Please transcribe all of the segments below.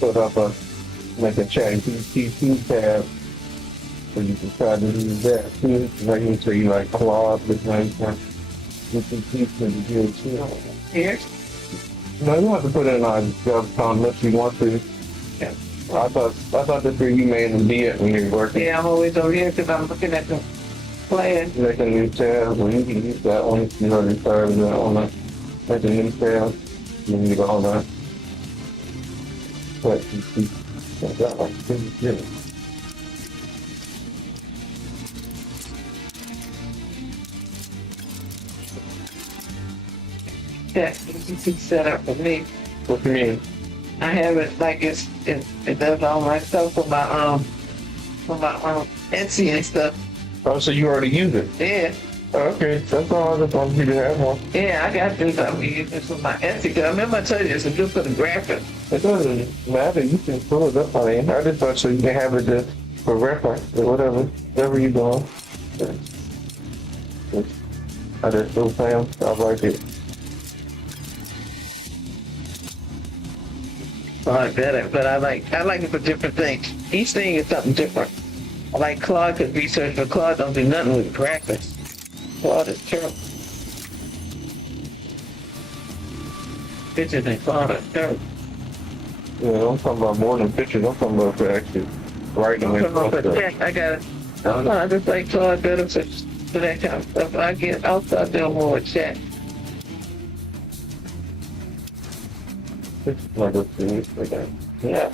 put up a like a chat GPT tab so you can try to use that too. Like you say you like Claude with like GPT to do it too. Here? No, you don't have to put it in our GovCon unless you want to. Yeah. I thought that's where you made them be at when you're working. Yeah, I'm always over here because I'm looking at the plan. Make a new tab, or you can use that one. You already started that one. Make a new tab. You need all that. But you see, that one, this is good. Yeah, it's set up for me. What you mean? I have it like it does all my stuff for my Etsy and stuff. Oh, so you already use it? Yeah. Oh, okay, that's all. I just want you to have one. Yeah, I got this. I mean, this for my Etsy. Cause I remember I told you it's good for the graphics. It doesn't matter. You can pull it up. I mean, I just thought so you can have it just for reference or whatever you're doing. I just still saying I like it. I like that, but I like it for different things. Each thing is something different. I like Claude because research for Claude don't do nothing with graphics. Claude is terrible. Pictures and Claude are terrible. Yeah, I'm talking about more than pictures. I'm talking about for actually writing and stuff. I got it. I don't know. I just like Claude better for that kind of stuff. I'll start doing more with chat. It's like a series like that. Yeah.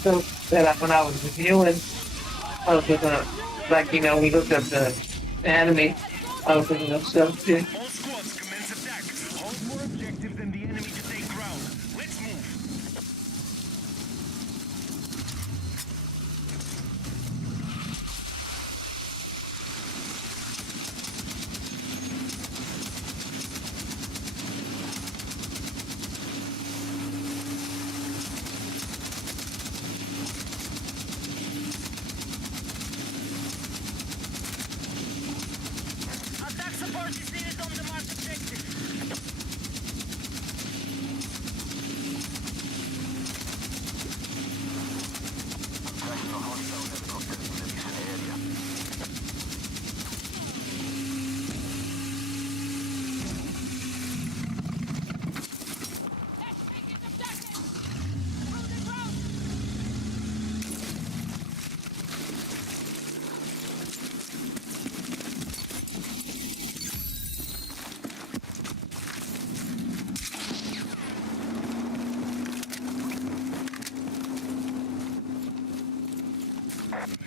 So that when I was reviewing, I was looking up, like, you know, we looked up the anime, I was looking up stuff too. All squads commence attack. Hold more objectives than the enemy to take ground. Let's move. Attack support is needed on the marked objective.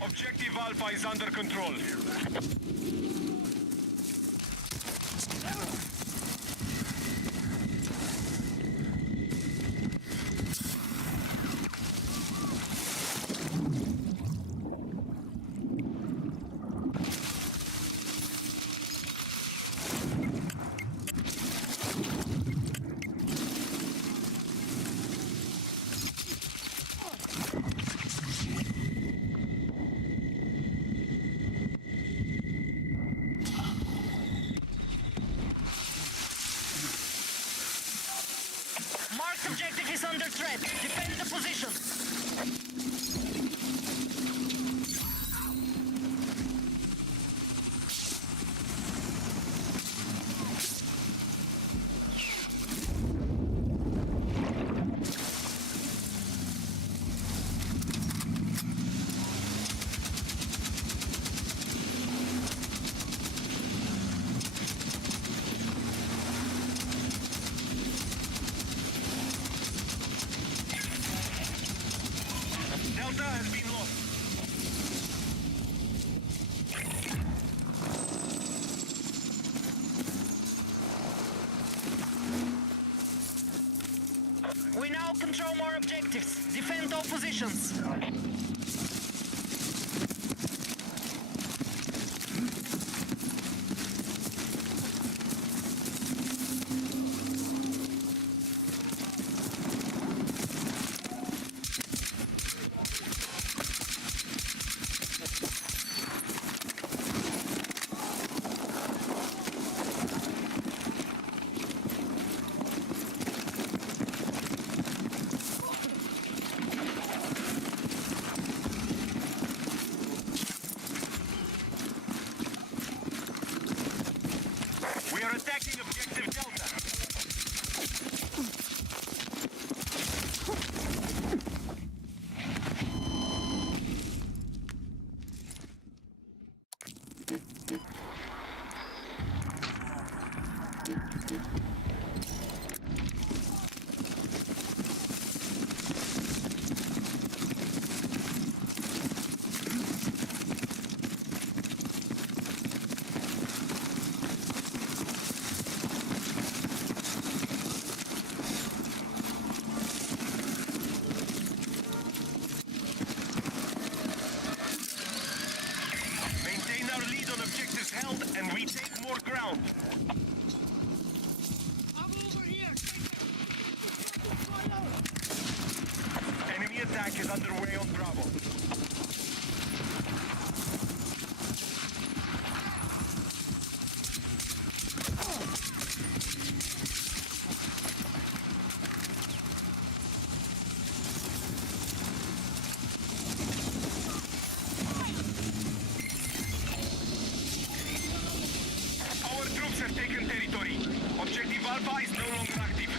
Objective Alpha is under control. Marked objective is under threat. Defend the position. We now control more objectives. Defend all positions. We are attacking objective Delta. Maintain our lead on objectives held, and we take more ground. I'm over here. Enemy attack is underway on Bravo. Our troops have taken territory. Objective Alpha is no longer active.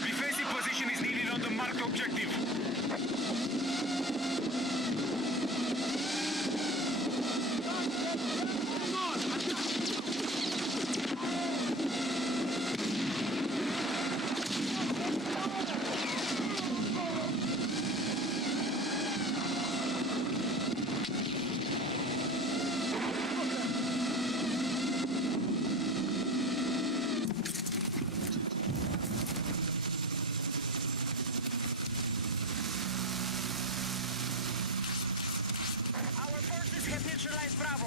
Defensive position is needed on the marked objective. Our forces have neutralized Bravo.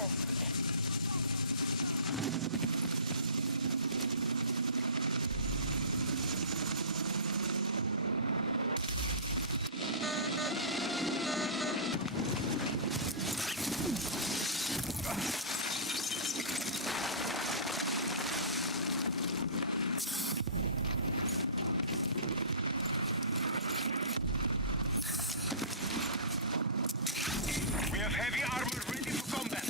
We have heavy armor ready for combat.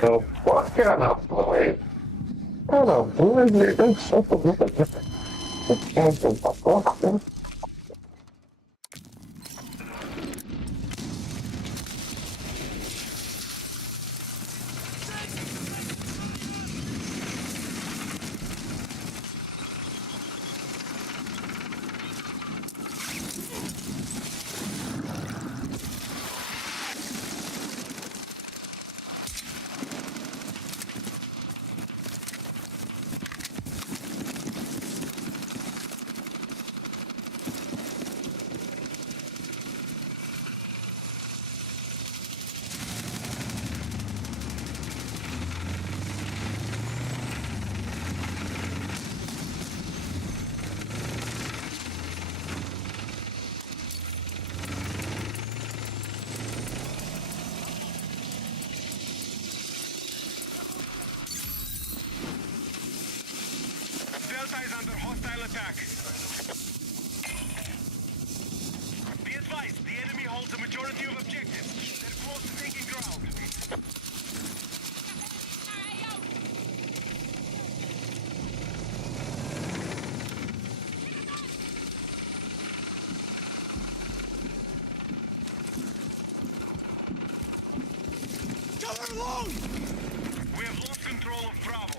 So fuck out of boy. Out of boy, that's so good. It's cancel fuck. Delta is under hostile attack. Be advised, the enemy holds the majority of objectives. They're close to taking ground. We have lost control of Bravo.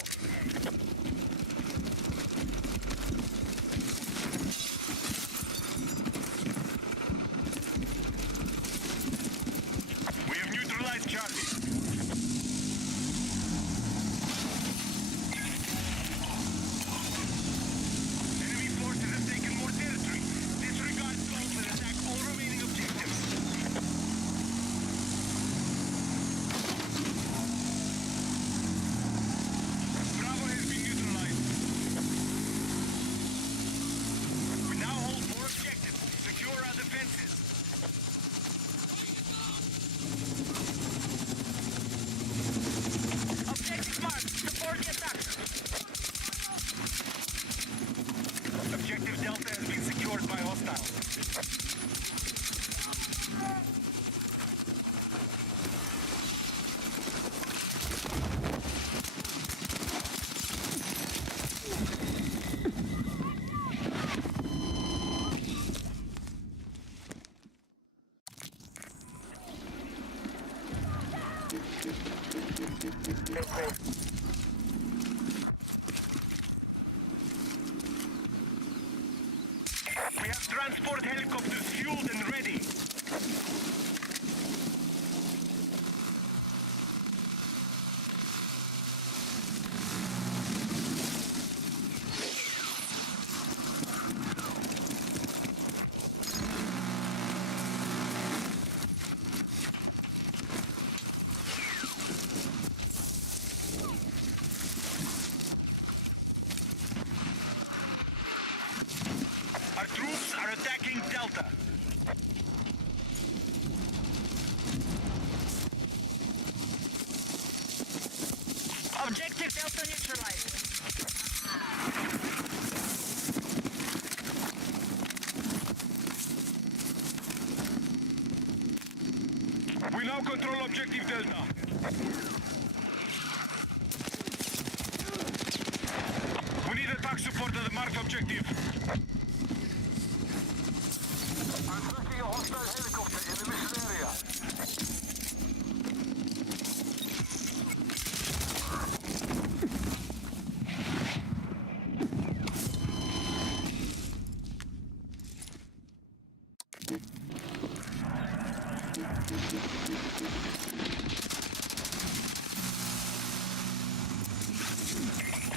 We have neutralized Charlie. Enemy forces have taken more territory. Disregard calls and attack all remaining objectives. Bravo has been neutralized. We now hold more objectives. Secure our defenses. Objective marked. Support the attack. Objective Delta has been secured by hostiles. We have transport helicopters fueled and ready. Our troops are attacking Delta. Objective Delta neutralized. We now control Objective Delta. We need attack support at the marked objective. I'm tracking a hostile helicopter in the mission area.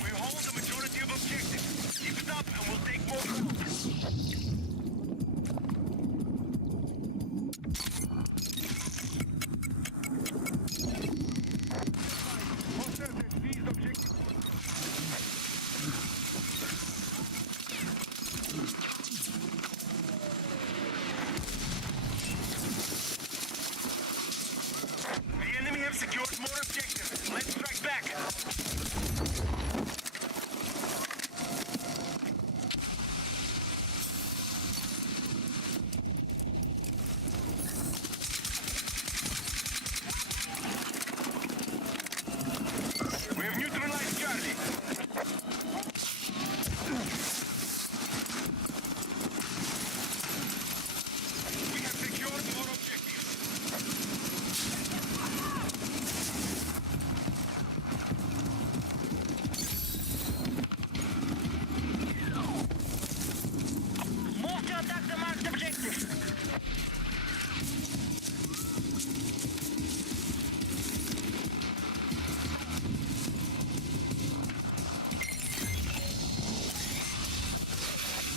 We hold the majority of objectives. Keep it up and we'll take more calls. Hostiles have seized objective. The enemy have secured more objectives. Let's strike back. We have neutralized Charlie. We have secured more objectives. Move to attack the marked objective.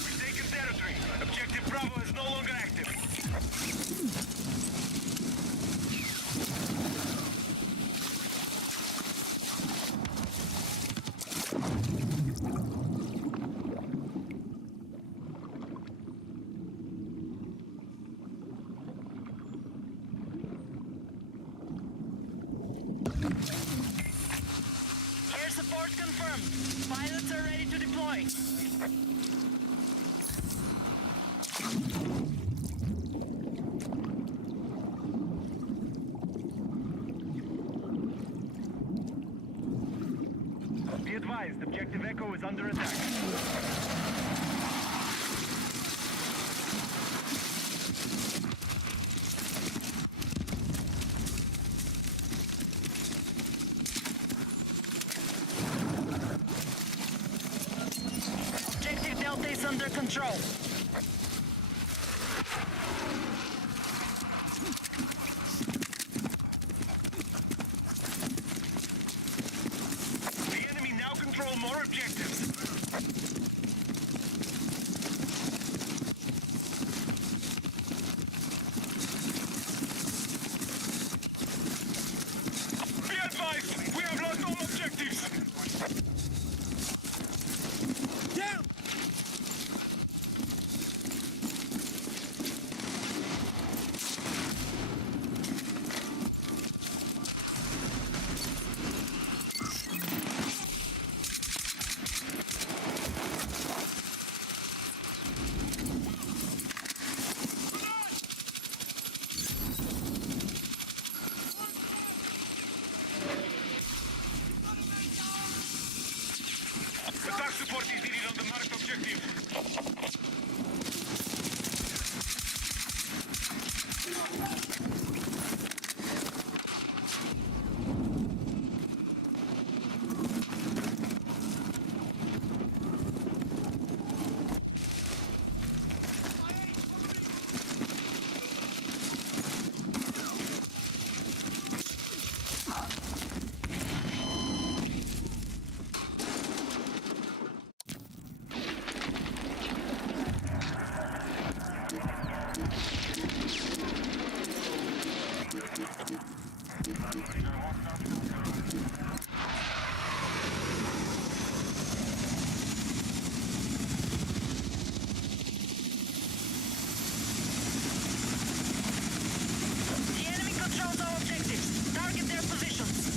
We've taken territory. Objective Bravo is no longer active. Air support confirmed. Pilots are ready to deploy. Be advised, Objective Echo is under attack. control. The enemy now control more objectives. Be advised, we have lost all objectives. Down! Attack support is needed on the marked objective. The enemy controls our objectives. Target their positions.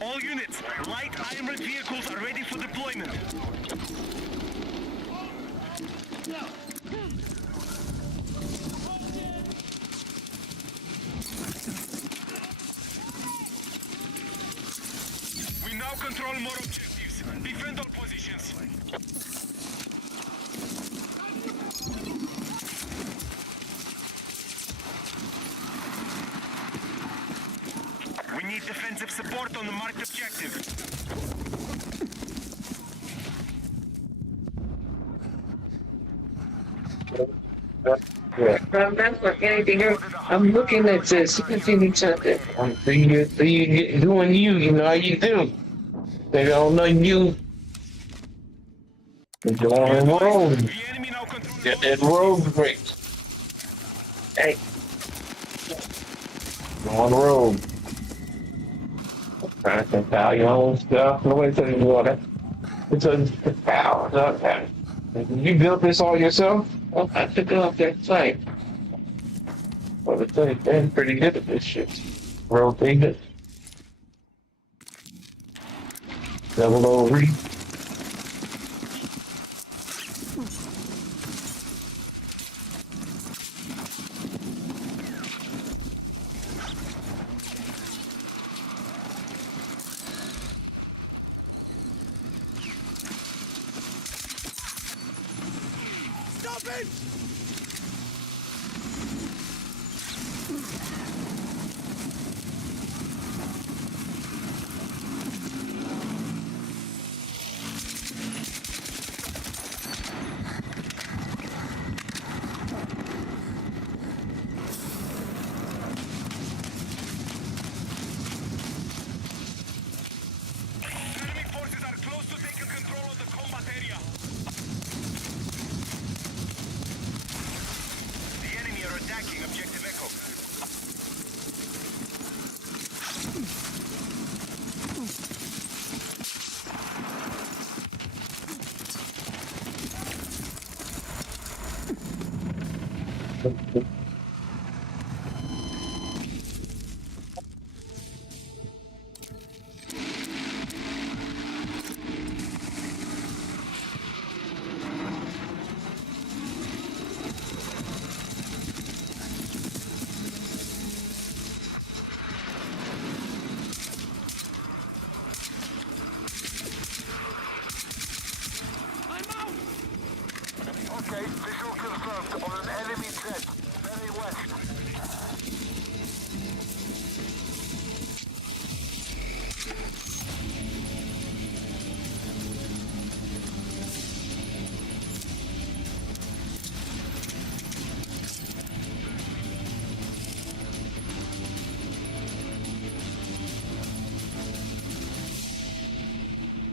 All units, light armored vehicles are ready for deployment. We now control more objectives. Defend all positions. We need defensive support on the marked objective. Yeah. I'm not for anything else. I'm looking at this. Continue to See you doing you know how you do. They don't know you. You're on the road. The enemy now controls Get all that road break. Hey, You're on the road. Trying to compile your own stuff. Nobody tells you what that. It's a compile, not that. You built this all yourself? well, I took it off that site. Well, it's been pretty good at this shit. Rotate it. Double over. Stop it! Enemy forces are close to taking control of the combat area. The enemy are attacking objective Echo.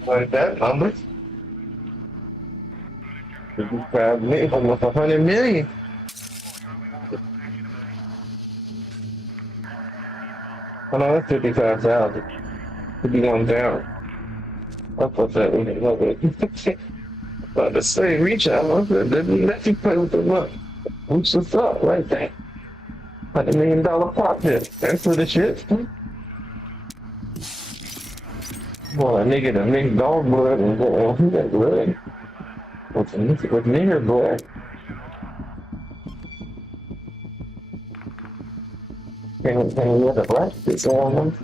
Like that number. 55 million, almost 100 million. Oh no, that's 55,000. To be on down. I thought that was a little bit. About to say, reach out. Let you play with the luck. What's the thought right there? $100 million profit. That's for the shit. Boy, a nigga that makes dog blood and go, who that blood? What's nigger blood? Can you have a black shit going on?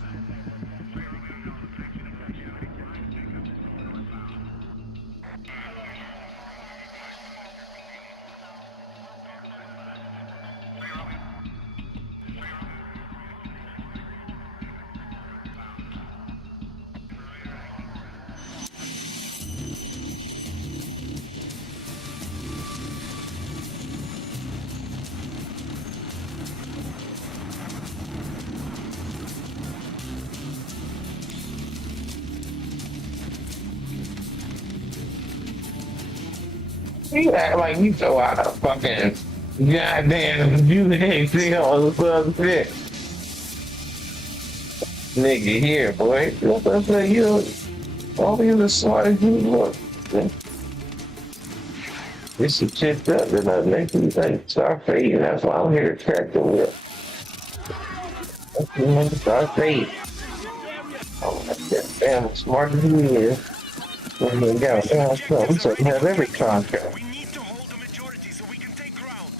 You act like you so out of fucking goddamn you ain't see all the fucking shit. Nigga here, boy. What the fuck you all you the smart as you look. This is shit up that I make you think start fading. That's why I'm here to track the whip. That's the nigga start fading. Oh, that's that damn smart as you is. When you got down, so we should have every contract. We need to hold the majority so we can take ground.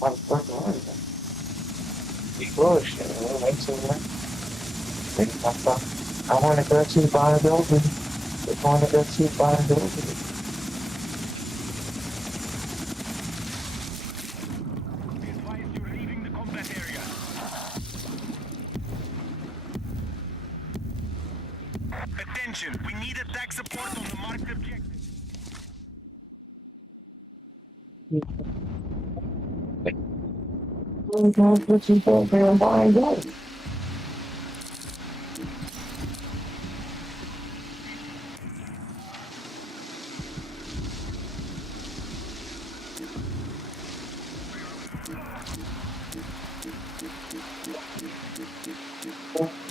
Motherfucker, be bullshit, man. That's all right. I want to go to buy a building. I want to go to buy a building. Be advised you're leaving the combat area. Attention, we need attack support on the marked objective. What you thought they were buying gold?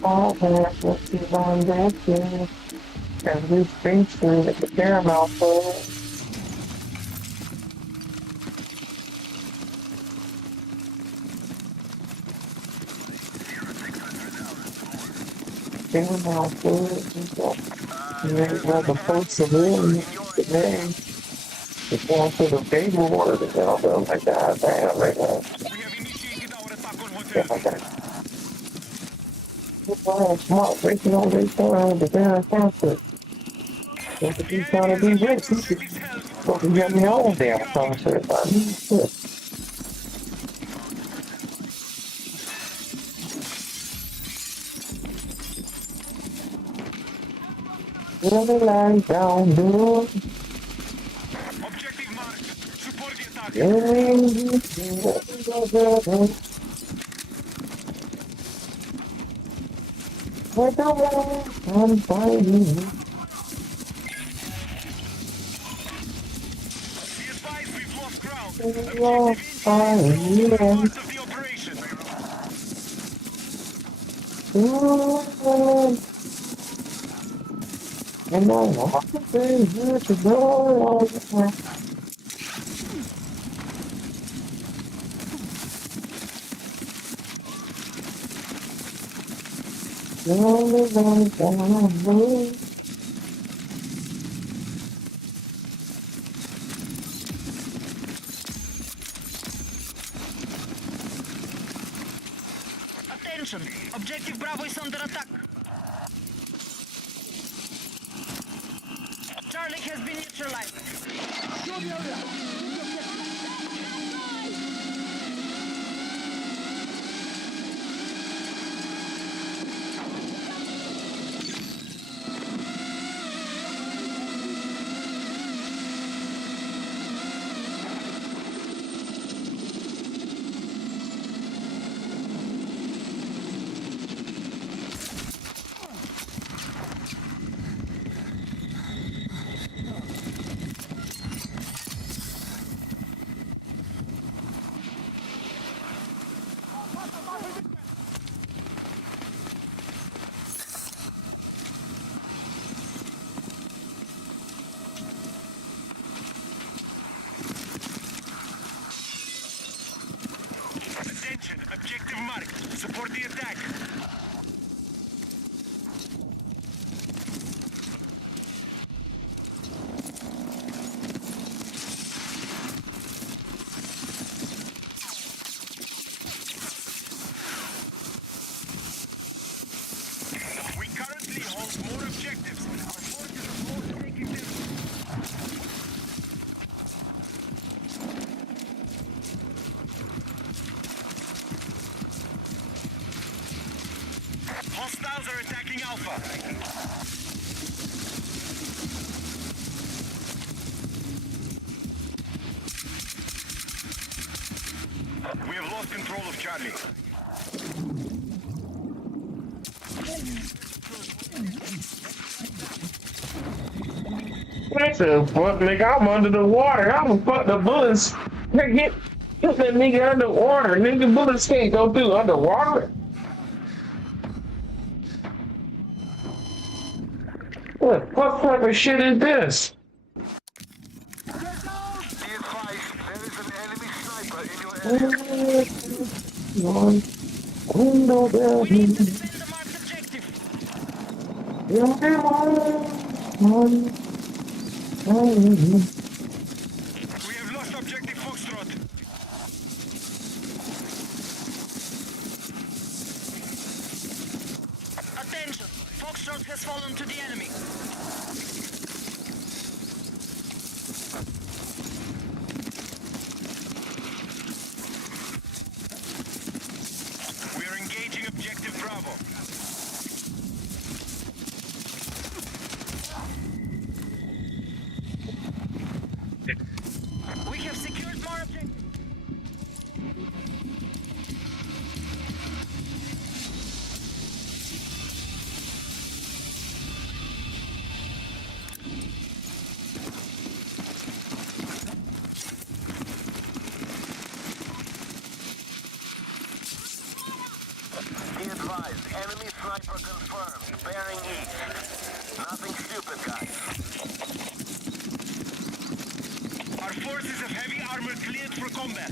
All that, what you buying that here? And we think through at the caramel for caramel food and stuff. You ain't got the post of it today. It's going to the table order and all that. I'm like, God damn, right now. We have initiated our attack on Yeah, hotel. like that. Well, smart, breaking all this down, the damn concert. If you trying to be rich, you should fucking get me own damn concert. I mean, shit. Let me lie down, dude. Objective marked. Support the attack. What the hell? I'm fighting. Be advised we've lost ground. You're Objective part of the operation. And I want to say here to go. Attention! Objective Bravo is under attack. Charlie has been neutralized. lost control of Charlie. What the fuck, nigga? I'm under the water. How the fuck the bullets get that nigga underwater? Nigga, bullets can't go through underwater. What type of shit is this? Be advised, there is an enemy sniper in your area. We need to defend the marked objective. We have lost objective Foxtrot. Attention! Foxtrot has fallen to the enemy. We are engaging objective Bravo. We have secured more objectives. Be advised, enemy sniper confirmed. Bearing east. Nothing stupid, guys. Our forces of heavy armor cleared for combat.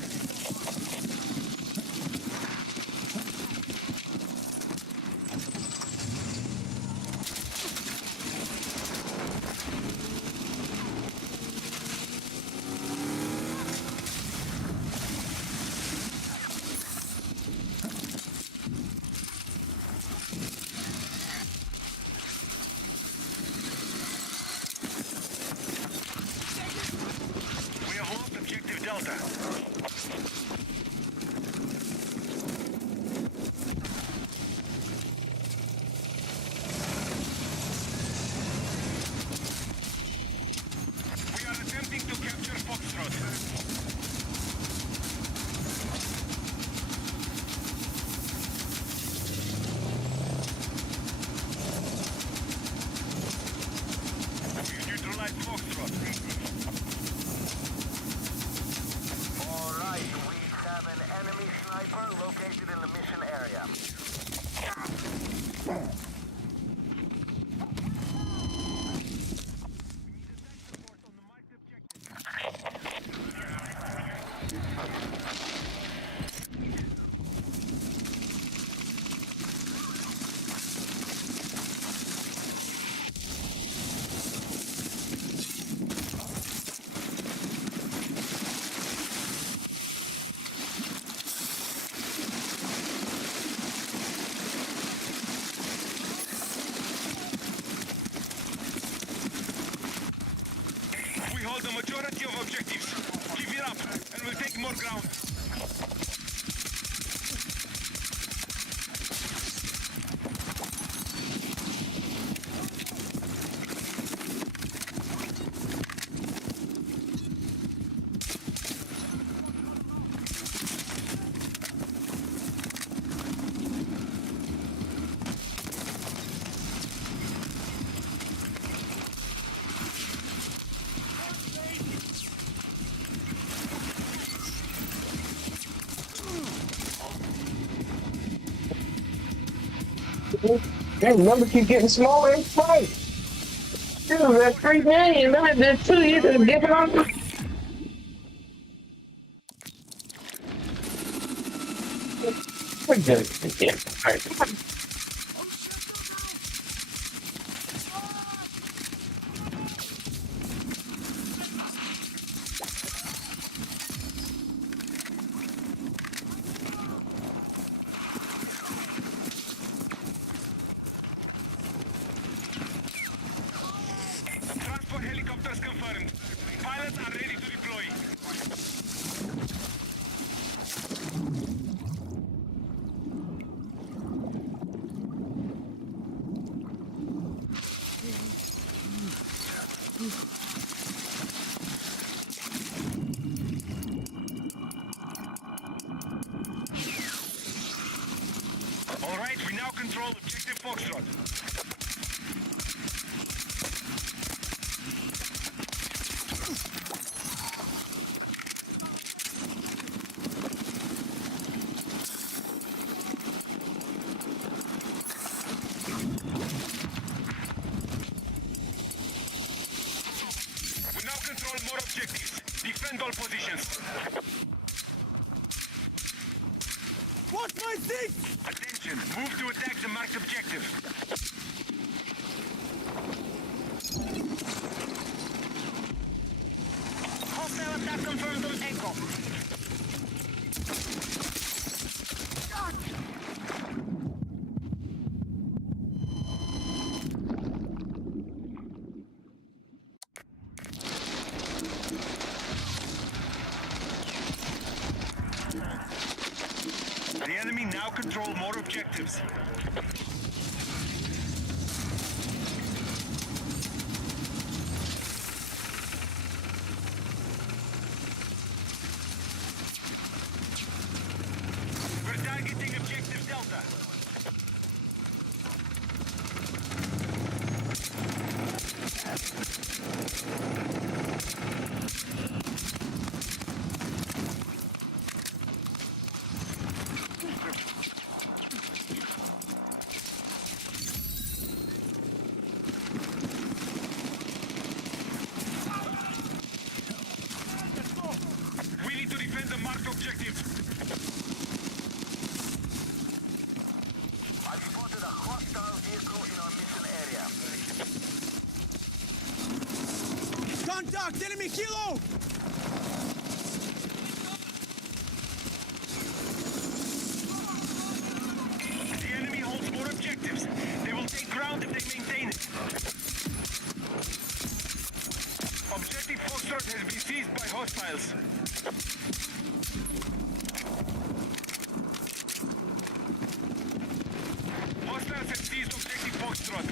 We have lost objective Delta. We are attempting to capture Foxtrot. We've neutralized Foxtrot. Alright, we have an enemy sniper located in the mission area. We hold the majority of objectives. Keep it up, and we'll take more ground. That number keep getting smaller and smaller. Dude, that 3 million, then I did 2 years of giving up. We're good. Yeah. All right. Transport helicopters confirmed. Pilots are ready to deploy. Defend all positions. Watch my six! Attention, move to attack the marked objective. Hostile attack confirmed on Echo. The enemy now control more objectives. We're targeting objective Delta. We need to defend the marked objective. I spotted a hostile vehicle in our mission area. Contact! Enemy kilo! The enemy holds more objectives. They will take ground if they maintain it. Objective Foxtrot has been seized by hostiles. Hostiles have seized objective Foxtrot.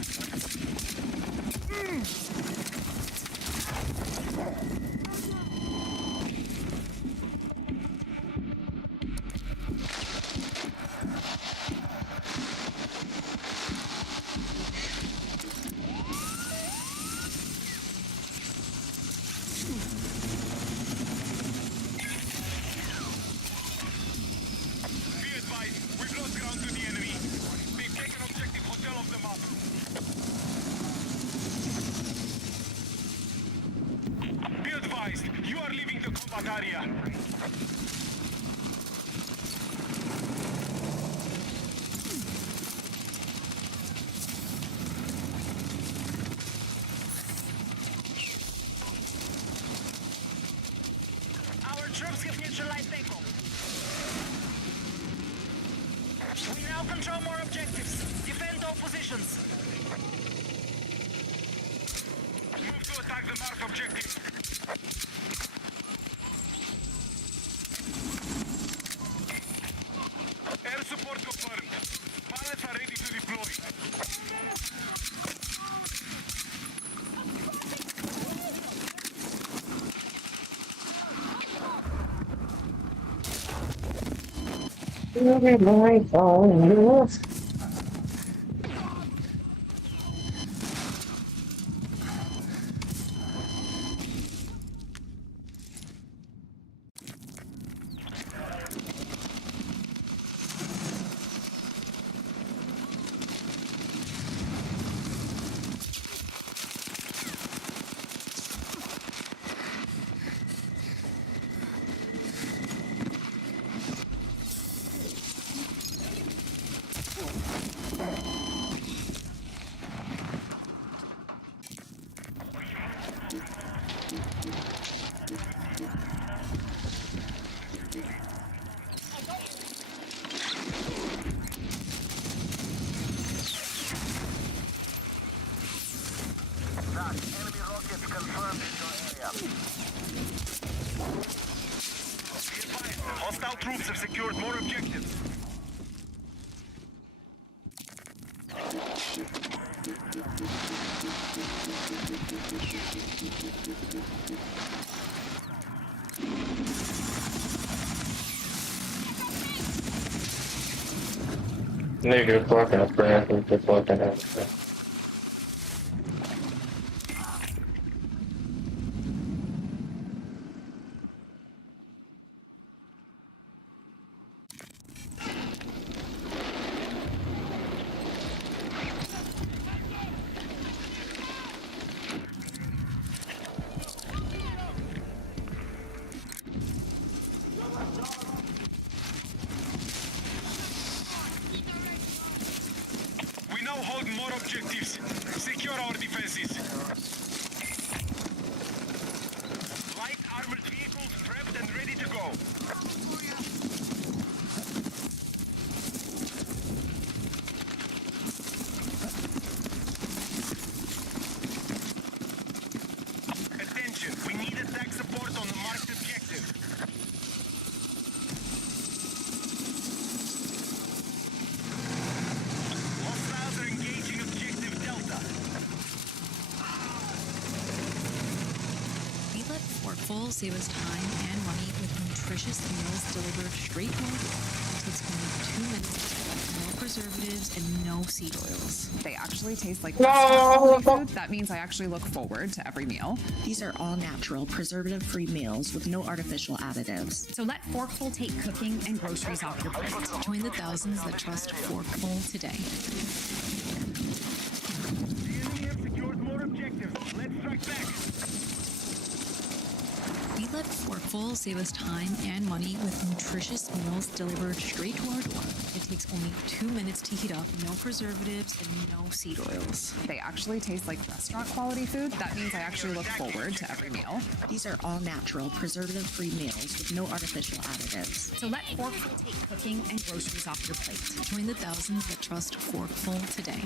Be advised, we've lost ground to the enemy. They've taken objective hotel off the map. Be advised, you are leaving the combat area. Our troops have neutralized Echo. We now control more objectives. Defend all positions. Move to attack the marked objective. Air support confirmed. Pilots are ready to deploy. Look at my phone. That enemy rockets confirmed in your area. Be advised, hostile troops have secured more objectives. Nigga, fucking friend with the fucking everything. Forkful save us time and money with nutritious meals delivered straight to our door. It takes only 2 minutes. No preservatives and no seed oils. They actually taste like restaurant food. That means I actually look forward to every meal. These are all natural, preservative-free meals with no artificial additives. So let Forkful take cooking and groceries off your plate. Join the thousands that trust Forkful today. The enemy have secured more objectives. Let's strike back. We let Forkful save us time and money with nutritious meals delivered straight to our door. It takes only 2 minutes to heat up, no preservatives and no seed oils. They actually taste like restaurant quality food. That means I actually look forward to every meal. These are all natural, preservative-free meals with no artificial additives. So let Forkful take cooking and groceries off your plate. Join the thousands that trust Forkful today.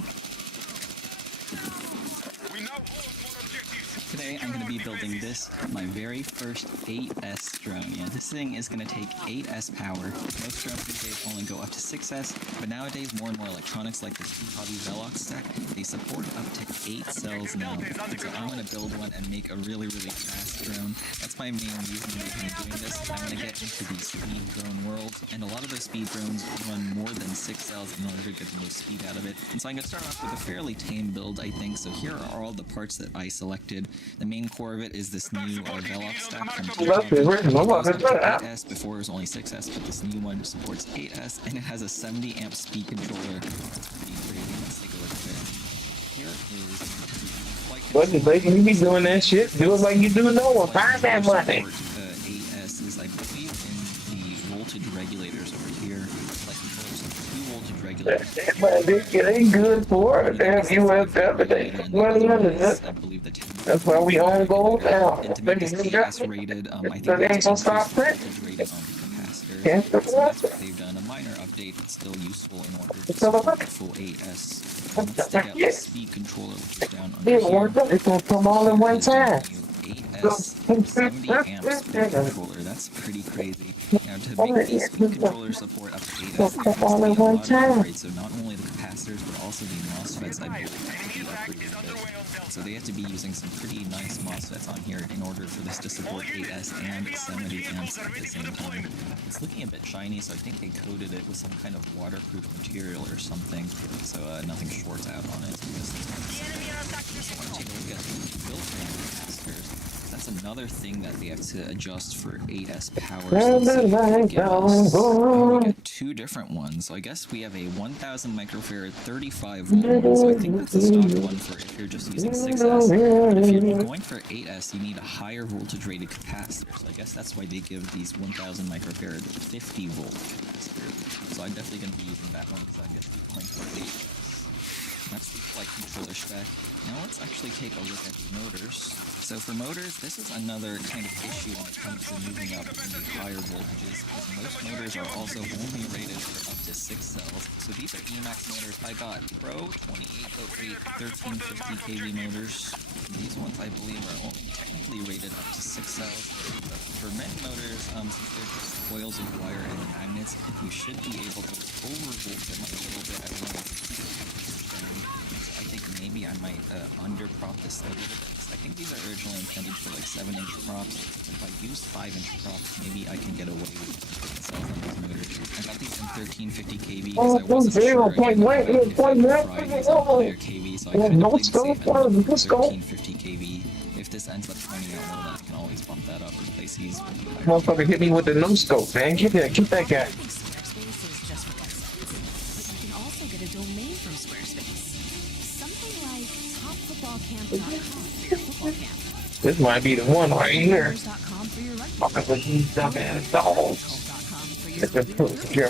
We now hold more objectives. Today I'm going to be building this, my very first 8S drone. Yeah, this thing is going to take 8S power. Most drones these days only go up to 6S, but nowadays more and more electronics like this Hobby Velox stack, they support up to 8 cells now. And so I'm going to build one and make a really, really fast drone. That's my main reason behind doing this. I want to get into the speed drone world, and a lot of those speed drones run more than 6 cells in order to get the most speed out of it. And so I'm going to start off with a fairly tame build, I think. So here are all the parts that I selected. The main core of it is this new Velox stack from TATICAL. 8S before it was only 6S, but this new one supports 8S, and it has a 70 amp speed controller. It's pretty crazy. Let's take a look at it. Here is the What is you be doing that shit? Do it like you do no one. Find that money. 8S is, I believe, in the voltage regulators over here. Like controllers have 2 voltage regulators. It ain't good for it. Damn, you have to everything. I believe the 10. That's why we own gold now. And to make this 8S rated, I think They ain't gonna stop voltage printing. rated on the capacitors. Can't So that's stop what they've done. A minor update, but still useful in order to support the full 8S. And let's take out the speed controller, which is down under here. It's gonna come all in one time. 8S 70 amp speed controller. That's pretty crazy. Now to make these speed controllers support up to 8S, there has to be a lot of upgrades. So not only the capacitors, but also the MOSFETs, I believe, have to be upgraded a bit. So they have to be using some pretty nice MOSFETs on here in order for this to support 8S and 70 amps at the same time. It's looking a bit shiny, so I think they coated it with some kind of waterproof material or something, so nothing shorts out on it. I want to take a look at the built-in capacitors. That's another thing that they have to adjust for 8S power. So we get 2 different ones. So I guess we have a 1000 microfarad 35 volt one. So I think that's a stock one for if you're just using 6S. But if you're going for 8S, you need a higher voltage rated capacitor. So I guess that's why they give these 1000 microfarad 50 volt capacitors. So I'm definitely going to be using that one because I'm going to be going for 8S. That's the flight controller spec. Now let's actually take a look at the motors. So for motors, this is another kind of issue when it comes to moving up in the higher voltages, because most motors are also only rated for up to 6 cells. So these are Emax motors. I got Pro 28.8 1350 kV motors. These ones I believe are only technically rated up to 6 cells. But for many motors, since they're just coils of wire and magnets, you should be able to overvolt them a little bit as long as I think maybe I might underprop this a little bit. I think these are originally intended for like 7-inch props. If I use 5-inch props, maybe I can get away with selling these motors. I got these in 1350 kV because I wasn't sure again if I could fry these on higher kV, so I kind of played it safe and went with 1350 kV. If this ends up turning out well, then I can always bump that up, replace these with the higher. Motherfucker hit me with the no scope, man. Get that guy. Squarespace is just for websites, but you can also get a domain from Squarespace. Something like topfootballcamp.com for your football camp. This might be the one right here. Runners.com for your rugby. Fucking with these dumbass dogs. Golf.com for your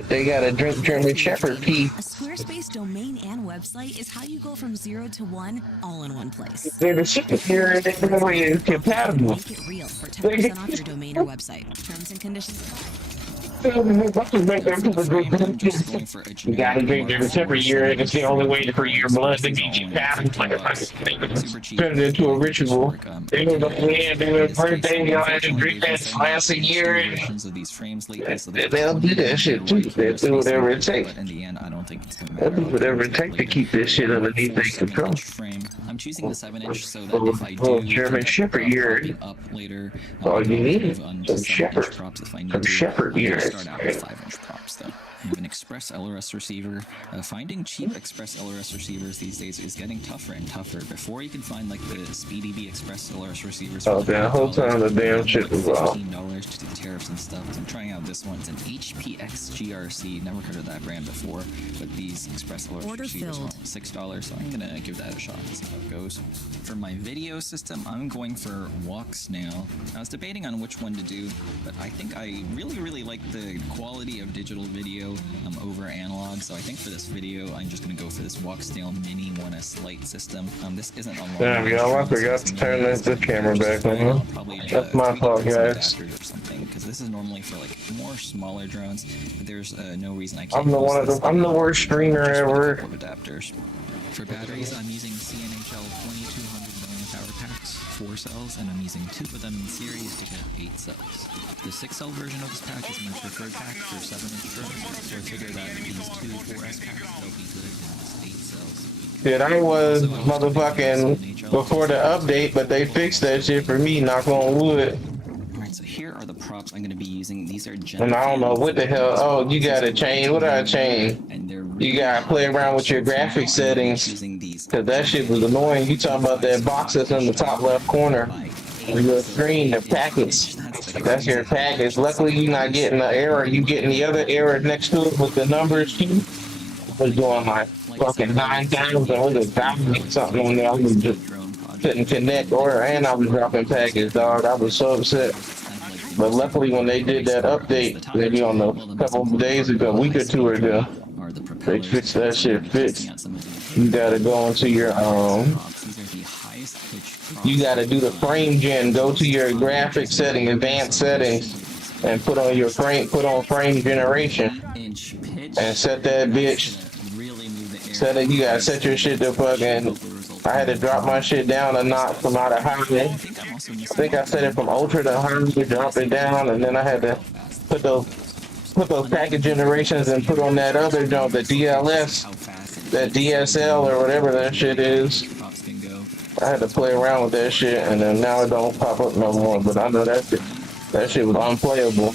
They got a drink German Shepherd pee. A Squarespace domain and website is how you go from 0 to 1 all in one place. They're the shit here and they're compatible. Make it real for 10% off your domain or website. Terms and conditions apply. I'm just going for a You generic gotta drink Mark every temper IV year, and it's the only way for your blood to These get you all down. only $15. Super cheap. Turn it into a ritual. They go to the end, do In a this case, birthday, y'all had to unfortunately, drink they've been that sending out twice a HD year. versions of these frames lately, so there's They'll do that shit too. They'll do whatever it takes. But in the end, I don't think it's gonna They'll matter. do whatever it takes to keep this shit underneath their control. 7-inch frame. I'm choosing the 7-inch so that if I do German end up Shepherd ear. popping up later, All you need on some 7-inch Shepherd. props if I need Some to. Shepherd I can ears. start out with 5-inch props though. I have an Express LRS receiver. Finding cheap Express LRS receivers these days is getting tougher and tougher. Before you can find like the SpeedyB Express LRS receivers. Oh, that whole time the damn shit was off. $15 to do tariffs and stuff. I'm trying out this one. It's an HPX GRC. Never heard of that brand before, but these Express LRS Order receivers are filled. $6, so I'm gonna give that a shot and see how it goes. For my video system, I'm going for Walk Snail. I was debating on which one to do, but I think I really like the quality of digital video over analog, so I think for this video, I'm just gonna go for this Walk Snail Mini 1S Lite system. This isn't a long Damn, y'all, I forgot to turn this camera back on. That's my fault, guys. Or something, because this is normally for like more smaller drones, but there's no reason I can't. I'm the worst streamer ever. Adapters. For batteries, I'm using CNHL 2200 mAh packs, 4 cells, and I'm using 2 of them in series to get 8 cells. The 6-cell version of this pack is my preferred pack for 7-inch drones, so I figure that these 2 4S packs will be good in 8 cells. Dude, I was motherfucking before the update, but they fixed that shit for me, knock on wood. Alright, so here are the props I'm going to be using. These are And I don't know what the hell. Oh, you gotta change. What I change? You gotta play around with your graphic settings. Cause that shit was annoying. You talking about that box that's in the top left corner. Your screen, the package. That's your package. Luckily, you're not getting the error. You getting the other error next to it with the numbers. I was doing my fucking 9,000 with a diamond something on there. I was just couldn't connect and I was dropping packets, dog. I was so upset. But luckily, when they did that update, maybe on a couple of days ago, a week or two ago, they fixed that shit fixed. You gotta go into your you gotta do the frame gen. Go to your graphic setting, advanced settings, and put on frame generation, and set that bitch. Set it. You gotta set your shit to fucking. I had to drop my shit down a notch from out of high. I think I set it from ultra to high to drop it down, and then I had to put those packet generations and put on that other jump, the DLS, that DSL or whatever that shit is. I had to play around with that shit, and then now it don't pop up no more. But I know that shit was unplayable.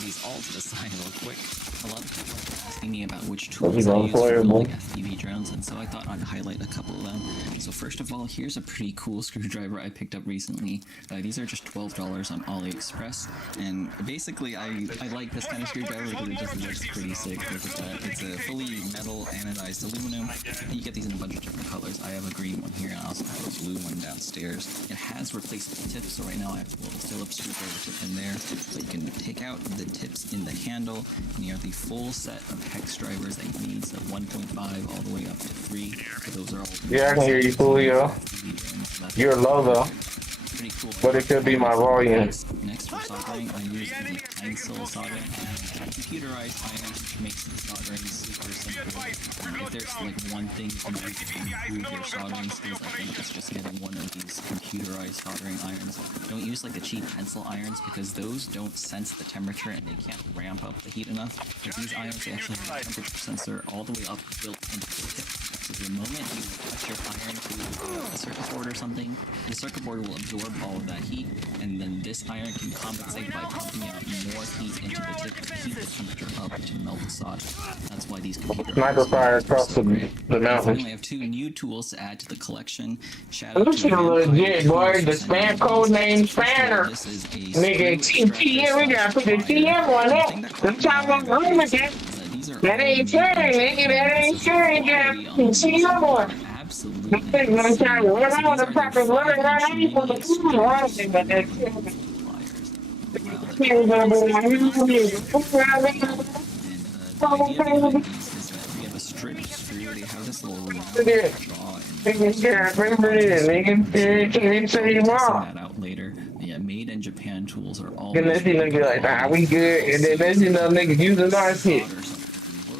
It was unplayable. FPV drones, and so I thought I'd highlight a couple of them. So first of all, here's a pretty cool screwdriver I picked up recently. These are just $12 on AliExpress, and basically I like this kind of screwdriver because it just looks pretty sick. Look at that. It's a fully metal anodized aluminum. You get these in a bunch of different colors. I have a green one here, and I also have a blue one downstairs. It has replaceable tips, so right now I have a little Phillips screwdriver tip in there, but you can take out the tips in the handle, and you have the full set of hex drivers that you need, so 1.5 all the way up to 3. So those are all. Yeah, I can hear you, Julio. You're low though, but it could be my volume. Next for soldering, I use the Einzel soldering computerized iron, which makes the soldering super simple. If there's like one thing you can do to improve your soldering skills, I think it's just getting one of these computerized soldering irons. Don't use like the cheap pencil irons because those don't sense the temperature and they can't ramp up the heat enough. But these irons, they actually have a temperature sensor all the way up built into the tip. So the moment you touch your iron to a circuit board or something, the circuit board will absorb all of that heat, and then this iron can compensate by pumping out more heat into the tip to keep the temperature up to melt the solder. That's why these computers. Sniper fire across the mountain. I have 2 new tools to add to the collection. This is legit, boy. The spam code name Spanner. Nigga, TM, we gotta put the TM on that. The top of the room again. That ain't sharing, nigga. That ain't sharing, nigga. TM on. Absolutely. I'm trying to run out of the fucking water. I ain't for the food or anything, but that's Later. Yeah, made in Japan tools are all. And then she be like, nah, we good. And then they see no niggas using our shit.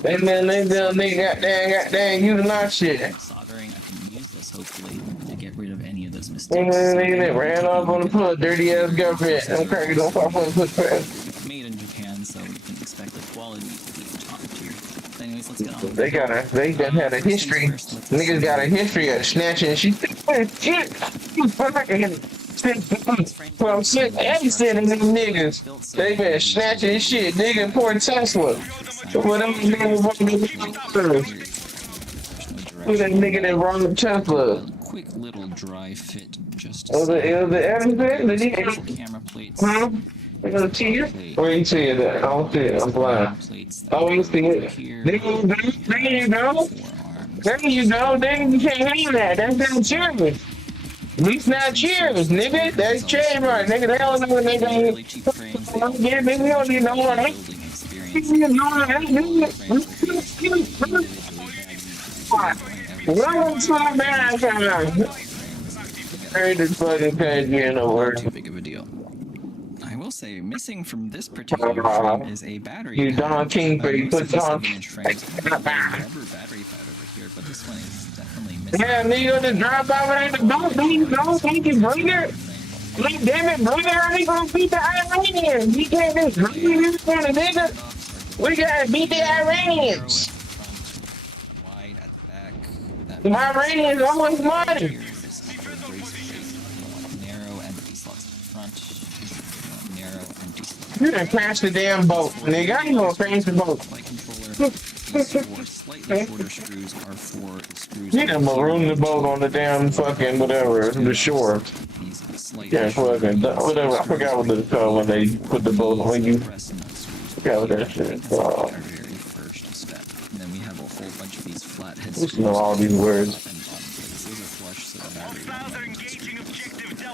And then they goddamn using our shit. Soldering, I can use this hopefully to get rid of any of those mistakes. And then they ran off on the floor, dirty ass government. I'm crazy, don't pop on the foot fast. Made in Japan, so you can expect the quality to be top tier. Anyways, let's get on. They done had a history. Niggas got a history of snatching shit. Shit. From shit, every set of them niggas. They been snatching shit. Nigga, poor Tesla. Whatever nigga want to do. Who that nigga that wrong Tesla? Quick little dry fit, just. Oh, the Edison? Camera plates. Huh? I gotta see you? Where you see it at? I don't see it. I'm blind. Oh, you see it. There you go. There you go. There you go. There you can't have that. That's not cheers. At least not cheers, nigga. That's trademark, nigga. They don't know what they gonna get. Nigga, we don't even know what that. What was my bad? Heard this fucking page in the word. Too big of a deal. I will say, missing from this particular frame is a battery. You Don King, but you put on. Rubber battery pad over here, but this one is definitely missing. Yeah, nigga, the drop out ain't the boat. Don't think you bring it. Like, damn it, brother, I ain't gonna beat the Iranians. You can't just bring this kind of nigga. We gotta beat the Iranians. Wide at the back. The Iranians always money. Narrow empty slots in front. Narrow empty slots. You done crashed the damn boat, nigga. I ain't gonna crash the boat. Flight controller. These four slightly shorter screws are for screws. You done marooned the boat on the damn fucking whatever, the shore. Yeah, fucking whatever. I forgot what it's called when they put the boat on you. Forgot what that shit is called. Very first step. And then we have a whole bunch of these flathead We should know all these words.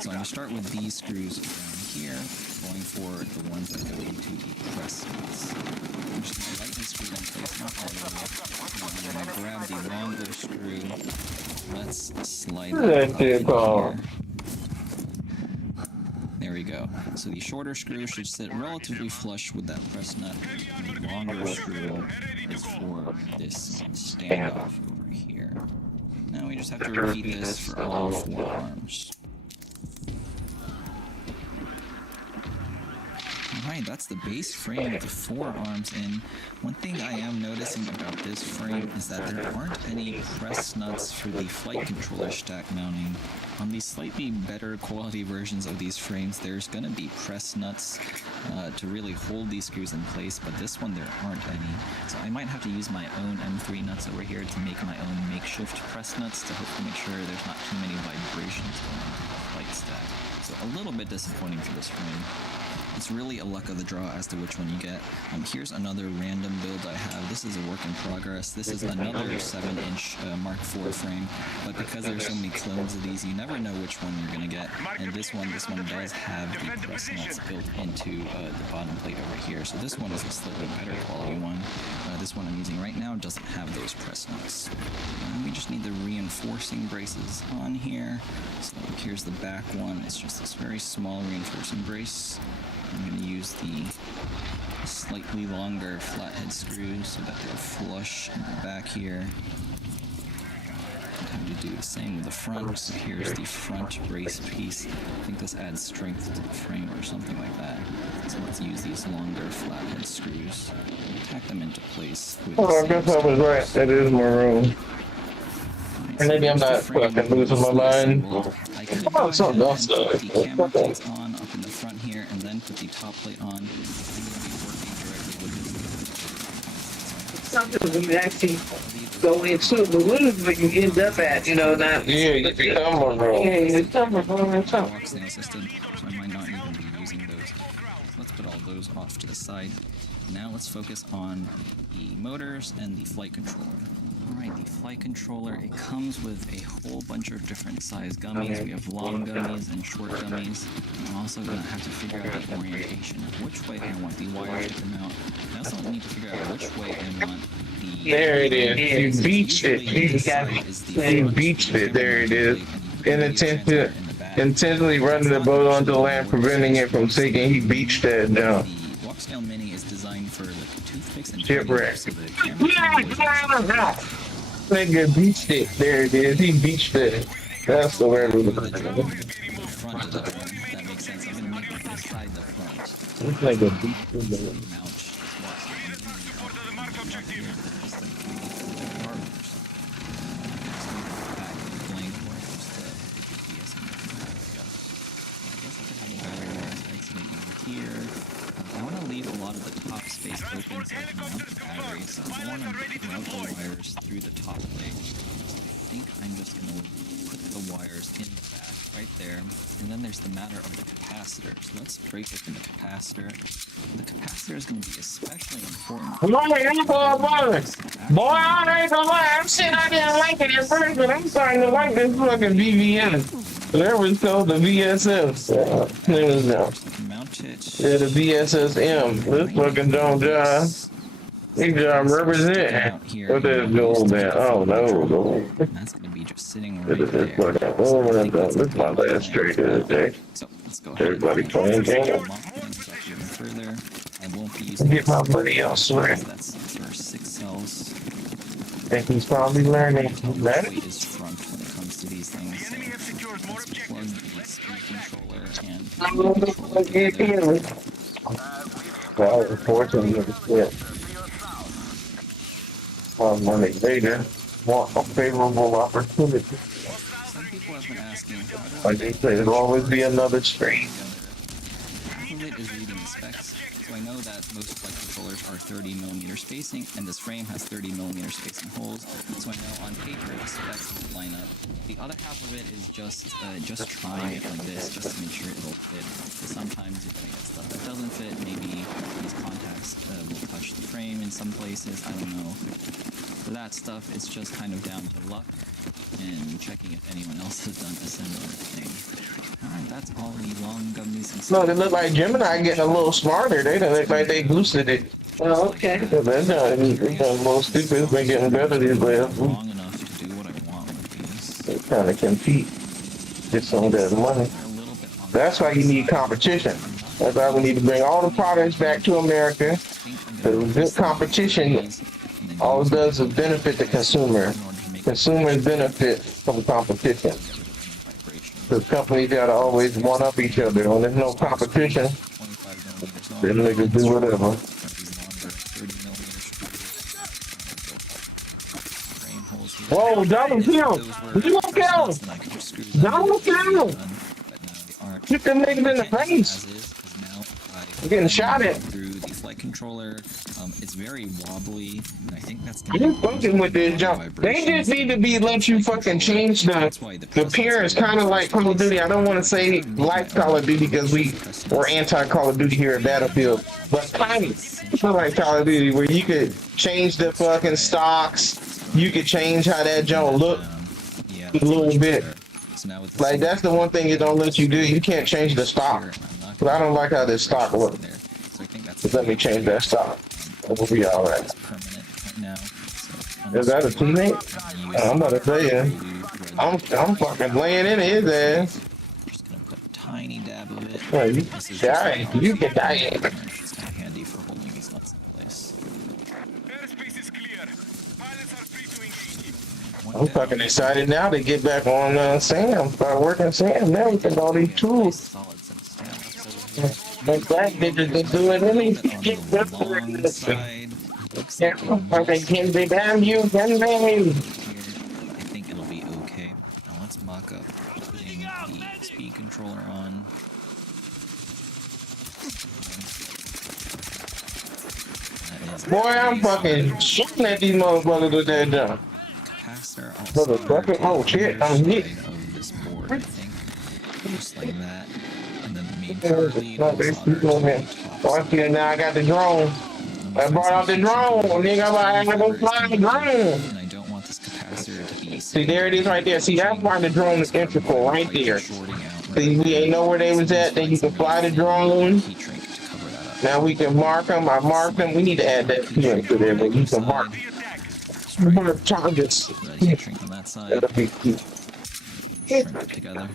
So I'm going to start with these screws down here, going for the ones that go into the press nuts. I'm just going to lightly screw them in place, not all the way. I'm going to grab the longer screw. Let's slide What's that shit called? There we go. So the shorter screw should sit relatively flush with that press nut. The longer screw is for this standoff over here. Now we just have to repeat this for all four arms. Alright, that's the base frame with the four arms in. One thing I am noticing about this frame is that there aren't any press nuts for the flight controller stack mounting. On these slightly better quality versions of these frames, there's going to be press nuts to really hold these screws in place, but this one there aren't any. So I might have to use my own M3 nuts over here to make my own makeshift press nuts to hopefully make sure there's not too many vibrations going on the flight stack. So a little bit disappointing for this frame. It's really a luck of the draw as to which one you get. Here's another random build I have. This is a work in progress. This is another 7-inch Mark IV frame, but because there's so many clones of these, you never know which one you're gonna get. And this one does have the press nuts built into the bottom plate over here. So this one is a slightly better quality one. This one I'm using right now doesn't have those press nuts. We just need the reinforcing braces on here. So here's the back one. It's just this very small reinforcing brace. I'm going to use the slightly longer flathead screws so that they're flush in the back here. I'm going to do the same with the front. So here's the front brace piece. I think this adds strength to the frame or something like that. So let's use these longer flathead screws and tack them into place. Oh, I guess I was right. That is maroon. And maybe I'm not fucking losing my mind. Oh, something else. The camera plates on up in the front here, and then put the top plate on. Something when you actually go into the woods, but you end up at, you know, not. Yeah, you become maroon. Yeah, you become maroon. So I might not even be using those. Let's put all those off to the side. Now let's focus on the motors and the flight controller. Alright, the flight controller, it comes with a whole bunch of different size gummies. We have long gummies and short gummies. I'm also going to have to figure out the orientation of which way I want the wires to come out. I also need to figure out which way I want the... There it is. You beached it. You beached it. There it is. Inattentive. intentionally running the boat onto land, preventing it from sinking. He beached that jump. The walk scale mini is designed for like toothpicks and Shipwreck. so the camera Nigga beached it. There it is. He beached it. That's the word. front of the drone. That makes sense. I'm gonna make it inside the front. It's like a beached it. Mount Support the marked objective. I want to leave a lot of the top space open so I can mount the battery, so I want to route the wires through the top plate. I think I'm just going to put the wires in the back, right there. And then there's the matter of the capacitor. So let's break open the capacitor. The capacitor is going to be especially important. Boy, I ain't gonna lie. I'm saying I didn't like it at first, but I'm starting to like this fucking VVS. There was called the VSS. It was Mount it. yeah, the VSSM. This fucking don't job. This job represent. What that gold man? Oh no. That's going to be just sitting right This there. is fucking. Oh my god. This is my last trade of the day. So let's go ahead. Everybody playing games. Further. I won't be using Get my money elsewhere. That's for 6 cells. I think he's probably learning. Right? Weight is front when it comes to these things. So let's plug the speed controller and Well, unfortunately, yeah. Money later, want a favorable opportunity. some people have been asking, Like they say, there'll always be another screen. half of it is reading the specs. So I know that most flight controllers are 30mm spacing, and this frame has 30mm spacing holes. So I know on paper the specs will line up. The other half of it is just trying it like this, just to make sure it'll fit. So sometimes if I get stuff that doesn't fit, maybe these contacts will touch the frame in some places. I don't know. For that stuff, it's just kind of down to luck and checking if anyone else has done a similar thing. Alright, that's all the long gummies and No, stuff. they look like Gemini getting a little smarter. They don't look like they boosted it. Oh, okay. They're a little stupid. It's been getting better these days. Long enough to do what I want with these. They trying to compete. Get some of that money. They're a little bit on That's why you need competition. That's why we need to bring all the products back to America. The good competition all it does is benefit the consumer. Consumers benefit from competition. Because companies gotta always one up each other. When there's no competition, then niggas do whatever. Whoa, double kill! Double kill! Double kill! Hit them niggas in the face! I'm getting shot at. Through the flight controller, it's very wobbly, and I think that's You fucking with this jump. They just need to be let you fucking change the appearance, kind of like Call of Duty. I don't want to say like Call of Duty because we're anti Call of Duty here at Battlefield, but kind of like Call of Duty where you could change the fucking stocks. You could change how that jump look a little bit. Like that's the one thing it don't let you do. You can't change the stock. But I don't like how this stock looks. Just let me change that stock. It will be alright. Is that a teammate? I'm about to tell you. I'm fucking laying in his ass. Just gonna put a tiny dab of it. Oh, you can die. You can die. It's kind of handy for holding these nuts in place. Airspace is clear. Pilots are free to engage. I'm fucking excited now to get back on Sam. Start working Sam now with all these tools. But that didn't do it any. Get good for it. Fucking can be damn you, can be. I think it'll be okay. Now let's mock up putting the speed controller on. Boy, I'm fucking shooting at these motherfuckers with that jump. Capacitor Motherfucker, oh shit, I'm hit. of this board, I think. Just like that. And then the main power lead is Watch here, now I got the drone. I brought out the drone. Nigga, I gotta go fly the drone. and I don't want this capacitor to be See, there it is right there. See, that's why the drone is integral right there. shorting out. See, we ain't know where they was at. Then you can fly the drone. Heat shrink to cover that up. Now we can mark them. I marked them. We need to add that here to there, but you can mark targets. Heat shrink on that side. That'll be cute. Shrink it together.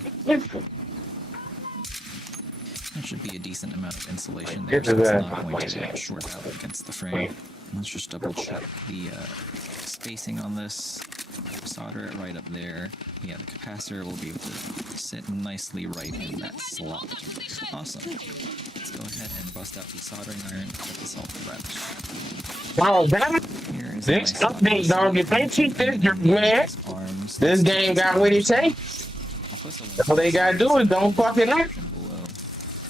be a decent amount of insulation there, Get to so it's that. not going to short out against the frame. Let's just double check the spacing on this. Solder it right up there. Yeah, the capacitor will be able to sit nicely right in that slot. Awesome. Let's go ahead and bust out the soldering iron and get this all prepped. Wow, damn it. Here is This my update, dog. If they cheat this, man, arms. this game got what it say. All they gotta do is don't fuck it up.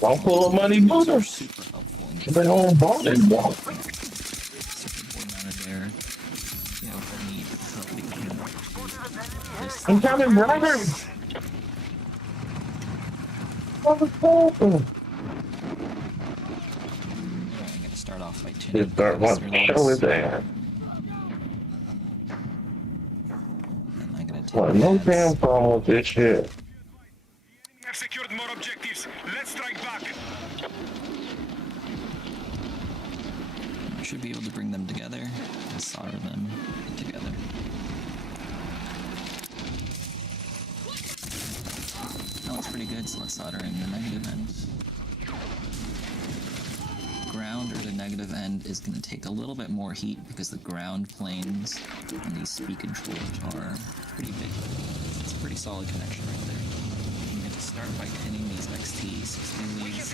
Don't pull a money booster. Super helpful. They don't ball this ball. Circuit board mounted there. Yeah, we'll need this. I'm coming, brother. I'm gonna start off by tuning Just start one show with that. And I'm gonna take What? No pads. damn problem with this shit. We have secured more objectives. Let's strike back. I should be able to bring them together and solder them together. That looks pretty good, so let's solder in the negative end. Ground or the negative end is going to take a little bit more heat because the ground planes and these speed controllers are pretty big. It's a pretty solid connection right there. I'm going to start by tinning these XT16 leads.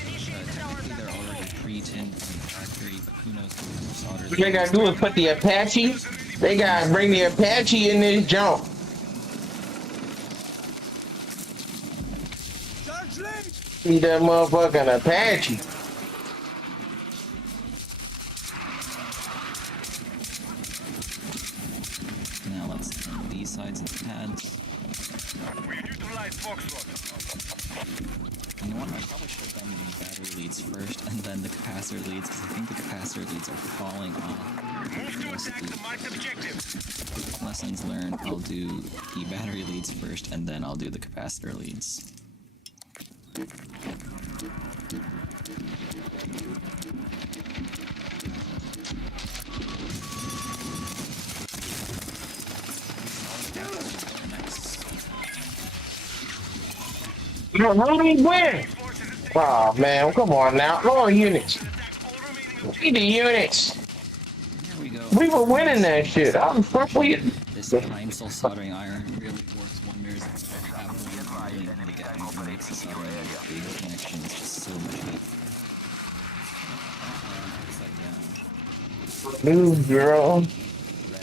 Technically they're already pre-tinned from the factory, but who knows what more solder What they gotta do is put the Apache. They gotta bring the Apache in this jump. See that motherfucking Apache. Now let's tin these sides of the pads. We neutralize Foxtrot. You know what, I probably should have done the battery leads first and then the capacitor leads, because I think the capacitor leads are falling off. Move to attack the marked objective. Lessons learned, I'll do the battery leads first and then I'll do the capacitor leads. You really win. Oh man, come on now. More units. Need the units. Here we go. We were winning that shit. How the fuck we? This time still soldering iron really works wonders. I have one really get and makes the soldering iron big connections just so much easier. Move, girl. Red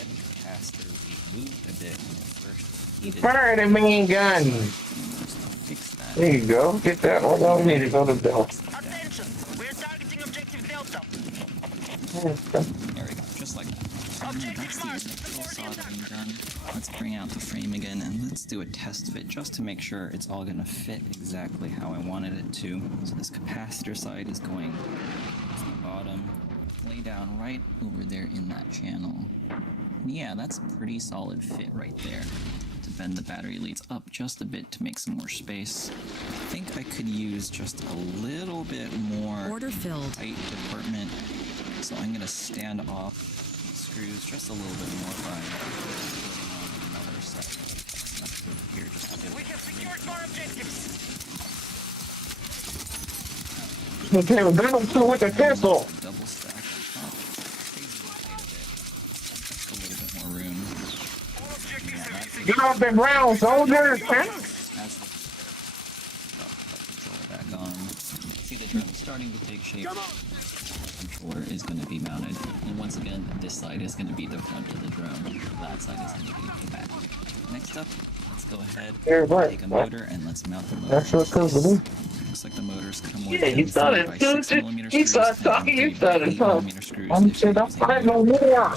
capacitor we moved a bit when it first heated. Fire the main gun. Fix that. There you go. Get that one. Don't need to go to Bill. Attention! We're targeting objective Delta. There we go, just like that. Objective That's the marked. initial soldering done. Let's bring out the frame again and let's do a test fit just to make sure it's all gonna fit exactly how I wanted it to. So this capacitor side is going to the bottom, lay down right over there in that channel. And yeah, that's a pretty solid fit right there. To bend the battery leads up just a bit to make some more space. I think I could use just a little bit more Order filled. tight department. So I'm gonna stand off screws just a little bit more by another set. Up to here just a bit. We have secured more objectives. Okay, we're going through with the pistol. Double stack on top. Crazy tight a bit. Just a little bit more room. Get off the ground, soldiers. That's the controller back on. See the drum starting to take shape. The controller is going to be mounted. And once again, this side is going to be the front of the drone. That side is going to be the back. Next up, let's go ahead, take a motor, and let's mount the motor. That's what comes with me. Looks like the motors come with Yeah, you started. 5.6mm You started talking. You started talking. 3mm screws. I'm shit. I'm fighting no more.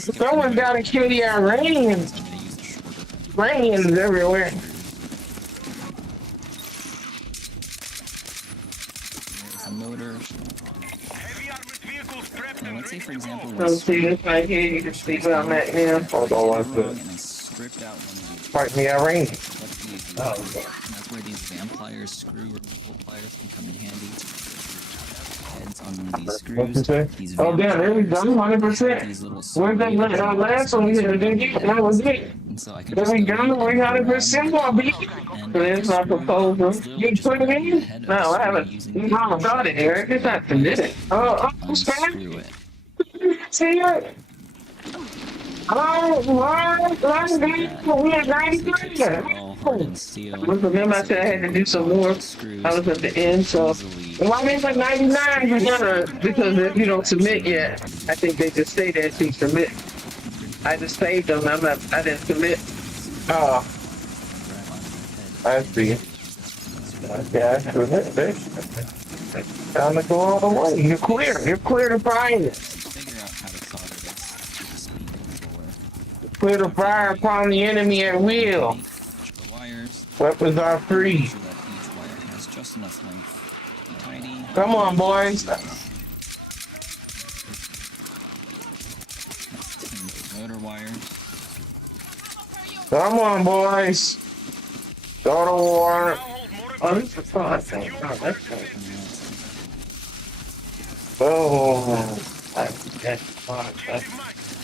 Someone's got to kill the Iranians. Iranians everywhere. There's a motor. Heavy armored vehicles prepped Now, and let's say, ready for to example, go. we So see this right here, you can see where I'm at now. Hold on one and second. I stripped out one of these. Fight the Iranians. What's these? Oh, And that's where these vamp pliers, screw or pull pliers can come in handy. heads on one of these What you screws. say? These Oh, damn, there we go, these 100%. little Where's that last one we had to do? That was it. and so I can There just we go go, in and grab 300% more, the bitch. top end So of there's the my screw. proposal. It's literally You just put it grabbing the in? head of No, the I screw haven't. using You the know about it, Eric. It's not committed. Oh, unscrew it. see it? Oh, what? Last day, we had 93. All hardened steel. Remember I said I had to do some more. I was at the end, so Why they put 99? because if you don't submit yet, I think they just say that you submit. I just saved them. I didn't submit. Oh, I see. Okay, I submit, bitch. Time to go all the way. You're clear. You're clear to find it. Figure out how to solder this speed controller. Clear to fire upon the enemy at will. The wires. Weapons are free. Make sure that each wire has just enough length. Tidy. Come on, boys. That's 10 motor wires. Come on, boys. Go to war. Oh, this is fun. Oh, that's good. Oh. That's fun. That's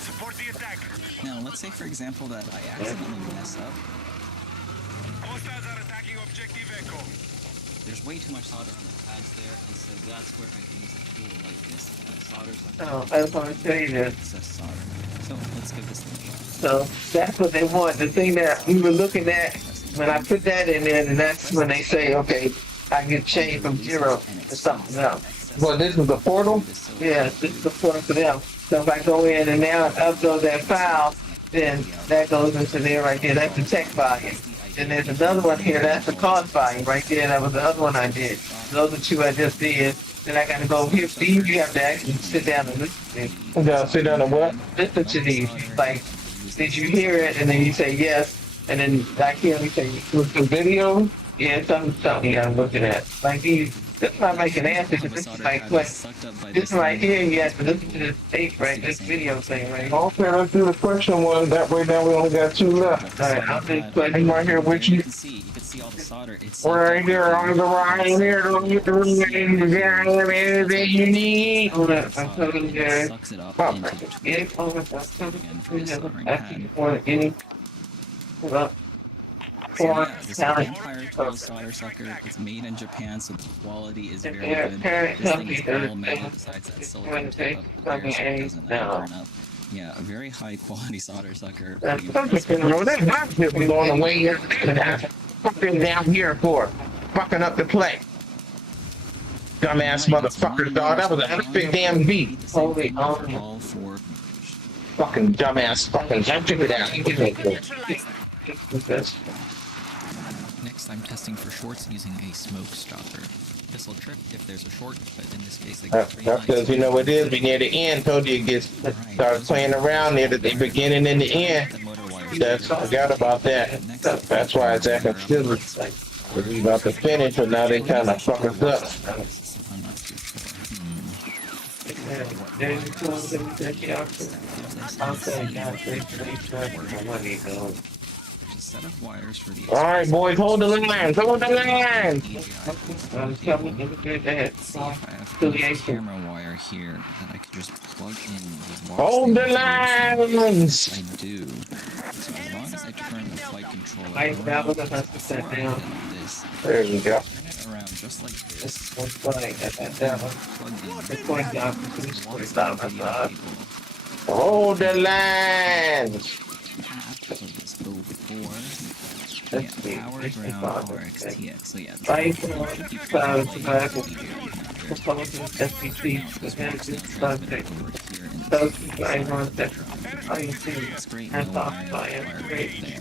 Support the attack. Now, let's say, for example, that I accidentally mess up. Hostiles are attacking objective Echo. There's way too much solder on the pads there, and so that's where I can use a tool like this that solders on Oh, I was going to tell you that. excess solder. So let's give this thing a shot. So that's what they want. The thing that we were looking at, when I put that in there, and that's when they say, okay, I can change from 0 to something else. Well, this is the portal? Yeah, this is the point for them. So if I go in and now upload that file, then that goes into there right there. That's the text volume. And there's another one here. That's the cause volume right there. That was the other one I did. Those are two I just did. Then I got to go here. These you have to actually sit down and listen to. You gotta sit down and what? Listen to these. Like, did you hear it? And then you say yes. And then like here we say, With the video? yeah, something you gotta look at. Like these. This is not making answers. This is like what? This right here, you have to listen to this tape, right? This video thing, right? Okay, let's do the question one. That way now we only got 2 left. Alright, I'll do the I'm question. right here with you. You can see all the solder. It's Right there on the right here. Don't get the everything you need. Hold up, I'm telling you guys. sucks it up Oh. into the If over, I'm telling again for you, the soldering asking pad. for any. Hold up. So For yeah, this talent. Empire 12 solder sucker. It's made in Japan, so the quality is very Yeah, good. parent This thing company is does all metal things. besides that It's silicone going to take tip up there, so something it doesn't now. burn up. Yeah, a very high quality solder sucker. That's Pretty something impressive. to know. That box hit was on the way here. Fucking down here for fucking up the play. Dumbass motherfuckers, dog. That was a big damn beat. Holy For all 4 Fucking dumbass fucking. Check it out. Next, I'm testing for shorts using a smoke stopper. This will trip if there's a short, but in this case, I got 3 That's because you know what it is. We near the end. Told you it gets starts playing around near the beginning and the end. The motor wire. That's forgot about that. That's why it's acting silly. We about to finish, but now they kind of fuck us up. I'm not too sure. There's two of them that you have to. I'll say, God, they money go. There's a set of wires for the All right, boys, hold the line. Hold the line. I'm coming in the that. See if I have a camera wire here that I could just plug in these wires. Hold the lines. I do. So as long as I turn the flight controller I around traveled the best to set before I down. hit this, There you go. turn it around just like this. This one's funny. That one. Plug in. It's going down to the story stop. I thought. Hold the lines. Half of this 04. Let's see. Yeah, power This is ground fine. RXTX. So yeah, Right, this cloud, tobacco, is proposal, SPC, the management, subject, over here in those I want that. I see. It's great, And no talk wire, by it. wire Great. right there.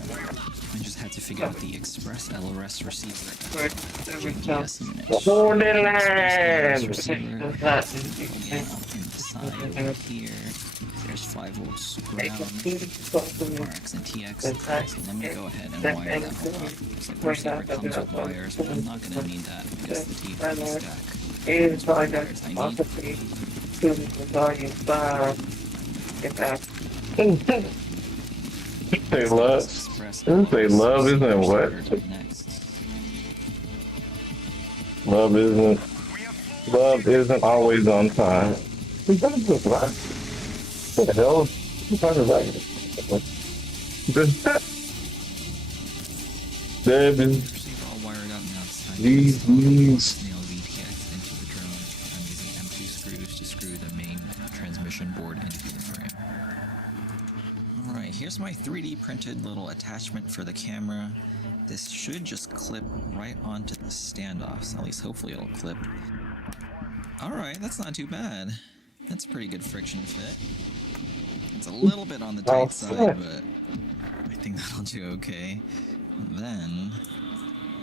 I just had to figure out the express LRS receiver. Every time. GPS unit. Hold the LRS lines. receiver. Does not. And inside here, there's 5 volts ground, RX and TX. So let me go ahead and wire that all up. So of course it comes with wires, but I'm not going to need that because the tape is stack. Is like that philosophy to the volume style. If I They love. Express Didn't say love isn't what? next. Love isn't. We have full Love isn't always on time. What the hell? What you talking about? Devin, All wired up now. It's time to these. nail VTX into the drone. I'm using M2 screws to screw the main transmission board into the frame. Alright, here's my 3D printed little attachment for the camera. This should just clip right onto the standoffs. At least hopefully it'll clip. Alright, that's not too bad. That's a pretty good friction fit. It's a little bit on the tight side, but I think that'll do okay. And then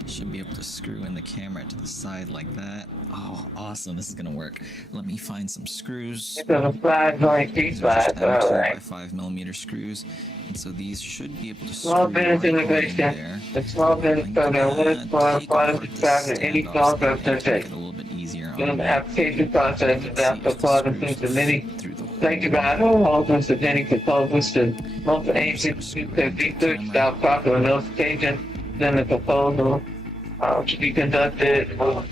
should be able to screw in the camera to the side like that. Oh, awesome! This is gonna work. Let me find some screws. It's on a slide, going T slide, alright. 5mm screws, and so these should be able to Small screw business right on in innovation. there. The small business program will qualify to subscribe to any software Make it a project. little bit easier In on the me. application process is after qualifying to many Through the Thank you, God. Proposals to any proposals to multiple agencies to research without proper notification. Then the proposal to be conducted. There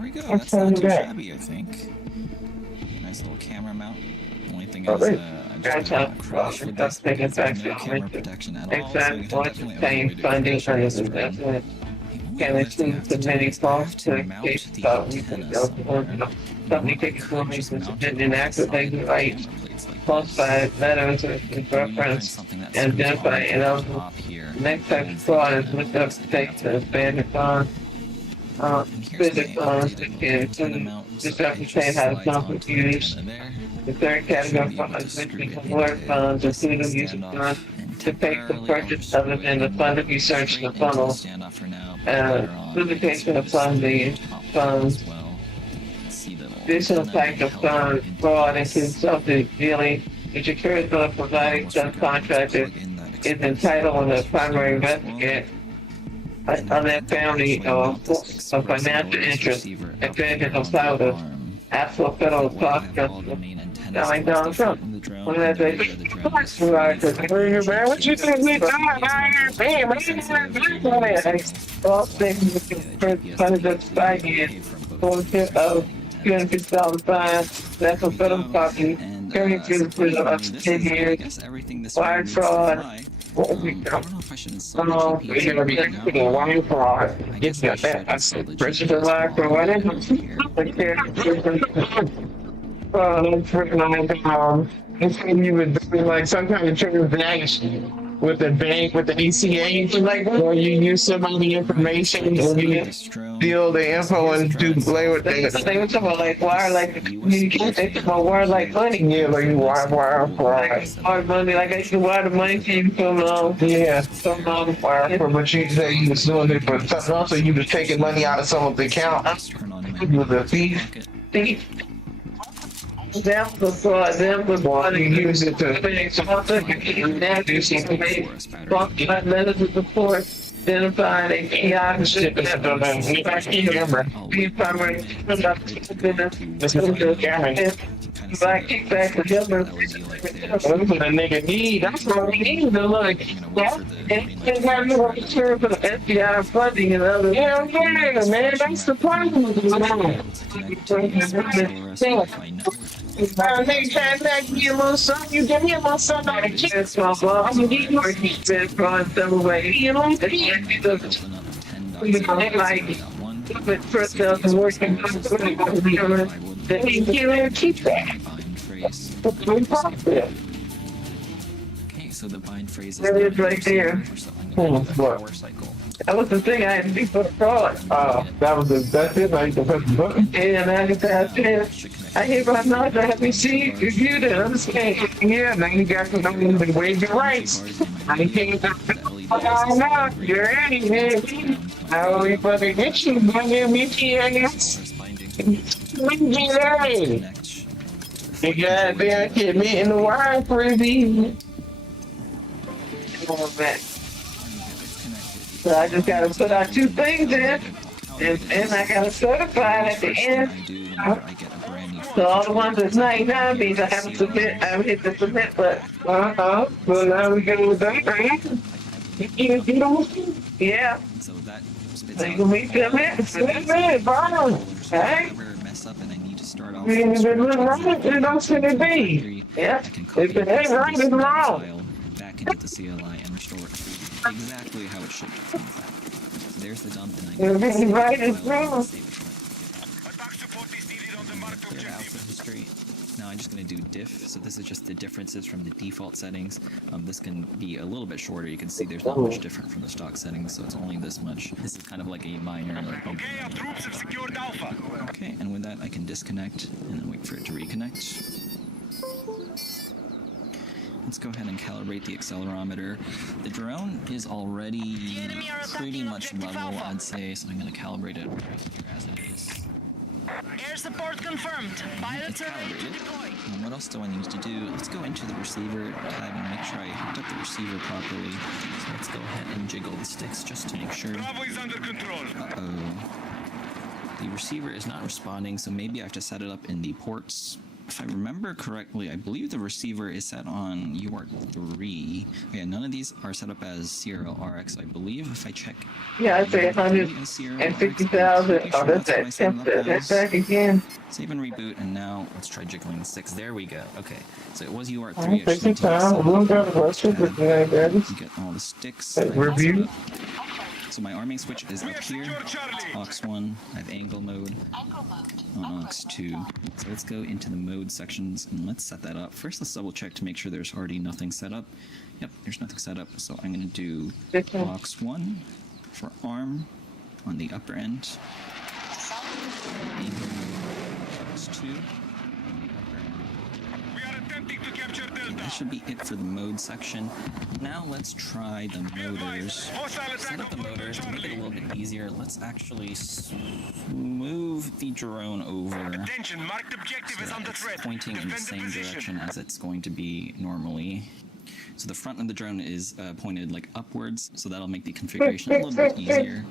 we go. That's not too shabby, I think. Nice little camera mount. Only thing is, I'm just gonna crash with this because there's no camera protection at all. So you can definitely avoid funding for this crashing. investment. The Can only it thing I choose have the to do many is I have forms to to mount case the about antenna somewhere. Company taking forms and inadequate rights, falsified letters with reference, and identify and also next type of fraud is looked up to take to abandoned funds. Physics funds that can just ascertain how the funds are used. The third category of funds is convert funds, including using funds to pay for purchase other than the fund of research in the funnel. Duplication of funding funds. Additional type of fund fraud includes something dealing with your current fund providing subcontractor is entitled on the primary investigate on their family or financial interest and failure to comply with the actual federal cost justice. Sound like Donald Trump. When I say, what you think we all things punishment 5 years, ownership of $250 fine, that's a federal property, carrying to the prison up to 10 years, wire fraud. I don't know if I should install the GPS now. Wire fraud. I guess I should I install the said, Christopher wire fraud. It's when you would do like some kind of transaction with the bank, with the ECA, or you use somebody's information, or you steal the info and do play with They that. were talking about like wire, like communication, they talking about wire like money. Yeah, like you wire fraud. Like wire money, like I used to wire the money came from Yeah. wire. But you say you was doing it for something else, or you was taking money out of someone's account. Turn on my You was a thief. pocket. Them for fraud, them for fraud. You use it to. Letters of support, identifying API, shit, be primary, like kickback for government. What a nigga need? That's what we need to look. And have you return for the FBI funding and other. Yeah, man, that's the problem. Nigga trying to give you a little something, you give me a little something. That's my boss. I'm going to spend fraud some way. You know, like, first doesn't work. That he can't keep that. Okay, so the bind phrase is There it is right there. power cycle. That was the thing I had to do for the fraud. That's it, like the first book. And I just said, I hereby acknowledge I have received, reviewed, and understand. Yeah, now you got to know the waive your rights. I can't. Oh, no, you're ready, man. How we fucking get you, man? Meet you, ass. You got there, get me in the wire for me. So I just gotta put out 2 things in, and I gotta certify it at the end. So all the ones that's 99 means I haven't hit the submit button. Well, now we get with that, right? Yeah. So that spits They out gonna be 10 minutes, 10 minutes, bro. Hey? Ever mess up and I need to start off I mean, from if it scratch look right, exactly it don't how should it it came from the be. factory, Yeah. I can copy If and it ain't paste right, this it's wrong. file back into the CLI and restore it to exactly how it should be from the factory. So there's the dump, and I If can it save ain't the right, it's file and wrong. save it. Attack support is needed on the marked Clear the output objective. history. Now I'm just going to do diff. So this is just the differences from the default settings. This can be a little bit shorter. You can see there's not much different from the stock settings, so it's only this much. This is kind of like a minor. Okay, our troops have secured Alpha. Okay, and with that I can disconnect and then wait for it to reconnect. Let's go ahead and calibrate the accelerometer. The drone is already pretty much level, I'd say, so I'm going to calibrate it right here as it is. Air support confirmed. Pilots are ready to Calibrated. deploy. And what else do I need to do? Let's go into the receiver tab and make sure I hooked up the receiver properly. So let's go ahead and jiggle the sticks just to make sure. Bravo is under control. Uh-oh. The receiver is not responding, so maybe I have to set it up in the ports. If I remember correctly, I believe the receiver is set on UART3. Okay, none of these are set up as Sierra RX, I believe. If I check... Yeah, I'd say 150,000. Oh, that's that template. That's back again. Save and reboot, and now let's try jiggling the sticks. There we go. Okay, so it was UART3. I'm taking time. We'll go to the super tonight, baby. Get all the sticks. Review. So my arming switch is up here. Aux 1, I have angle mode on aux 2. So let's go into the mode sections and let's set that up. First, let's double check to make sure there's already nothing set up. Yep, there's nothing set up. So I'm going to do aux 1 for arm on the upper end. Angle mode aux 2. That should be it for the mode section. Now let's try the motors. Set up the motors to make it a little bit easier. Let's actually move the drone over. Attention, marked objective is under threat. Pointing in the same direction as it's going to be normally. So the front of the drone is pointed like upwards, so that'll make the configuration a little bit easier.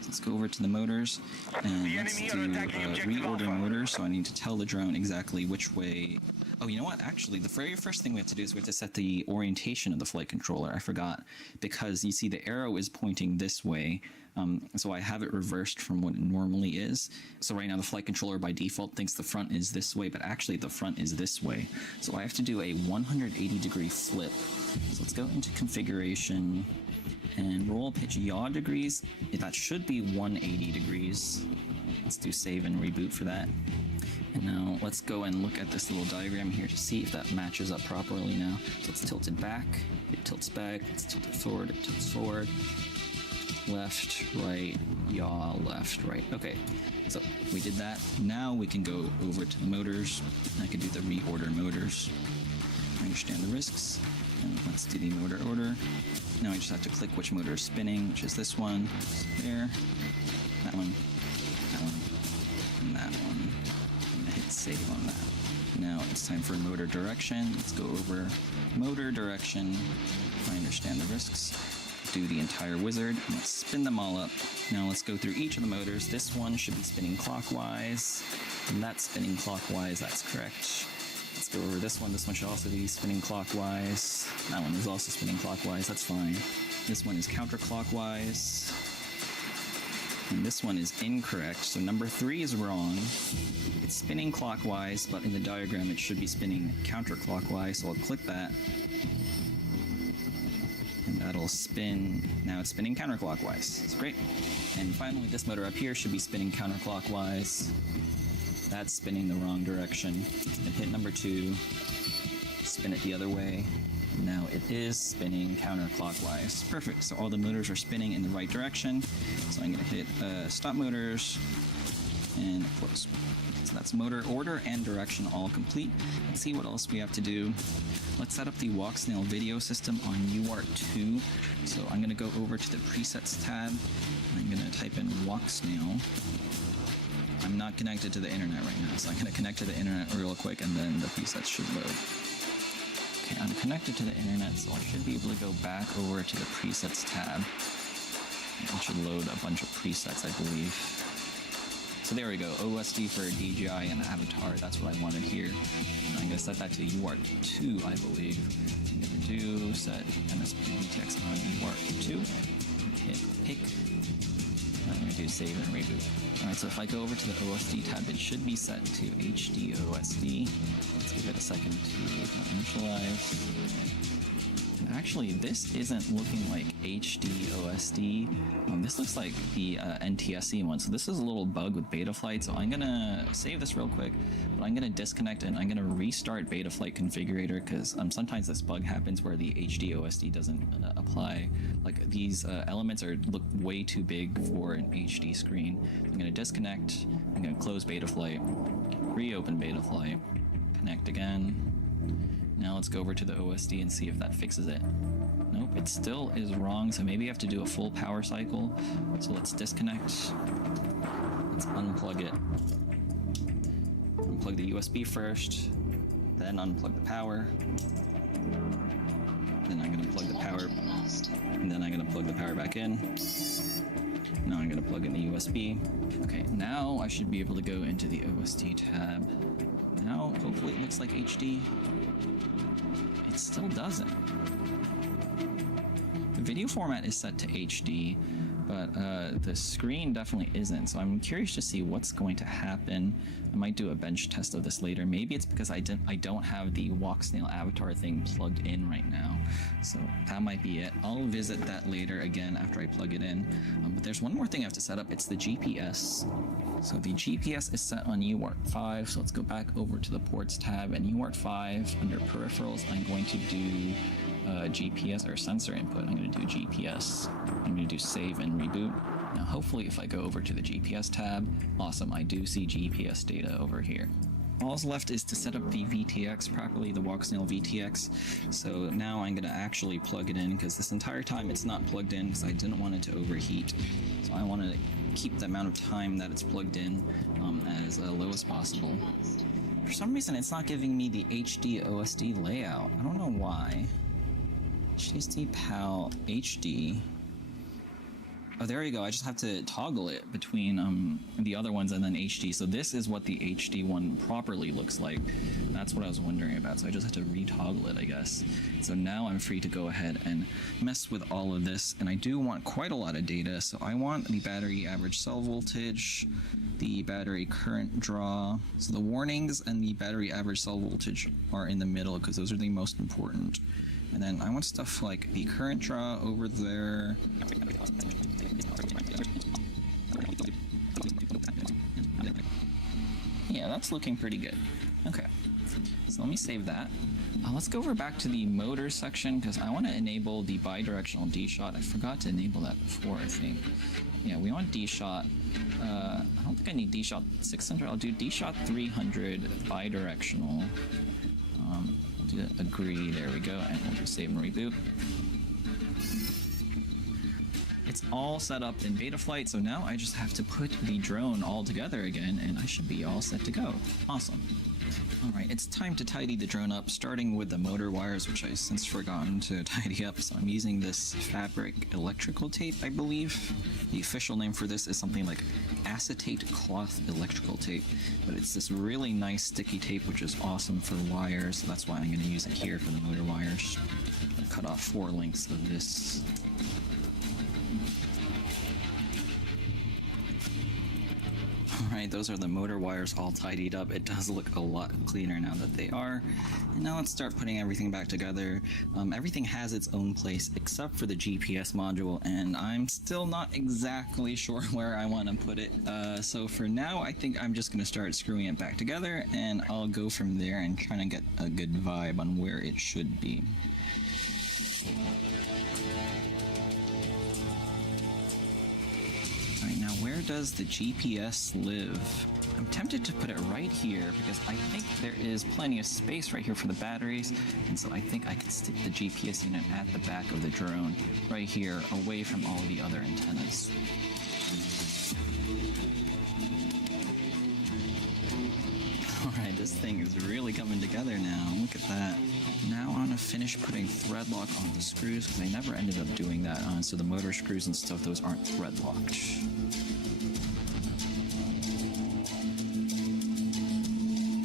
So let's go over to the motors, and let's do reorder motors, so I need to tell the drone exactly which way... Oh, you know what? Actually, the very first thing we have to do is we have to set the orientation of the flight controller. I forgot, because you see the arrow is pointing this way, so I have it reversed from what it normally is. So right now the flight controller by default thinks the front is this way, but actually the front is this way. So I have to do a 180-degree flip. So let's go into configuration and roll pitch yaw degrees. That should be 180 degrees. Let's do save and reboot for that. And now let's go and look at this little diagram here to see if that matches up properly now. So let's tilt it back, it tilts back, let's tilt it forward, it tilts forward. Left, right, yaw, left, right. Okay, so we did that. Now we can go over to the motors. I can do the reorder motors. I understand the risks. And let's do the motor order. Now I just have to click which motor is spinning, which is this one, there, that one, and that one. And hit save on that. Now it's time for motor direction. Let's go over motor direction. I understand the risks. Do the entire wizard, and let's spin them all up. Now let's go through each of the motors. This one should be spinning clockwise, and that's spinning clockwise, that's correct. Let's go over this one. This one should also be spinning clockwise. That one is also spinning clockwise, that's fine. This one is counterclockwise. And this one is incorrect, so number 3 is wrong. It's spinning clockwise, but in the diagram it should be spinning counterclockwise, so I'll click that. And that'll spin, now it's spinning counterclockwise. It's great. And finally, this motor up here should be spinning counterclockwise. That's spinning the wrong direction. And hit number 2, spin it the other way. Now it is spinning counterclockwise. Perfect, so all the motors are spinning in the right direction. So I'm gonna hit stop motors and close. So that's motor order and direction all complete. Let's see what else we have to do. Let's set up the WalkSnail video system on UART2. So I'm gonna go over to the presets tab. I'm gonna type in WalkSnail. I'm not connected to the internet right now, so I'm gonna connect to the internet real quick and then the presets should load. Okay, I'm connected to the internet, so I should be able to go back over to the presets tab. It should load a bunch of presets, I believe. So there we go, OSD for DJI and Avatar, that's what I wanted here. And I'm gonna set that to UART2, I believe. I'm gonna do set MSP TX on UART2. Hit pick I'm going to do save and reboot. Alright, so if I go over to the OSD tab, it should be set to HD OSD. Let's give it a second to initialize. Actually, this isn't looking like HD OSD. This looks like the NTSC one. So this is a little bug with Betaflight. So I'm gonna save this real quick, but I'm gonna disconnect and I'm gonna restart Betaflight configurator because sometimes this bug happens where the HD OSD doesn't apply. Like these elements look way too big for an HD screen. I'm gonna disconnect. I'm gonna close Betaflight, reopen Betaflight, connect again. Now let's go over to the OSD and see if that fixes it. Nope, it still is wrong, so maybe I have to do a full power cycle. So let's disconnect. Let's unplug it. Unplug the USB first, then unplug the power. Then I'm gonna plug the power, and then I'm gonna plug the power back in. Now I'm gonna plug in the USB. Okay, now I should be able to go into the OSD tab. Now, hopefully it looks like HD. It still doesn't. The video format is set to HD, but the screen definitely isn't. So I'm curious to see what's going to happen. I might do a bench test of this later. Maybe it's because I don't have the walk snail avatar thing plugged in right now. So that might be it. I'll visit that later again after I plug it in. But there's one more thing I have to set up. It's the GPS. So the GPS is set on UART 5. So let's go back over to the ports tab, and UART 5 under peripherals, I'm going to do GPS or sensor input. I'm going to do GPS. I'm going to do save and reboot. Now hopefully if I go over to the GPS tab, awesome, I do see GPS data over here. All's left is to set up the VTX properly, the WalkSnail VTX. So now I'm going to actually plug it in because this entire time it's not plugged in because I didn't want it to overheat. So I want to keep the amount of time that it's plugged in as low as possible. For some reason it's not giving me the HD OSD layout. I don't know why. HDSD PAL HD. Oh, there you go. I just have to toggle it between the other ones and then HD. So this is what the HD one properly looks like. That's what I was wondering about. So I just have to retoggle it, I guess. So now I'm free to go ahead and mess with all of this. And I do want quite a lot of data. So I want the battery average cell voltage, the battery current draw. So the warnings and the battery average cell voltage are in the middle because those are the most important. And then I want stuff like the current draw over there. Yeah, that's looking pretty good. Okay, so let me save that. Let's go over back to the motor section because I want to enable the bidirectional D-shot. I forgot to enable that before, I think. Yeah, we want D-shot. I don't think I need D-shot 600. I'll do D-shot 300 bidirectional. Do agree, there we go, and we'll do save and reboot. It's all set up in Betaflight, so now I just have to put the drone all together again, and I should be all set to go. Awesome. Alright, it's time to tidy the drone up, starting with the motor wires, which I since forgotten to tidy up, so I'm using this fabric electrical tape, I believe. The official name for this is something like acetate cloth electrical tape, but it's this really nice sticky tape, which is awesome for wires, so that's why I'm going to use it here for the motor wires. I'm going to cut off 4 lengths of this. Alright, those are the motor wires all tidied up. It does look a lot cleaner now that they are. And now let's start putting everything back together. Everything has its own place except for the GPS module, and I'm still not exactly sure where I want to put it. So for now, I think I'm just going to start screwing it back together, and I'll go from there and try to get a good vibe on where it should be. Now, where does the GPS live? I'm tempted to put it right here because I think there is plenty of space right here for the batteries, and so I think I could stick the GPS unit at the back of the drone, right here, away from all the other antennas. Alright, this thing is really coming together now. Look at that. Now I want to finish putting thread lock on the screws because I never ended up doing that. So the motor screws and stuff, those aren't thread locked.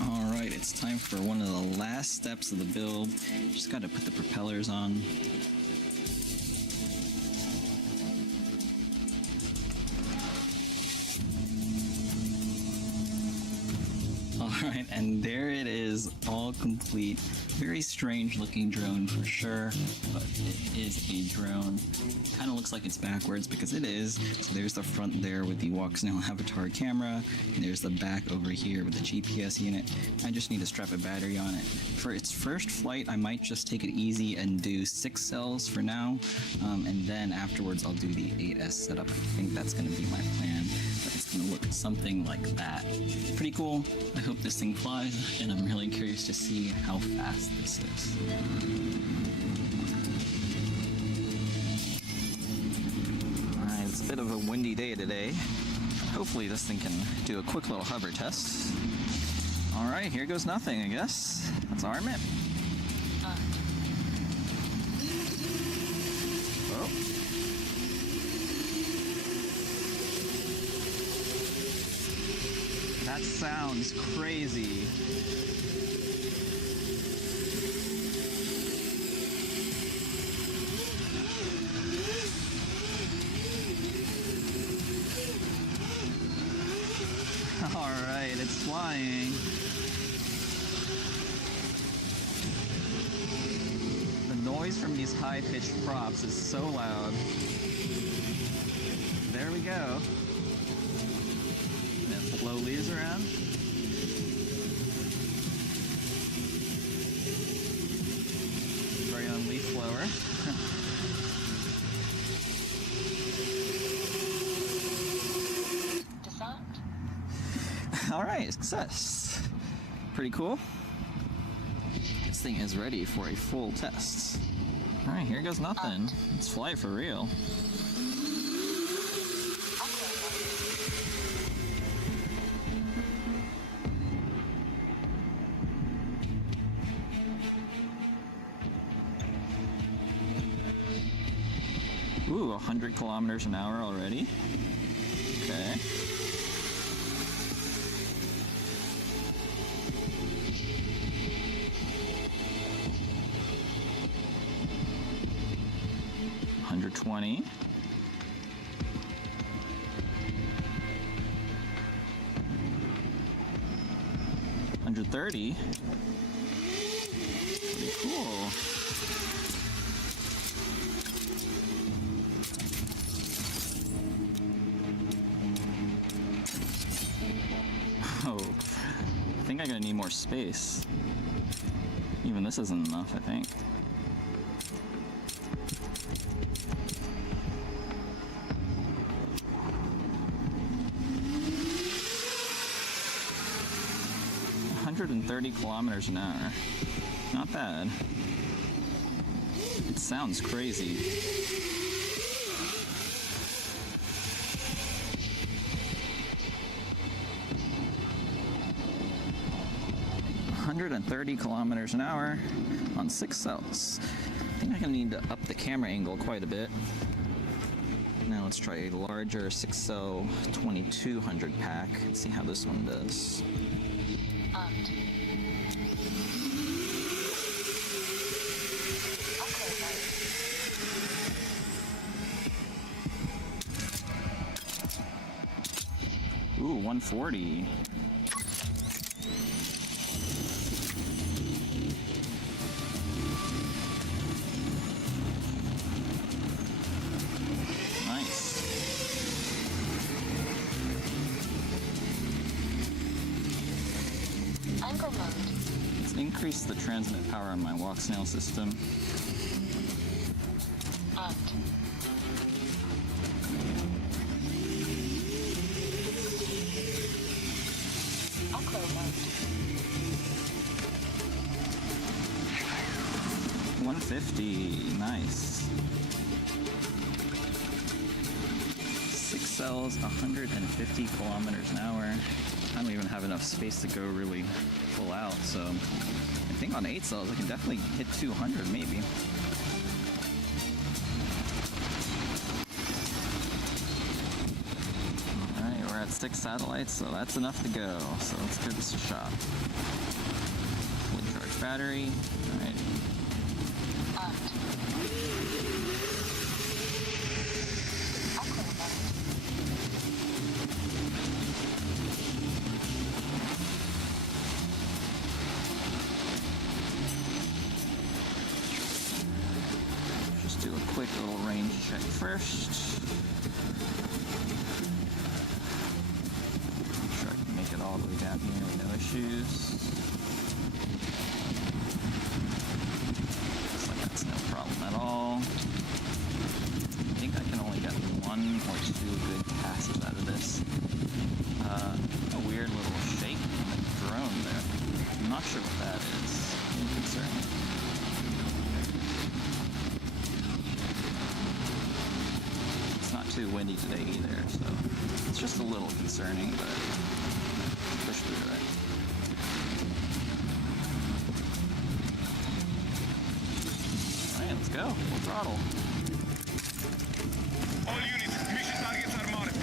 Alright, it's time for one of the last steps of the build. Just got to put the propellers on. Alright, and there it is, all complete. Very strange looking drone for sure, but it is a drone. Kind of looks like it's backwards because it is. So there's the front there with the Walksnail avatar camera, and there's the back over here with the GPS unit. I just need to strap a battery on it. For its first flight, I might just take it easy and do 6 cells for now, and then afterwards I'll do the 8S setup. I think that's going to be my plan, but it's going to look something like that. Pretty cool. I hope this thing flies, and I'm really curious to see how fast this is. Alright, it's a bit of a windy day today. Hopefully this thing can do a quick little hover test. Alright, here goes nothing, I guess. Let's arm it. Oh. That sounds crazy. Alright, it's flying. The noise from these high-pitched props is so loud. There we go. And it slowly around. Very on leaf blower. Alright, success. Pretty cool. This thing is ready for a full test. Alright, here goes nothing. Let's fly for real. Ooh, 100 kilometers an hour already. Okay. $120. $130. Pretty cool. Oh, I think I'm gonna need more space. Even this isn't enough, I think. $130 an hour. Not bad. It sounds crazy. $130 an hour on 6 cells. I think I'm gonna need to up the camera angle quite a bit. Now let's try a larger 6 cell 2200 pack and see how this one does. Ooh, 140. Nice. Anchor mode. Let's increase the transmit power on my Walksnail system. Anchor mode. 150. Nice. 6 cells, 150 kilometers an hour. I don't even have enough space to go really full out, so I think on 8 cells I can definitely hit 200 maybe. Alright, we're at 6 satellites, so that's enough to go. So let's give this a shot. Fully charged battery. Alright. first. Make sure I can make it all the way down here with no issues. Looks like that's no problem at all. I think I can only get 1 or 2 good passes out of this. A weird little shake in the drone there. I'm not sure what that is. I'm concerned. It's not too windy today either, so it's just a little concerning, but push through it. Alright, let's go. Full throttle. All units, mission targets are marked.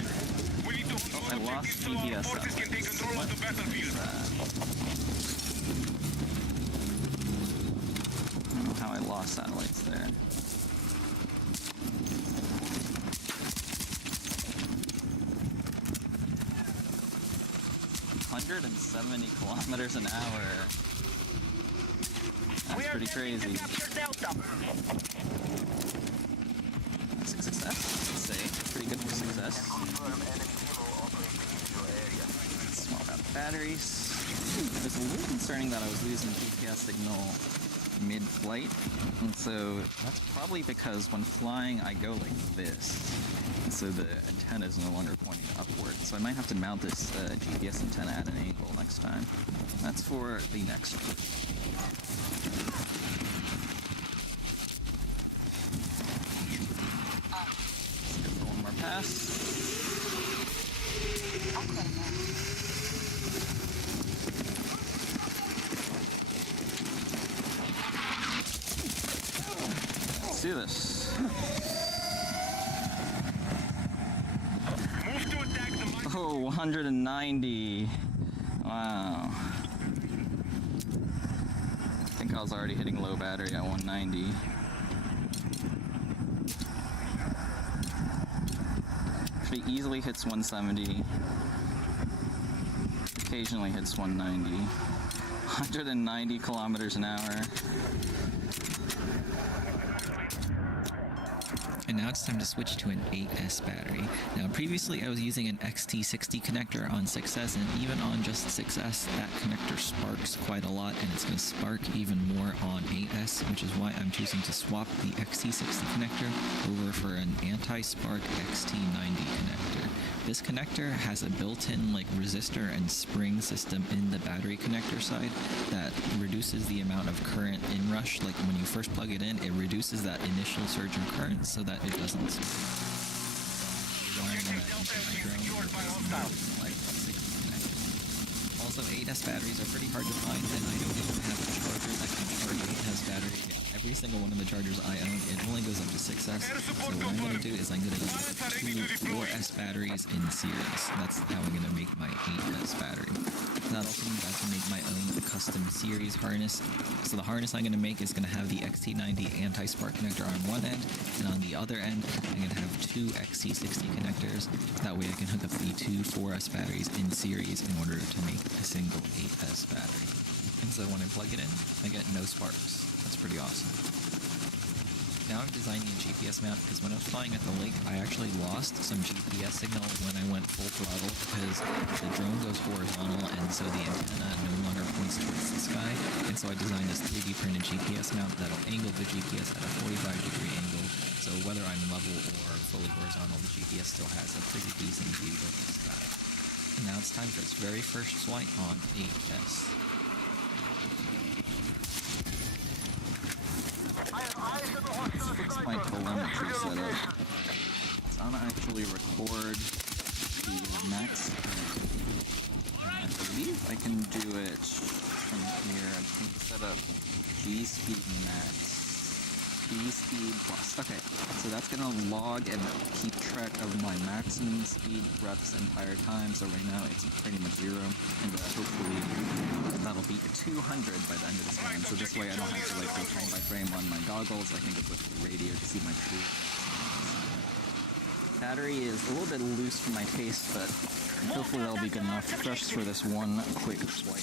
We need to hold I lost objectives so our GPS forces can take control of the battlefield. I don't know how I lost satellites there. "170 kilometers an hour." That's pretty crazy. That's a success, let's say. Pretty good for success. Swap out the batteries. It was a little concerning that I was losing GPS signal mid-flight, and so that's probably because when flying I go like this, and so the antenna is no longer pointing upward. So I might have to mount this GPS antenna at an angle next time. That's for the next one. Let's go for one more pass. Let's do this. Move to attack the mine. Oh, 190. Wow. I think I was already hitting low battery at 190. Actually easily hits 170. Occasionally hits 190. 190 kilometers an hour. And now it's time to switch to an 8S battery. Now previously I was using an XT60 connector on 6S, and even on just 6S that connector sparks quite a lot, and it's going to spark even more on 8S, which is why I'm choosing to swap the XT60 connector over for an anti-spark XT90 connector. This connector has a built-in like resistor and spring system in the battery connector side that reduces the amount of current inrush. Like when you first plug it in, it reduces that initial surge of current so that it doesn't Also, 8S batteries are pretty hard to find, and I don't even have a charger that can charge 8S battery. Every single one of the chargers I own, it only goes up to 6S. So what I'm going to do is I'm going to use 2 4S batteries in series. That's how I'm going to make my 8S battery. That also means I can make my own custom series harness. So the harness I'm going to make is going to have the XT90 anti-spark connector on one end, and on the other end, I'm going to have 2 XT60 connectors. That way I can hook up the 2 4S batteries in series in order to make a single 8S battery. And so when I plug it in, I get no sparks. That's pretty awesome. Now I'm designing a GPS mount because when I was flying at the lake, I actually lost some GPS signal when I went full throttle because the drone goes horizontal, and so the antenna no longer points towards the sky. And so I designed this 3D printed GPS mount that'll angle the GPS at a 45-degree angle. So whether I'm level or fully horizontal, the GPS still has a pretty decent view of the sky. And now it's time for its very first flight on 8S. Fix my telemetry setup. It's on actually record the max. I believe I can do it from here. I can set up G speed max. B speed plus. Okay, so that's gonna log and keep track of my maximum speed throughout this entire time. So right now it's pretty much 0, and hopefully that'll be 200 by the end of this time. So this way I don't have to like go frame by frame on my goggles. I can just look at the radio to see my true. Battery is a little bit loose for my taste, but hopefully that'll be good enough just for this one quick flight.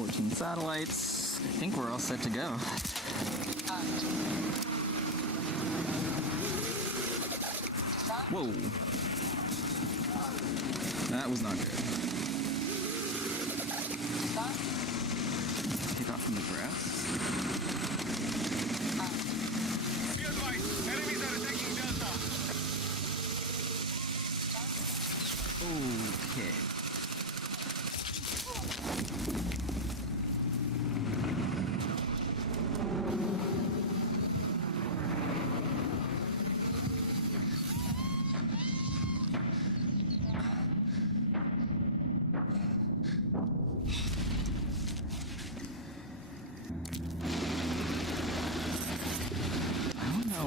14 satellites. I think we're all set to go. Whoa. That was not good. Take off from the grass. Be advised, enemies are attacking Delta. Okay.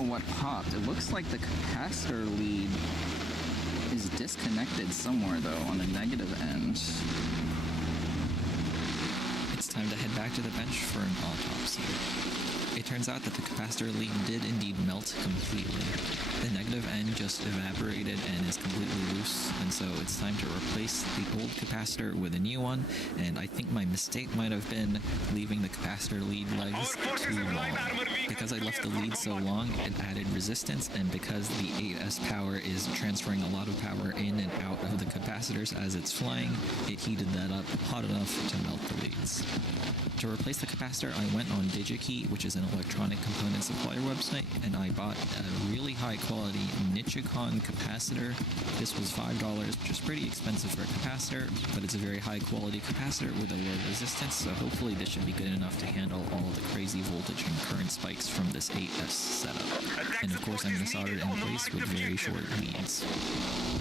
What popped. It looks like the capacitor lead is disconnected somewhere though on the negative end. It's time to head back to the bench for an autopsy. It turns out that the capacitor lead did indeed melt completely. The negative end just evaporated and is completely loose, and so it's time to replace the old capacitor with a new one, and I think my mistake might have been leaving the capacitor lead legs too long. Because I left the lead so long, it added resistance, and because the 8S power is transferring a lot of power in and out of the capacitors as it's flying, it heated that up hot enough to melt the leads. To replace the capacitor, I went on DigiKey, which is an electronic component supplier website, and I bought a really high quality Nichicon capacitor. This was $5, which is pretty expensive for a capacitor, but it's a very high quality capacitor with a low resistance, so hopefully this should be good enough to handle all the crazy voltage and current spikes from this 8S setup. And of course I'm going to solder it in place with very short leads.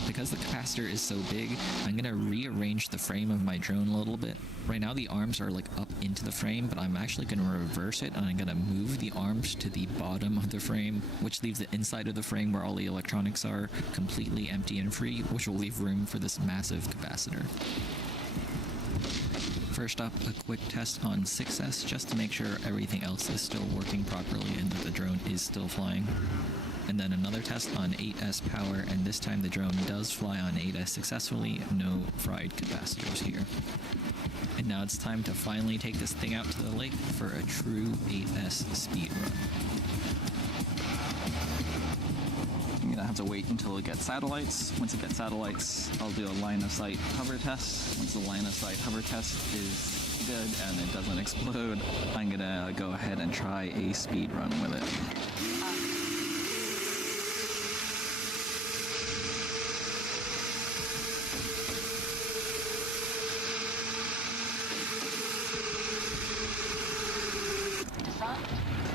Because the capacitor is so big, I'm going to rearrange the frame of my drone a little bit. Right now the arms are like up into the frame, but I'm actually going to reverse it, and I'm going to move the arms to the bottom of the frame, which leaves the inside of the frame where all the electronics are completely empty and free, which will leave room for this massive capacitor. First up, a quick test on 6S just to make sure everything else is still working properly and that the drone is still flying. And then another test on 8S power, and this time the drone does fly on 8S successfully, no fried capacitors here. And now it's time to finally take this thing out to the lake for a true 8S speed run. I'm gonna have to wait until it gets satellites. Once it gets satellites, I'll do a line of sight hover test. Once the line of sight hover test is good and it doesn't explode, I'm gonna go ahead and try a speed run with it.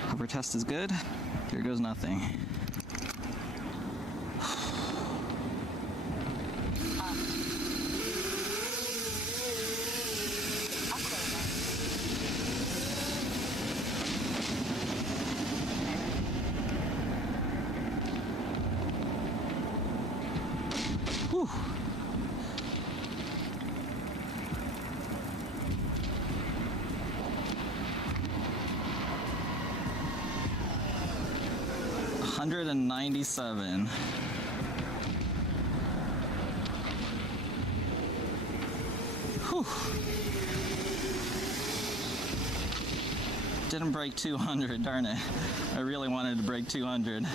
Hover test is good. Here goes nothing. Whew. $197. Whew. Didn't break 200, darn it. I really wanted to break 200.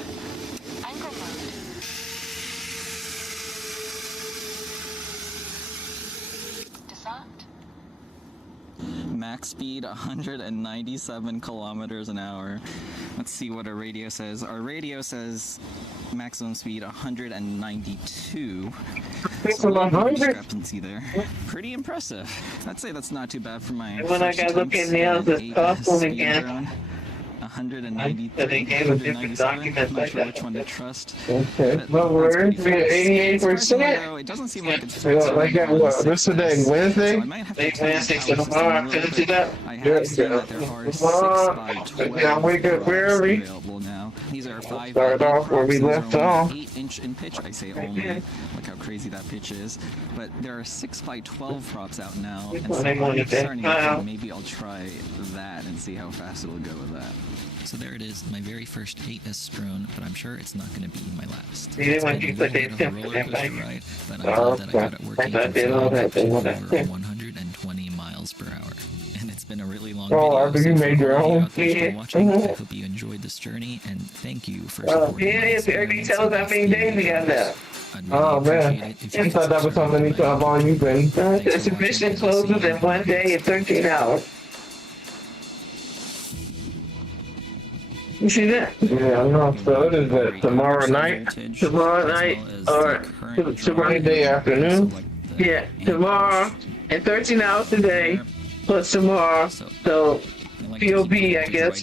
Max speed 197 kilometers an hour. Let's see what our radio says. Our radio says maximum speed 192. So a little discrepancy there. Pretty impressive. I'd say that's not too bad for my when I got looking now, the tough one again. 190. They gave a different document not like sure that. which one to trust. Okay, but we're at 88%. It doesn't seem like it's Like that, what? What's today? Wednesday? Wednesday, so tomorrow, finish it up. I have seen that there are 6 by 12 Yeah, wake up early. available now. These are 5 Start off where we left off. 8-inch in pitch. I say only. Look how crazy that pitch is. But there are 6 by 12 props out now, and so I'm starting to think maybe I'll try that and see how fast it'll go with that. So there it is, my very first 8S drone, but I'm sure it's not going to be my last. It's been a little bit of a roller coaster ride, but I'm glad that I got it working and flying for over 120 miles per hour. And it's been a really long Oh, video. after you made your own. Out there still watching, I hope you enjoyed this journey, and thank you for supporting Yeah, my if you already experiments tell us how many days we got left. I'd really Oh man, appreciate it if you I could thought that was subscribe something to you my could have on you, Ben. The submission closes in 1 day and 13 hours. You see that? Yeah, I know. So it is tomorrow night. Tomorrow night or tomorrow Friday afternoon. Yeah, tomorrow and 13 hours today plus tomorrow. So POB, I guess.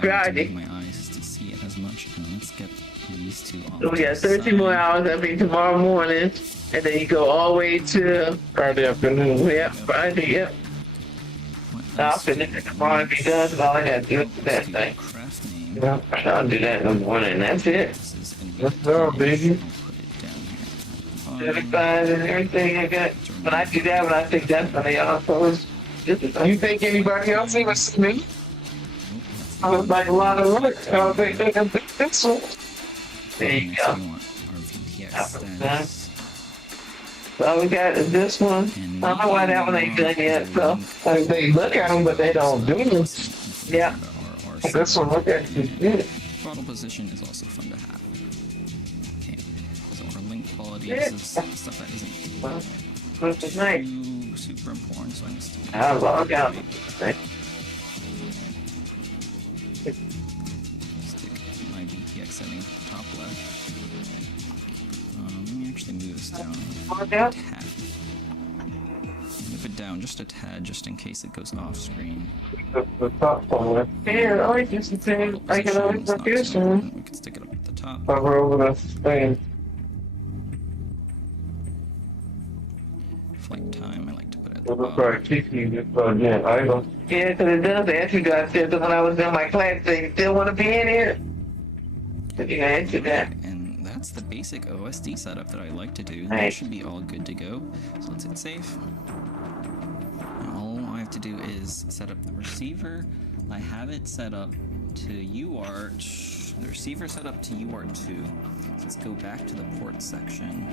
Friday. My eyes to see it as much. And let's get these two on. So we got 13 more hours. I mean tomorrow morning, and then you go all the way to Friday afternoon. Yeah, Friday. Yep. I'll finish it tomorrow and be done. All I gotta do is that thing. Yeah. I'll do that in the morning. That's it. Let's go, baby. 35 and everything I got. When I do that, when I think that's when they all close. You think anybody else even see me? I was like a lot of work. I don't think they can do this one. There you go. So all we got is this one. I don't know why that one ain't done yet. So like they look at them, but they don't do them. Yeah. This one, look at it. Throttle position is also fun to have. Okay, so our link quality is stuff that isn't too super important, so I'm just I'll log out. Stick my VPX setting at the top left. Let me actually move this down. Log out? Move it down just a tad, just in case it goes off screen. The top somewhere. Yeah, I just the same. I can always look this one. We can stick it up at the top. Hover over the thing. Flight time, I like to put it at the It'll bottom. start kicking you just again. I don't. Yeah, because it does ask you guys said that when I was in my class, they still want to be in here. So you answer that. And that's the basic OSD setup that I like to do. Right. That should be all good to go. So let's hit save. All I have to do is set up the receiver. I have it set up to UART. The receiver set up to UART2. So let's go back to the port section.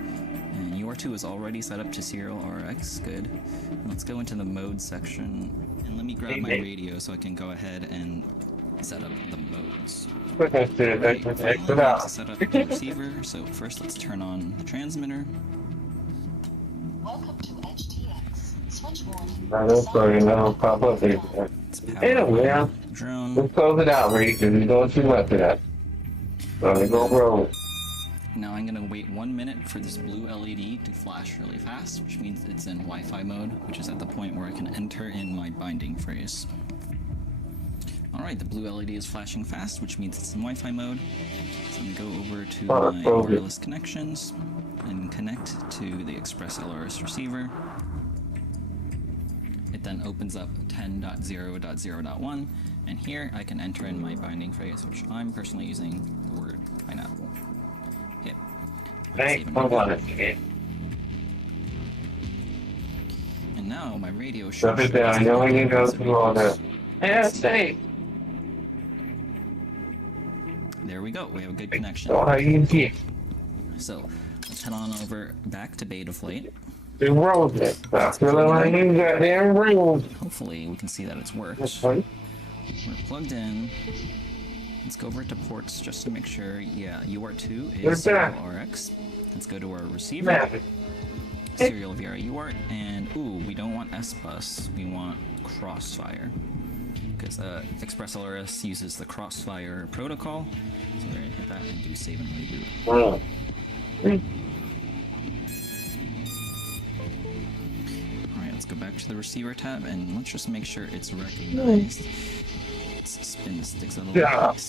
And UART2 is already set up to serial RX. Good. And let's go into the mode section. And let me grab my radio so I can go ahead and set up the modes. Exit out. Set up the receiver. So first let's turn on the transmitter. Welcome to HTX. Switch one. I don't so you know, pop up there. Anyway, Drone. let's close it out, Reed, because you're going too much of that. So we go roll. Now I'm gonna wait 1 minute for this blue LED to flash really fast, which means it's in Wi-Fi mode, which is at the point where I can enter in my binding phrase. Alright, the blue LED is flashing fast, which means it's in Wi-Fi mode. So I'm gonna go over to my wireless connections and connect to the Express LRS receiver. It then opens up 10.0.0.1, and here I can enter in my binding phrase, which I'm personally using the word pineapple. Okay. Thanks. Hold on a second. And now my radio shows. Shut it down. You only need to go through all that. Yeah, stay. There we go. We have a good connection. So how you get? So let's head on over back to Betaflight. It rolls it. Stop feeling like you got damn rolls. Hopefully we can see that it's worked. That's right. We're plugged in. Let's go over to ports just to make sure. Yeah, UART2 Where's is that? RX. Let's go to our receiver. Serial via UART, and ooh, we don't want S-Bus. We want Crossfire. Because Express LRS uses the Crossfire protocol. So we're gonna hit that and do save and reboot. Wow. Alright, let's go back to the receiver tab and let's just make sure it's recognized. Let's spin the sticks a little bit.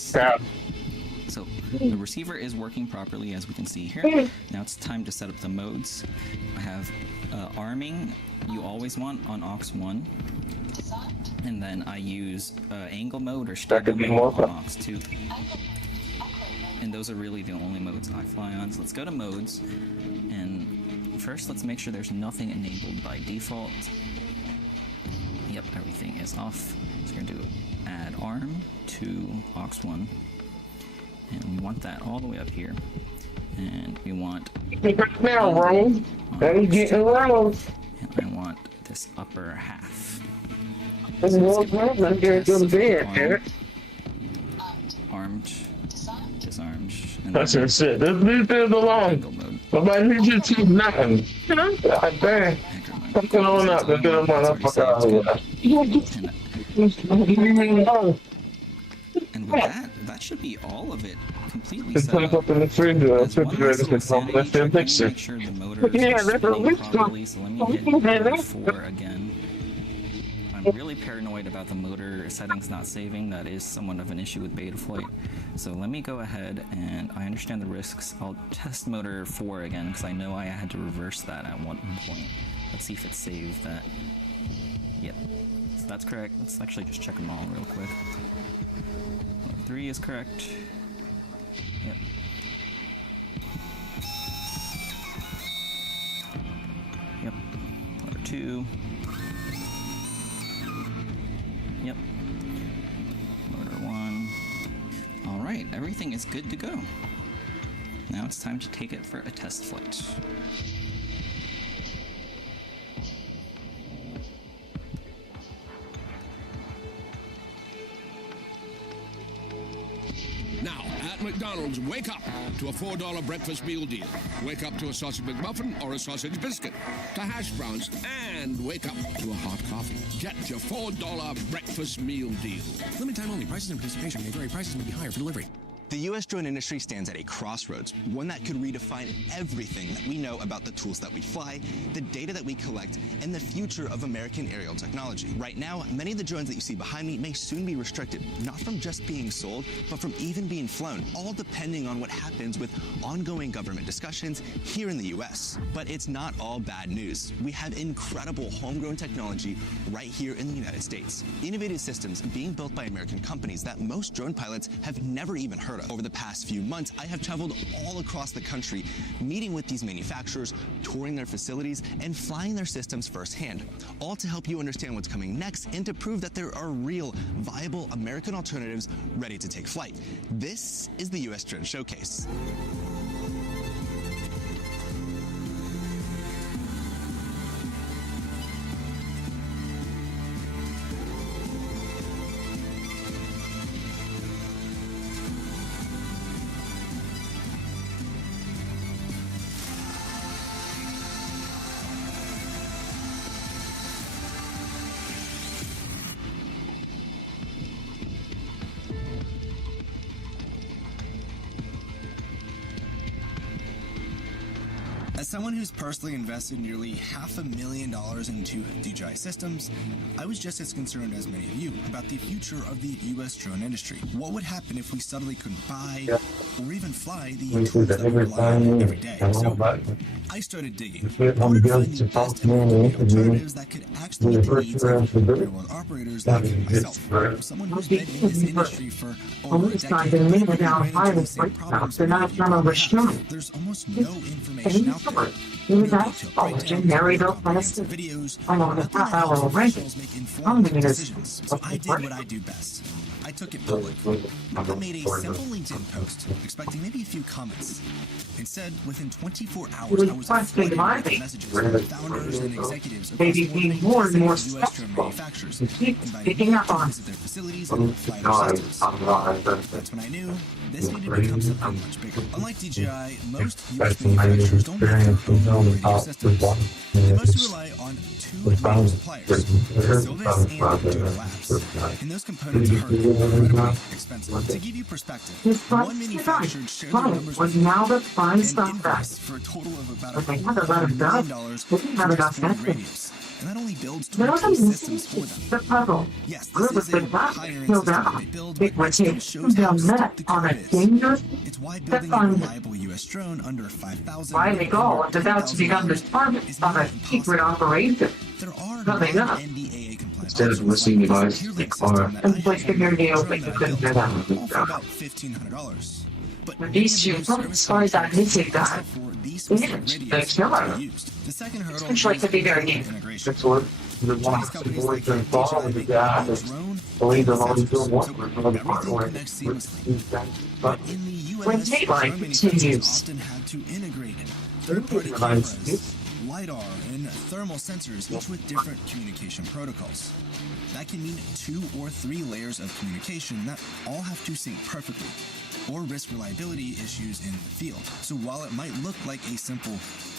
So the receiver is working properly, as we can see here. Now it's time to set up the modes. I have arming, you always want on aux1. And then I use angle mode or stagger mode on aux2. And those are really the only modes I fly on. So let's go to modes. And first let's make sure there's nothing enabled by default. Yep, everything is off. So we're gonna do add arm to aux1. And we want that all the way up here. And we want now, Rome. That is getting rolls. And I want this upper half. Let's go to bed, Eric. Armed. Disarmed. And That's it. Shit. Let's leave this alone. Nobody needs you to keep nothing. God damn. Come on up and get a motherfucker out here. And with that should be all of it completely Just set put it up in the refrigerator can come let's get a picture. make sure the motor is spinning properly, so let me hit mode 4 again. I'm really paranoid about the motor settings not saving. That is somewhat of an issue with beta flight. So let me go ahead, and I understand the risks. I'll test motor 4 again because I know I had to reverse that at one point. Let's see if it saved that. Yep, so that's correct. Let's actually just check them all real quick. Motor 3 is correct. Yep. Yep. Motor 2. Yep. Motor 1. Alright, everything is good to go. Now it's time to take it for a test flight. Now, at McDonald's, wake up to a $4 breakfast meal deal. Wake up to a sausage McMuffin or a sausage biscuit, to hash browns, and wake up to a hot coffee. Get your $4 breakfast meal deal. Limited time only. Prices and participation may vary. Prices may be higher for delivery. The U.S. drone industry stands at a crossroads, one that could redefine everything that we know about the tools that we fly, the data that we collect, and the future of American aerial technology. Right now, many of the drones that you see behind me may soon be restricted, not from just being sold, but from even being flown, all depending on what happens with ongoing government discussions here in the U.S. But it's not all bad news. We have incredible homegrown technology right here in the United States. Innovative systems being built by American companies that most drone pilots have never even heard of. Over the past few months, I have traveled all across the country, meeting with these manufacturers, touring their facilities, and flying their systems firsthand, all to help you understand what's coming next and to prove that there are real, viable American alternatives ready to take flight. This is the U.S. Drone Showcase. As someone who's personally invested nearly $500,000 into DJI systems, I was just as concerned as many of you about the future of the U.S. drone industry. What would happen if we suddenly couldn't buy or even fly the tools that we rely on every day? So I started digging. I wanted to find the best alternatives that could actually meet the needs of railroad operators like myself, someone who's been in this industry for over a decade. There's almost no information out there. Videos, make informed decisions. So I did what I do best. I took it public. I made a simple LinkedIn post, expecting maybe a few comments. Instead, within 24 hours, I was flooded with messages from founders and executives across more than US drone manufacturers, inviting me to visit their facilities and fly their systems. That's when I knew this needed to become something much bigger. Unlike DJI, most US manufacturers don't have their own radio systems. They mostly rely on two radio suppliers, Silvus and Doodle Labs, and those components are incredibly expensive. To give you perspective, one manufacturer shared their numbers with me and invoiced for a total of about $1 million radios. And that only builds 20 systems for them. Yes, this is a higher-end system they build, but it still shows how stuck the grid is. It's why building a reliable U.S. drone under $5,000 is not impossible. There are NDAA compliant options. Here links system that I have all for about $1,500. But these two stories are missing that. The second hurdle is integration. Chinese companies like DJI make the drone so everything connects seamlessly. But in the US, drone manufacturers often had to integrate third-party cameras LiDAR, and thermal sensors, each with different communication protocols. That can mean 2 or 3 layers of communication that all have to sync perfectly, or risk reliability issues in the field. So while it might look like a simple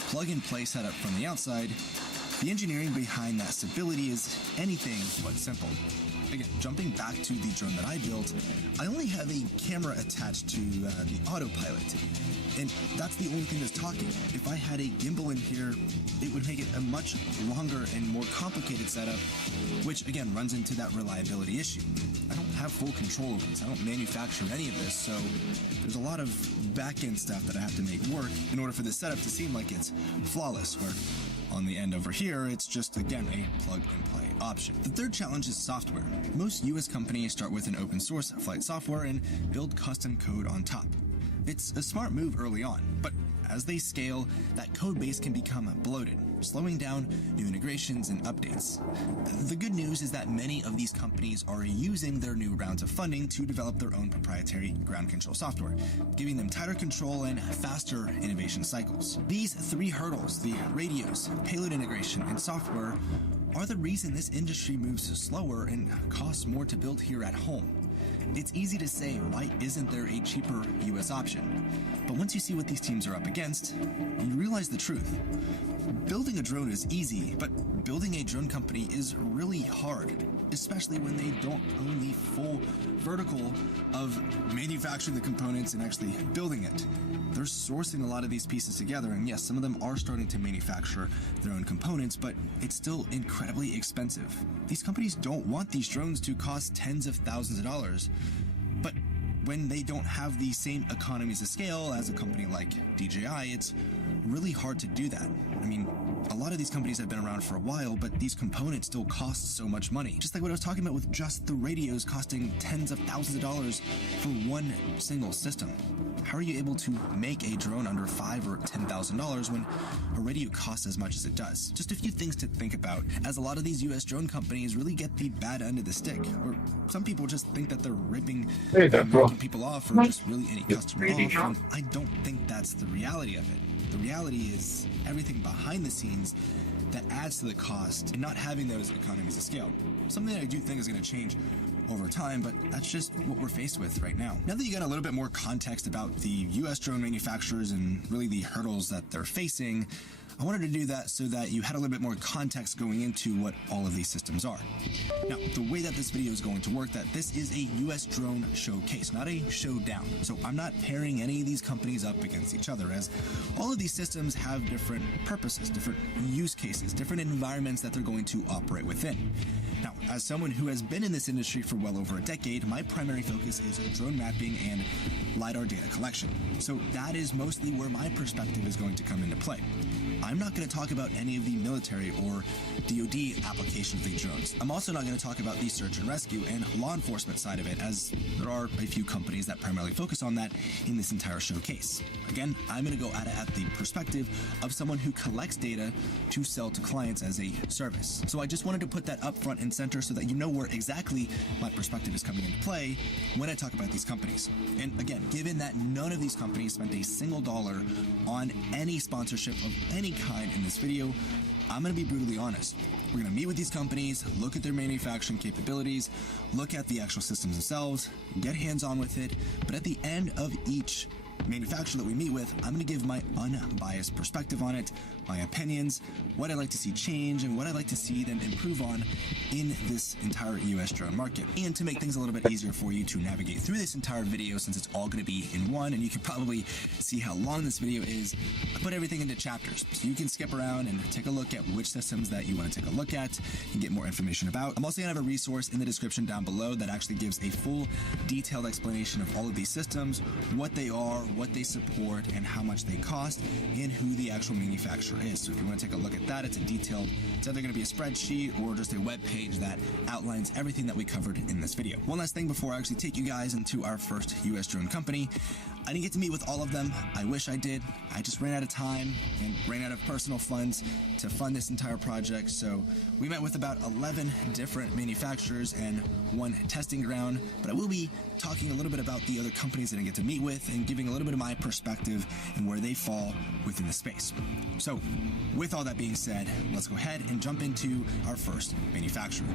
plug-and-play setup from the outside, the engineering behind that stability is anything but simple. Again, jumping back to the drone that I built, I only have a camera attached to the autopilot, and that's the only thing that's talking. If I had a gimbal in here, it would make it a much longer and more complicated setup, which again runs into that reliability issue. I don't have full control over this. I don't manufacture any of this, so there's a lot of back-end stuff that I have to make work in order for this setup to seem like it's flawless, where on the end over here, it's just, again, a plug-and-play option. The third challenge is software. Most US companies start with an open source flight software and build custom code on top. It's a smart move early on, but as they scale, that code base can become bloated, slowing down new integrations and updates. The good news is that many of these companies are using their new rounds of funding to develop their own proprietary ground control software, giving them tighter control and faster innovation cycles. These 3 hurdles, the radios, payload integration, and software, are the reason this industry moves slower and costs more to build here at home. It's easy to say, why isn't there a cheaper US option? But once you see what these teams are up against, you realize the truth. Building a drone is easy, but building a drone company is really hard, especially when they don't own the full vertical of manufacturing the components and actually building it. They're sourcing a lot of these pieces together, and yes, some of them are starting to manufacture their own components, but it's still incredibly expensive. These companies don't want these drones to cost tens of thousands of dollars, but when they don't have the same economies of scale as a company like DJI, it's really hard to do that. I mean, a lot of these companies have been around for a while, but these components still cost so much money. Just like what I was talking about with just the radios costing tens of thousands of dollars for one single system. How are you able to make a drone under $5,000 or $10,000 when a radio costs as much as it does? Just a few things to think about, as a lot of these US drone companies really get the bad end of the stick, or some people just think that they're ripping American people off, or just really any customer off, and I don't think that's the reality of it. The reality is everything behind the scenes that adds to the cost and not having those economies of scale. Something that I do think is going to change over time, but that's just what we're faced with right now. Now that you got a little bit more context about the US drone manufacturers and really the hurdles that they're facing, I wanted to do that so that you had a little bit more context going into what all of these systems are. Now, the way that this video is going to work, that this is a US drone showcase, not a showdown. So I'm not pairing any of these companies up against each other, as all of these systems have different purposes, different use cases, different environments that they're going to operate within. Now, as someone who has been in this industry for well over a decade, my primary focus is drone mapping and LiDAR data collection. So that is mostly where my perspective is going to come into play. I'm not going to talk about any of the military or DoD applications of the drones. I'm also not going to talk about the search and rescue and law enforcement side of it, as there are a few companies that primarily focus on that in this entire showcase. Again, I'm going to go at it at the perspective of someone who collects data to sell to clients as a service. So I just wanted to put that up front and center so that you know where exactly my perspective is coming into play when I talk about these companies. And again, given that none of these companies spent a single dollar on any sponsorship of any kind in this video, I'm going to be brutally honest. We're going to meet with these companies, look at their manufacturing capabilities, look at the actual systems themselves, get hands-on with it, but at the end of each manufacturer that we meet with, I'm going to give my unbiased perspective on it, my opinions, what I'd like to see change, and what I'd like to see them improve on in this entire US drone market. And to make things a little bit easier for you to navigate through this entire video, since it's all going to be in one, and you can probably see how long this video is, I put everything into chapters, so you can skip around and take a look at which systems that you want to take a look at and get more information about. I'm also going to have a resource in the description down below that actually gives a full detailed explanation of all of these systems, what they are, what they support, and how much they cost, and who the actual manufacturer is. So if you want to take a look at that, it's either going to be a spreadsheet or just a web page that outlines everything that we covered in this video. One last thing before I actually take you guys into our first US drone company, I didn't get to meet with all of them. I wish I did. I just ran out of time and ran out of personal funds to fund this entire project. So we met with about 11 different manufacturers and one testing ground. But I will be talking a little bit about the other companies that I get to meet with and giving a little bit of my perspective and where they fall within the space. So with all that being said, let's go ahead and jump into our first manufacturer.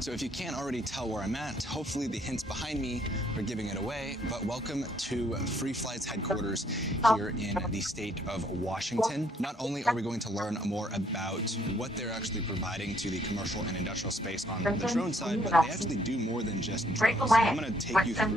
So if you can't already tell where I'm at, hopefully the hints behind me are giving it away, but welcome to FreeFly's headquarters here in the state of Washington. Not only are we going to learn more about what they're actually providing to the commercial and industrial space on the drone side, but they actually do more than just drones. So I'm going to take you through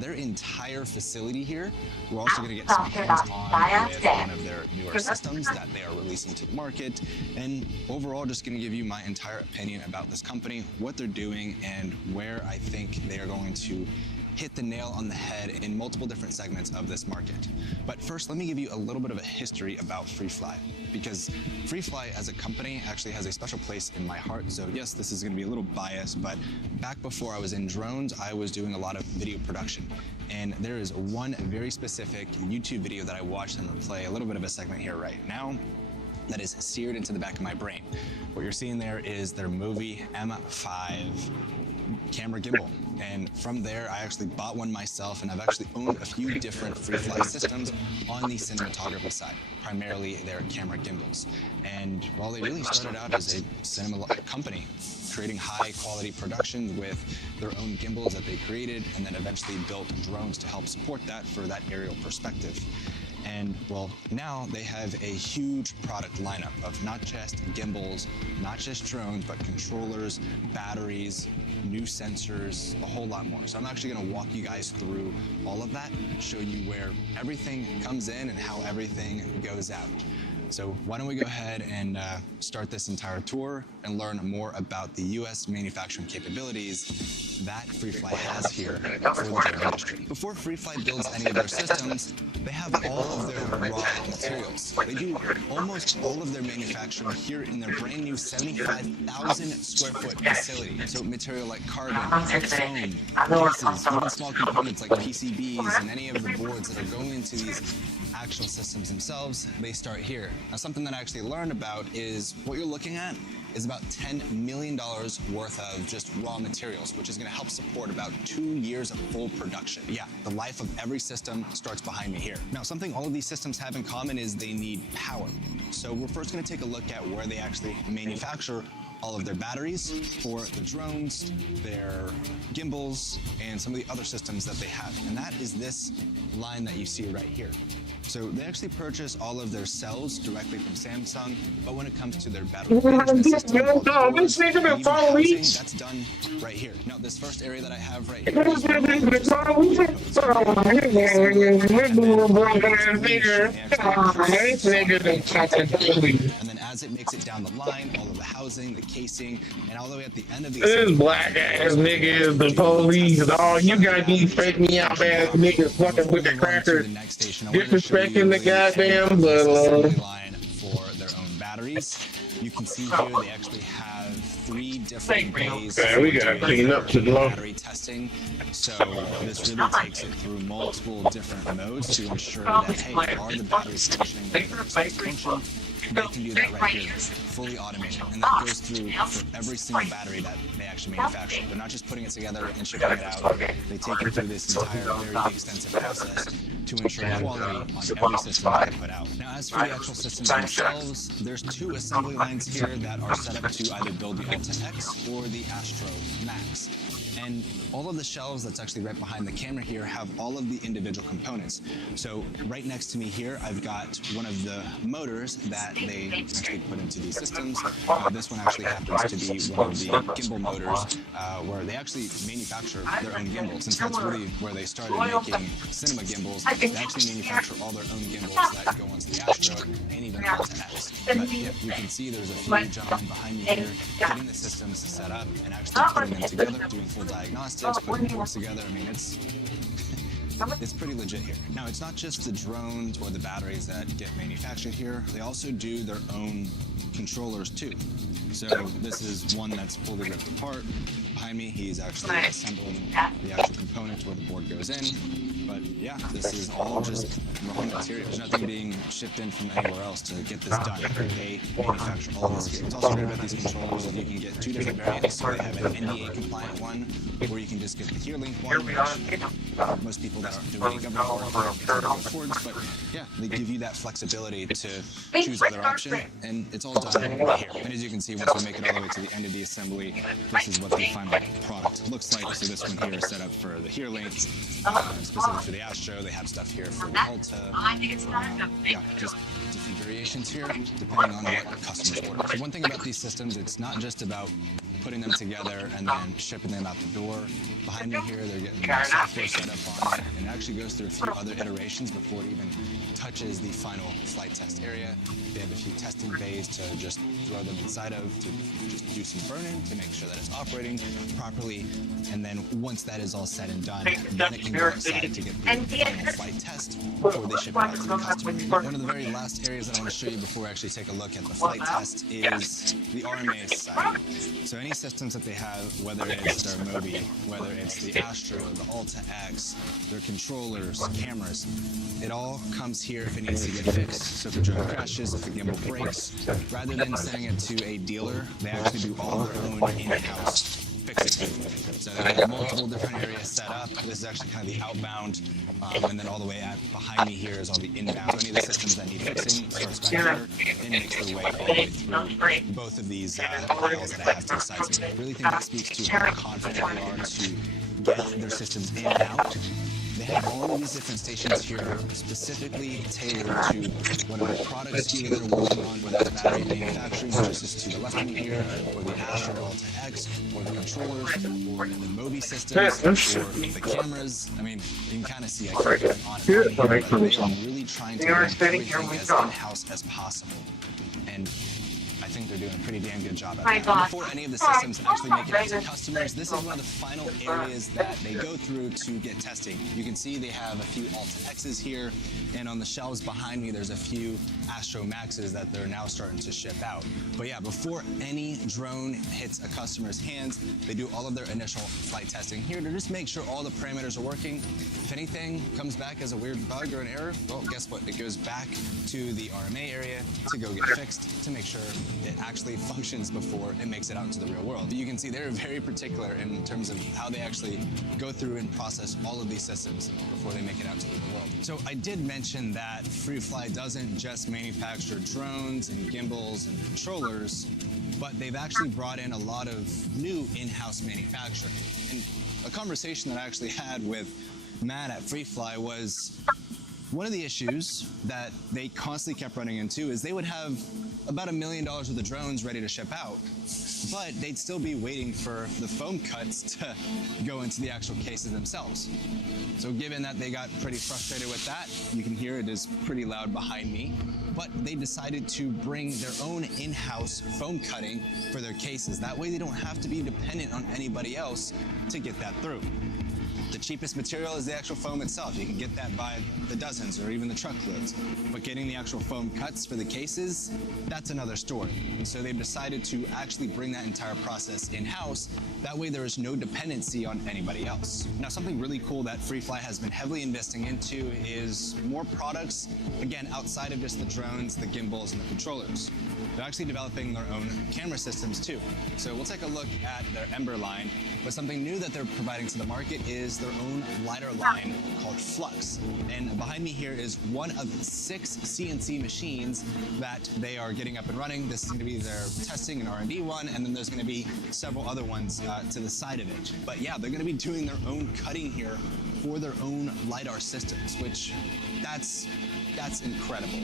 their entire facility here. We're also going to get some hands-on with one of their newer systems that they are releasing to the market, and overall just going to give you my entire opinion about this company, what they're doing, and where I think they are going to hit the nail on the head in multiple different segments of this market. But first, let me give you a little bit of a history about FreeFly, because FreeFly as a company actually has a special place in my heart. So yes, this is going to be a little biased, but back before I was in drones, I was doing a lot of video production. And there is one very specific YouTube video that I watched, and I'm going to play a little bit of a segment here right now that is seared into the back of my brain. What you're seeing there is their movie M5 camera gimbal. And from there, I actually bought one myself, and I've actually owned a few different FreeFly systems on the cinematography side, primarily their camera gimbals. And while they really started out as a cinema company, creating high quality productions with their own gimbals that they created, and then eventually built drones to help support that for that aerial perspective. And well, now they have a huge product lineup of not just gimbals, not just drones, but controllers, batteries, new sensors, a whole lot more. So I'm actually going to walk you guys through all of that, show you where everything comes in and how everything goes out. So why don't we go ahead and start this entire tour and learn more about the U.S. manufacturing capabilities that FreeFly has here for the drone industry. Before FreeFly builds any of their systems, they have all of their raw materials. They do almost all of their manufacturing here in their brand new 75,000 square foot facility. So material like carbon, foam, pieces, even small components like PCBs and any of the boards that are going into these actual systems themselves, they start here. Now, something that I actually learned about is what you're looking at is about $10 million worth of just raw materials, which is going to help support about 2 years of full production. Yeah, the life of every system starts behind me here. Now, something all of these systems have in common is they need power. So we're first going to take a look at where they actually manufacture all of their batteries for the drones, their gimbals, and some of the other systems that they have. And that is this line that you see right here. So they actually purchase all of their cells directly from Samsung, but when it comes to their battery management system, that's done right here. Now, this first area that I have right here is and then as it makes it down the line, all of the housing, the casing, and all the way at the end of the this black ass nigga is the police. Oh, you got these fake me out ass niggas fucking with the crackers. Disrespecting the goddamn blood line for their own batteries. You can see here they actually have 3 different ways we gotta clean up to the battery testing. So this really takes it through multiple different modes to ensure that, hey, are the batteries functioning the way they're supposed to function? They can do that right here, fully automated, and that goes through for every single battery that they actually manufacture. They're not just putting it together and shipping it out. They take it through this entire very extensive process to ensure quality on every system that they put out. Now, as for the actual systems themselves, there's 2 assembly lines here that are set up to either build the Alta X or the Astro Max. And all of the shelves that's actually right behind the camera here have all of the individual components. So right next to me here, I've got one of the motors that they actually put into these systems. This one actually happens to be one of the gimbal motors where they actually manufacture their own gimbals. Since that's really where they started making cinema gimbals, they actually manufacture all their own gimbals that go onto the Astro and even onto X. But yeah, you can see there's a few gentlemen behind me here getting the systems set up and actually putting them together, doing full diagnostics, putting boards together. I mean, it's pretty legit here. Now, it's not just the drones or the batteries that get manufactured here. They also do their own controllers too. So this is one that's fully ripped apart. Behind me, he's actually assembling the actual components where the board goes in. But yeah, this is all just raw material. There's nothing being shipped in from anywhere else to get this done. They manufacture all this here. What's also great about these controllers is you can get two different variants. So they have an NDA compliant one, or you can just get the HearLink one, which most people that aren't doing government work are go towards. But yeah, they give you that flexibility to choose other option, and it's all done here. And as you can see, once we make it all the way to the end of the assembly, this is what the final product looks like. So this one here is set up for the HearLink, specifically for the Astro. They have stuff here for the Alta. Yeah, just different variations here, depending on what customers order. So one thing about these systems, it's not just about putting them together and then shipping them out the door. Behind me here, they're getting the software set up on it, and it actually goes through a few other iterations before it even touches the final flight test area. They have a few testing bays to just throw them inside of, to just do some burn-in to make sure that it's operating properly. And then once that is all said and done, then it can go outside to get the final flight test before they ship it out to the customer. One of the very last areas that I want to show you before we actually take a look at the flight test is the RMA side. So any systems that they have, whether it's their Mobi, whether it's the Astro, the Alta X, their controllers, cameras, it all comes here if it needs to get fixed. So if the drone crashes, if the gimbal breaks, rather than sending it to a dealer, they actually do all their own in-house fixing. So they have multiple different areas set up. This is actually kind of the outbound, and then all the way behind me here is all the inbound. So any of the systems that need fixing starts back here and makes their way all the way through both of these files that I have to the side. So I really think that speaks to how confident they are to get their systems in and out. They have all of these different stations here specifically tailored to whatever products here that they're working on, whether it's battery manufacturing, which is just to the left of me here, or the Astro Alta X, or the controllers, or the Mobi systems, or the cameras. I mean, you can kind of see I can't get on and on here, but they are really trying to make everything as in-house as possible. And I think they're doing a pretty damn good job at that. Before any of the systems actually make it out to customers, this is one of the final areas that they go through to get testing. You can see they have a few Alta X's here, and on the shelves behind me, there's a few Astro Maxes that they're now starting to ship out. But yeah, before any drone hits a customer's hands, they do all of their initial flight testing here to just make sure all the parameters are working. If anything comes back as a weird bug or an error, well, guess what? It goes back to the RMA area to go get fixed to make sure it actually functions before it makes it out into the real world. You can see they're very particular in terms of how they actually go through and process all of these systems before they make it out to the real world. So I did mention that FreeFly doesn't just manufacture drones and gimbals and controllers, but they've actually brought in a lot of new in-house manufacturing. And a conversation that I actually had with Matt at FreeFly was one of the issues that they constantly kept running into is they would have about $1 million worth of drones ready to ship out, but they'd still be waiting for the foam cuts to go into the actual cases themselves. So given that they got pretty frustrated with that, you can hear it is pretty loud behind me, but they decided to bring their own in-house foam cutting for their cases. That way they don't have to be dependent on anybody else to get that through. The cheapest material is the actual foam itself. You can get that by the dozens or even the truckloads. But getting the actual foam cuts for the cases, that's another story. And so they've decided to actually bring that entire process in-house. That way there is no dependency on anybody else. Now, something really cool that FreeFly has been heavily investing into is more products, again, outside of just the drones, the gimbals, and the controllers. They're actually developing their own camera systems too. So we'll take a look at their Ember line, but something new that they're providing to the market is released their own LiDAR line called Flux. And behind me here is one of 6 CNC machines that they are getting up and running. This is going to be their testing and R&D one, and then there's going to be several other ones to the side of it. But yeah, they're going to be doing their own cutting here for their own LiDAR systems, which that's incredible.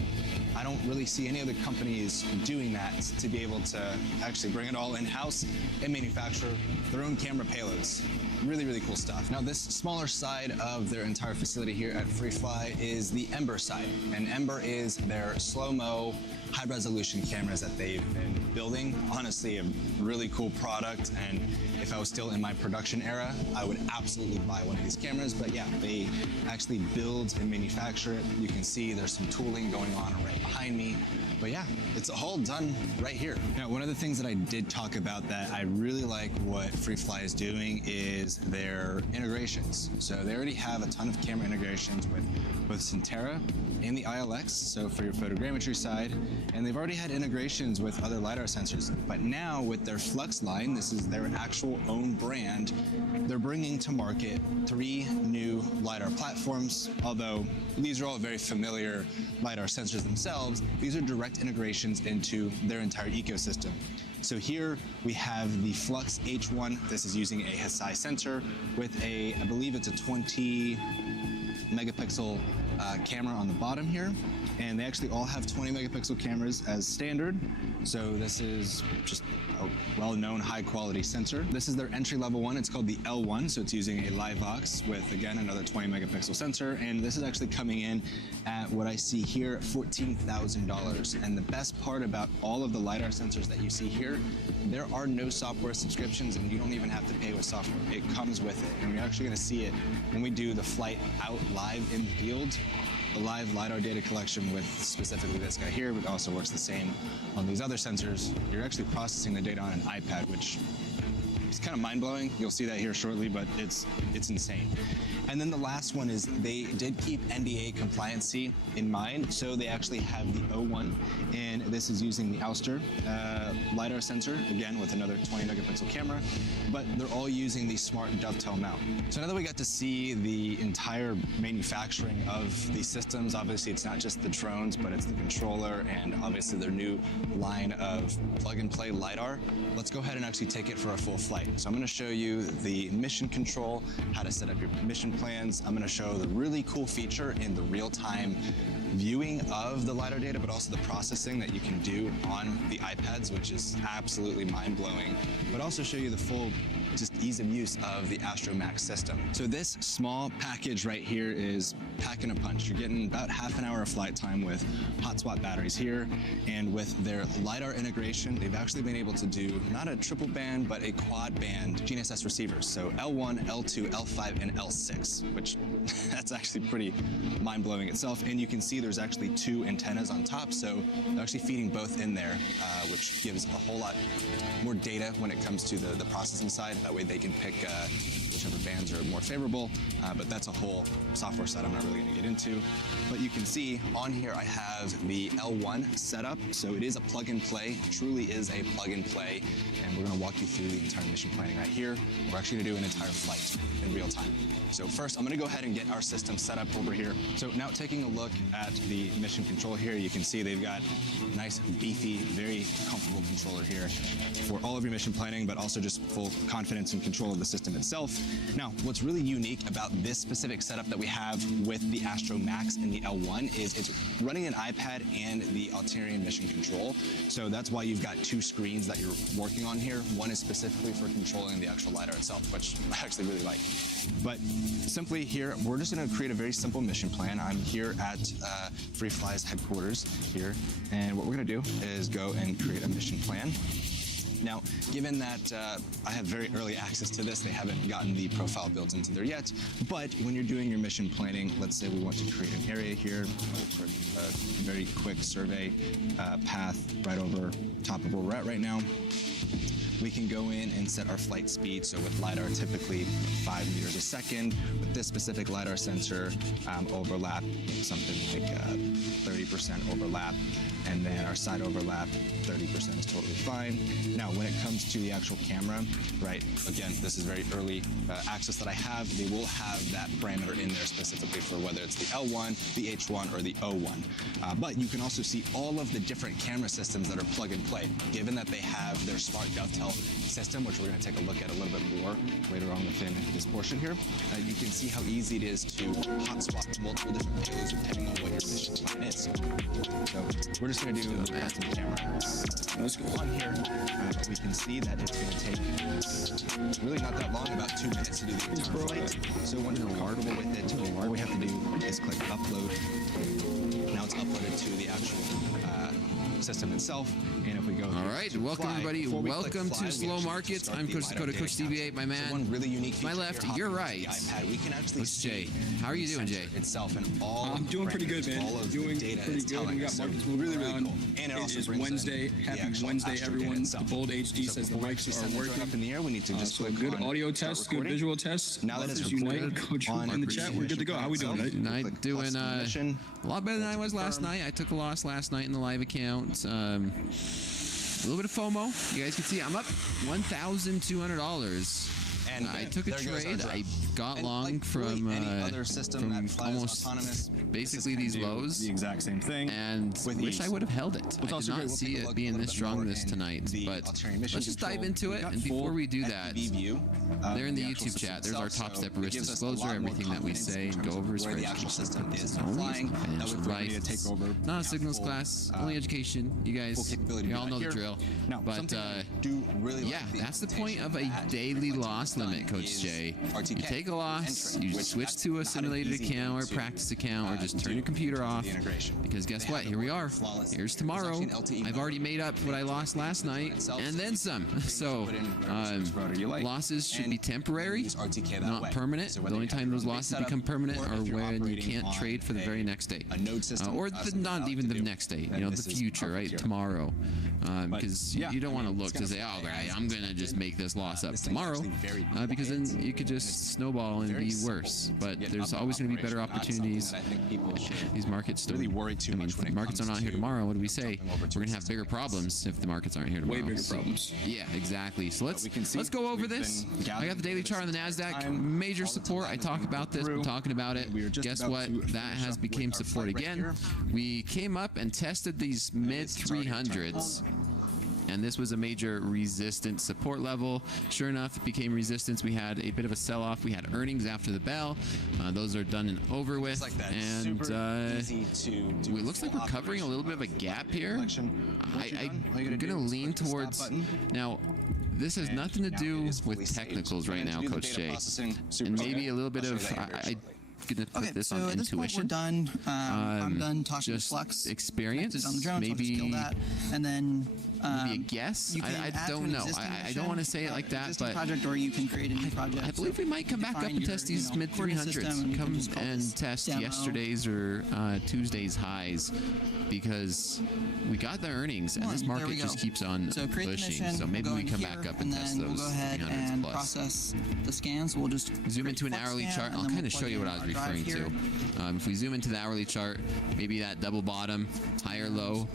I don't really see any other companies doing that, to be able to actually bring it all in-house and manufacture their own camera payloads. Really, really cool stuff. Now, this smaller side of their entire facility here at FreeFly is the Ember side. And Ember is their slow-mo, high-resolution cameras that they've been building. Honestly, a really cool product, and if I was still in my production era, I would absolutely buy one of these cameras. But yeah, they actually build and manufacture it. You can see there's some tooling going on right behind me. But yeah, it's all done right here. Now, one of the things that I did talk about that I really like what FreeFly is doing is their integrations. So they already have a ton of camera integrations with both Centera and the ILX, so for your photogrammetry side, and they've already had integrations with other LiDAR sensors. But now with their Flux line, this is their actual own brand, they're bringing to market 3 new LiDAR platforms. Although these are all very familiar LiDAR sensors themselves, these are direct integrations into their entire ecosystem. So here we have the Flux H1. This is using a Hesai sensor with a, I believe it's a 20 megapixel camera on the bottom here. And they actually all have 20 megapixel cameras as standard. So this is just a well-known high-quality sensor. This is their entry-level one. It's called the L1, so it's using a LiveVox with, again, another 20 megapixel sensor. And this is actually coming in at what I see here, $14,000. And the best part about all of the LiDAR sensors that you see here, there are no software subscriptions, and you don't even have to pay with software. It comes with it. And we're actually going to see it when we do the flight out live in the field. The live LiDAR data collection with specifically this guy here, but also works the same on these other sensors. You're actually processing the data on an iPad, which is kind of mind-blowing. You'll see that here shortly, but it's insane. And then the last one is they did keep NDA compliancy in mind, so they actually have the O1, and this is using the Ouster LiDAR sensor, again with another 20 megapixel camera, but they're all using the smart dovetail mount. So now that we got to see the entire manufacturing of these systems, obviously it's not just the drones, but it's the controller and obviously their new line of plug-and-play LiDAR, let's go ahead and actually take it for a full flight. So I'm going to show you the mission control, how to set up your mission plans. I'm going to show the really cool feature in the real-time viewing of the LiDAR data, but also the processing that you can do on the iPads, which is absolutely mind-blowing, but also show you the full just ease of use of the Astro Max system. So this small package right here is packing a punch. You're getting about half an hour of flight time with hotspot batteries here, and with their LiDAR integration, they've actually been able to do not a triple band, but a quad band GNSS receivers. So L1, L2, L5, and L6, which that's actually pretty mind-blowing itself. And you can see there's actually 2 antennas on top, so they're actually feeding both in there, which gives a whole lot more data when it comes to the processing side. That way they can pick whichever bands are more favorable, but that's a whole software set I'm not really going to get into. But you can see on here I have the L1 setup, so it is a plug-and-play, truly is a plug-and-play, and we're going to walk you through the entire mission planning right here. We're actually going to do an entire flight in real time. So first, I'm going to go ahead and get our system set up over here. So now taking a look at the mission control here, you can see they've got a nice, beefy, very comfortable controller here for all of your mission planning, but also just full confidence and control of the system itself. Now, what's really unique about this specific setup that we have with the Astro Max and the L1 is it's running an iPad and the Alterian mission control. So that's why you've got 2 screens that you're working on here. One is specifically for controlling the actual LiDAR itself, which I actually really like. But simply here, we're just going to create a very simple mission plan. I'm here at FreeFly's headquarters here, and what we're going to do is go and create a mission plan. Now, given that I have very early access to this, they haven't gotten the profile built into there yet, but when you're doing your mission planning, let's say we want to create an area here for a very quick survey path right over top of where we're at right now. We can go in and set our flight speed. So with LiDAR, typically 5 meters a second. With this specific LiDAR sensor, overlap, something like 30% overlap. And then our side overlap, 30% is totally fine. Now, when it comes to the actual camera, right, again, this is very early access that I have. They will have that parameter in there specifically for whether it's the L1, the H1, or the O1. But you can also see all of the different camera systems that are plug and play, given that they have their smart dovetail system, which we're going to take a look at a little bit more later on within this portion here. You can see how easy it is to hotspot multiple different payloads depending on what your mission plan is. So we're just going to do the math of the camera. Let's go on here. We can see that it's going to take really not that long, about 2 minutes to do the entire flight. So when you're comfortable with it, all we have to do is click upload. Now it's uploaded to the actual system itself. And if we go all right, welcome fly, everybody. Welcome to Slow Markets. I'm Coach Dakota, Coach DB8, my man. So one really unique my left, here, you're right. We can actually see Jay. How are you doing, Jay? Itself and all I'm doing pretty good, man. All of doing the data pretty good. We got markets moving around. Cool. And it also is Wednesday. Happy Wednesday, everyone. The Bold HD says the mics are working. Up in the air, we need to just so good audio tests, good visual tests. Now that it's Unite, Coach in the chat, we're good to go. How we doing? Tonight doing a lot better than I was last night. I took a loss last night in the live account. A little bit of FOMO. You guys can see I'm up $1,200. And I took a trade. I got long from almost basically these lows. The exact same thing. And wish I would have held it. I did not see it being this strong this tonight. But let's just dive into it. And before we do that, there in the YouTube chat, there's our top step risk disclosure, everything that we say and go over is for educational purposes only. Financial advice, not a signals class, only education. You guys, you all know the drill. But yeah, that's the point of a daily loss limit, Coach Jay. You take a loss, you switch to a simulated account or practice account, or just turn your computer off. Because guess what? Here we are. Here's tomorrow. I've already made up what I lost last night and then some. So losses should be temporary, not permanent. The only time those losses become permanent are when you can't trade for the very next day, or not even the next day. You know, the future, right? Tomorrow, because you don't want to look to say, oh, I'm gonna just make this loss up tomorrow. Because then you could just snowball and be worse. But there's always going to be better opportunities. These markets don't. I mean, if the markets are not here tomorrow, what do we say? We're going to have bigger problems if the markets aren't here tomorrow. Way bigger problems. Yeah, exactly. So let's go over this. I got the daily chart on the NASDAQ. Major support. I talk about this. Been talking about it. Guess what? That has become support again. We came up and tested these mid 300s. And this was a major resistance support level. Sure enough, it became resistance. We had a bit of a sell-off. We had earnings after the bell. Those are done and over with. And it looks like we're covering a little bit of a gap here. I'm going to lean towards... Now, this has nothing to do with technicals right now, Coach Jay. And maybe a little bit of... Gonna put this on intuition. We're done. I'm done talking to Flux. Experience, on the drones, maybe kill that. And then maybe a guess. I don't know. I don't want to say it like that, but project, or you can create a new project. I believe we might come back up and test these mid 300s. Come and test yesterday's or Tuesday's highs, because we got the earnings and this market just keeps on pushing. So maybe we come back up and test those 300s plus. Process the scans. We'll just zoom into an hourly chart. I'll kind of show you what I was referring to. If we zoom into the hourly chart, maybe that double bottom, higher low,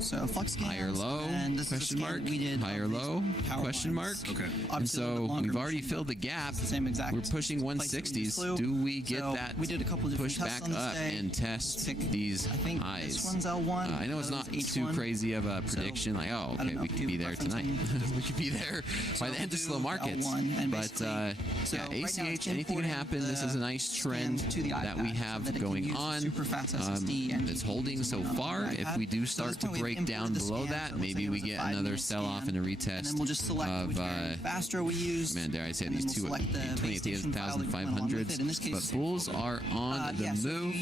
higher low, question mark, higher low, question mark. Okay. And so we've already filled the gap. We're pushing 160s. Do we get that push back up and test these highs? I know it's not too crazy of a prediction, like, oh, okay, we could be there tonight. We could be there by the end of slow markets. But yeah, ACH, anything can happen. This is a nice trend that we have going on. It's holding so far. If we do start to break down below that, maybe we get another sell-off and a retest of man, dare I say these 28,500s. But bulls are on the move.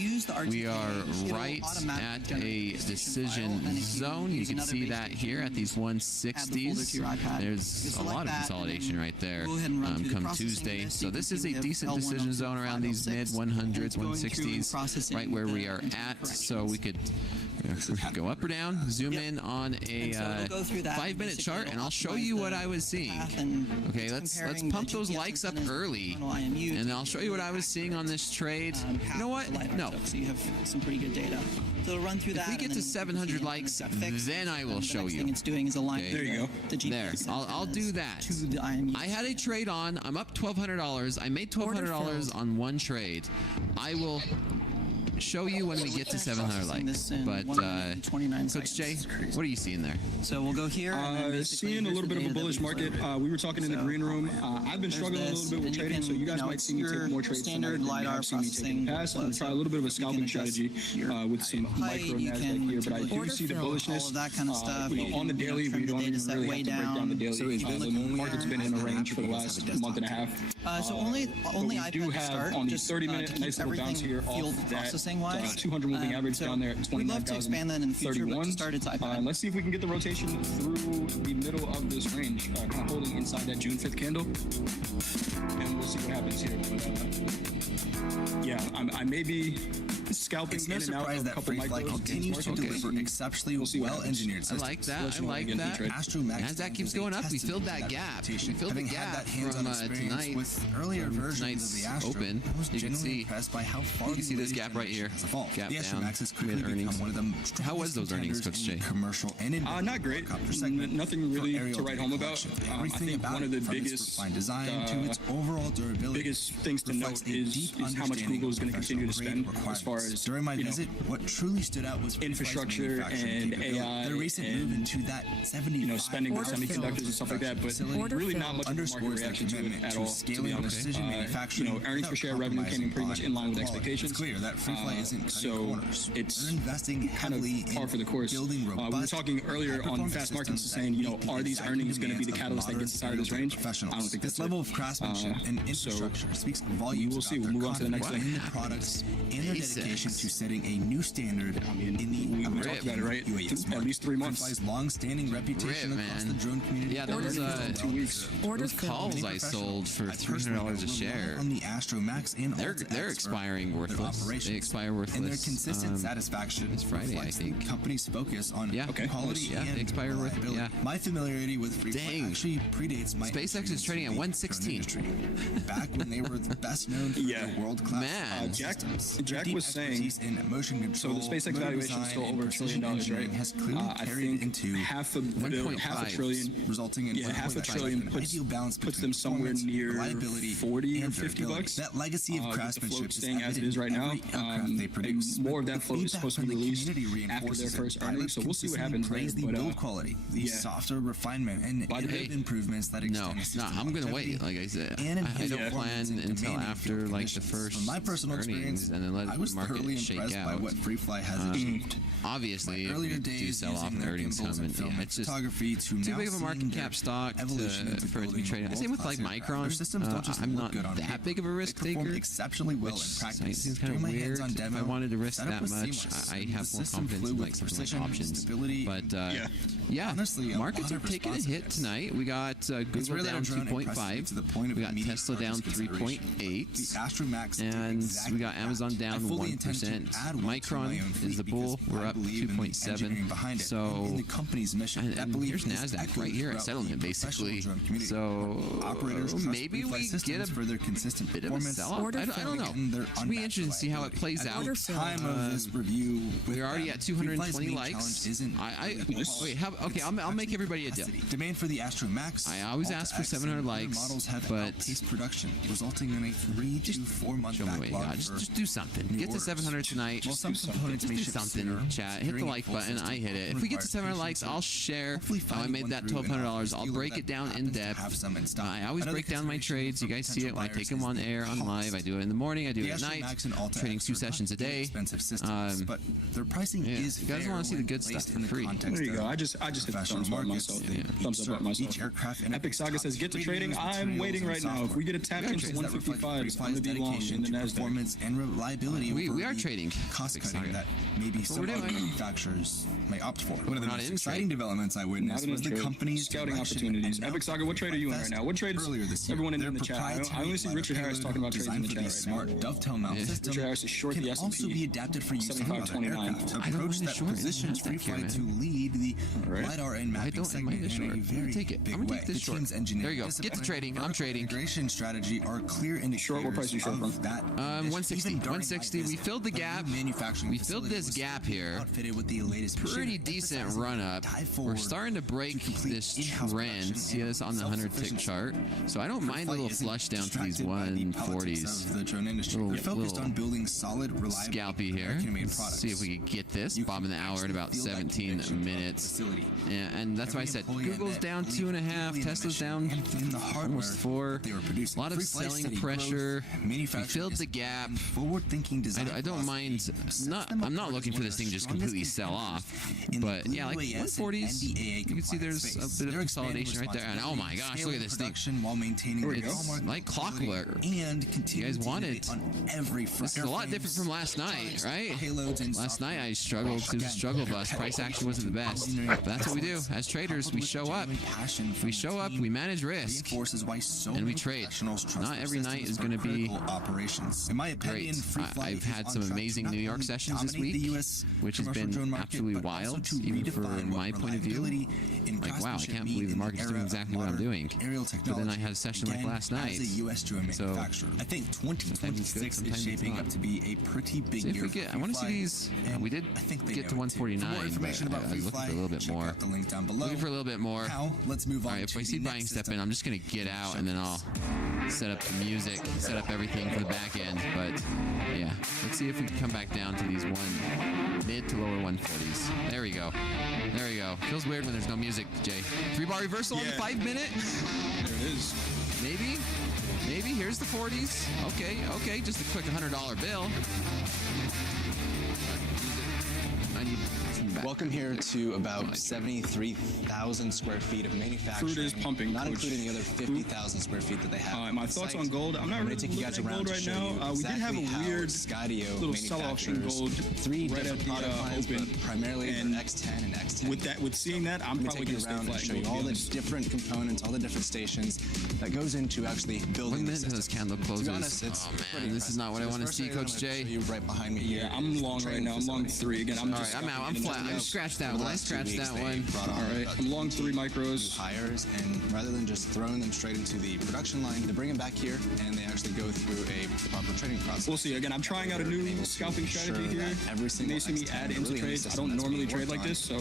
We are right at a decision zone. You can see that here at these 160s. There's a lot of consolidation right there come Tuesday. So this is a decent decision zone around these mid 100s, 160s, right where we are at. So we could go up or down, zoom in on a 5-minute chart, and I'll show you what I was seeing. Okay, let's pump those likes up early, and I'll show you what I was seeing on this trade. You know what? No. So you have some pretty good data. So run through that. If we get to 700 likes, then I will show you. It's doing is align. There you go. The GPS there, I'll do that. To the IMU. I had a trade on. I'm up $1,200. I made $1,200 on one trade. I will show you when we get to 700 likes. But Coach Jay, what are you seeing there? So we'll go here. Seeing a little bit of a bullish market. We were talking in the green room. I've been struggling a little bit with trading, so you guys might see me take more trades tonight than you have seen me take in the past. I'm going to try a little bit of a scalping strategy with some micro NASDAQ here, but I do see the bullishness. That kind of stuff. On the daily, we don't even really have to break down the daily. The market's been in a range for the last month and a half. So only we do have on the 30-minute nice little bounce here off that 200 moving average down there at 29,031. Let's see if we can get the rotation through the middle of this range, kind of holding inside that June 5th candle, and we'll see what happens here. But yeah, I may be scalping in and out of a couple micros. Continues to deliver exceptionally well-engineered systems. I like that. I like that. As that keeps going up, we filled that gap. We filled the gap from tonight with earlier versions of the Astro. Open. You can see by how far you can see this gap right here. Gap down. Earnings. One of them how was those earnings, Coach Jay? Commercial and not great. Nothing really to write home about. I think one of the biggest design to its overall durability. Biggest things to note is how much Google is going to continue to spend as far as during my visit. What truly stood out was infrastructure and AI. The recent move into that 70, spending with semiconductors and stuff like that, but really not much of a market reaction to it at all. To be honest, earnings per share revenue came in pretty much in line with expectations. It's clear that free fly isn't so it's investing heavily par for the course. We were talking earlier on Fast Markets saying, are these earnings going to be the catalyst that gets us out of this range? I don't think this level of craftsmanship and infrastructure speaks volumes. We'll see. We'll move on to the next thing. The products and their dedication to setting a new standard in the we talked about it, right? At least 3 months. Fly's long-standing reputation across the drone community. Yeah, those 2 weeks. Those calls I sold for $300 a share. On the Astro Max and they're expiring worthless. They expire worthless. And their consistent satisfaction. It's Friday, I think. Company's focus on quality and they expire reliability. My familiarity with free fly actually predates my SpaceX is trading at 116. Back when they were the best known for their world-class Jack was saying in motion control. So the SpaceX valuation is still over $1 trillion, right? Has clearly I think into half a trillion, resulting in half a trillion puts them somewhere near 40 or 50 bucks. That legacy of craftsmanship is staying as it is right now. They produce more of that float is supposed to be released after their first earnings, so we'll see what happens. The build quality, the software refinement, and improvements that extend. No, I'm gonna wait. Like I said, I don't plan until after like the first my personal earnings, and then let the market shake out. By what free fly has achieved. Obviously, it do sell off the earnings come, and it's just too big of a market cap stock for it to be trading. Same with like Micron. I'm not that big of a risk taker. Exceptionally well in practice. Seems kind of weird. If I wanted to risk that much, I have more confidence in like something like options. But yeah, honestly, markets are taking a hit tonight. We got Google down 2.5. We got Tesla down 3.8. And we got Amazon down 1%. Micron is the bull. We're up 2.7. So, and here's NASDAQ right here at settlement, basically. So, maybe we get a bit of a sell-off. I don't know. It'll be interesting to see how it plays out. We're already at 220 likes. Okay, I'll make everybody a deal. Demand for the Astro Max. I always ask for 700 likes, but production, resulting in a 3 to 4 month backlog. Just do something. Get to 700 tonight. Just do something. Chat. Hit the like button. I hit it. If we get to 700 likes, I'll share how I made that $1,200. I'll break it down in depth. I always break down my trades. You guys see it when I take them on air, on live. I do it in the morning. I do it at night. Trading 2 sessions a day. But their pricing is you guys want to see the good stuff for free. There you go. I just hit the thumbs up myself. Thumbs up myself. Epic Saga says, get to trading. I'm waiting right now. If we get a tap into 155, it's going to be long in the NASDAQ. Performance and reliability. We are are trading. Cost cutting that maybe some other manufacturers may opt for. One of the Not most in exciting developments I witnessed was the company's scouting opportunities. Epic Saga, what trade are you in right now? What trades? Earlier this year, Everyone in the chat. I only see Richard Harris talking about trades in the chat right smart dovetail mount system Richard Harris is short can the also S&P. be adapted for use in other 7529. aircraft. Approach that positions free flight to lead the LiDAR and mapping segment in a very big way. The team's engineering there you go. Get to trading. I'm trading. Integration strategy are clear indicators of that. 160. 160. We filled the gap. We filled this gap here. Outfitted with the latest Pretty decent run up. We're starting to break this trend. See this on the 100 tick chart. So I don't mind a little flush down to these 140s. The drone industry. We're focused on building solid, reliable, scalpy here. Let's see if we can get this. Bomb in the hour at about 17 minutes. And that's why I said Google's down 2.5. Tesla's down almost 4. A lot of selling pressure. We filled the gap. I don't mind. I'm not looking for this thing to just completely sell off. But yeah, like 140s. You can see there's a bit of consolidation right there. And oh my gosh, look at this thing. It's like clockwork. You guys wanted. This is a lot different from last night, right? Last night I struggled. It was a struggle bus. Price action wasn't the best. But that's what we do as traders. We show up. We show up. We manage risk. And we trade. Not every night is going to be great. I've had some amazing New York sessions this week, which has been absolutely wild, even from my point of view. Like, wow, I can't believe the market's doing exactly what I'm doing. But then I had a session like last night. So I think 2026 is shaping up to be a pretty big year. I want to see these. We did get to 149, but I was looking for a little bit more. Looking for a little bit more. Let's move on. All right, if I see buying step in, I'm just going to get out and then I'll set up the music, set up everything for the back end. But yeah, let's see if we can come back down to these mid to lower 140s. There we go. There we go. Feels weird when there's no music, Jay. 3-bar reversal on the 5 minute. There it is. Maybe. Here's the 40s. Okay. Just a quick $100 bill. I need some back. Welcome here to about 73,000 square feet of manufacturing. Fruit is pumping, not including the other 50,000 square feet that they have. My thoughts on gold. I'm not really looking at gold right now. We did have a weird little sell-off in gold right at the open, primarily in X10 and X10. With seeing that, I'm probably going to stay flat. Show you all the different components, all the different stations that goes into actually building the system. This candle closes. Oh man, this is not what I want to see, Coach Jay. You right behind me. Yeah, I'm long right now. I'm long 3 again. I'm out. I'm flat. I scratched that one. All right, I'm long 3 micros. Hires, and rather than just throwing them straight into the production line, they bring them back here and they actually go through a proper training process. We'll see. Again, I'm trying out a new scalping strategy here. Every single see me add into trades. I don't normally trade like this, so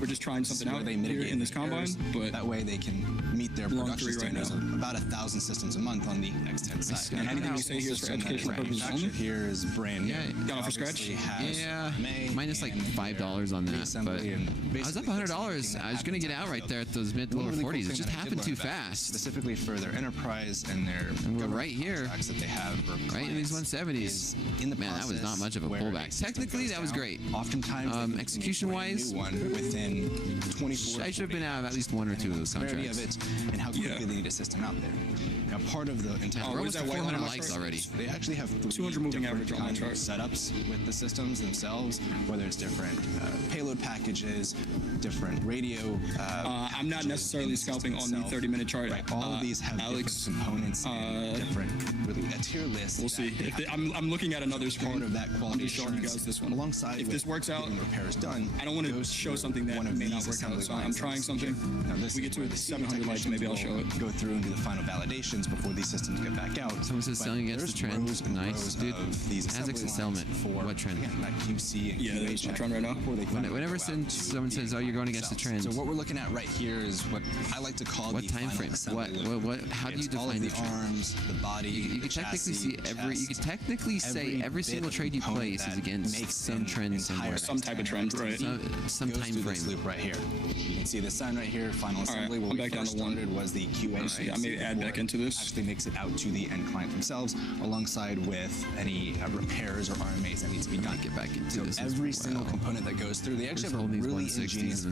we're just trying something out here in this combine. But that way they can meet their production standards of about 1,000 systems a month on the X10 side. And anything we say here is for educational purposes only. Here is brand new. Got off for scratch. Yeah, minus like $5 on that, but I was up $100. I was gonna get out right there at those mid to lower 40s. It just happened too fast. Specifically for their enterprise and their we're right here, that they have right in these 170s. Man, that was not much of a pullback. Technically, that was great. Oftentimes, execution-wise, within 24. I should have been out of at least 1 or 2 of those contracts. And how quickly they need a system out there. Now, part of the entire we're almost at 400 likes already. They actually have 200 moving average on my chart. Setups with the systems themselves, whether it's different payload packages, different radio. I'm not necessarily scalping on the 30-minute chart. Right, all of these have different components and different, really, a tier list. We'll see. I'm looking at another screen. Part of that quality I'm just showing you guys this one. Alongside if this works out, repairs done. I don't want to show something that may not work out. So I'm trying something. Now, we get to 700 likes, maybe I'll show it. Go through and do the final validations before these systems get back out. Someone says selling against the trend. Nice, dude. Hazix settlement. What trend? QC and yeah, there's my trend right now. Whenever someone says, "Oh, you're going against the trend," so what we're looking at right here is what I like to call what time frame. What? How do you define the arms, the body? You can technically see every. You can technically say every single trade you place is against some trend somewhere. Some type of trend, right? Some time frame. Loop right here. You can see the sign right here. Final assembly. What we first started was the QA. I may add back into this. Actually makes it out to the end client themselves, alongside with any repairs or RMAs that need to be done. Get back into this. Every single component that goes through, they actually have a really ingenious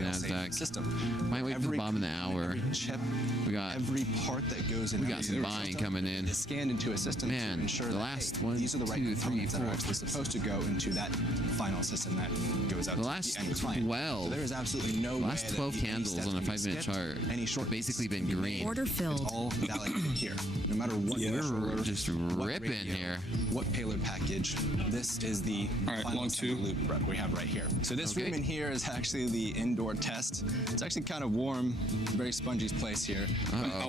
system. Might wait for the bomb in the hour. Chip, we got every part that goes in. We got some buying coming in. Is scanned into a system to ensure sure the that last one, these are the right 2, 3, components that 4. are actually supposed to go into that final system that goes out The to last the end client. 12. So there is absolutely no The last way 12 that any candles steps on a can be 5-minute skipped, chart any short have basically been green. Order filled. It's all validated here. No matter what We're just ripping here. What payload package, this is the final assembly loop we have right here. So this room in here is actually the indoor test. It's actually kind of warm, very spongy place here.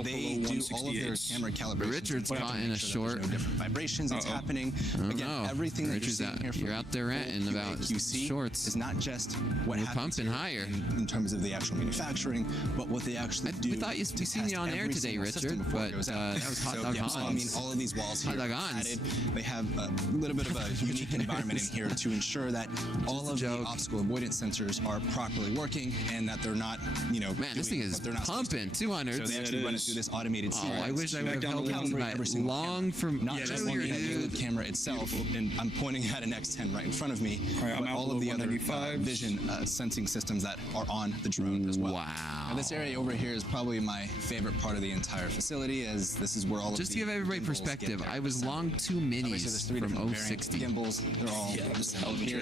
They do all of their camera calibrations. Richard's caught in a short. No different vibrations that's happening. Again, everything that you're seeing here you're out there ranting about shorts. is not just what We're happens pumping higher in terms of the actual manufacturing, but what they actually do. We thought you'd seen you on air today, Richard, but that was Hot Dog Hans. I mean, all of these walls here added. They have a little bit of a unique environment in here to ensure that all of the obstacle avoidance sensors are properly working and that they're not, you know, man, this thing is pumping 200. So they actually run it through this automated sequence. I wish I would have held on to that long from not just one camera itself, and I'm pointing at an X10 right in front of me, but all of the other vision sensing systems that are on the drone as well. Wow. Now, this area over here is probably my favorite part of the entire facility, as this is where all of just to give everybody perspective, I was long 2 minis from 060. Gimbals, they're all assembled here.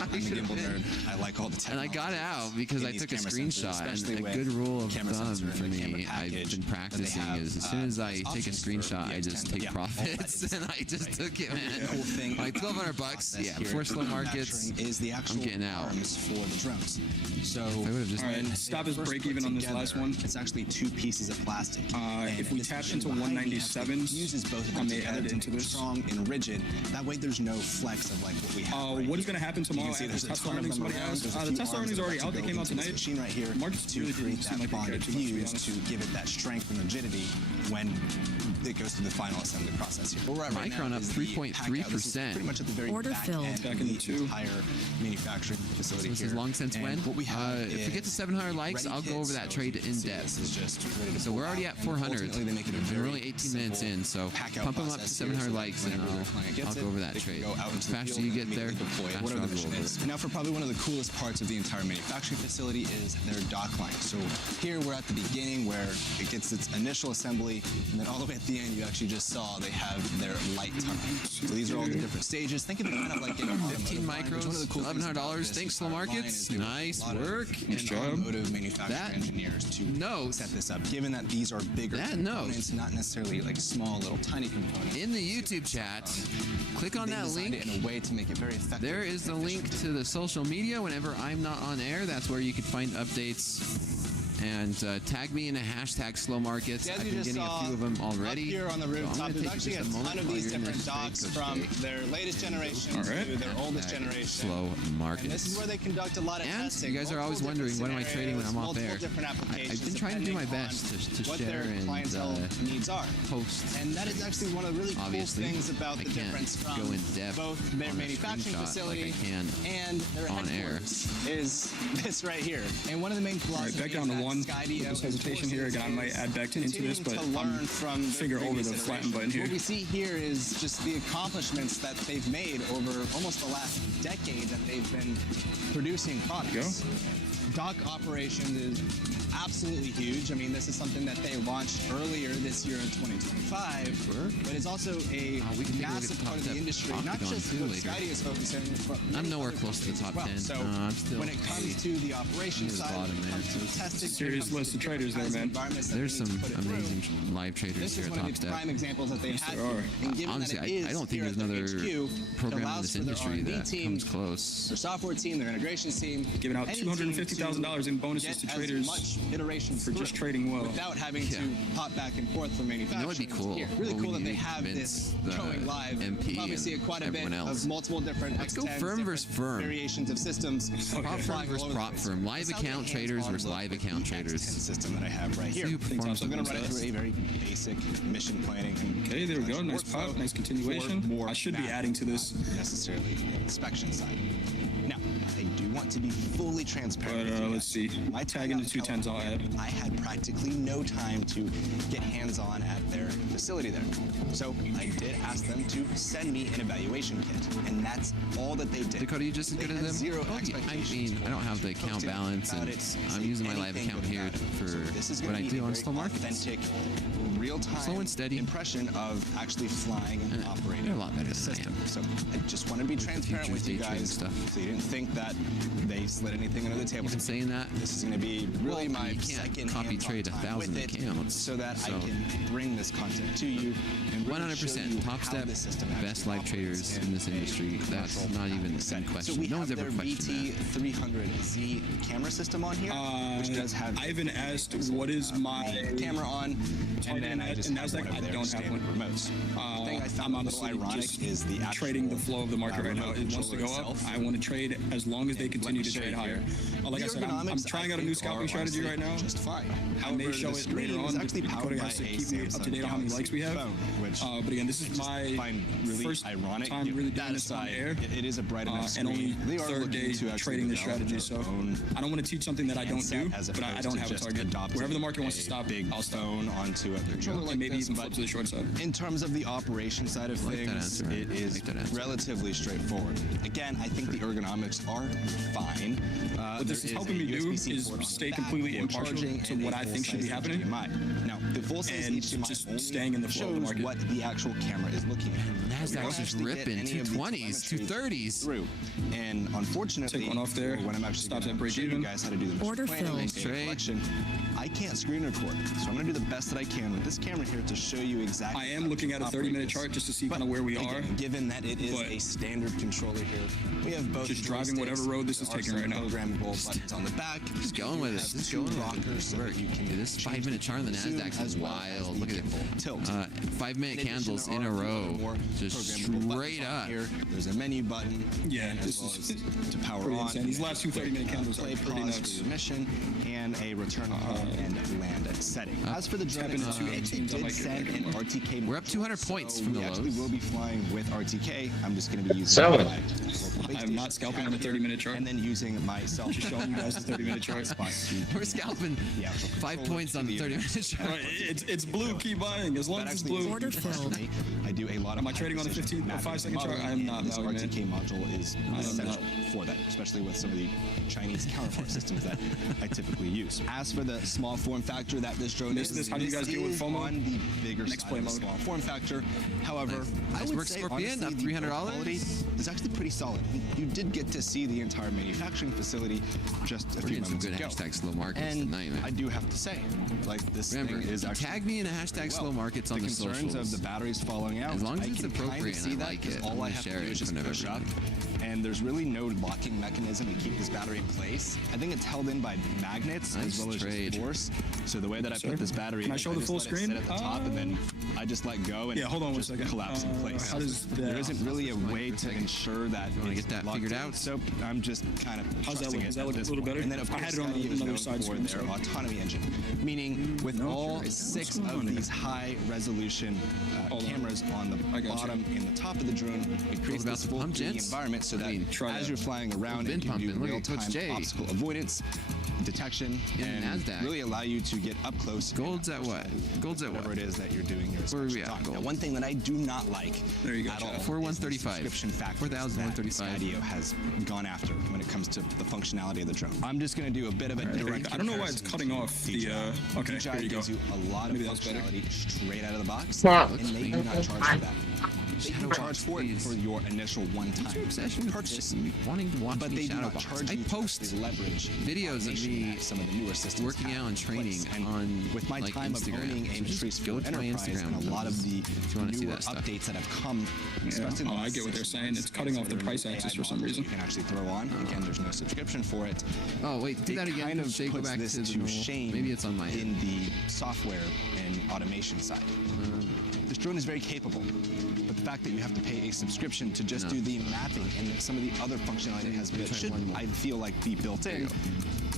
I'm a gimbal nerd. I like all the technology. And I got out because I took a screenshot. And a good rule of thumb for me, I've been practicing, is as soon as I take a screenshot, I just take profits, and I just took it, man. Like $1,200, yeah. Before slow markets, is the actual I'm getting out. for the drones. So I would have just stop his break even on this last one. It's actually 2 pieces of plastic. If we tap into 197s, uses both of I them may together add it to into make it this. strong and rigid. That way, there's no flex of like what we have. What is going to happen tomorrow after the Tesla earnings? Somebody asked. The Tesla earnings are already out. They came out tonight. Machine right here Markets to really create didn't seem that like they cared bonded too much, to be fuse honest. to give it that strength and rigidity when it goes through the final assembly process here. Where we're at right Micron now up is the pack out. This is 3.3%. pretty much at the very Order back filled. end Back of in the two. entire manufacturing facility This here. is long since And when? what we have If we get to 700 likes, I'll go over that trade in depth. So we're already at 400. They make it a And very we're only 18 minutes in, so pump them up to 700 likes, and I'll go over that trade. The faster you get there, the faster I'll go over it. And now for probably one of the coolest parts of the entire manufacturing facility is their dock line. So here we're at the beginning where it gets its initial assembly, and then all the way at the end you actually just saw they have their light tunnel. So these are all the different stages. Think of it kind of like in a 15 micros, $1,100. Thanks, slow markets. Nice work. And automotive manufacturing engineers to set this up, given that these are bigger components, not necessarily like small little tiny components. In the YouTube chat, click on that link. In a way to make it very effective. There is the link to the social media. Whenever I'm not on air, that's where you can find updates. And tag me in a hashtag slow markets. I've been getting a few of them already. Up here on the rooftop, there's actually a ton of these different docks from their latest generation to their oldest generation. Slow markets. And this is where they conduct a lot of testing. You guys are always wondering, what am I trading when I'm off air? I've been trying to do my best to what share their and clientele needs are. post. And that is actually one of the really cool Obviously, things about the I can't difference from go in depth both their on a manufacturing screenshot facility like I can and their on air. headquarters is this right here. And one of the main philosophies back down to one. With this hesitation here again, I might add back into this, but I'm finger over the flatten button here. What we see here is just the accomplishments that they've made over almost the last decade that they've been producing products. Dock operation is absolutely huge. I mean, this is something that they launched earlier this year in 2025, but it's also a massive part of the industry, not just what Skydio is focusing on, but I'm nowhere close to the top 10. So I'm still when it comes to the operation side, when it comes to testing, serious list of traders there, man. There's some amazing live traders this here is at one of Top the prime Step. examples that they had. And given Honestly, that it is I don't think here there's at the another HQ, program in allows this for their industry R&D that team, comes close. their software team, their integrations team, Giving out any team $250,000 in bonuses to get traders as much iterations for just through trading well. without having to hop back and forth from manufacturing. You know what'd be cool? Here. Really What cool we that they need to have this convince the going live. MP You'll probably see and quite a bit everyone else. of multiple different Let's go X10s, firm versus different firm. variations of systems. Prop firm versus prop firm. Live account traders versus live account traders. System that I have right here. So I'm going to run it through a very basic mission planning. Okay, there we go. Nice pop, nice continuation. I should be adding to this. Necessarily inspection side. Now, I do want to be fully transparent. But let's see. My tag into 210s I'll add. I had practically no time to get hands-on at their facility there. So I did ask them to send me an evaluation kit, and that's all that they did. Dakota, you just as good as them? Zero I mean, I don't have the account balance, and I'm using my live account here for what I do on Slow Markets. Authentic, real-time impression of actually flying and operating a lot better the system. So I just want to be transparent with you guys, so you didn't think that they slid anything under the table. You've been saying that. This is going to be really my second copy trade 1,000 accounts, so that I can bring this content to you and really 100% top step, best live traders in this industry. That's not even a question. So we no one's have ever their questioned that. VT300Z camera system on here, which does have. Ivan asked, "What is my camera on?" And then I just have one of their don't have one. remotes. The thing I found a little ironic is the actual trading the flow of the market right now. It wants to go up. I want to trade as long as they continue to trade higher. Like I said, I'm trying out a new scalping strategy right now. Just fine. I may show it later on. Actually powered by to keep me up to date on how many likes we have. But again, this is my first time really doing this on air. It is a bright enough and only screen. third day trading this strategy. So I don't want to teach something that I don't do, but I don't have a target. Wherever the market wants to stop, I'll stop. Onto a controller like maybe this, even flip to the short side. In terms of the operation side of things, it is relatively straightforward. Again, I think the ergonomics are fine. What this is helping me do is stay completely impartial to what I think should be happening. Now, the full size HDMI just staying in the flow of the shows market. what the actual camera is looking at. Nasdaq's just ripping 220s, 230s. Through. And unfortunately, take one off there. When I'm actually stops at break even, you guys how to do the Order planning filled. collection, I can't screen record, so I'm going to do the best that I can with this camera here to show you exactly. I am looking at a 30-minute chart just to see kind of where we are. Given that it is a standard controller here, we have both just driving whatever road this is taking right now. Programmable buttons on the back. Just going with it. Just going with it. You can This 5-minute chart on the Nasdaq is wild. Look at it. Tilt. 5-minute candles in a row. Just straight up. Here, there's a menu button. Yeah, this is to power pretty on. insane. These last two 30-minute candles are pretty nuts. Mission and a return home and land setting. As for the drone, it did send an RTK. We're up 200 points from the lows. We will be flying with RTK. I'm just going to be using. Selling. I'm not scalping on a 30-minute chart. And then using myself. Just showing you guys the 30-minute chart. We're scalping 5 points on the 30-minute chart. It's blue. Keep buying as long as it's blue. Order filled. I do a lot of. Am I trading on a 5-second chart? I am not. This RTK module is essential for that, especially with some of the Chinese counterpart systems that I typically use. As for the small form factor that this drone is, how do you guys deal with FOMO? On the bigger side of the small form factor. However, I would say Scorpion, honestly, up $300. Quality is actually pretty solid. You did get to see the entire manufacturing facility just a few moments ago. Hashtag slow markets and tonight, man. I do have to say, like this thing is actually tag me in a hashtag slow markets on the socials. The concerns of the batteries falling out. As long as I it's can appropriate see and I that like it, all I have to do is just push up. And there's really no locking mechanism to keep this battery in place. I think it's held in by magnets as well as just force. So the way that I put this battery, can I show the full screen? Sit at the top, and then I just let go and hold on one second. Collapse in place. How does that? There isn't really a way to ensure that you want to get that figured out. So I'm just kind of trusting it. Does that look a little better? And then of course, I had it on another side for their autonomy engine, meaning with all 6 of these high resolution cameras on the bottom and the top of the drone, it creates this full 3D environment so that as you're flying around, it can do real-time obstacle avoidance, detection, and really allow you to get up close. Gold's at what? Gold's at what? Whatever it is that you're doing. Where are we at? Now, one thing that I do not like at all 4,135. 4,135. Skydio has gone after when it comes to the functionality of the drone. I'm just going to do a bit of a direct. I don't know why it's cutting off the. Okay, DJI here you go. gives you a lot of functionality straight out of the box, Stop. and they do not charge for that. They do charge for it for your initial one-time purchase, wanting to watch but they do not charge you. I post leverage videos of me some of the newer systems working out and training on with my like time Instagram. of owning a Matrice go to my Instagram and a lot of the newer that updates that have come. Especially I get what they're saying. It's cutting off the price axis for some reason. You can actually throw on. Again, there's no subscription for it. Oh wait, do that again. Kind of go puts back this to shame. Maybe it's on my in the software and automation side. This drone is very capable, but the fact that you have to pay a subscription to just do the mapping and some of the other functionality it has should, I feel like, be built in.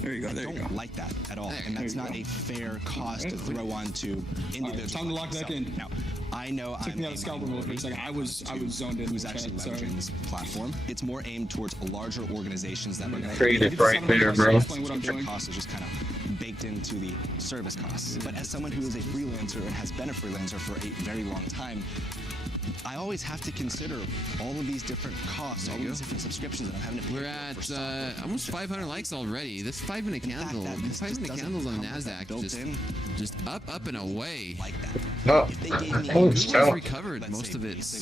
There you go. I don't like that at all, and that's not a fair cost to throw on to individuals. Time to lock back in. Now, I know took me out of scalping real quick. I was zoned in. Who's actually leveraging this platform? It's more aimed towards larger organizations that are going to creative right there, bro. Subscription cost is just kind of baked into the service costs. But as someone who is a freelancer and has been a freelancer for a very long time, I always have to consider all of these different costs, all these different subscriptions that I'm having to pay. We're at almost 500 likes already. This 5-minute candle, these 5-minute candles on NASDAQ just up and away. Like that. Oh, Google's recovered most of its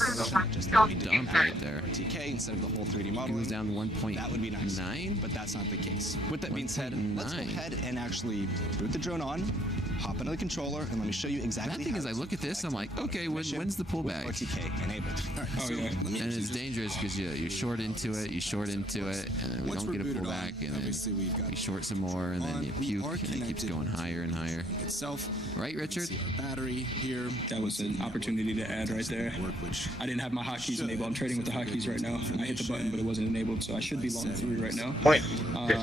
dump right there. TK instead of the whole 3D model. Google's down to 1.9. That would be nice, but that's not the case. With that being said, let's go ahead and actually boot the drone on, hop into the controller, and let me show you exactly. That thing is, I look at this, I'm like, okay, when's the pullback? RTK enabled. All right, and it's dangerous because you short into it, and then we don't get a pullback, and then you short some more, and then you puke, and it keeps going higher and higher. Right, Richard? Our battery here. That was an opportunity to add right there. I didn't have my hotkeys enabled. I'm trading with the hotkeys right now. I hit the button, but it wasn't enabled, so I should be long through right now. Point.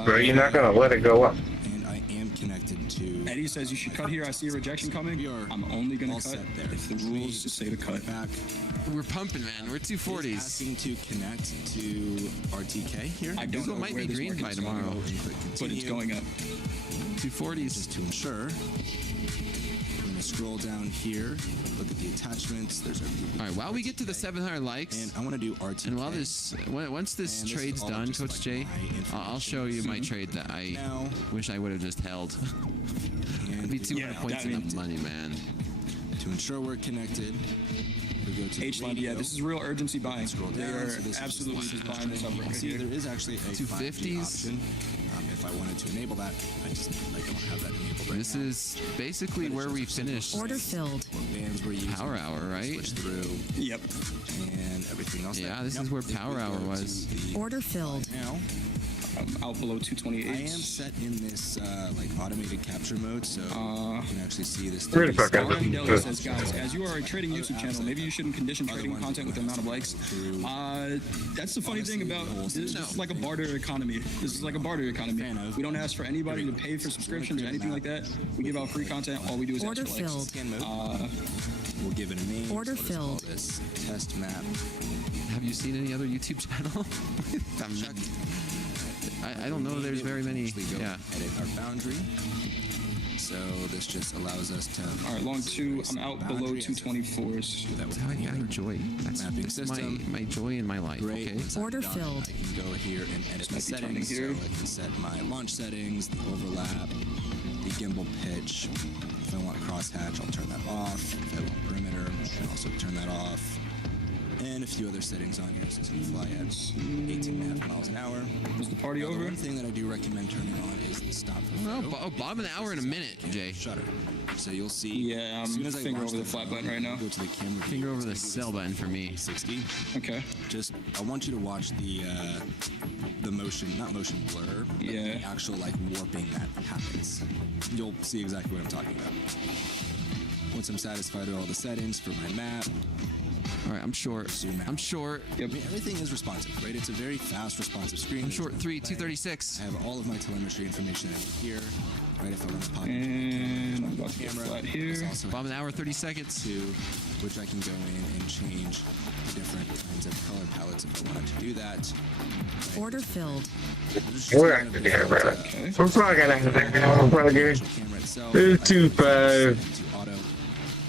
Bro, you're not gonna let it go up. And I am connected to. Eddie says you should cut here. I see a rejection coming. I'm only gonna cut if the rules just say to cut. Back. We're pumping, man. We're 240s. Asking to connect to RTK here. I don't know might be green by tomorrow, but it's going up. 240s. Just to ensure. We're gonna scroll down here. Look at the attachments. There's our. All right. While we get to the 700 likes, and I want to do RTK. And while once this trade's done, Coach Jay, I'll show you my trade that I wish I would have just held. It'd be 200 points enough money, man. To ensure we're connected. We go to H-line, this is real urgency buying. They are absolutely just buying this up right here. There is actually a 250s. If I wanted to enable that, I don't have that enabled right This is basically where we finished. Order filled. Bands we're using. Power Hour, right? Switch through. Yep. And everything else. Yeah, this is where Power Hour was. Order filled. Now, out below 228. I am set in this automated capture mode, so you can actually see this. Really fucking Deli says, guys, as you are a trading YouTube channel, maybe you shouldn't condition trading content with the amount of likes. That's the funny thing about this is like a barter economy. This is like a barter economy. We don't ask for anybody to pay for subscriptions or anything like that. We give out free content. All we do is order extra filled. We'll give it a name. Order filled. This test map. Have you seen any other YouTube channel? I don't know. There's very many. Yeah. Edit our boundary. So this just allows us to. All right, long two. I'm out below 224s. That's how I enjoy. That's my joy in my life. Great. Okay. Order filled. I can go here and edit the settings. So I can set my launch settings, the overlap, the gimbal pitch. If I want crosshatch, I'll turn that off. If I want perimeter, I'll also turn that off. And a few other settings on here, so it's going to fly at 18.5 miles an hour. Is the party over? One thing that I do recommend turning on is the stop. Bob, an hour in a minute, Jay. Shutter. So you'll see. Yeah, I'm finger over the flat button right now. Go to the camera. Finger over the sell button for me. 60. Okay. Just, I want you to watch the motion, not motion blur, but the actual warping that happens. You'll see exactly what I'm talking about. Once I'm satisfied with all the settings for my map. All right, I'm short. I'm short. Yep. I mean, everything is responsive, right? It's a very fast, responsive screen. I'm short 236. I have all of my telemetry information in here. Right, if I want to pop and I'm about to get flat here. Bob, an hour, 30 seconds. Which I can go in and change different kinds of color palettes if I wanted to do that. Right. Order filled. We're at the camera. We're probably gonna have the camera again. There's 2.5.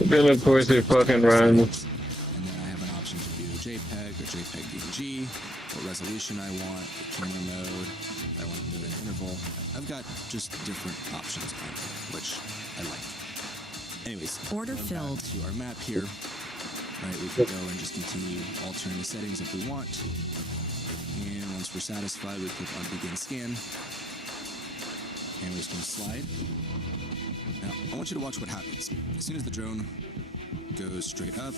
Then of course it fucking runs. JPEG or JPEG PNG, what resolution I want, the camera mode, I want to do an interval. I've got just different options on it, which I like. Anyways, order filled. To our map here, right? We can go and just continue altering the settings if we want. And once we're satisfied, we click on begin scan. And we're just going to slide. Now, I want you to watch what happens. As soon as the drone goes straight up,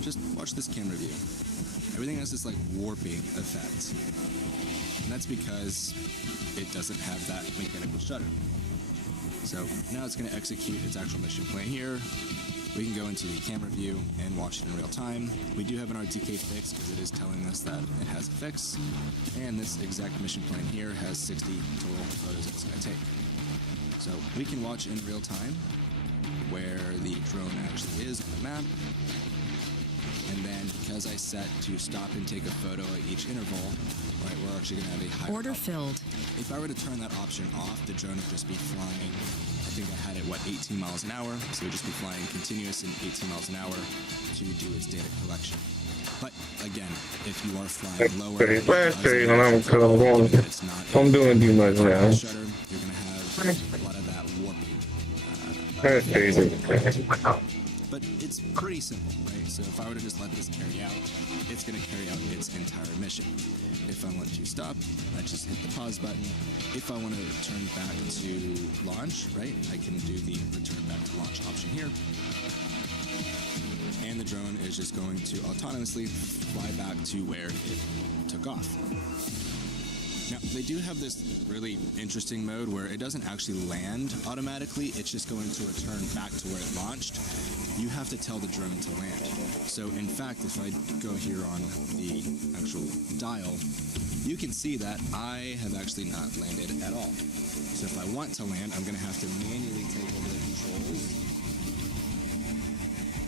just watch this camera view. Everything has this warping effect. And that's because it doesn't have that mechanical shutter. So now it's going to execute its actual mission plan here. We can go into the camera view and watch it in real time. We do have an RTK fix because it is telling us that it has a fix. And this exact mission plan here has 60 total photos it's going to take. So we can watch in real time where the drone actually is on the map. And then, because I set to stop and take a photo at each interval, right, we're actually going to have a higher order filled. If I were to turn that option off, the drone would just be flying think I had it, 18 miles an hour, so it would just be flying continuous in 18 miles an hour to do its data collection. But again, if you are flying lower, I'm doing too much now. shutter, you're going to have a lot of that warping. That's crazy. But it's pretty simple, right? So if I were to just let this carry out, it's going to carry out its entire mission. If I want to stop, I just hit the pause button. If I want to return back to launch, right, I can do the return back to launch option here. And the drone is just going to autonomously fly back to where it took off. Now, they do have this really interesting mode where it doesn't actually land automatically. It's just going to return back to where it launched. You have to tell the drone to land. So, in fact, if I go here on the actual dial, you can see that I have actually not landed at all. So if I want to land, I'm going to have to manually take over the controls.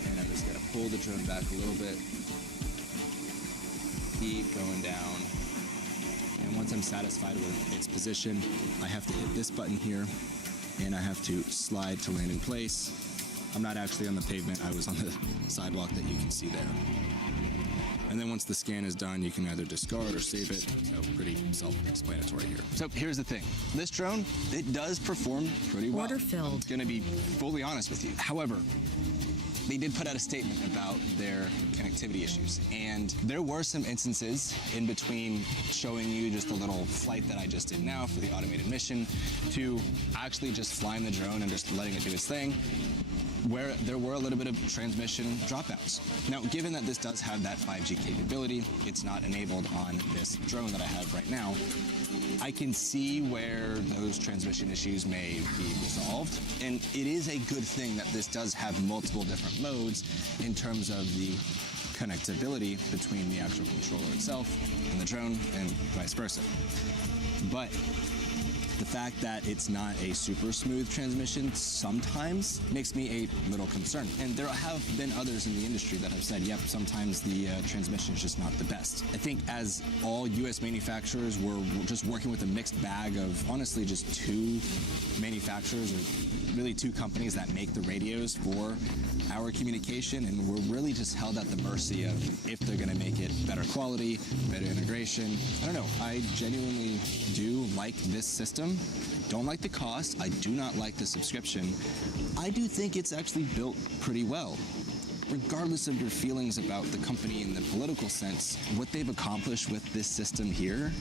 And I'm just going to pull the drone back a little bit. Keep going down. And once I'm satisfied with its position, I have to hit this button here, and I have to slide to land in place. I'm not actually on the pavement, I was on the sidewalk that you can see there. And then once the scan is done, you can either discard or save it. So pretty self-explanatory here. So here's the thing. This drone, it does perform pretty well. Order filled. I'm gonna be fully honest with you. However, they did put out a statement about their connectivity issues. And there were some instances in between showing you just a little flight that I just did now for the automated mission to actually just flying the drone and just letting it do its thing, where there were a little bit of transmission dropouts. Now, given that this does have that 5G capability, it's not enabled on this drone that I have right now, I can see where those transmission issues may be resolved. And it is a good thing that this does have multiple different modes in terms of the connectability between the actual controller itself and the drone and vice versa. But the fact that it's not a super smooth transmission sometimes makes me a little concerned. And there have been others in the industry that have said, yep, sometimes the transmission is just not the best. I think as all US manufacturers, we're just working with a mixed bag of honestly just two manufacturers, or really two companies that make the radios for our communication, and we're really just held at the mercy of if they're gonna make it better quality, better integration. I don't know, I genuinely do like this system. Don't like the cost, I do not like the subscription. I do think it's actually built pretty well. Regardless of your feelings about the company in the political sense, what they've accomplished with this system here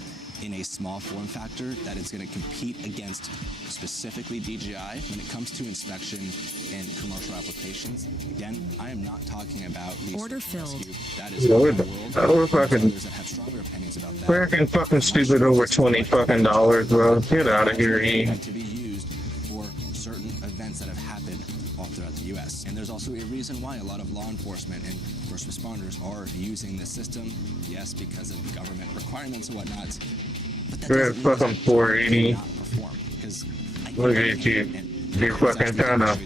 in a small form factor that is going to compete against specifically DJI when it comes to inspection and commercial applications. Again, I am not talking about the order filled. That is world. Freaking fucking stupid over $20 bro. Get out of here, E. To be used for certain events that have happened all throughout the US. And there's also a reason why a lot of law enforcement and first responders are using this system. Yes, because of government requirements and whatnot. We're fucking 480. Look at you. You're fucking trying to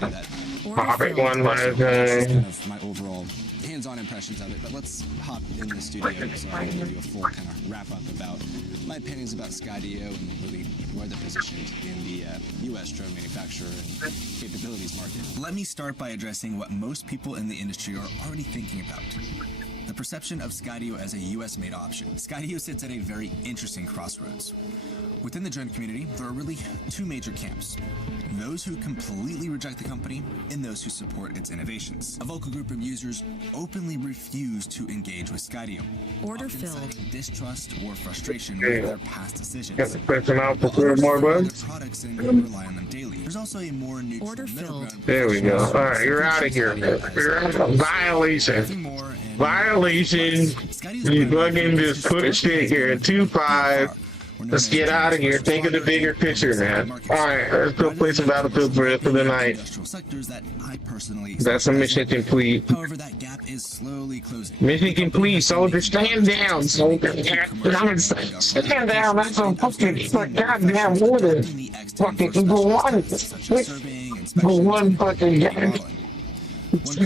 pop it one last time. My overall hands-on impressions of it, but let's hop in the studio so I can give you a full kind of wrap-up about my opinions about Skydio and really where they're positioned in the U.S. drone manufacturer and capabilities market. Let me start by addressing what most people in the industry are already thinking about. The perception of Skydio as a US-made option. Skydio sits at a very interesting crossroads. Within the drone community, there are really two major camps. Those who completely reject the company and those who support its innovations. A vocal group of users openly refuse to engage with Skydio. Order filled. Distrust or frustration with their past decisions. Got the person out for more bugs. Products and rely on them daily. There's also a more neutral order filled. There we go. Alright, you're out of here. You're out of violation. Violation. You fucking just put a stick here at 2.5. Let's get out of here. Think of the bigger picture, man. Alright, let's go play some Battlefield for the night. That's a mission complete. However, that gap is slowly closing. Mission complete, soldier. Stand down, soldier. Stand down. That's a fucking goddamn order. Fucking go one fucking game.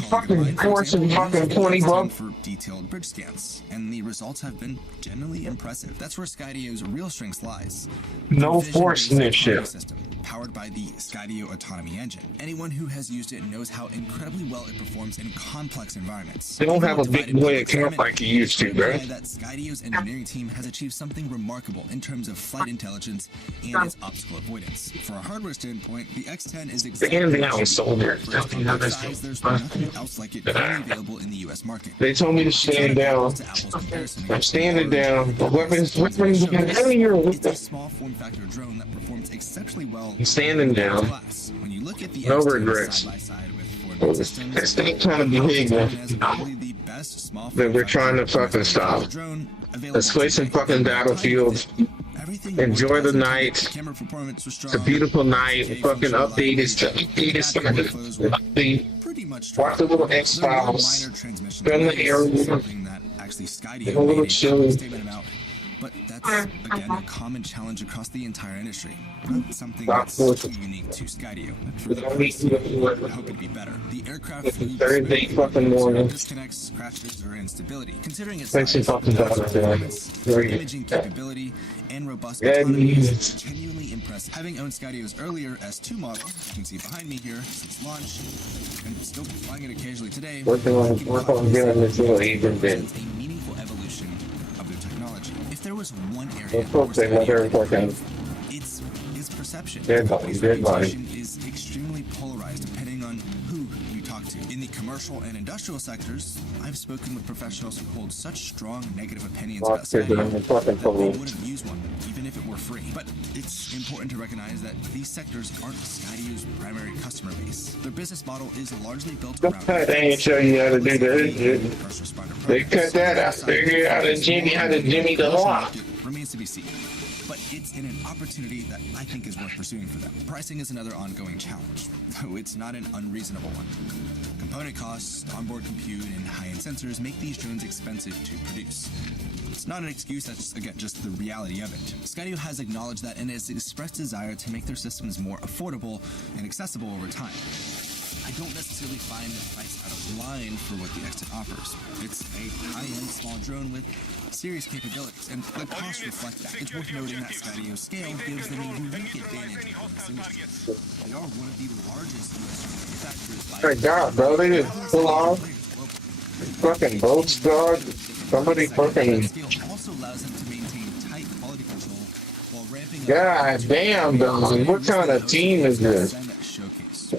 Fucking course and fucking $20. detailed bridge scans, and the results have been genuinely impressive. That's where Skydio's real strength lies. No force in this shit. System, powered by the Skydio autonomy engine. Anyone who has used it knows how incredibly well it performs in complex environments. They don't have a big boy account like you used to, bro. That Skydio's engineering team has achieved something remarkable in terms of flight intelligence and its obstacle avoidance. For a hardware standpoint, the X10 is exactly there's nothing else like it currently available in the US market. They told me to stand down. I'm standing down. The weapons It's a small form factor drone that performs exceptionally well. I'm standing down. When you look at the No regrets. This thing trying to behave, man. That we're trying to fucking stop. Let's play some fucking battlefields. Enjoy the night. It's a beautiful night. The fucking update is watch the little X-Files. Film the area. Get a little chill. But that's, again, a common challenge across the entire industry. Not something that's unique to Skydio. I hope it'd be better. The aircraft Thursday fucking morning. disconnects, crashes, or instability. Considering its Thanks for talking about it, imaging capability and robust autonomy is genuinely impressive. Having owned Skydio's earlier S2 model, you can see behind me here, since launch, and still flying it occasionally today, Working on getting this little even bit. a meaningful evolution of their technology. If there was one area it's perception. Dead body. Perception is extremely polarized depending on who you talk to. In the commercial and industrial sectors, I've spoken with professionals who hold such strong negative opinions about Skydio that they wouldn't use one, even if it were free. But it's important to recognize that these sectors aren't Skydio's primary customer base. Their business model is largely built around... They ain't show you how to do that. They cut that out. They figured out how to Jimmy the Lock. Remains to be seen. But it's in an opportunity that I think is worth pursuing for them. Pricing is another ongoing challenge, though it's not an unreasonable one. Component costs, onboard compute, and high-end sensors make these drones expensive to produce. It's not an excuse, that's, again, just the reality of it. Skydio has acknowledged that and has expressed desire to make their systems more affordable and accessible over time. I don't necessarily find the price out of line for what the X10 offers. It's a high-end small drone with serious capabilities, and the costs reflect that. It's worth noting that Skydio's scale gives them a unique advantage in this industry. They are one of the largest U.S. manufacturers by... Thank God, bro. They just pull off. Fucking boats, dog. Somebody fucking... also allows them to maintain tight quality control while ramping up... God damn, dog. What kind of team is this?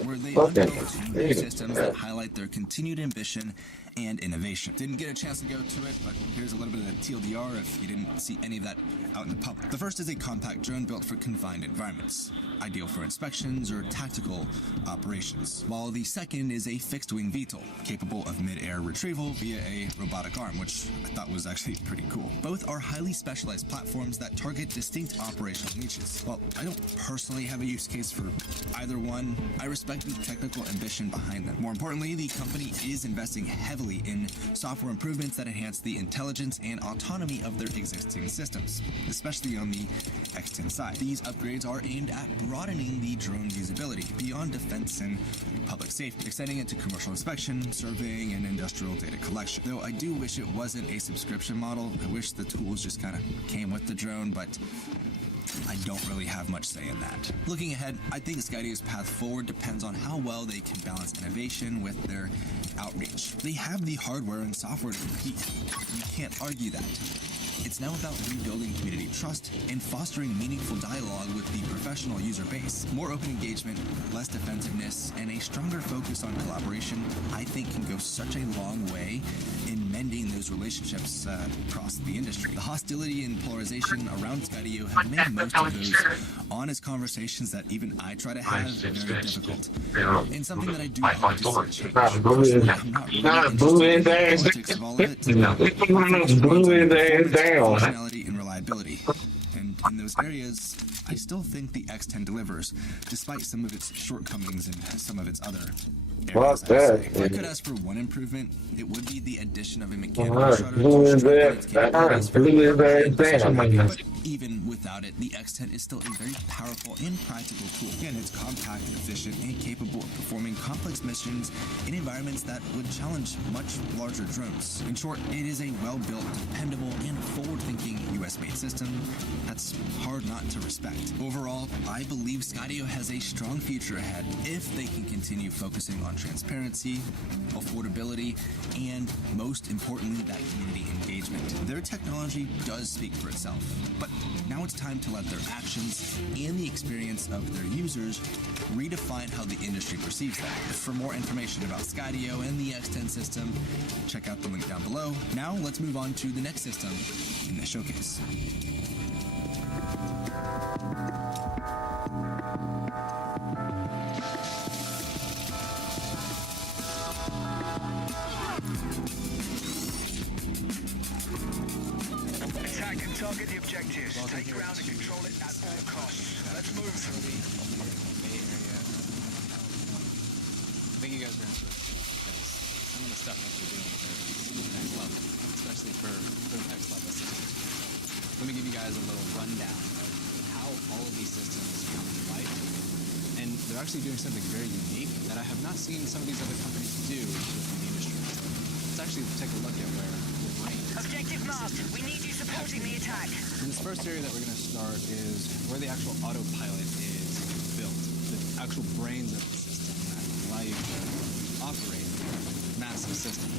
Where they unveil new systems that highlight their continued ambition and innovation. Didn't get a chance to go to it, but here's a little bit of the TLDR if you didn't see any of that out in the public. The first is a compact drone built for confined environments, ideal for inspections or tactical operations, while the second is a fixed-wing VTOL, capable of mid-air retrieval via a robotic arm, which I thought was actually pretty cool. Both are highly specialized platforms that target distinct operational niches. While I don't personally have a use case for either one, I respect the technical ambition behind them. More importantly, the company is investing heavily in software improvements that enhance the intelligence and autonomy of their existing systems, especially on the X10 side. These upgrades are aimed at broadening the drone usability beyond defense and public safety, extending it to commercial inspection, surveying, and industrial data collection. Though I do wish it wasn't a subscription model. I wish the tools just kind of came with the drone, but I don't really have much say in that. Looking ahead, I think Skydio's path forward depends on how well they can balance innovation with their outreach. They have the hardware and software to compete. You can't argue that. It's now about rebuilding community trust and fostering meaningful dialogue with the professional user base. More open engagement, less defensiveness, and a stronger focus on collaboration, I think can go such a long way in mending those relationships across the industry. The hostility and polarization around Skydio have made most of those honest conversations that even I try to have very difficult. And something that I do hope to see change. Not blue in there. Blue in there. Functionality and reliability. And in those areas, I still think the X10 delivers, despite some of its shortcomings and some of its other What's that? If I could ask for one improvement, it would be the addition of a mechanical Alright, shutter blue to is strengthen there. its capabilities for Blue is there. high-end precision Damn. making. But even without it, the X10 is still a very powerful and practical tool. Again, it's compact, efficient, and capable of performing complex missions in environments that would challenge much larger drones. In short, it is a well-built, dependable, and forward-thinking US-made system that's hard not to respect. Overall, I believe Skydio has a strong future ahead if they can continue focusing on transparency, affordability, and most importantly, that community engagement. Their technology does speak for itself, but now it's time to let their actions and the experience of their users redefine how the industry perceives them. For more information about Skydio and the X10 system, check out the link down below. Now let's move on to the next system in the showcase. Attack and target the objectives. Take ground and control it at all costs. Let's move. Thank you guys very much because some of the stuff that we're doing there is next level, especially for next level systems. So let me give you guys a little rundown of how all of these systems come to life. And they're actually doing something very unique that I have not seen some of these other companies do within the industry. Let's actually take a look at where we're running. Objective marked. We need you supporting the attack. So this first area that we're going to start is where the actual autopilot is built. The actual brains of the system that allow you to operate massive systems.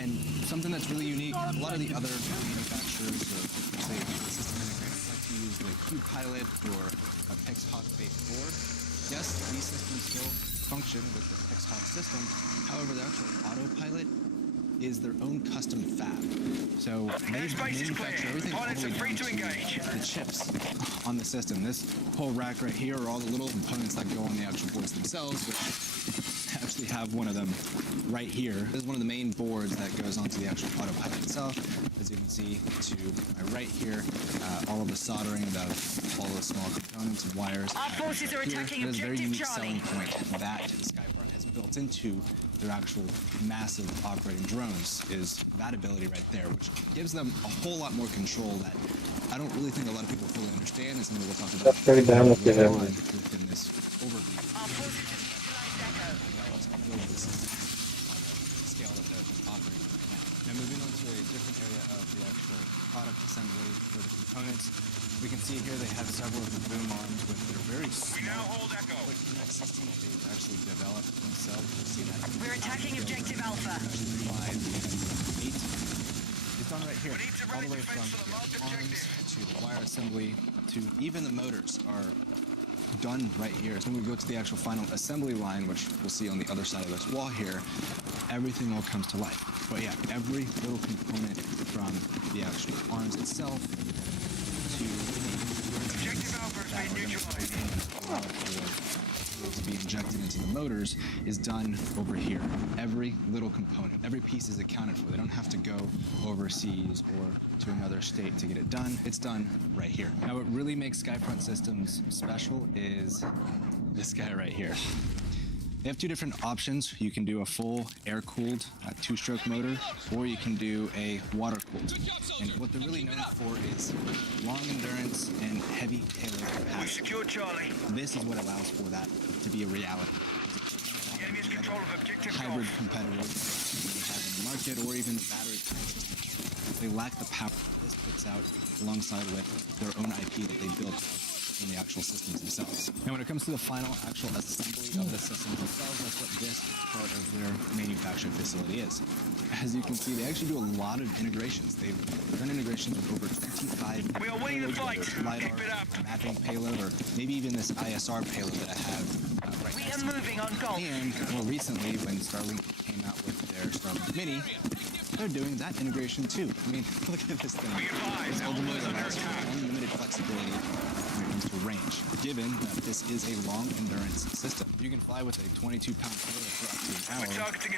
And something that's really unique, a lot of the other manufacturers or say system integrators like to use the Q-Pilot or a PixHawk-based board. Yes, these systems still function with the PixHawk system. However, the actual autopilot is their own custom fab. So they manufacture everything all the way down to the chips on the system. This whole rack right here are all the little components that go on the actual boards themselves, which I actually have one of them right here. This is one of the main boards that goes onto the actual autopilot itself. As you can see to my right here, all of the soldering of all the small components and wires. Our forces are attacking It is a very objective unique Charlie. selling point that Skyfront has built into their actual massive operating drones is that ability right there, which gives them a whole lot more control that I don't really think a lot of people fully understand, and something we'll talk about Very down with it. within this overview. Our forces have neutralized Echo. Build the system on the scale that they're operating right now. Now moving on to a different area of the actual product assembly for the components. We can see here they have several of the boom arms with their very small quick connect system that they've actually developed themselves. You'll see that. We're attacking objective Alpha. It's done right here, all the way from the arms to the wire assembly to even the motors are done right here. So when we go to the actual final assembly line, which we'll see on the other side of this wall here, everything all comes to life. But yeah, every little component from the actual arms itself to to be injected into the motors is done over here. Every little component, every piece is accounted for. They don't have to go overseas or to another state to get it done. It's done right here. Now, what really makes Skyfront Systems special is this guy right here. They have two different options. You can do a full air-cooled two-stroke motor, or you can do a water-cooled. And what they're really known for is long endurance and heavy payload capacity. Secure Charlie. This is what allows for that to be a reality. The enemy has control of objective Hybrid Golf. competitors that we have in the market, or even battery systems. They lack the power this puts out alongside with their own IP that they built in the actual systems themselves. And when it comes to the final actual assembly of the systems themselves, that's what this part of their manufacturing facility is. As you can see, they actually do a lot of integrations. They've done integrations with over 25 We are winning the fight. LiDAR, Keep it up. mapping payload, or maybe even this ISR payload that I have right We next are to me. moving on Golf. And more recently, when Starlink came out with their Starlink Mini, they're doing that integration too. I mean, look at this thing. This ultimately allows for unlimited flexibility when it comes to range. Given that this is a long endurance system, you can fly with a 22-pound payload for up to an hour,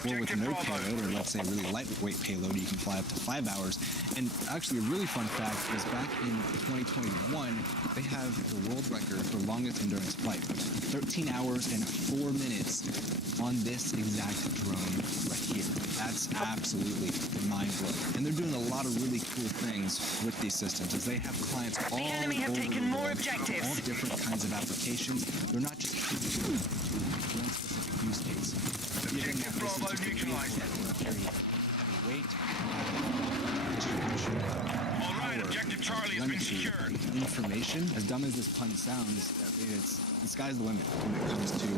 or with no payload, or let's say a really lightweight payload, you can fly up to 5 hours. And actually, a really fun fact is back in 2021, they have the world record for longest endurance flight, 13 hours and 4 minutes on this exact drone right here. That's absolutely mind-blowing. And they're doing a lot of really cool things with these systems, as they have clients all over the world for all different kinds of applications. They're not just one specific use case. Given that this is just a vehicle that can carry heavy weight, distribution of power, telemetry, information, as dumb as this pun sounds, the sky's the limit when it comes to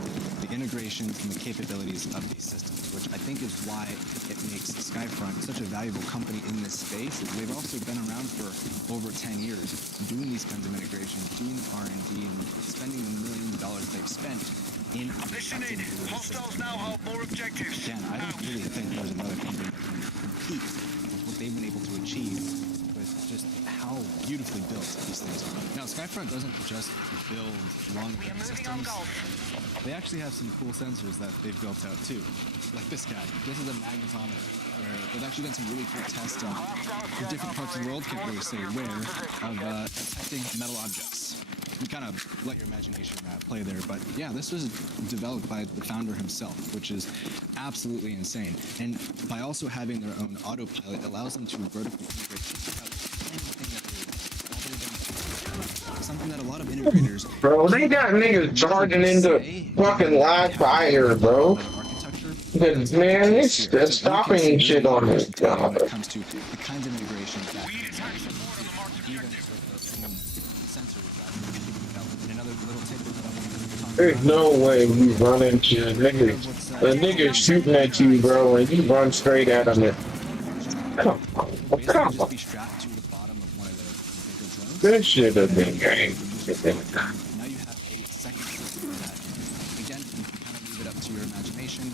the integrations and the capabilities of these systems, which I think is why it makes Skyfront such a valuable company in this space. Is they've also been around for over 10 years doing these kinds of integrations, doing R&D, and spending the millions of dollars they've spent in perfecting the Hostiles now hold more objectives. Again, I don't really think there's another company that can compete with what they've been able to achieve with just how beautifully built these things are. Now, Skyfront doesn't just build long-range systems. They actually have some cool sensors that they've built out too. Like this guy. This is a magnetometer, where they've actually done some really cool tests on different parts of the world, can't really say where, of detecting metal objects. You kind of let your imagination play there, but yeah, this was developed by the founder himself, which is absolutely insane. And by also having their own autopilot, it allows them to vertically integrate anything that they want. Something that a lot of integrators... Bro, they got niggas charging into fucking live fire, bro. Because, man, they're stopping shit on this job. When it comes to the kinds of integrations that even sensors that can be developed. And another little tidbit that I wanted to talk about. There's no way you run into niggas. The nigga's shooting at you, bro, and you run straight at him. Come on. Come on. This shit has been game. Now you have a second system that, again, you can kind of leave it up to your imagination.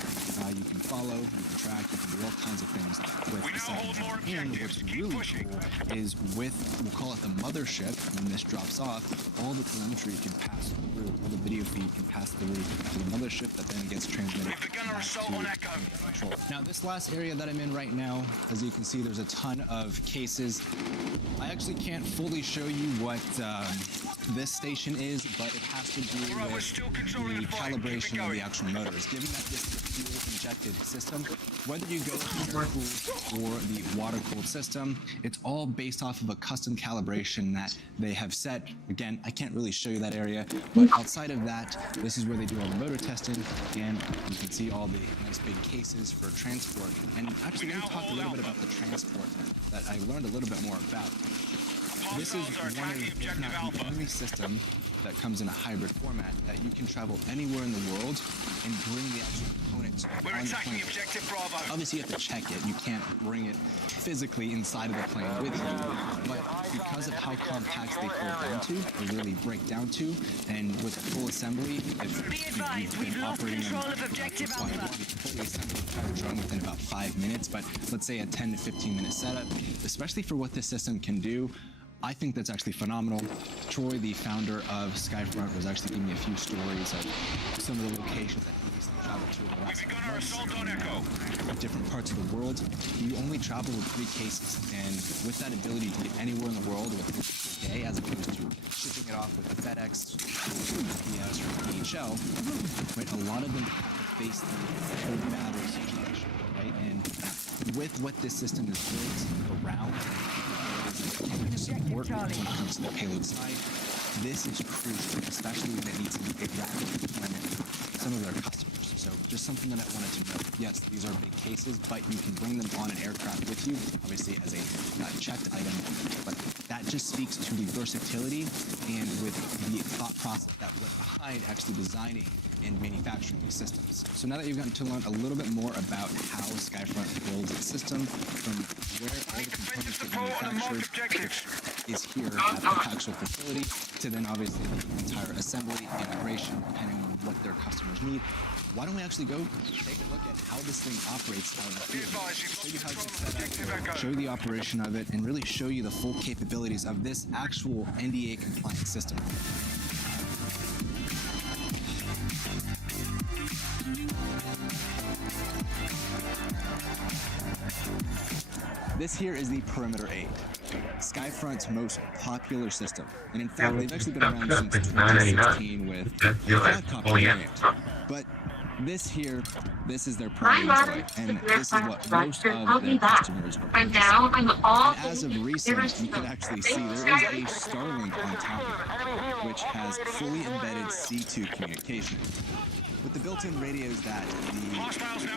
You can follow, you can track, you can do all kinds of things with the second drone. And what's really cool is with, we'll call it the mothership, when this drops off, all the telemetry can pass through, all the video feed can pass through to the mothership that then gets transmitted back to control. Now, this last area that I'm in right now, as you can see, there's a ton of cases. I actually can't fully show you what this station is, but it has to do with the calibration of the actual motors. Given that this is a fuel-injected system, whether you go air-cooled or the water-cooled system, it's all based off of a custom calibration that they have set. Again, I can't really show you that area, but outside of that, this is where they do all the motor testing, and you can see all the nice big cases for transport. And actually, let me talk a little bit about the transport that I learned a little bit more about. This is one of, if not the only system that comes in a hybrid format that you can travel anywhere in the world and bring the actual components on the plane. Obviously, you have to check it. You can't bring it physically inside of the plane with you. But because of how compact they fold down to, they really break down to, and with full assembly, if you've been operating them for quite a while, you can fully assemble the entire drone within about 5 minutes. But let's say a 10 to 15 minute setup, especially for what this system can do, I think that's actually phenomenal. Troy, the founder of Skyfront, was actually giving me a few stories of some of the locations that he recently traveled to in the last months, different parts of the world. You only travel with 3 cases, and with that ability to get anywhere in the world within a day, as opposed to shipping it off with the FedEx, UPS, or DHL, right? A lot of them have to face the whole battery situation, right? And with what this system is built around, support when it comes to the payload side, this is crucial, especially when it needs to be a rapid deployment for some of their customers. So just something that I wanted to note. Yes, these are big cases, but you can bring them on an aircraft with you, obviously as a checked item. But that just speaks to the versatility and with the thought process that went behind actually designing in manufacturing these systems. So now that you've gotten to learn a little bit more about how Skyfront builds its system, from where all the components get manufactured, which is here at the actual facility, to then obviously the entire assembly, integration, depending on what their customers need, why don't we actually go take a look at how this thing operates out in the field? Show you how it's set up, show you the operation of it, and really show you the full capabilities of this actual NDA compliant system. This here is the Perimeter 8, Skyfront's most popular system. And in fact, they've actually been around since 2016 with the 5-copy variant. But this here, this is their primary joy, and this is what most of their customers are purchasing. And as of recent, you can actually see there is a Starlink on top of it, which has fully embedded C2 communication. With the built-in radios that the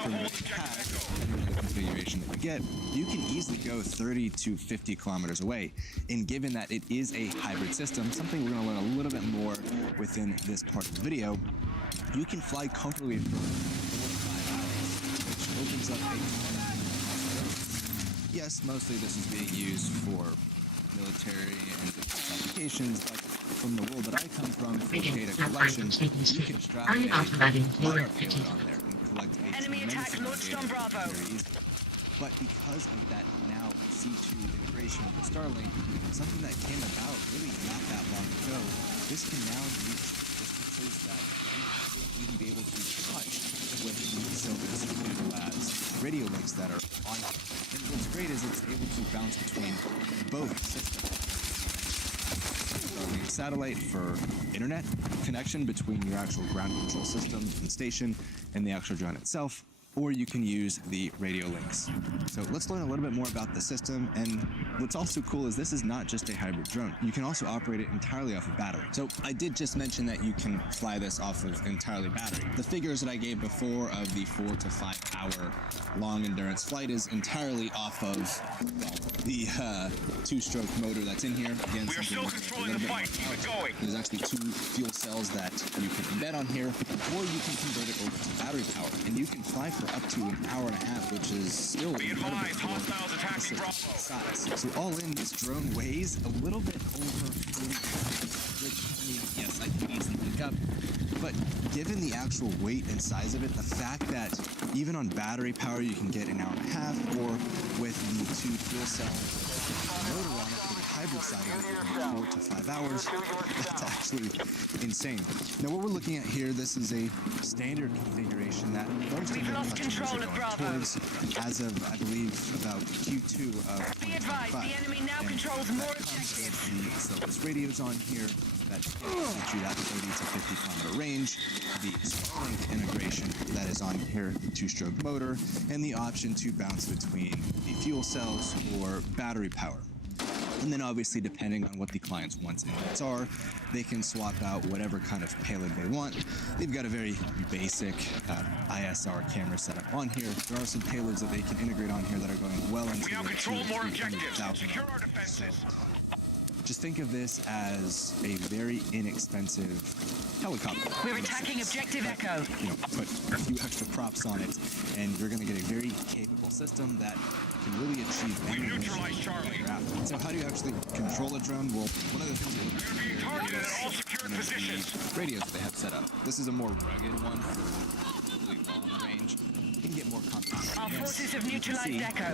Perimeter has, and the configuration that you get, you can easily go 30 to 50 kilometers away. And given that it is a hybrid system, something we're going to learn a little bit more within this part of the video, you can fly comfortably for 4 to 5 hours, which opens up a yes, mostly this is being used for military and defense applications, but from the world that I come from, for data collection, you can strap a LiDAR payload on there and collect a tremendous amount of data very easily. But because of that now C2 integration with the Starlink, something that came about really not that long ago, this can now reach distances that you wouldn't even be able to touch with the facilities as well as radio links that are on it. And what's great is it's able to bounce between both systems. Starlink satellite for internet connection between your actual ground control system and station and the actual drone itself, or you can use the radio links. So let's learn a little bit more about the system, and what's also cool is this is not just a hybrid drone. You can also operate it entirely off of battery. So I did just mention that you can fly this off of entirely battery. The figures that I gave before of the 4 to 5 hour long endurance flight is entirely off of the 2-stroke motor that's in here. Again, we are still controlling the fight. Keep it going. There's actually 2 fuel cells that you can embed on here, or you can convert it over to battery power, and you can fly for up to an hour and a half, which is still incredible for size. So all in, this drone weighs a little bit over 40 pounds, which, I mean, yes, I can easily pick up, but given the actual weight and size of it, the fact that even on battery power you can get an hour and a half, or with the 2 fuel cell motor on it for the hybrid side of it, you can go 4 to 5 hours, that's actually insane. Now what we're looking at here, this is a standard configuration that most of the customers are going towards as of, I believe, about Q2 of 2025. The enemy now controls more objectives. The Silvus radios on here that gives you that 30 to 50 kilometer range, the Starlink integration that is on here, the 2-stroke motor, and the option to bounce between the fuel cells or battery power. And then obviously, depending on what the client's wants and needs are, they can swap out whatever kind of payload they want. They've got a very basic ISR camera setup on here. There are some payloads that they can integrate on here that are going well into the 200,000. Secure our defenses. Just think of this as a very inexpensive helicopter. We're attacking objective Echo. You know, put a few extra props on it, and you're going to get a very capable system that can really achieve any mission that you're after. So how do you actually control a drone? Well, one of the things we're looking at is the radios they have set up. This is a more rugged one for really long range. You can get more complicated. Our forces have neutralized Echo.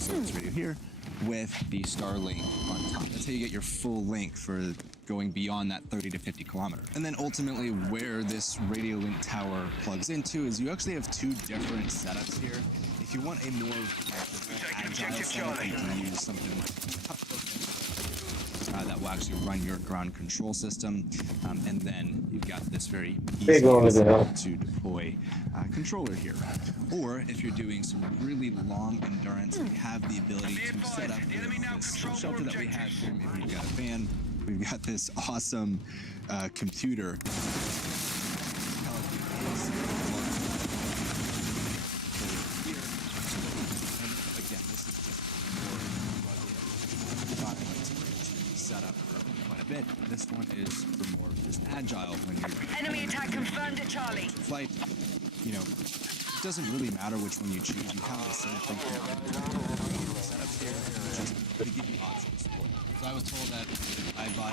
So this radio here with the Starlink on top. That's how you get your full link for going beyond that 30 to 50 kilometers. And then ultimately where this radio link tower plugs into is you actually have 2 different setups here. If you want a more agile setup, you can use something that will actually run your ground control system. And then you've got this very easy to deploy controller here. Or if you're doing some really long endurance and you have the ability to set up this shelter that we have here, maybe you've got a van, we've got this awesome computer. Again, this is just more setup for quite bit. This one is for more just agile when you're Enemy attack confirmed at Charlie. flight. You know, it doesn't really matter which one you choose. You have the same thing setups here, just to give you options for it. So I was told that I bought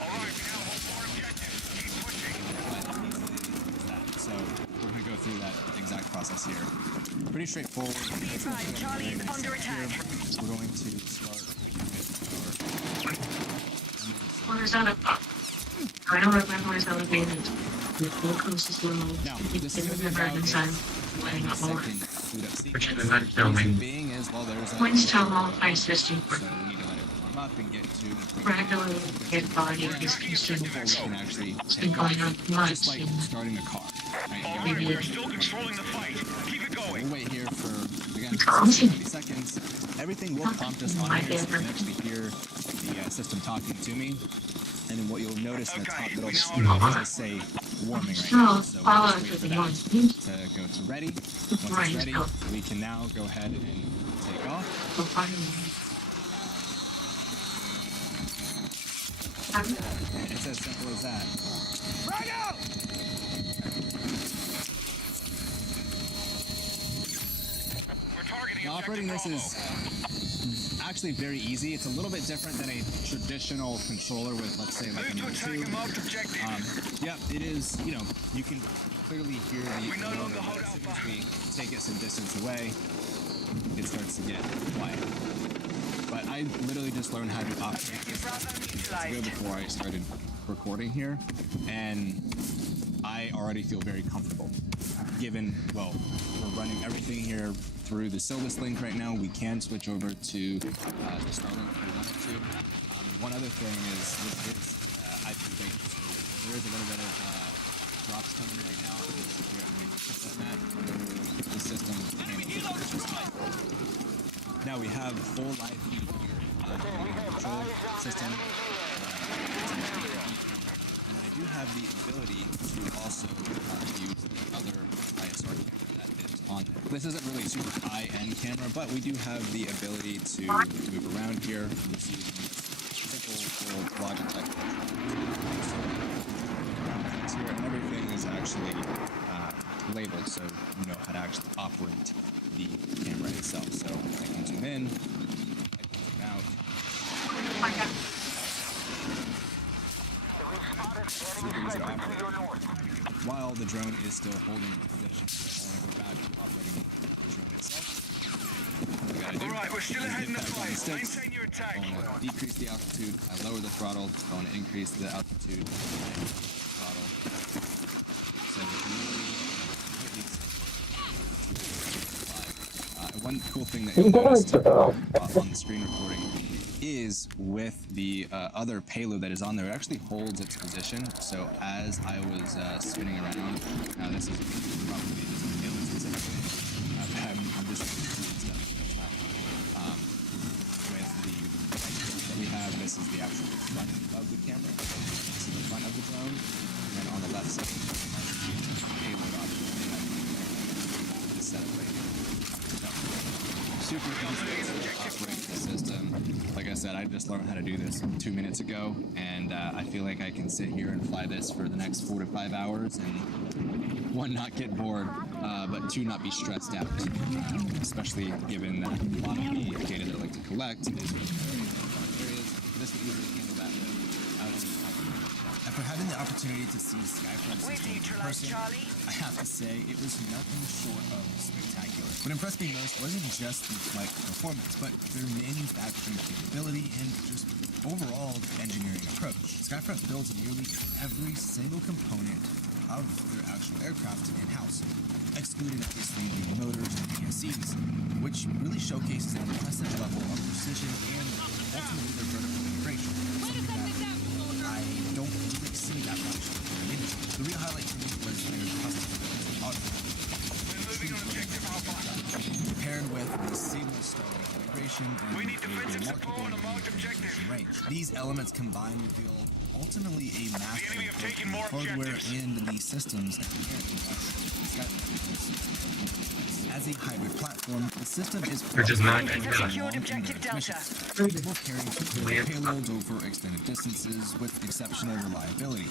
so we're going to go through that exact process here. Pretty straightforward. Charlie is under attack. We're going to start Where's that? I don't remember where's elevated. The glucose is low. Now, this is the burden sign. Letting up more. Which is not filming. Being is, well, there's Points to a modified system. So we need to let it warm up and get to Regularly, get body is consumed. It's been going on for months. Just like starting a car. Right? Maybe We're still controlling the fight. Keep it going. We'll wait here for, again, 30 seconds. Everything will prompt us on here, so you can actually hear the system talking to me. And then what you'll notice in the top middle screen is say warming right now. So we'll just wait for that to go to ready. Once it's ready, we can now go ahead and take off. It's as simple as that. Right out! Now, operating this is actually very easy. It's a little bit different than a traditional controller with, let's say, like a Move 2. Yep, it is, you know, you can clearly hear the motor, but as soon as we take it some distance away, it starts to get quiet. But I literally just learned how to operate this before I started recording here, and I already feel very comfortable. Given, well, we're running everything here through the Silvus link right now, we can switch over to the Starlink if we wanted to. One other thing is with this IP link, so there is a little bit of drops coming right now. The system can now we have full live feed here. Control system. And I do have the ability to also use the other ISR camera that is on there. This isn't really a super high-end camera, but we do have the ability to move around here. You see simple little Logitech here, and everything is actually labeled, so you know how to actually operate the camera itself. So I can zoom in, I can zoom out. Super easy to operate while the drone is still holding position. So I want to go back to operating the drone itself. What we gotta do we're still ahead in the fight. Maintain your attack. I want to decrease the altitude, I lower the throttle. I want to increase the altitude, and increase the throttle. So one cool thing that you'll notice on the screen recording is with the other payload that is on there, it actually holds its position. So as I was spinning around, now this is probably just a payload specific thing. I'm just doing stuff. With the that we have, this is the actual front of the camera. This is the front of the drone, and then on the left side, the payload option they have this setup right here. Super easy to operate the system. Like I said, I just learned how to do this 2 minutes ago, and I feel like I can sit here and fly this for the next 4 to 5 hours, and one, not get bored, but two, not be stressed out, especially given that a lot of the data that I like to collect is in areas. This would easily handle that. After having the opportunity to see Skyfront systems in person, I have to say it was nothing short of spectacular. What impressed me most wasn't just the flight performance, but their manufacturing capability and just overall engineering approach. Skyfront builds nearly every single component of their actual aircraft in-house, excluding obviously the motors and PSCs, which really showcases an impressive level of precision and ultimately their vertical integration. I don't really see that much in the industry. The real highlight for me was their customization paired with the seamless Starlink integration and a remarkable range. These elements combined reveal ultimately a master of hardware and the systems at the end. As a hybrid platform, the system is Which is not Secured objective Delta. capable of carrying superior payloads over extended distances with exceptional reliability,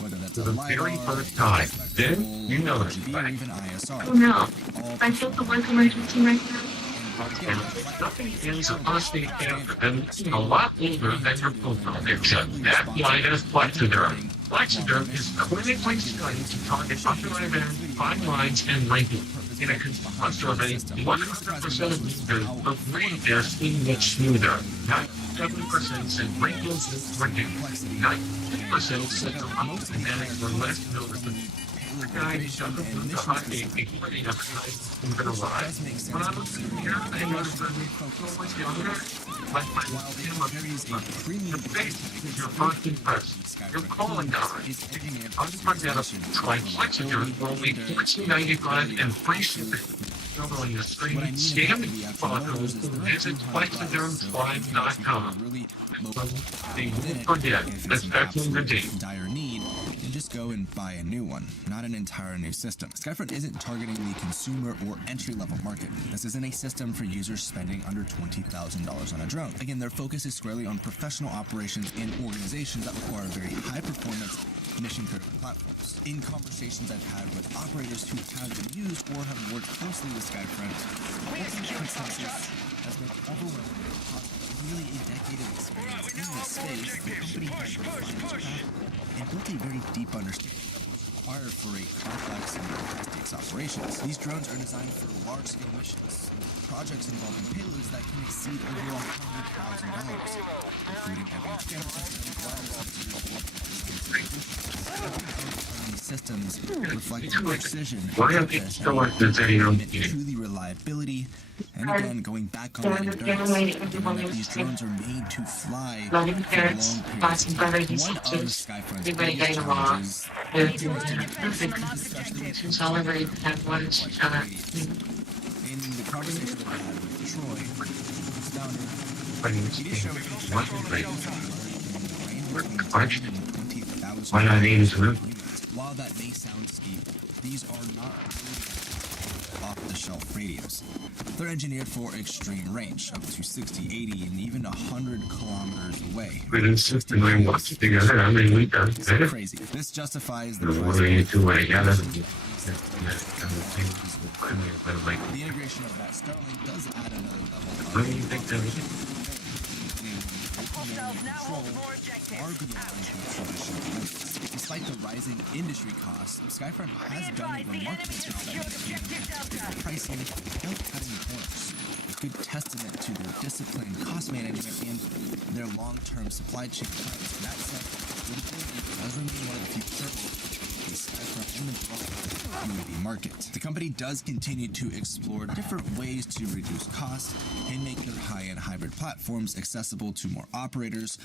whether that's for a the LiDAR, very first time. Then you know it's or back. even ISR. Oh no. I feel the work of my team right now. Nothing is honestly and a lot older than your profile, except that line is Plexiderm. Plexiderm is clinically studied to target underlying fine lines and wrinkles. In a consumer survey, 100% of users agree their skin looks smoother. 97% said wrinkles look ridiculous. 92% said the unproblematic were less noticeable. Guys, I'm going to hide a pretty appetite in the rise. When I was here, I noticed that we so much younger, like my camera. The face is your first impression. Your calling card. Unforgettable. Try Plexiderm for only $14.95 and free shipping. On the screen, scan the photos, visit plexidermprime.com. They won't forget, especially the date. Dire need, and just go and buy a new one, not an entire new system. Skyfront isn't targeting the consumer or entry-level market. This isn't a system for users spending under $20,000 on a drone. Again, their focus is squarely on professional operations and organizations that require very high-performance, mission-critical platforms. In conversations I've had with operators who have used or have worked closely with Skyfront, consensus has been overwhelmingly positive. Nearly a decade of experience in this space, the company has refined its craft and built a very deep understanding of what's required for a complex and high-stakes operations. These drones are designed for large-scale missions, projects involving payloads that can exceed over $100,000, including advanced camera systems, these systems reflect precision, purpose, commitment to the reliability, and again, going back on that endurance, given that these drones are made to fly for long periods of time. One of Skyfront's biggest challenges in the conversation that I had with Troy, his founder, he showed While that may sound steep, these are not off-the-shelf radios. They're engineered for extreme range, up to 60, 80, and even 100 kilometers away. It's crazy. This justifies the price. The integration of that Starlink does add another level. Despite the rising industry costs, Skyfront has done a remarkable job at pricing without cutting corners. A good testament to their disciplined cost management and their long-term supply chain plans. That said, it does remain one of the few circles Skyfront in the UAV market. The company does continue to explore different ways to reduce costs and make their high-end hybrid platforms accessible to more operators,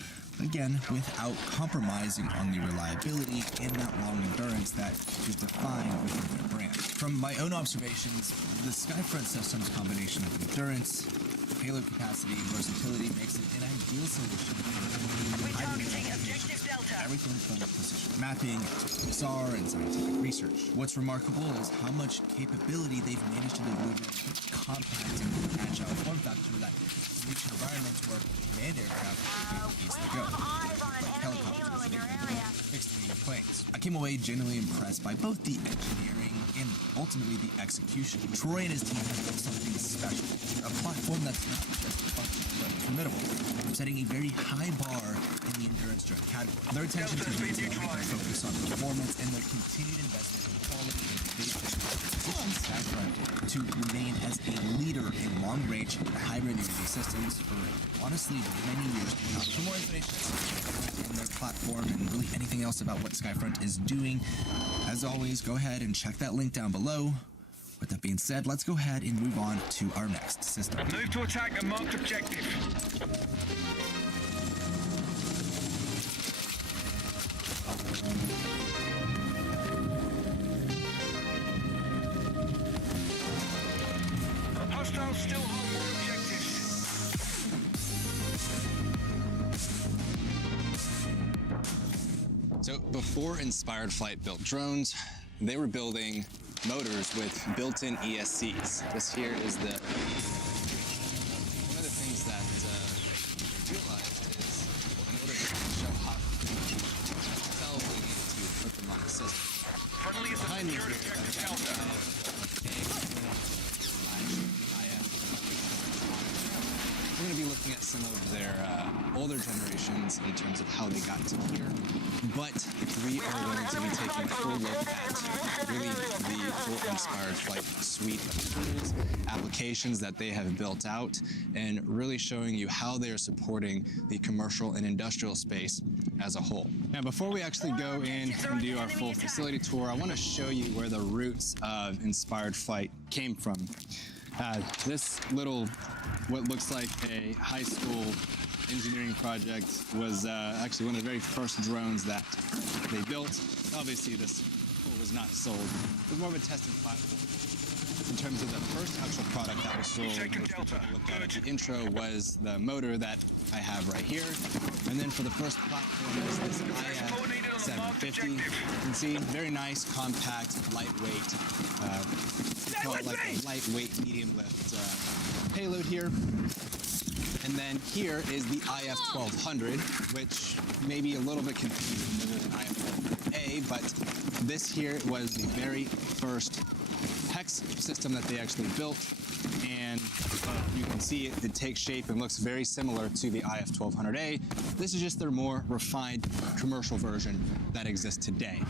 again, without compromising on the reliability and that long endurance that is defined within their brand. From my own observations, the Skyfront system's combination of endurance, payload capacity, and versatility makes it an ideal solution for everything from precision mapping, SAR, and scientific research. What's remarkable is how much capability they've managed to deliver in a compact and agile form factor that reach environments where manned aircraft can easily go, like helicopters and fixed-wing planes. I came away genuinely impressed by both the engineering and ultimately the execution. Troy and his team have built something special, a platform that's not just functional but formidable, setting a very high bar in the endurance drone category. Their attention to detail, their focus on performance, and their continued investment in quality and innovation positions Skyfront to remain as a leader in long-range hybrid UAV systems for honestly many years to come. For more information on their platform and really anything else about what Skyfront is doing, as always, go ahead and check that link down below. With that being said, let's go ahead and move on to our next system. Move to attack a marked objective. Hostiles still hold more objectives. So before Inspired Flight built drones, they were building motors with built-in ESCs. This here is the one of the things that realized is in order to show how tell we needed to put them on the system. Behind me here, we're going to be looking at some of their older generations in terms of how they got to here, but we are going to be taking a full look at really the full Inspired Flight suite of tools, applications that they have built out, and really showing you how they are supporting the commercial and industrial space as a whole. Now, before we actually go in and do our full facility tour, I want to show you where the roots of Inspired Flight came from. This little, what looks like a high school engineering project was actually one of the very first drones that they built. Obviously, this was not sold. It was more of a testing platform. In terms of the first actual product that was sold, which we took a look at the intro, was the motor that I have right here. And then for the first platform is this IF-750. You can see, very nice, compact, lightweight, we call it like a lightweight medium lift payload here. And then here is the IF-1200, which may be a little bit confusing with an IF-1200A, but this here was the very first hex system that they actually built, and you can see it takes shape and looks very similar to the IF-1200A. This is just their more refined commercial version that exists today.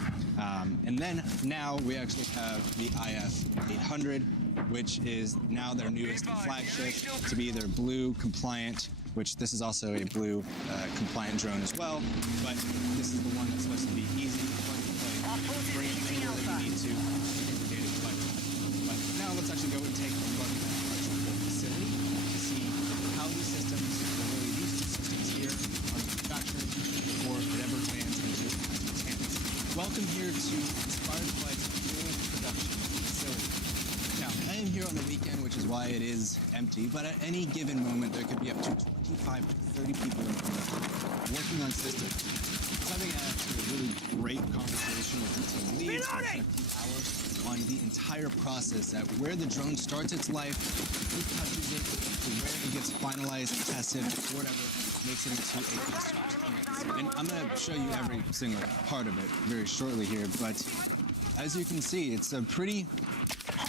And then now we actually have the IF-800, which is now their newest flagship to be their blue compliant, which this is also a blue compliant drone as well, but this is the one that's supposed to be easy to plug and play, bring it anywhere you need to. But now let's actually go and take a look at the actual facility to see how these systems, really these two systems here, are manufactured before it ever lands into people's hands. Welcome here to Inspired Flight's full production facility. Now, I am here on the weekend, which is why it is empty, but at any given moment, there could be up to 25 to 30 people in here working on systems. Having a really great conversation with the team leads for a few hours on the entire process at where the drone starts its life, who touches it, to where it gets finalized, tested, whatever, makes it into a customer experience. And I'm going to show you every single part of it very shortly here, but as you can see, it's a pretty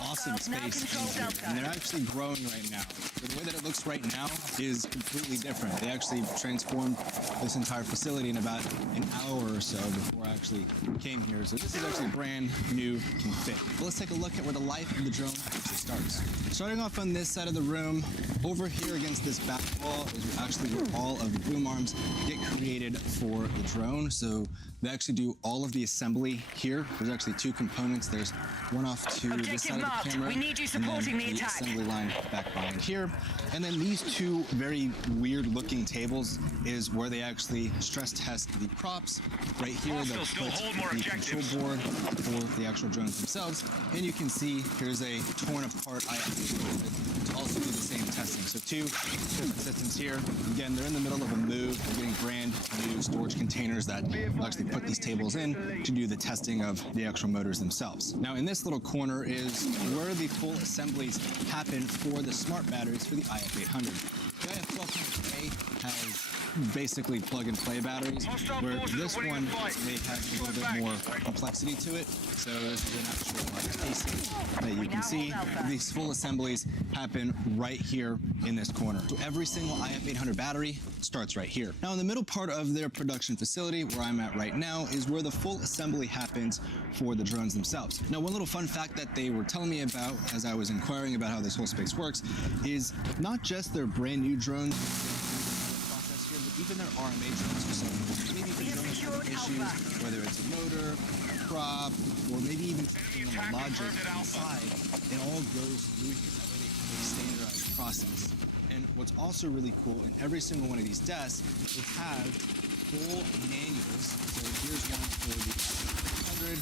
awesome space in here, and they're actually growing right now. The way that it looks right now is completely different. They actually transformed this entire facility in about an hour or so before I actually came here. So this is actually brand new config. But let's take a look at where the life of the drone actually starts. Starting off on this side of the room, over here against this back wall is actually where all of the boom arms get created for the drone. So they actually do all of the assembly here. There's actually two components. There's one off to this side of the camera, we need you supporting and then the attack. assembly line back behind here. And then these two very weird looking tables is where they actually stress test the props. Right here, they'll put the control board for the actual drones themselves. And you can see here's a torn apart IF to also do the same testing. So two different systems here. Again, they're in the middle of a move. They're getting brand new storage containers that will actually put these tables in to do the testing of the actual motors themselves. Now, in this little corner is where the full assemblies happen for the smart batteries for the IF-800. The IF-1200A has basically plug-and-play batteries, where this one may have a little bit more complexity to it. So this is an actual casing that you can see. These full assemblies happen right here in this corner. So every single IF-800 battery starts right here. Now, in the middle part of their production facility, where I'm at right now, is where the full assembly happens for the drones themselves. Now, one little fun fact that they were telling me about as I was inquiring about how this whole space works is not just their brand new drones process here, but even their RMA drones. So maybe the drones have issues, whether it's a motor, a prop, or maybe even something on the logic inside, it all goes through here. That way they have a standardized process. And what's also really cool, in every single one of these desks, they have full manuals. So here's one for the IF800,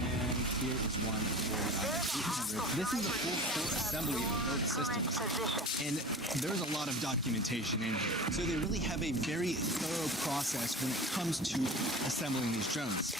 and here is one for the IF800. This is the full core assembly of both systems, and there's a lot of documentation in here. So they really have a very thorough process when it comes to assembling these drones.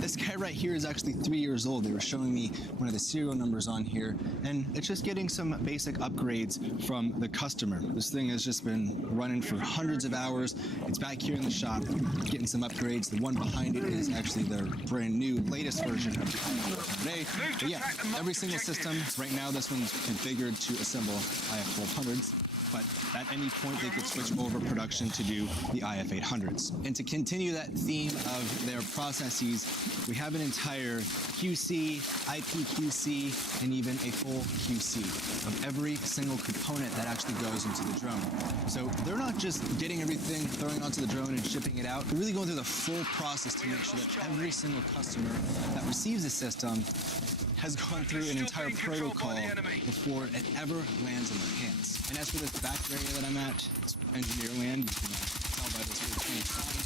This guy right here is actually 3 years old. They were showing me one of the serial numbers on here, and it's just getting some basic upgrades from the customer. This thing has just been running for hundreds of hours. It's back here in the shop, getting some upgrades. The one behind it is actually their brand new, latest version of the IF800A. But yeah, every single system, right now this one's configured to assemble IF1200s. But at any point they could switch over production to do the IF800s. And to continue that theme of their processes, we have an entire QC, IPQC, and even a full QC of every single component that actually goes into the drone. So they're not just getting everything, throwing it onto the drone and shipping it out. They're really going through the full process to make sure that every single customer that receives a system has gone through an entire protocol before it ever lands in their hands. And as for this back area that I'm at, it's engineer land, you can tell by this really paint sign,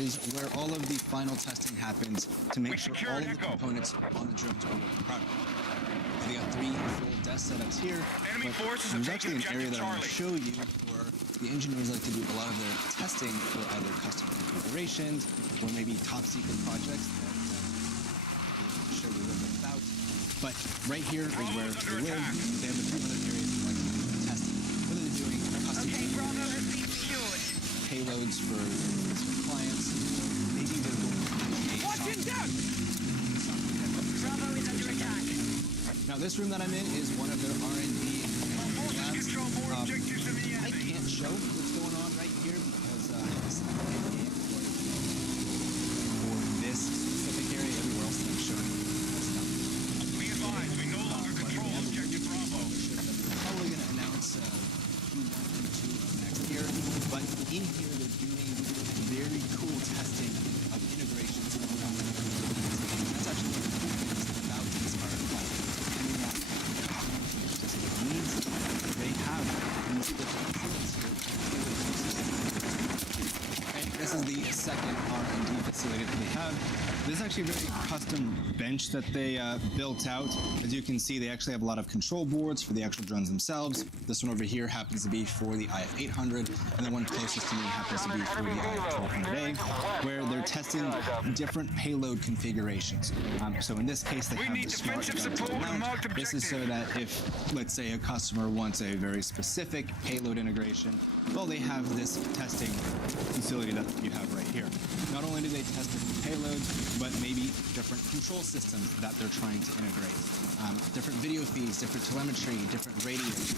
is where all of the final testing happens to make sure all of the components on the drones are working properly. We got 3 full desk setups here, but there's actually an area that I want to show you where the engineers like to do a lot of their testing for either customer configurations or maybe top secret projects that I'll show you a little bit about. But right here is where they live. They have a few other areas they like to do testing. Whether they're doing custom payloads for clients, or maybe they're going to Bravo is under attack. Now this room that I'm in is one of their R&D labs. I can't show what's going on right here because it's not NDA for this specific area. Everywhere else that I'm showing you. Be advised, we no longer control objective Bravo. We're probably going to announce Q1 and Q2 of next year, but in here they're doing very cool testing of integrations. That's actually one of the cool things about Inspired Flight. They have these different tools here. And this is the second R&D facility that they have. This is actually a very custom bench that they built out. As you can see, they actually have a lot of control boards for the actual drones themselves. This one over here happens to be for the IF800, and the one closest to me happens to be for the IF1200A, where they're testing different payload configurations. So in this case, they have the smart adaptive mount. This is so that if, let's say, a customer wants a very specific payload integration, well, they have this testing facility that you have right here. Not only do they test different payloads, but maybe different control systems that they're trying to integrate. Different video feeds, different telemetry, different radios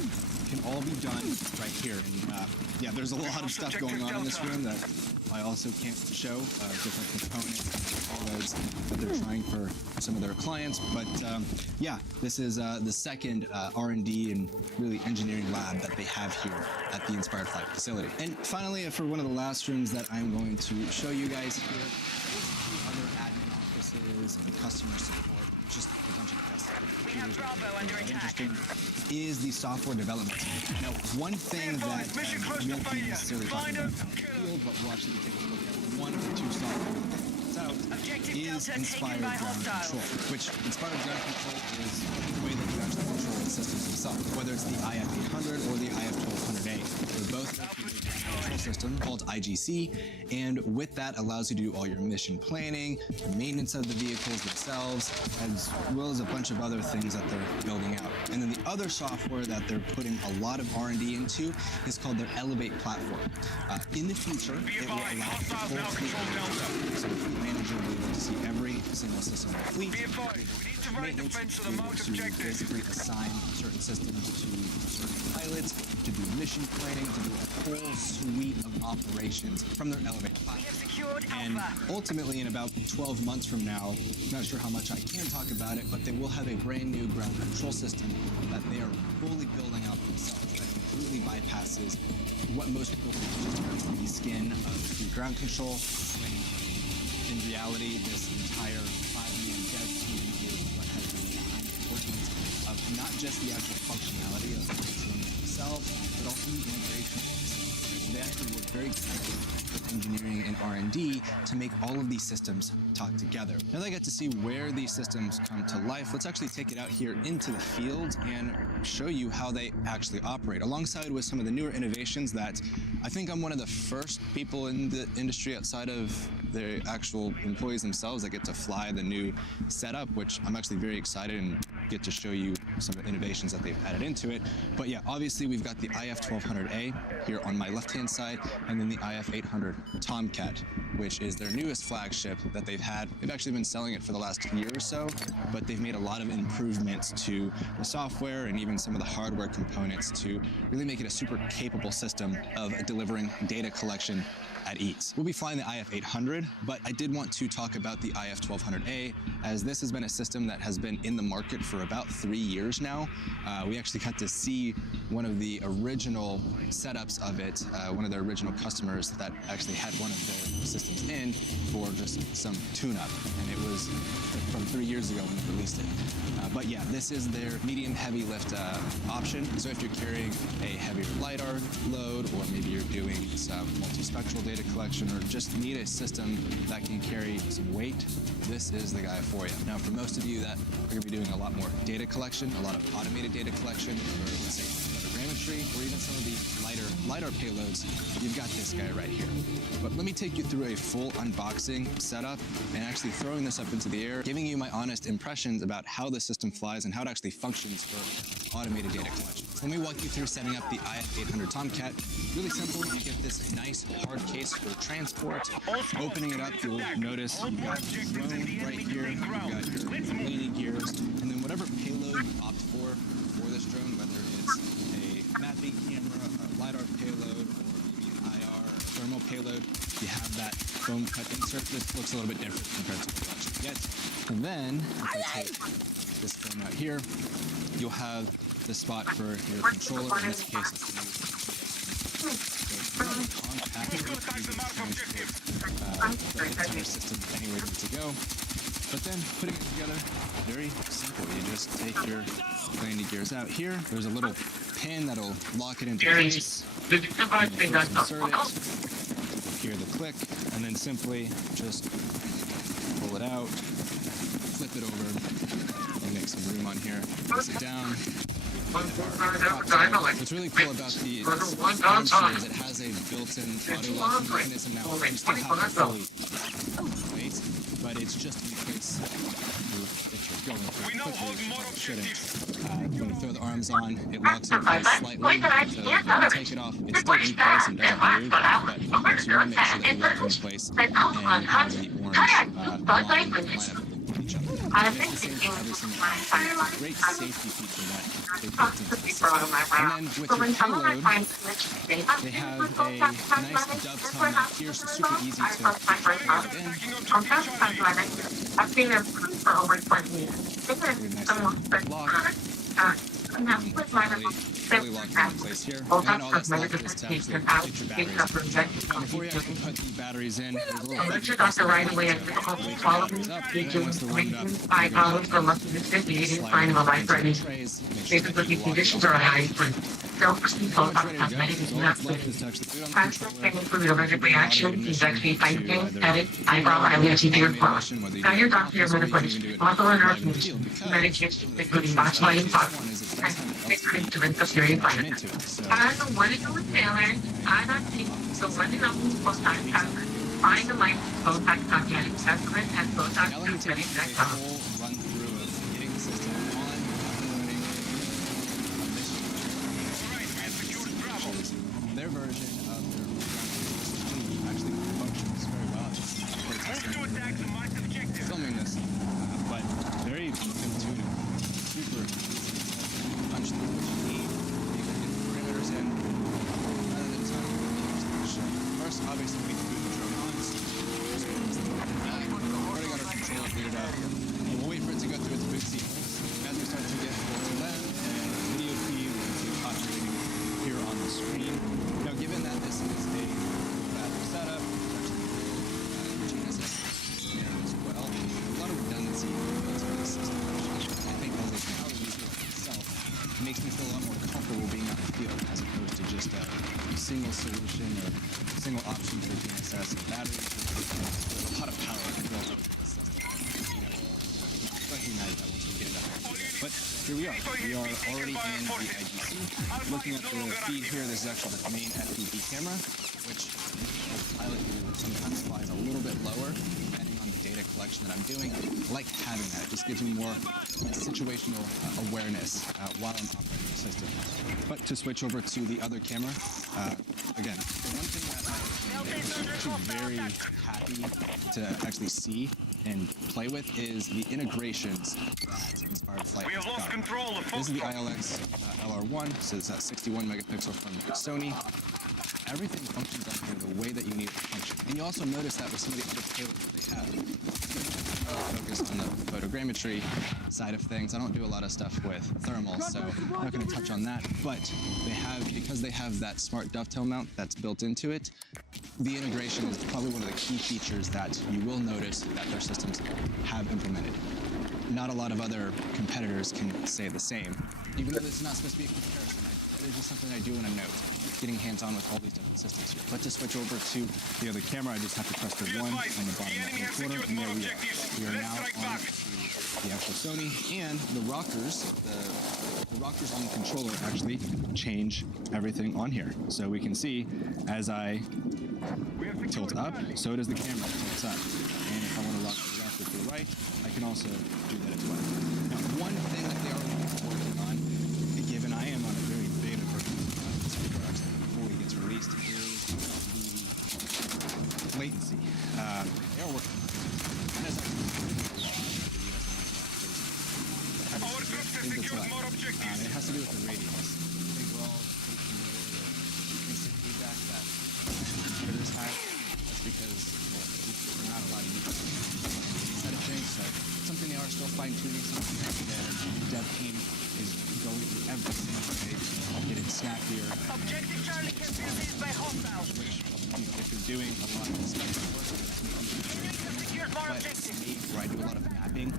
can all be done right here. And yeah, there's a lot of stuff going on in this room that I also can't show, different components, payloads that they're trying for some of their clients. But yeah, this is the second R&D and really engineering lab that they have here at the Inspired Flight facility. And finally, for one of the last rooms that I'm going to show you guys here, other admin offices and customer support, just a bunch of desks. We have Bravo under attack. Is the software development. Now, one thing that we won't be necessarily talking about in the field, but we'll actually take a look at one of the 2 software out is Inspired Ground Control, which Inspired Ground Control is the way that you actually control the systems themselves, whether it's the IF800 or the IF1200A. They're both a control system called IGC, and with that allows you to do all your mission planning, the maintenance of the vehicles themselves, as well as a bunch of other things that they're building out. And then the other software that they're putting a lot of R&D into is called their Elevate platform. In the future, it will allow the full fleet manager, so the fleet manager will be able to see every single system in the fleet. Maintenance to basically assign certain systems to certain pilots, to do mission planning, to do a whole suite of operations from their Elevate platform. And ultimately, in about 12 months from now, not sure how much I can talk about it, but they will have a brand new ground control system that they are fully building out themselves that completely bypasses what most people think is just the skin of the ground control. When in reality, this entire 5-man dev team is what has been behind the workings of not just the actual functionality of the team themselves, but also the integration. they actually work very closely with engineering and R&D to make all of these systems talk together. Now that I get to see where these systems come to life, let's actually take it out here into the field and show you how they actually operate, alongside with some of the newer innovations that I think I'm one of the first people in the industry outside of the actual employees themselves that get to fly the new setup, which I'm actually very excited and get to show you some of the innovations that they've added into it. But yeah, obviously we've got the IF-1200A here on my left-hand side, and then the IF-800 Tomcat, which is their newest flagship that they've had. They've actually been selling it for the last year or so, but they've made a lot of improvemements to the software and even some of the hardware components to really make it a super capable system of delivering data collection at ease. We'll be flying the IF-800, but I did want to talk about the IF-1200A, as this has been a system that has been in the market for about 3 years now. We actually got to see one of the original setups of it, one of their original customers that actually had one of their systems in for just some tune-up, and it was from 3 years ago when they released it. But yeah, this is their medium heavy lift option. So if you're carrying a heavier LiDAR load, or maybe you're doing some multispectral data collection, or just need a system that can carry some weight, this is the guy for you. Now, for most of you that are going to be doing a lot more data collection, a lot of automated data collection, or let's say photogrammetry, or even some of the lighter LiDAR payloads, you've got this guy right here. But let me take you through a full unboxing setup and actually throwing this up into the air, giving you my honest impressions about how the system flies and how it actually functions for automated data collection. So let me walk you through setting up the IF-800 Tomcat. Really simple. You get this nice hard case for transport. Opening it up, you'll notice you've got the drone right here, you've got your landing gears, and then whatever payload you opt for this drone, whether it's a mapping camera, a LiDAR payload, or maybe an IR or a thermal payload, you have that foam cut insert. This looks a little bit different compared to what you actually get. And then, if I take this foam out here, you'll have the spot for your controller. In this case, it's going to compact the entire system anywhere you need to go. But then putting it together, very simple. You just take your landing gears out here. There's a little pin that'll lock it into place. Insert it, hear the click, and then simply just pull it out, flip it over, and make some room on here, press it down. What's really cool about the function is it has a built-in auto-locking mechanism now. You still have it fully weight, but it's just in case if you're going for it quickly, you shouldn't. When you throw the arms on, it locks in place slightly, so when you take it off, it's still in place and doesn't move, but you want to make sure that you lock it in place and have the orange line with each other. It's the same for every single one. It's a great safety feature that they built into the system. And then with your payload, they have a nice dovetail mount here, so super easy to plug in. I've seen them for over 20 years. Fully locked in place here. And then all that's left is to actually get your batteries in. Now, before you actually put the batteries in, there's a little bit of the right away and quality. Once they're warmed up, basically conditions are high for self-perceived cosmetic can include allergic reaction, convexity, tightening, headache, eyebrow, eyelid, severe growth. Now your doctor is manipulation, muscle and nerve medications, including botulinum toxins, to rinse up your environment. I don't want to go with Taylor. I don't think so. When you know who's supposed to find the line Botox Cosmetic Assessment and Botox Cosmetic.com. Run through of getting the system on and running. Their version of their program actually functions very well. Filming this, but very intuitive, super easy to punch through what you need. You can get the parameters in rather than telling you. First, obviously, we can do the drone on. Already got our controller figured out. We'll wait for it to a lot of power built into the system. Recognize that once we get it up. But here we are. We are already in the IGC. Looking at the feed here, this is actually the main FPV camera, which the pilot who sometimes flies a little bit lower, depending on the data collection that I'm doing. I like having that. It just gives me more situational awareness while I'm operating the system. But to switch over to the other camera, again, the one thing that I'm actually very happy to actually see and play with is the integrations that Inspired Flight has got. This is the ILX LR1, so it's that 61 megapixel from Sony. Everything functions on here the way that you need it to function. And you also notice that with some of the other payloads that they have. Focus on the photogrammetry side of things. I don't do a lot of stuff with thermal, so I'm not going to touch on that. But they have, because they have that smart dovetail mount that's built into it, the integration is probably one of the key features that you will notice that their systems have implemented. Not a lot of other competitors can say the same, even though this is not supposed to be a comparison. It's just something I do want to note, getting hands-on with all these different systems here. But to switch over to the other camera, I just have to press the 1 on the bottom right-hand corner, and there we are. We are now on the actual Sony, and the rockers, the rockers on the controller actually change everything on here. So we can see as I tilt up, so does the camera tilts up. And if I want to rock to the left or to the right, I can also do that as well. Now, one thing that they are working on, given I am on a very beta version of this product before it gets released, is the latency. They are working on it. And as it has to do with the radius. I think we're all pretty familiar with instant feedback that competitors have. That's because, well, we're not allowed to use this set of things, so something they are still fine-tuning, something that their dev team is going through every single day to get it snappier. Objective Charlie can be seized by hostiles. If you're doing a lot of this kind of work, but me, where I do a lot of mapping,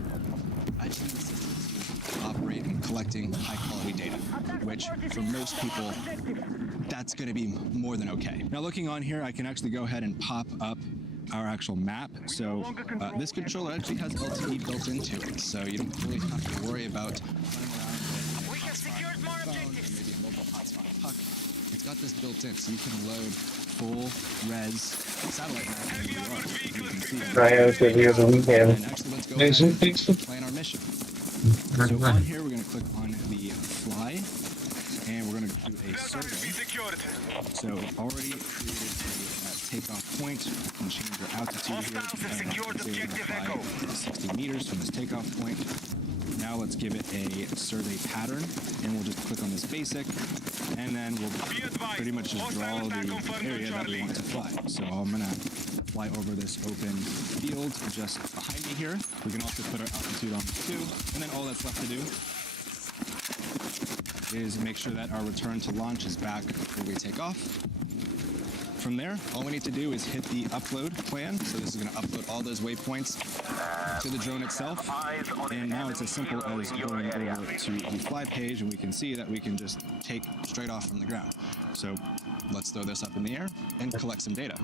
I just need the system to operate and collecting high-quality data, which for most people, that's going to be more than okay. Now looking on here, I can actually go ahead and pop up our actual map. So this controller actually has LTE built into it, so you don't really have to worry about running around with a hotspot on your phone or maybe a mobile hotspot puck. It's got this built in, so you can load full res satellite map wherever you are. You can see that. And actually, let's go ahead and plan our mission. So on here, we're going to click on the fly, and we're going to do a survey. So already created a takeoff point. You can change your altitude here. Say we're going to fly 60 meters from this takeoff point. Now let's give it a survey pattern, and we'll just click on this basic, and then we'll pretty much just draw the area that we want to fly. So I'm going to fly over this open field just behind me here. We can also put our altitude on 2, and then all that's left to do is make sure that our return to launch is back where we take off. From there, all we need to do is hit the upload plan. So this is going to upload all those waypoints to the drone itself. And now it's as simple as going over to the fly page, and we can see that we can just take straight off from the ground. So let's throw this up in the air and collect some data.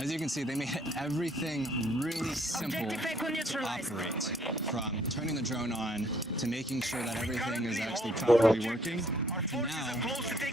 As you can see, they made everything really simple to operate. From turning the drone on to making sure that everything is actually properly working. Now,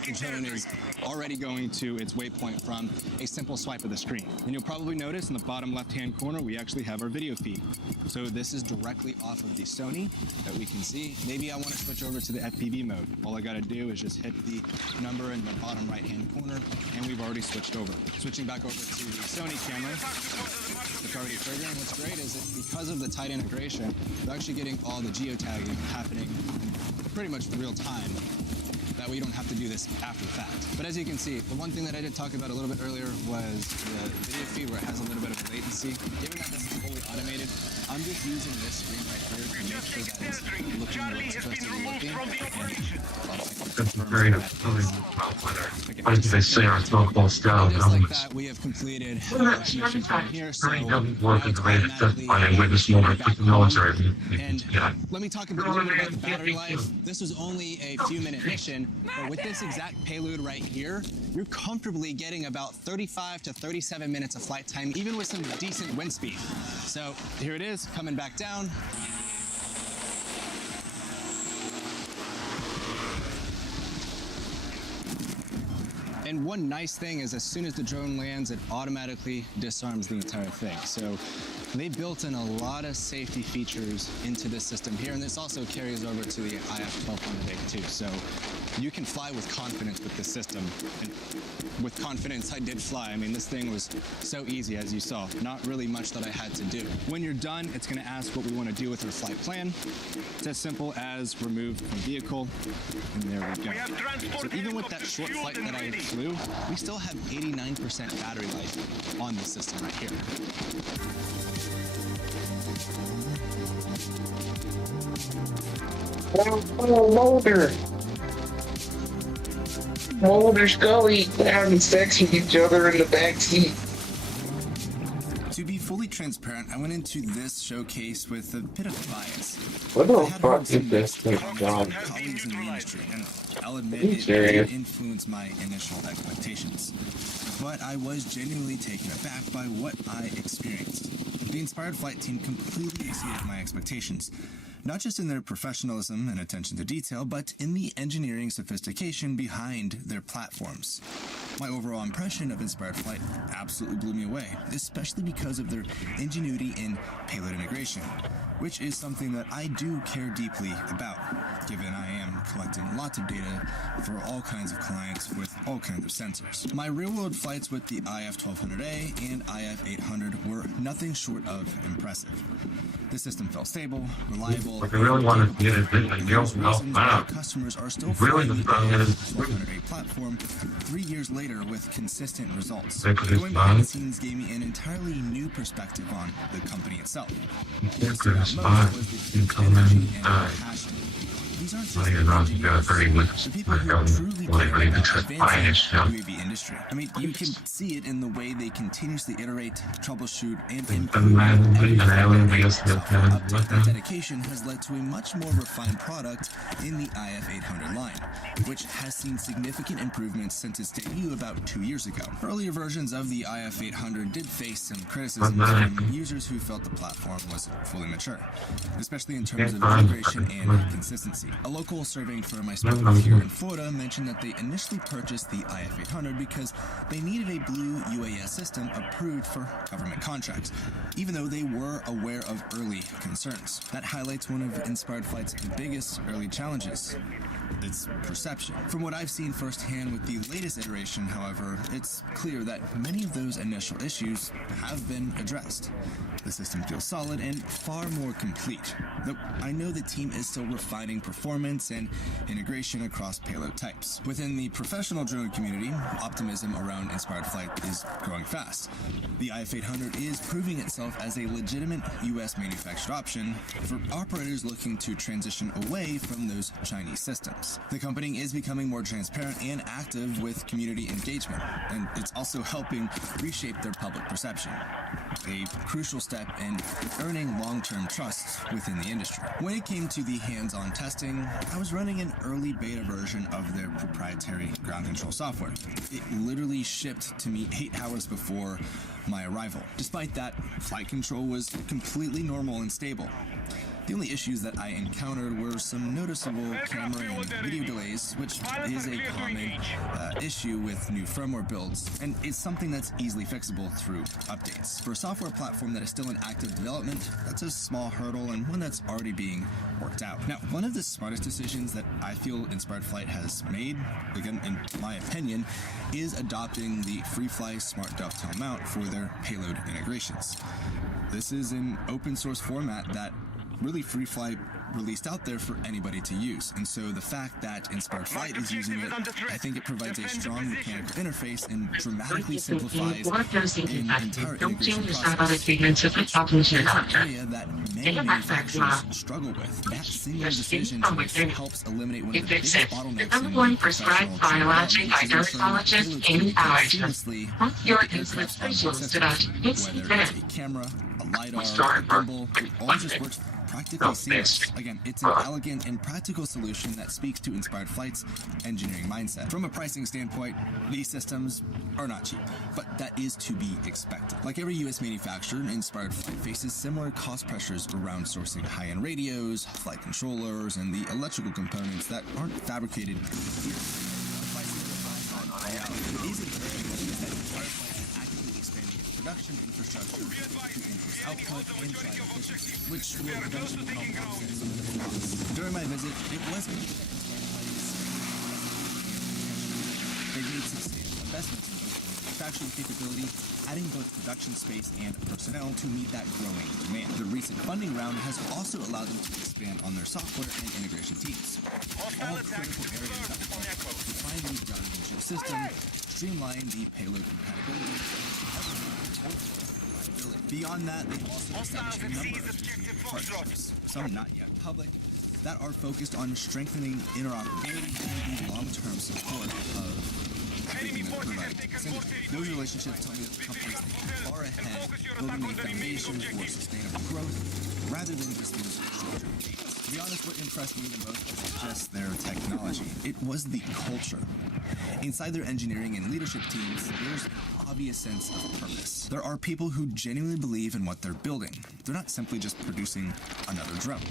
the drone is already going to its waypoint from a simple swipe of the screen. And you'll probably notice in the bottom left-hand corner, we actually have our video feed. So this is directly off of the Sony that we can see. Maybe I want to switch over to the FPV mode. All I got to do is just hit the number in the bottom right-hand corner, and we've already switched over. Switching back over to the Sony camera, it's already triggering. What's great is that because of the tight integration, we're actually getting all the geotagging happening in pretty much real time. That way you don't have to do this after the fact. But as you can see, the one thing that I did talk about a little bit earlier was the video feed where it has a little bit of a latency. Given that this is fully automated, I'm just using this screen right here to make sure that it's looking where it's supposed to be looking. Just like that, we have completed our mission from here. So and let me talk a little bit about the battery life. This was only a few-minute mission, But with this exact payload right here, you're comfortably getting about 35 to 37 minutes of flight time, even with some decent wind speed. So here it is, coming back down. And one nice thing is as soon as the drone lands, it automatically disarms the entire thing. So they built in a lot of safety features into this system here, and this also carries over to the IF-1200A too. So you can fly with confidence with this system. And with confidence, I did fly. I mean, this thing was so easy, as you saw. Not really much that I had to do. When you're done, it's going to ask what we want to do with our flight plan. It's as simple as remove from vehicle, and there we go. So even with that short flight that I flew, we still have 89% battery life on this system right here. Mulder. Mulder's Scully having sex with each other in the back seat. To be fully transparent, I went into this showcase with a bit of bias. What the fuck is this thing, John? Colleagues in the industry, and I'll admit it did influence my initial expectations. But I was genuinely taken aback by what I experienced. The Inspired Flight team completely exceeded my expectations. Not just in their professionalism and attention to detail, but in the engineering sophistication behind their platforms. My overall impression of Inspired Flight absolutely blew me away, especially because of their ingenuity in payload integration, which is something that I do care deeply about, given I am collecting lots of data for all kinds of clients with all kinds of sensors. My real-world flights with the IF-1200A and IF-800 were nothing short of impressive. The system felt stable, reliable. If you really want to get it, then you'll help out. Customers are still Really, flying the the thing is, IF-1200A platform 3 years later with consistent results. They could Going behind the respond. scenes gave me an entirely new perspective on the company itself. You could respond. You come in and die. So you're not going to hurry with like to finish them. UAV industry. I mean, you can see it in the way they continuously iterate, troubleshoot, and That dedication has led to a much more refined product in the IF-800 line, which has seen significant improvements since its debut about 2 years ago. Earlier versions of the IF-800 did face some criticism from users who felt the platform was fully mature, especially in terms of integration and consistency. A local surveying firm I spoke with here in Florida mentioned that they initially purchased the IF-800 because they needed a blue UAS system approved for government contracts, even though they were aware of early concerns. That highlights one of Inspired Flight's biggest early challenges: its perception. From what I've seen firsthand with the latest iteration, however, it's clear that many of those initial issues have been addressed. The system feels solid and far more complete, though I know the team is still refining performance and integration across payload types. Within the professional drone community, optimism around Inspired Flight is growing fast. The IF-800 is proving itself as a legitimate U.S. manufactured option for operators looking to transition away from those Chinese systems. The company is becoming more transparent and active with community engagement, and it's also helping reshape their public perception, a crucial step in earning long-term trust within the industry. When it came to the hands-on testing, I was running an early beta version of their proprietary ground control software. It literally shipped to me 8 hours before my arrival. Despite that, flight control was completely normal and stable. The only issues that I encountered were some noticeable camera and video delays, which is a common issue with new firmware builds, and it's something that's easily fixable through updates. For a software platform that is still in active development, that's a small hurdle and one that's already being worked out. Now, one of the smartest decisions that I feel Inspired Flight has made, again, in my opinion, is adopting the FreeFly Smart Dovetail mount for their payload integrations. This is an open source format that really FreeFly released out there for anybody to use, and so the fact that Inspired Flight is using it, I think it provides a strong mechanical interface and dramatically simplifies an entire integration process. Area that many manufacturers struggle with. That single decision helps eliminate one of the biggest bottlenecks in professional biologic dermatologist in seamlessly whether it's a camera, a LiDAR, a gimbal, it all just works practically seamless. Again, it's an elegant and practical solution that speaks to Inspired Flight's engineering mindset. From a pricing standpoint, these systems are not cheap, but that is to be expected. Like every US manufacturer, Inspired Flight faces similar cost pressures around sourcing high-end radios, flight controllers, and the electrical components that aren't fabricated here. Production infrastructure to increase output and drive efficiency, which will eventually help offset some of the costs. During my visit, it wasn't they made substantial investments in both manufacturing capability, adding both production space and personnel to meet that growing demand. The recent funding round has also allowed them to expand on their software and integration teams. All critical areas that will define the ground control system, streamline the payload compatibility, beyond that, they've also established a number of strategic partnerships, some not yet public, that are focused on strengthening interoperability and the long-term support of providing. Those relationships tell me that the companies think far ahead, building a foundation for sustainable growth, rather than just those short-term gains. To be honest, what impressed me the most wasn't just their technology, it was the culture. Inside their engineering and leadership teams, there's an obvious sense of purpose. There are people who genuinely believe in what they're building. They're not simply just producing another drone.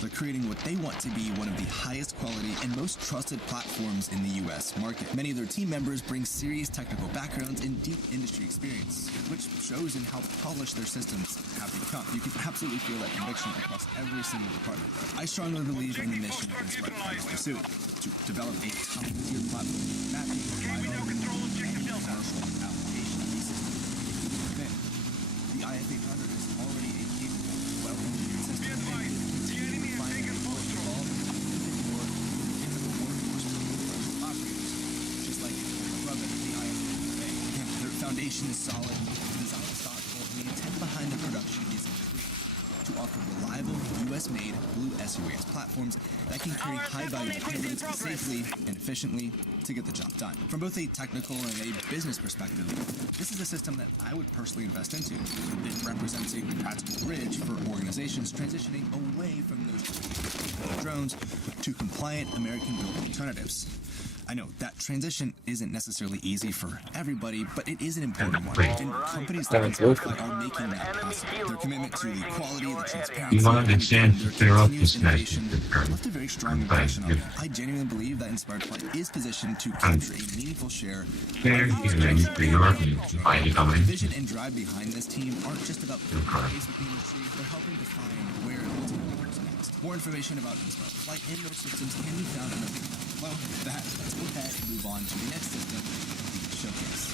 They're creating what they want to be one of the highest quality and most trusted platforms in the US market. Many of their team members bring serious technical backgrounds and deep industry experience, which shows in how polished their systems have become. You can absolutely feel that conviction across every single department. I strongly believe in the mission that Inspired Flight is pursuing, to develop a top-tier platform matching reliable and commercial application systems. The IF-800 is already a capable, well-engineered system and will continue to find a more evolved and more capable workforce for operators, just like the brother, the IF-800. Their foundation is solid, design is thoughtful, and the intent behind the production is clear. To offer reliable, US-made Blue SUAS platforms that can carry high-value payloads safely and efficiently to get the job done. From both a technical and a business perspective, this is a system that I would personally invest into. It represents a practical bridge for organizations transitioning away from those drones to compliant American-built alternatives. I know that transition isn't necessarily easy for everybody, but it is an important one. And companies like Inspired are making that possible. Their commitment to the quality, the transparency, and their continuous innovation left a very strong impression on me. I genuinely believe that Inspired Flight is positioned to capture a meaningful share of the vision and drive behind this team aren't just about the pace with the industry, they're helping define where it ultimately goes next. More information about Inspired Flight and those systems can be found in the well, let's go ahead and move on to the next system, the showcase.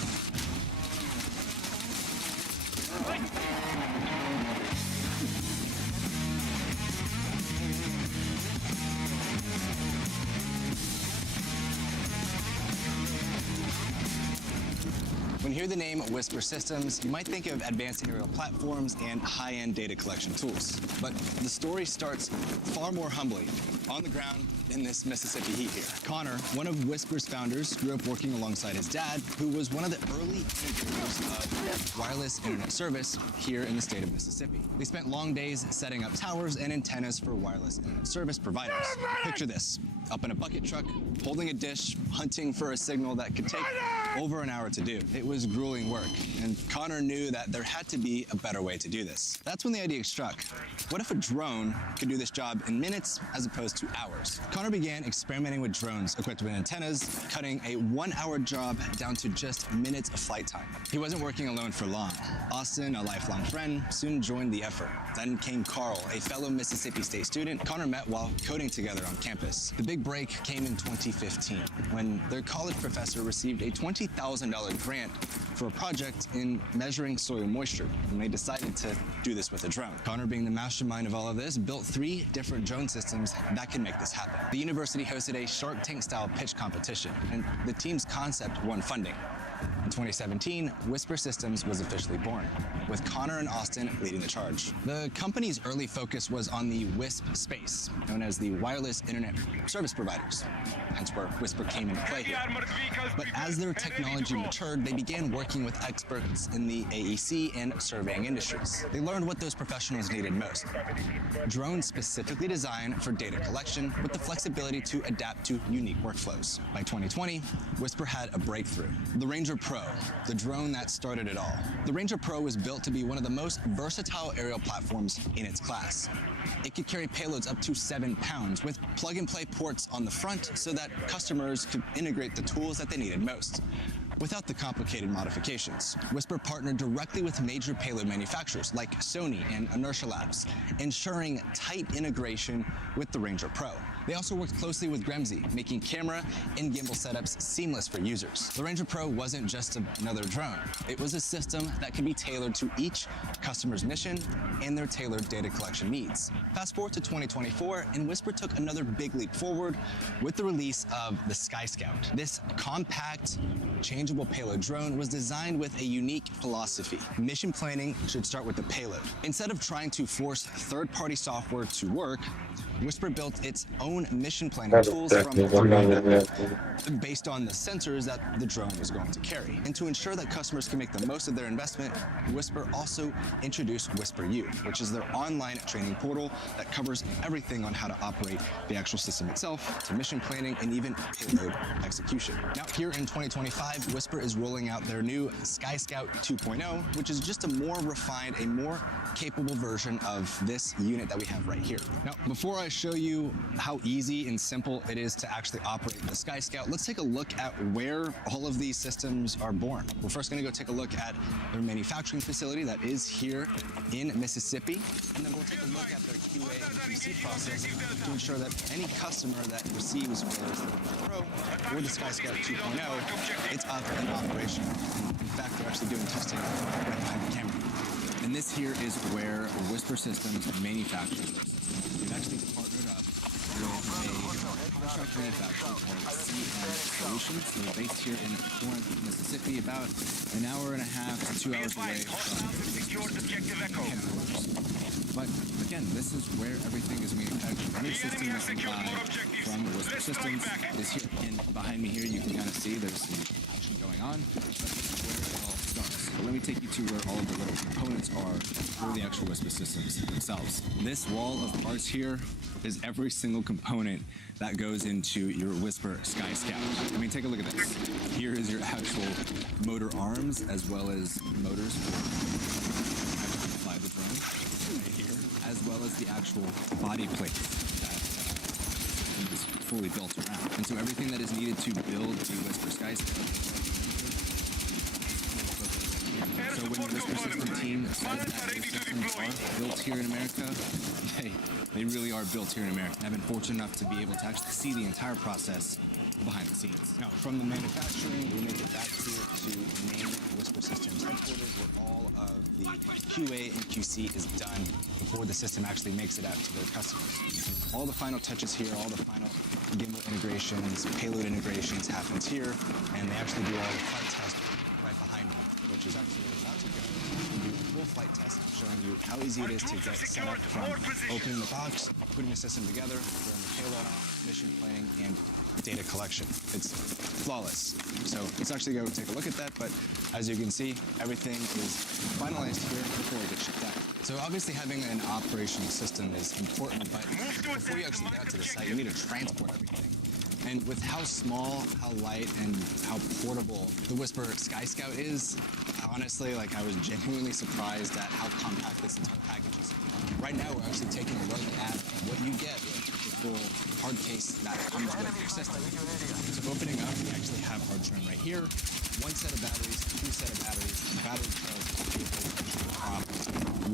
When you hear the name Whisper Systems, you might think of advanced aerial platforms and high-end data collection tools. But the story starts far more humbly, on the ground in this Mississippi heat here. Connor, one of Whisper's founders, grew up working alongside his dad, who was one of the early integrators of wireless internet service here in the state of Mississippi. They spent long days setting up towers and antennas for wireless internet service providers. Picture this, up in a bucket truck, holding a dish, hunting for a signal that could take over an hour to do. It was grueling work, and Connor knew that there had to be a better way to do this. That's when the idea struck. What if a drone could do this job in minutes as opposed to hours? Connor began experimenting with drones equipped with antennas, cutting a 1-hour job down to just minutes of flight time. He wasn't working alone for long. Austin, a lifelong friend, soon joined the effort. Then came Carl, a fellow Mississippi State student Connor met while coding together on campus. The big break came in 2015, when their college professor received a $20,000 grant for a project in measuring soil moisture, and they decided to do this with a drone. Connor, being the mastermind of all of this, built 3 different drone systems that can make this happen. The university hosted a Shark Tank-style pitch competition, and the team's concept won funding. In 2017, Whisper Systems was officially born, with Connor and Austin leading the charge. The company's early focus was on the WISP space, known as the wireless internet service providers, hence where Whisper came into play here. But as their technology matured, they began working with experts in the AEC and surveying industries. They learned what those professionals needed most: drones specifically designed for data collection with the flexibility to adapt to unique workflows. By 2020, Whisper had a breakthrough: the Ranger Pro, the drone that started it all. The Ranger Pro was built to be one of the most versatile aerial platforms in its class. It could carry payloads up to 7 pounds with plug-and-play ports on the front so that customers could integrate the tools that they needed most, without the complicated modifications. Whisper partnered directly with major payload manufacturers like Sony and Inertia Labs, ensuring tight integration with the Ranger Pro. They also worked closely with Gremsy, making camera and gimbal setups seamless for users. The Ranger Pro wasn't just another drone. It was a system that could be tailored to each customer's mission and their tailored data collection needs. Fast forward to 2024, and Whisper took another big leap forward with the release of the Sky Scout. This compact, changeable payload drone was designed with a unique philosophy. Mission planning should start with the payload. Instead of trying to force third-party software to work, Whisper built its own mission planning tools based on the sensors that the drone was going to carry. And to ensure that customers can make the most of their investment, Whisper also introduced Whisper U, which is their online training portal that covers everything on how to operate the actual system itself, to mission planning, and even payload execution. Now, here in 2025, Whisper is rolling out their new Sky Scout 2.0, which is just a more refined, a more capable version of this unit that we have right here. Now, before I show you how easy and simple it is to actually operate the Sky Scout, let's take a look at where all of these systems are born. We're first going to go take a look at their manufacturing facility that is here in Mississippi, and then we'll take a look at their QA and QC process to ensure that any customer that receives whether it's the Pro or the Sky Scout 2.0, it's up and operational. In fact, they're actually doing testing right behind the camera. And this here is where Whisper Systems manufactures their systems. We've actually partnered up with a contract manufacturer called CM Solutions. They're based here in Corinth, Mississippi, about an hour and a half to 2 hours away from headquarters. But again, this is where everything is manufactured. Any system that's from Whisper Systems is here. And behind me here, you can kind of see there's some action going on. Let me take you to where all of the little components are for the actual Whisper Systems themselves. This wall of parts here is every single component that goes into your Whisper Sky Scout. I mean, take a look at this. Here is your actual motor arms, as well as motors for actually fly the drone right here, as well as the actual body plate that is fully built around. And so everything that is needed to build the Whisper Sky Scout. So when the Whisper System team says that these systems are built here in America, hey, they really are built here in America. I've been fortunate enough to be able to actually see the entire process behind the scenes. Now, from the manufacturing, we make it back here to the main Whisper Systems headquarters, where all of the QA and QC is done before the system actually makes it out to their customers. All the final touches here, all the final gimbal integrations, payload integrations happens here, and they actually do all the flight tests right behind me, which is actually about to go and do a full flight test showing you how easy it is to get set up from opening the box, putting the system together, throwing the payload on, mission planning, and data collection. It's flawless. So let's actually go take a look at that, but as you can see, everything is finalized here before it gets shipped out. So obviously having an operational system is important, but before you actually get out to the site, you need to transport everything. And with how small, how light, and how portable the Whisper Sky Scout is, honestly, I was genuinely surprised at how compact this entire package is. Right now, we're actually taking a look at what you get with the full hard case that comes with your system. So opening up, we actually have our drone right here. One set of batteries, two set of batteries, battery charge,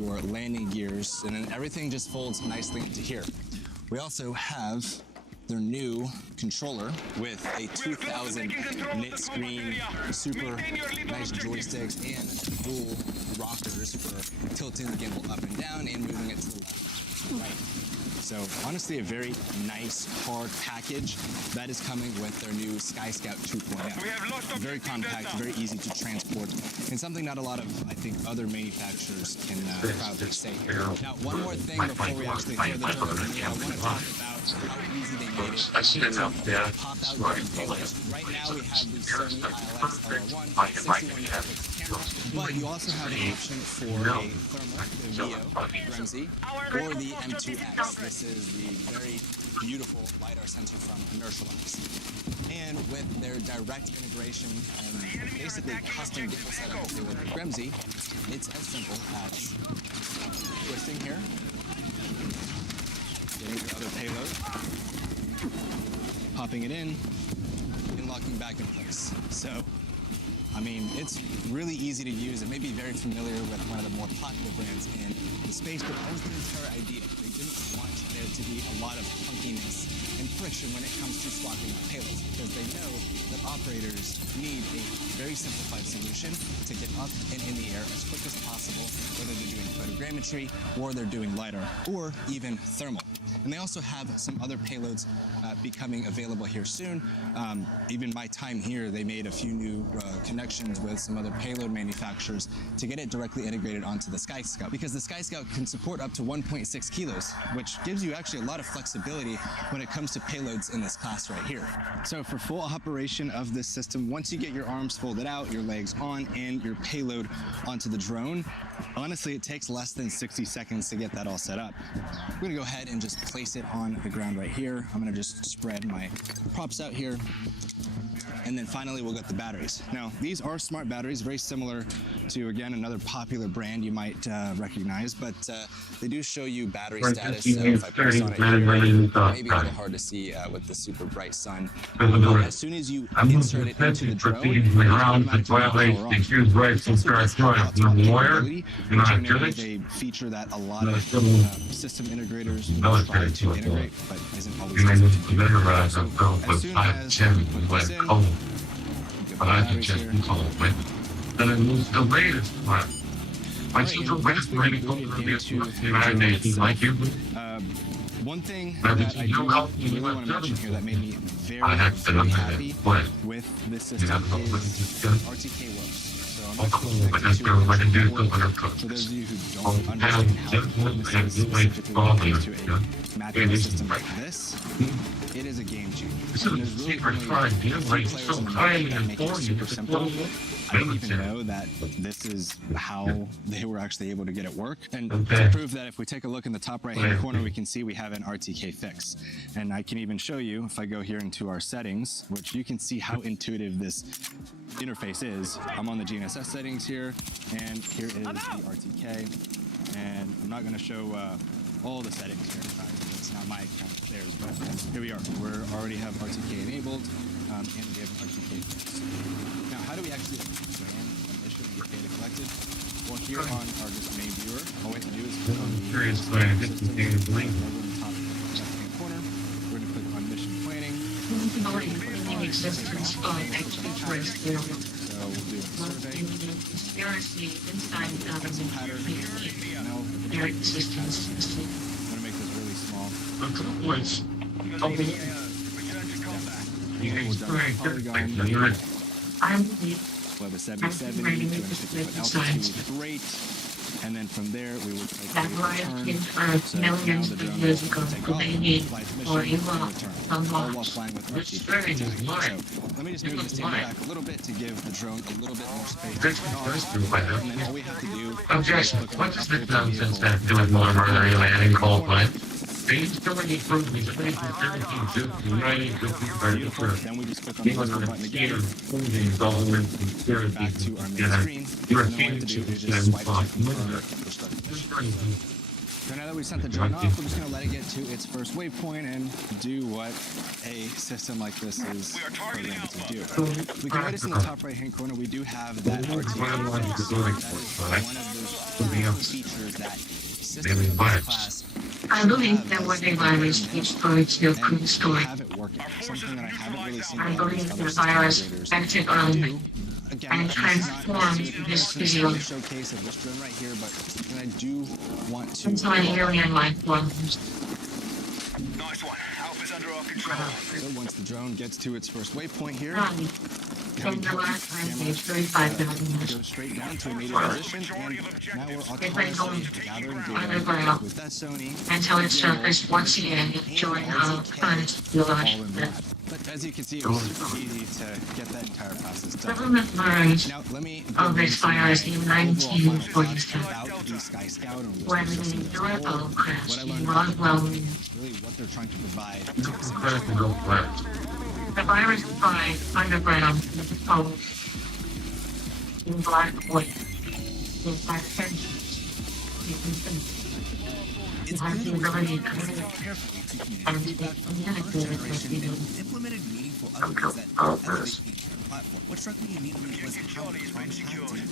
your landing gears, and then everything just folds nicely into here. We also have their new controller with a 2000 nit screen, super nice joysticks, and dual rockers for tilting the gimbal up and down and moving it to the left and right. So honestly, a very nice, hard package that is coming with their new Sky Scout 2.0. Very compact, very easy to transport, and something not a lot of, I think, other manufacturers can proudly say. Now, one more thing before we actually throw the drone in the air, I want to talk about how easy they made it to pop out different payloads. Right now, we have the Sony ILX LR1 61 megapixel camera, but you also have an option for a thermal, the VO, Gremsy, or the M2X. This is the very beautiful LiDAR sensor from Inertialize. And with their direct integration and basically custom vehicle setup with Gremsy, it's as simple as twisting here, getting the other payload, popping it in, and locking back in place. So, I mean, it's really easy to use. It may be very familiar with one of the more popular brands in the space, but that was the entire idea. They didn't want there to be a lot of clunkiness and friction when it comes to swapping out payloads, because they know that operators need a very simplified solution to get up and in the air as quick as possible, whether they're doing photogrammetry or they're doing LiDAR or even thermal. And they also have some other payloads becoming available here soon. Even my time here, they made a few new connections with some other payload manufacturers to get it directly integrated onto the Sky Scout, because the Sky Scout can support up to 1.6 kilos, which gives you actually a lot of flexibility when it comes to payloads in this class right here. So for full operation of this system, once you get your arms folded out, your legs on, and your payload onto the drone, honestly, it takes less than 60 seconds to get that all set up. We're gonna go ahead and just place it on the ground right here. I'm gonna just spread my props out here. And then finally, we'll get the batteries. Now, these are smart batteries, very similar to, again, another popular brand you might recognize, but they do show you battery status. So if I press on it here, maybe a little hard to see with the super bright sun. As soon as you insert it into the drone, they feature that a lot of system integrators try to integrate, but isn't always easy to do. So as soon as you put this in, then it moves the latest part. I see the rest ready to go one thing that I do really want to mention here that made me very happy with this system is RTK Lows. So I'm going to for those of you who don't understand how important this is specifically when it comes to a matching system like this, it is a game changer. This is a secret card, dude. Like, so tiny and super simple. I didn't even know that this is how they were actually able to get it work. And to prove that, if we take a look in the top right-hand corner, we can see we have an RTK fix. And I can even show you, if I go here into our settings, which you can see how intuitive this interface is. I'm on the GNSS settings here, and here is the RTK. And I'm not going to show all the settings here. It's not my account, it's theirs, but here we are. We already have RTK enabled, and we have an RTK fixed. Now, how do we actually scan a mission and get data collected? Well, here on our just main viewer, all we have to do is click on the system logo in the top left-hand corner. We're going to click on mission planning. So we'll do a survey. I'm going to make this really small. We'll have a 770, 250 foot altitude, great. And then from there, we will take a return. So now the drone will take off, fly its mission, and return. All while flying with RTK. So let me just move this table back a little bit to give the drone a little bit more space to take off. And then all we have to do is look at the top of the vehicle. Doing more murdering landing cold line. Then we just click on the button again. Back to our main screen. And all we have to do is just swipe to confirm. So now that we sent the drone off, we're just going to let it get to its first waypoint and do what a system like this is programmed to do. We can notice in the top right-hand corner, we do have that RTK. That is one of those features that system in this class. I believe that what they virus is for your crude story. Have it working. Something that I haven't really seen. I believe the virus acted early and transformed this physiology. Showcase of this drone right here, but I do want to. It's my alien life forms. Nice one. Alpha's under our control. So once the drone gets to its first waypoint here, From the last time, page 35 goes straight down to immediate position, and now we're autonomously gathering data with that Sony. until it surfaced once again during the launch. But as you can see, it was super easy to get that entire process done. Government learned Now, let me of this virus in 1942 about the Sky Scout and when the UFO crashed in Roswell. really what they're trying to provide to this The virus died underground in the coast in black oil. In 5 centuries, you can think. It has the ability to communicate and to communicate with people. Implemented meaningful upgrades that elevate the entire platform. What struck me immediately was how compact and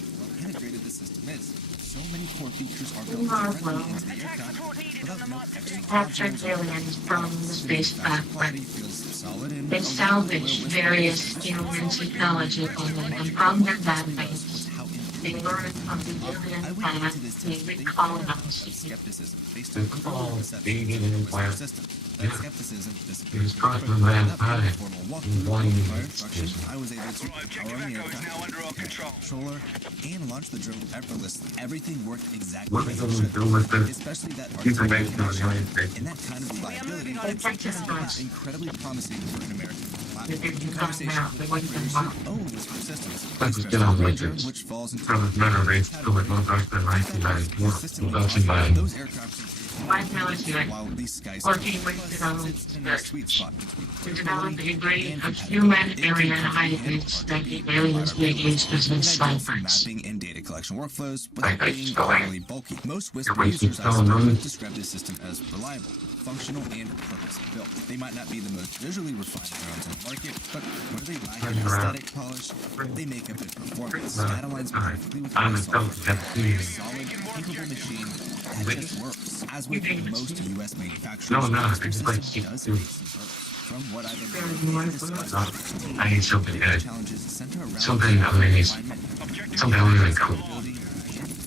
integrated the system is. So many core features are built directly into the aircraft without no extra Captured aliens from the space background. They salvaged various human technology and from their database. They learned from the alien planet they recolonized. Skepticism based on formal perception of the system. That skepticism disappeared. I was able to power on the aircraft, controller, and launch the drone effortlessly. Everything worked exactly as it should. Especially that and that kind of reliability is incredibly promising for an American platform. Conversation with owns for systems, which falls into those aircraft White military, working with to develop a breed of human alien hybrids that the aliens may use as snipers. Mapping and data collection workflows without being overly bulky. Most Whisper users describe this system as reliable, functional, and purpose-built. They might not be the most visually refined drones on the market, but where they lack in aesthetic polish, they make up in performance. That aligns perfectly with what solid, capable machine that just works. As with most U.S. manufacturers, the system does face some hurdles. From what I've been I need something good. Challenges center around Something amazing. Something really cool.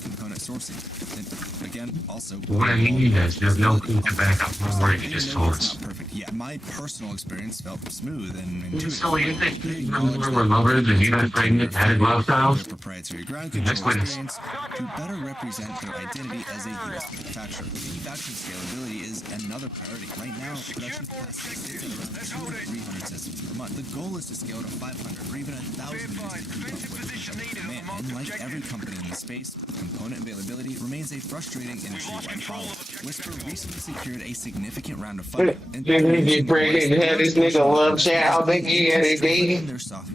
component sourcing. And again, also What I need is there's no cool to back up my word you just told us. perfect yet. My personal experience felt smooth and intuitive. So you think We're lovers and you guys pregnant, added love styles. Proprietary ground control experience to better represent their identity as a U.S. manufacturer. Manufacturing scalability is another priority. Right now, production capacity sits at around 200 to 300 systems per month. The goal is to scale to 500 or even 1,000 units to keep up with demand. And like every company in the space, component availability remains a frustrating industry-wide problem. Whisper recently secured a significant round of funding. Didn't he get pregnant and had this nigga love child? Think he had a baby?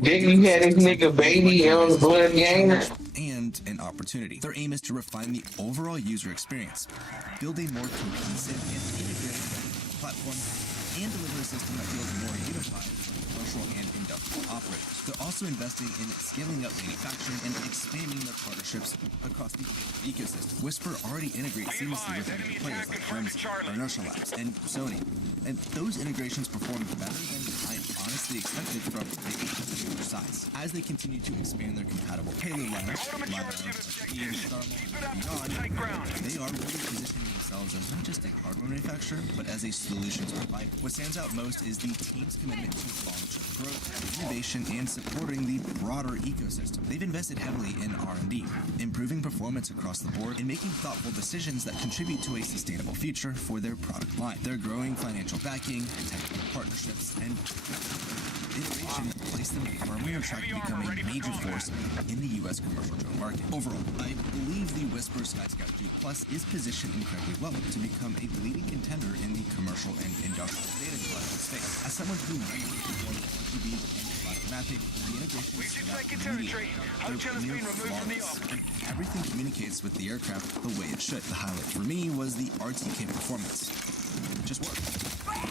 Didn't he have this nigga baby on the blood gang? And an opportunity. Their aim is to refine the overall user experience, build a more cohesive and integrated platform, and deliver a system that feels more unified for commercial and industrial operators. They're also investing in scaling up manufacturing and expanding their partnerships across the ecosystem. Whisper already integrates seamlessly with other players like Inertial Labs, and Sony. And those integrations perform better than I honestly expected from the ecosystem size. As they continue to expand their compatible payload lineup, beyond, they are really positioning themselves as not just a hardware manufacturer, but as a solutions provider. What stands out most is the team's commitment to long-term growth, innovation, and supporting the broader ecosystem. They've invested heavily in R&D, improving performance across the board, and making thoughtful decisions that contribute to a sustainable future for their product line. Their growing financial backing, technical partnerships, and innovation place them firmly on track to become a major force in the U.S. commercial drone market. Overall, I believe the Whisper Sky Scout 2 Plus is positioned incredibly well to become a leading contender in the commercial and industrial data collection space. As someone who regularly performs RGB and product mapping, the integration is everything communicates with the aircraft the way it should. The highlight for me was the RTK performance. Just work.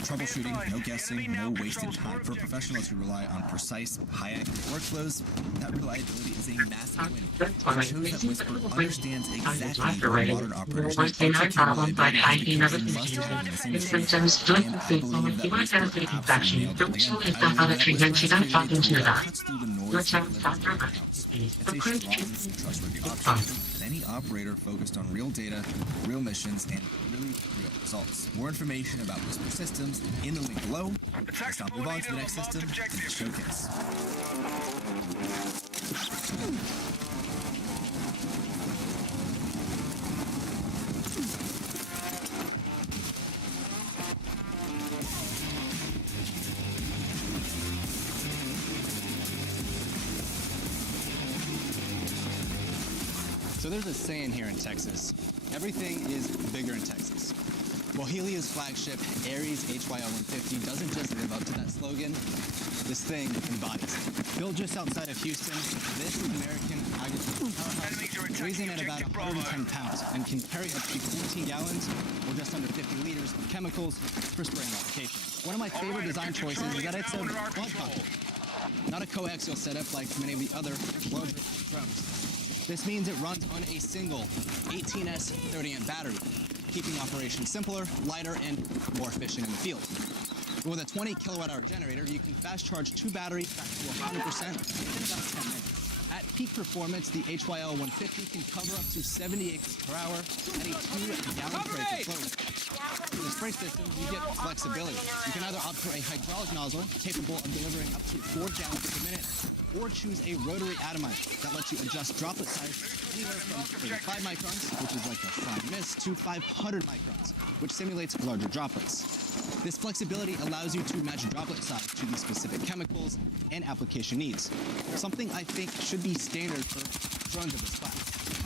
Troubleshooting, no guessing, no wasted time. For professionals who rely on precise, high-accurate workflows, that reliability is a massive win. It shows that Whisper understands exactly how modern operators need to problem by hiding other systems doing the thing from the US infection. Don't show it down on the treatment, you don't talk into that. Your time factor any operator focused on real data, real missions, and really real results. More information about Whisper systems systems in the link below. Let's now move on to the next system in the showcase. So there's a saying here in Texas, everything is bigger in Texas. Well, Helio's flagship, Ares HYL150, doesn't just live up to that slogan, this thing embodies it. Built just outside of Houston, this American agricultural powerhouse weighs in at about 110 pounds and can carry up to 14 gallons or just under 50 liters of chemicals for spraying application. One of my favorite design choices is that it's a quadcopter, not a coaxial setup like many of the other larger drones. This means it runs on a single 18S 30-amp battery, keeping operations simpler, lighter, and more efficient in the field. With a 20 kilowatt-hour generator, you can fast charge two batteries back to 100% in about 10 minutes. At peak performance, the HYL150 can cover up to 70 acres per hour at a 2-gallon per acre flow rate. With the spray system, you get flexibility. You can either opt for a hydraulic nozzle capable of delivering up to 4 gallons per minute, or choose a rotary atomizer that lets you adjust droplet size anywhere from 35 microns, which is like a fine mist, to 500 microns, which simulates larger droplets. This flexibility allows you to match droplet size to the specific chemicals and application needs, something I think should be standard for drones of this class.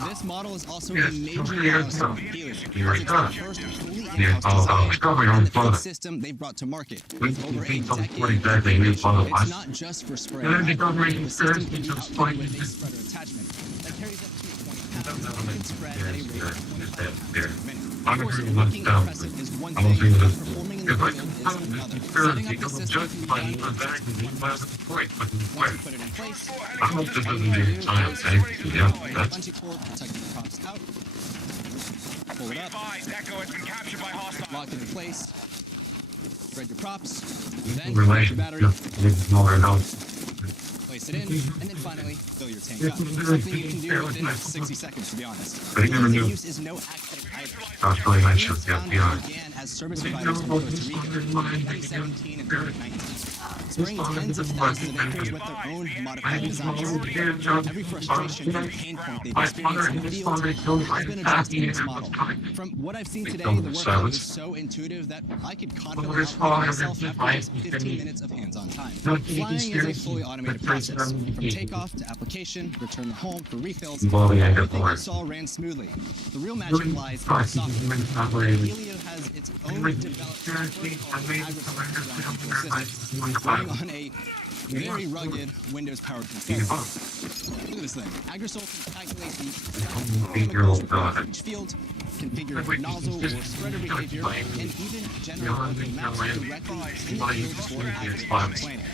This model is also a major milestone for Helio, as it's the first fully in-house design and the fleet system they've brought to market. With over a decade of innovation, it's not just for spraying. The system can be outfitted with a spreader attachment that carries up to 20 pounds and can spread at a rate of 25 pounds per minute. Of course, looking impressive is one thing, but performing in the field is another. Setting up the system can be done once you put it in place, all you do is a bungee cord protecting the props out, pull it up, lock it in place, thread your props, then connect your battery, place it in, and then finally fill your tank up. Something you can do within 60 seconds, to be honest. The ease of use is no accident either. Helios began as service providers in Costa Rica in 2017 and 2019, spraying tens of thousands of acres with their own modified designs. Every frustration and pain point they've experienced in the field has been addressed in this model. From what I've seen today, the workflow is so intuitive that I could confidently operate myself after just 15 minutes of hands-on time. Flying is a fully automated process. From takeoff to application, return to home for refills, everything I saw ran smoothly. The real magic lies in the software. Helio has its own developed software called AgriSoul system, running on a very rugged Windows-powered control. Look at this thing. AgriSoul can calculate the chemicals for each field, configure nozzle or spreader behavior, and even generate maps directly in the field for agricultural planning.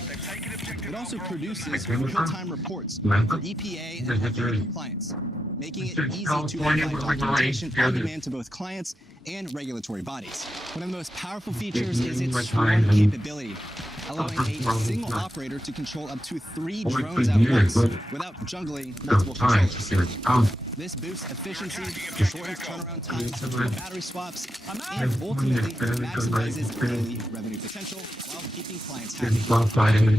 It also produces real-time reports for EPA and FDA compliance, making it easy to provide documentation on demand to both clients and regulatory bodies. One of the most powerful features is its swarm capability, allowing a single operator to control up to 3 drones at once without jungling multiple controllers. This boosts efficiency, shortens turnaround times for battery swaps, and ultimately maximizes daily revenue potential while keeping clients happy. What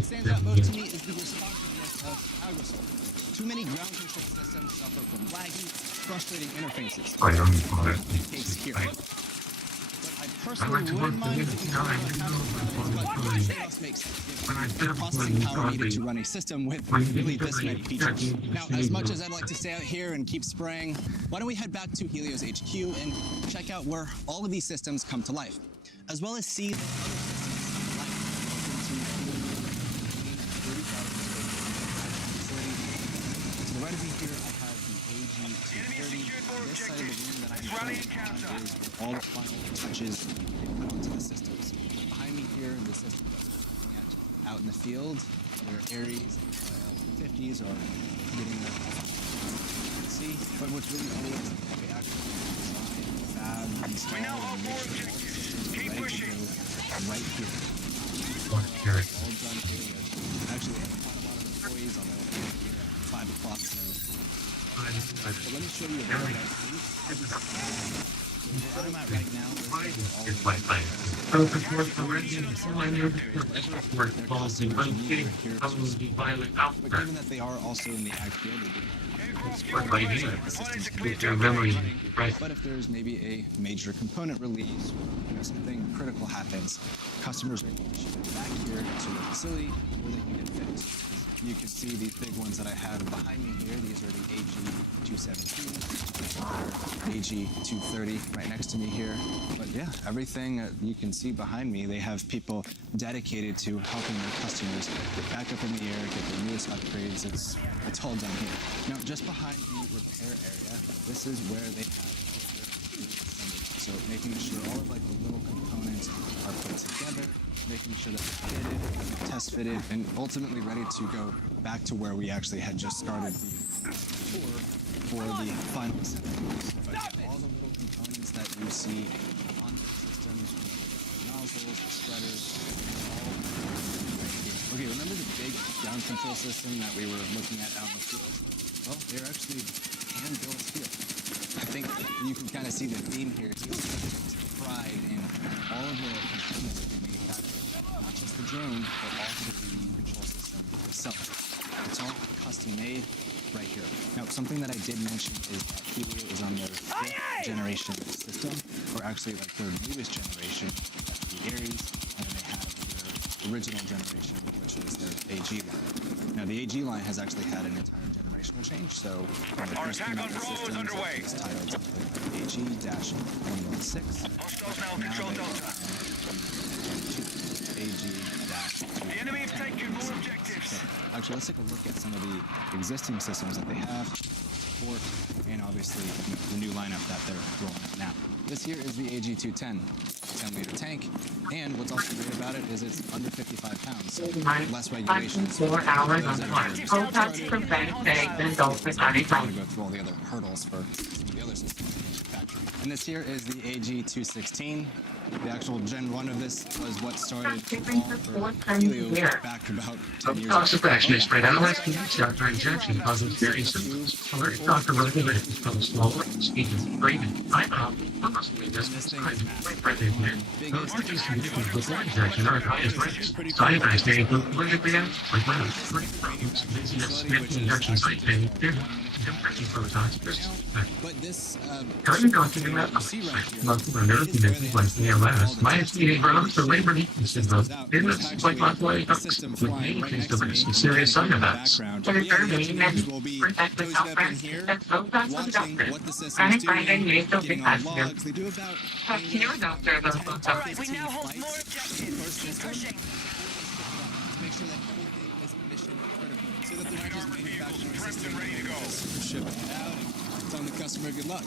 stands out most to me is the responsiveness of AgriSoul. Too many ground control systems suffer from laggy, frustrating interfaces. The case here. But I personally wouldn't mind if you but trade-offs make sense. The processing power needed to run a system with really this many features. Now, as much as I'd like to stay out here and keep spraying, why don't we head back to Helio's HQ and check out where all of these systems come to life, as well as see the other systems come to life. To the right of me here, I have the AG230. This side of the room that I'm showing is where all the final touches are put onto the systems. Behind me here, the system that we're looking at out in the field, where Ares and 50s are getting their see. But what's really cool is that they actually design, fab, install, and make sure all the systems are ready to go right here. All done here. Actually, I have quite a lot of employees, although I'm here at 5 o'clock, so. But let me show you a very nice Where I'm at right now, It's my plan. So the fourth origin, someone knew the policy, but will be violent but outbreak. given that they are also in the ag field, they do What by name? With your memory, right? But if there's maybe a major component release, something critical happens, customers may need to ship it back here to the facility where they can get fixed. You can see these big ones that I have behind me here. These are the AG217, AG230 right next to me here. But yeah, everything you can see behind me, they have people dedicated to helping their customers get back up in the air, get their newest upgrades. It's all done here. Now, just behind the repair area, this is where they have so making sure all of like the little components are put together, making sure that they're fitted, test fitted, and ultimately ready to go back to where we actually had just started the tour for the final assembly. But all the little components that you see on the systems, nozzles, spreaders, all right here. Okay, remember the big ground control system that we were looking at out in the field? Well, they're actually hand-built steel. I think you can kind of see the theme here. It's pride in all of the components that they manufacture. Not just the drone, but also the control system itself. It's all custom made right here. Now, something that I did mention is that Helio is on their 5th generation system, or actually like their newest generation, that's the Aries, and then they have their original generation, which is their AG line. Now, the AG line has actually had an entire generational change, so the first thing that the system is titled AG-116. Now they are AG-2. The enemy have taken more objectives. Actually, let's take a look at some of the existing systems that they have, and obviously the new lineup that they're rolling out now. This here is the AG-210, 10-liter tank, and what's also great about it is it's under 55 pounds, so less regulations. 4 hours on fire. Contact prevent eggs and adults with I'm going to go through all the other hurdles for the other systems. And this here is the AG-216. The actual Gen 1 of this was what started all for Helio back about 10 years ago. Oxygen is spread out as after injection causes very symptoms. Alert doctor regulated to become slower, speaking, breathing, eyebrow, must be this kind of breathing. Those are these conditions before injection are at highest risk. Side effects may include allergic reactions like violence, problems, dizziness, injection site pain, fear, depression, phototoxicity. But this, Currently going through the medical muscular nerve conditions like ALS, myasthenia gravis, or labor weakness syndrome, illness like muscular ducts, with increased the risk of serious side effects. Will be posed up in here, watching what the system's doing, giving out logs. They do about Alright, we now hold more objectives. Keep pushing. to make sure that everything is mission critical, so that they're not just manufacturing a system shipping it out and telling the customer good luck.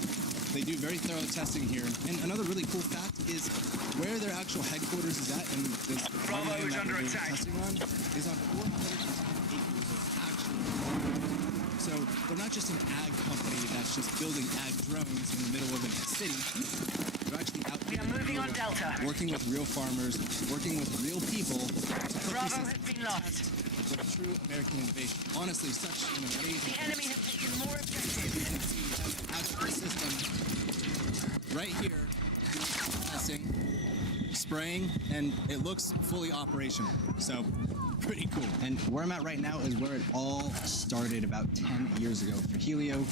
They do very thorough testing here, and another really cool fact is where their actual headquarters is at, and this Bravo is under attack. testing run is on 410 acres of actual land. So they're not just an ag company that's just building ag drones in the middle of a city. They're actually out We are moving on Delta. working with real farmers, working with real people to put Bravo these has been lost. with a true American innovation. Honestly, such an amazing. The enemy has taken more objectives. You can see we have an actual system right here, testing, spraying, and it looks fully operational. So pretty cool. And where I'm at right now is where it all started about 10 years ago for Helio.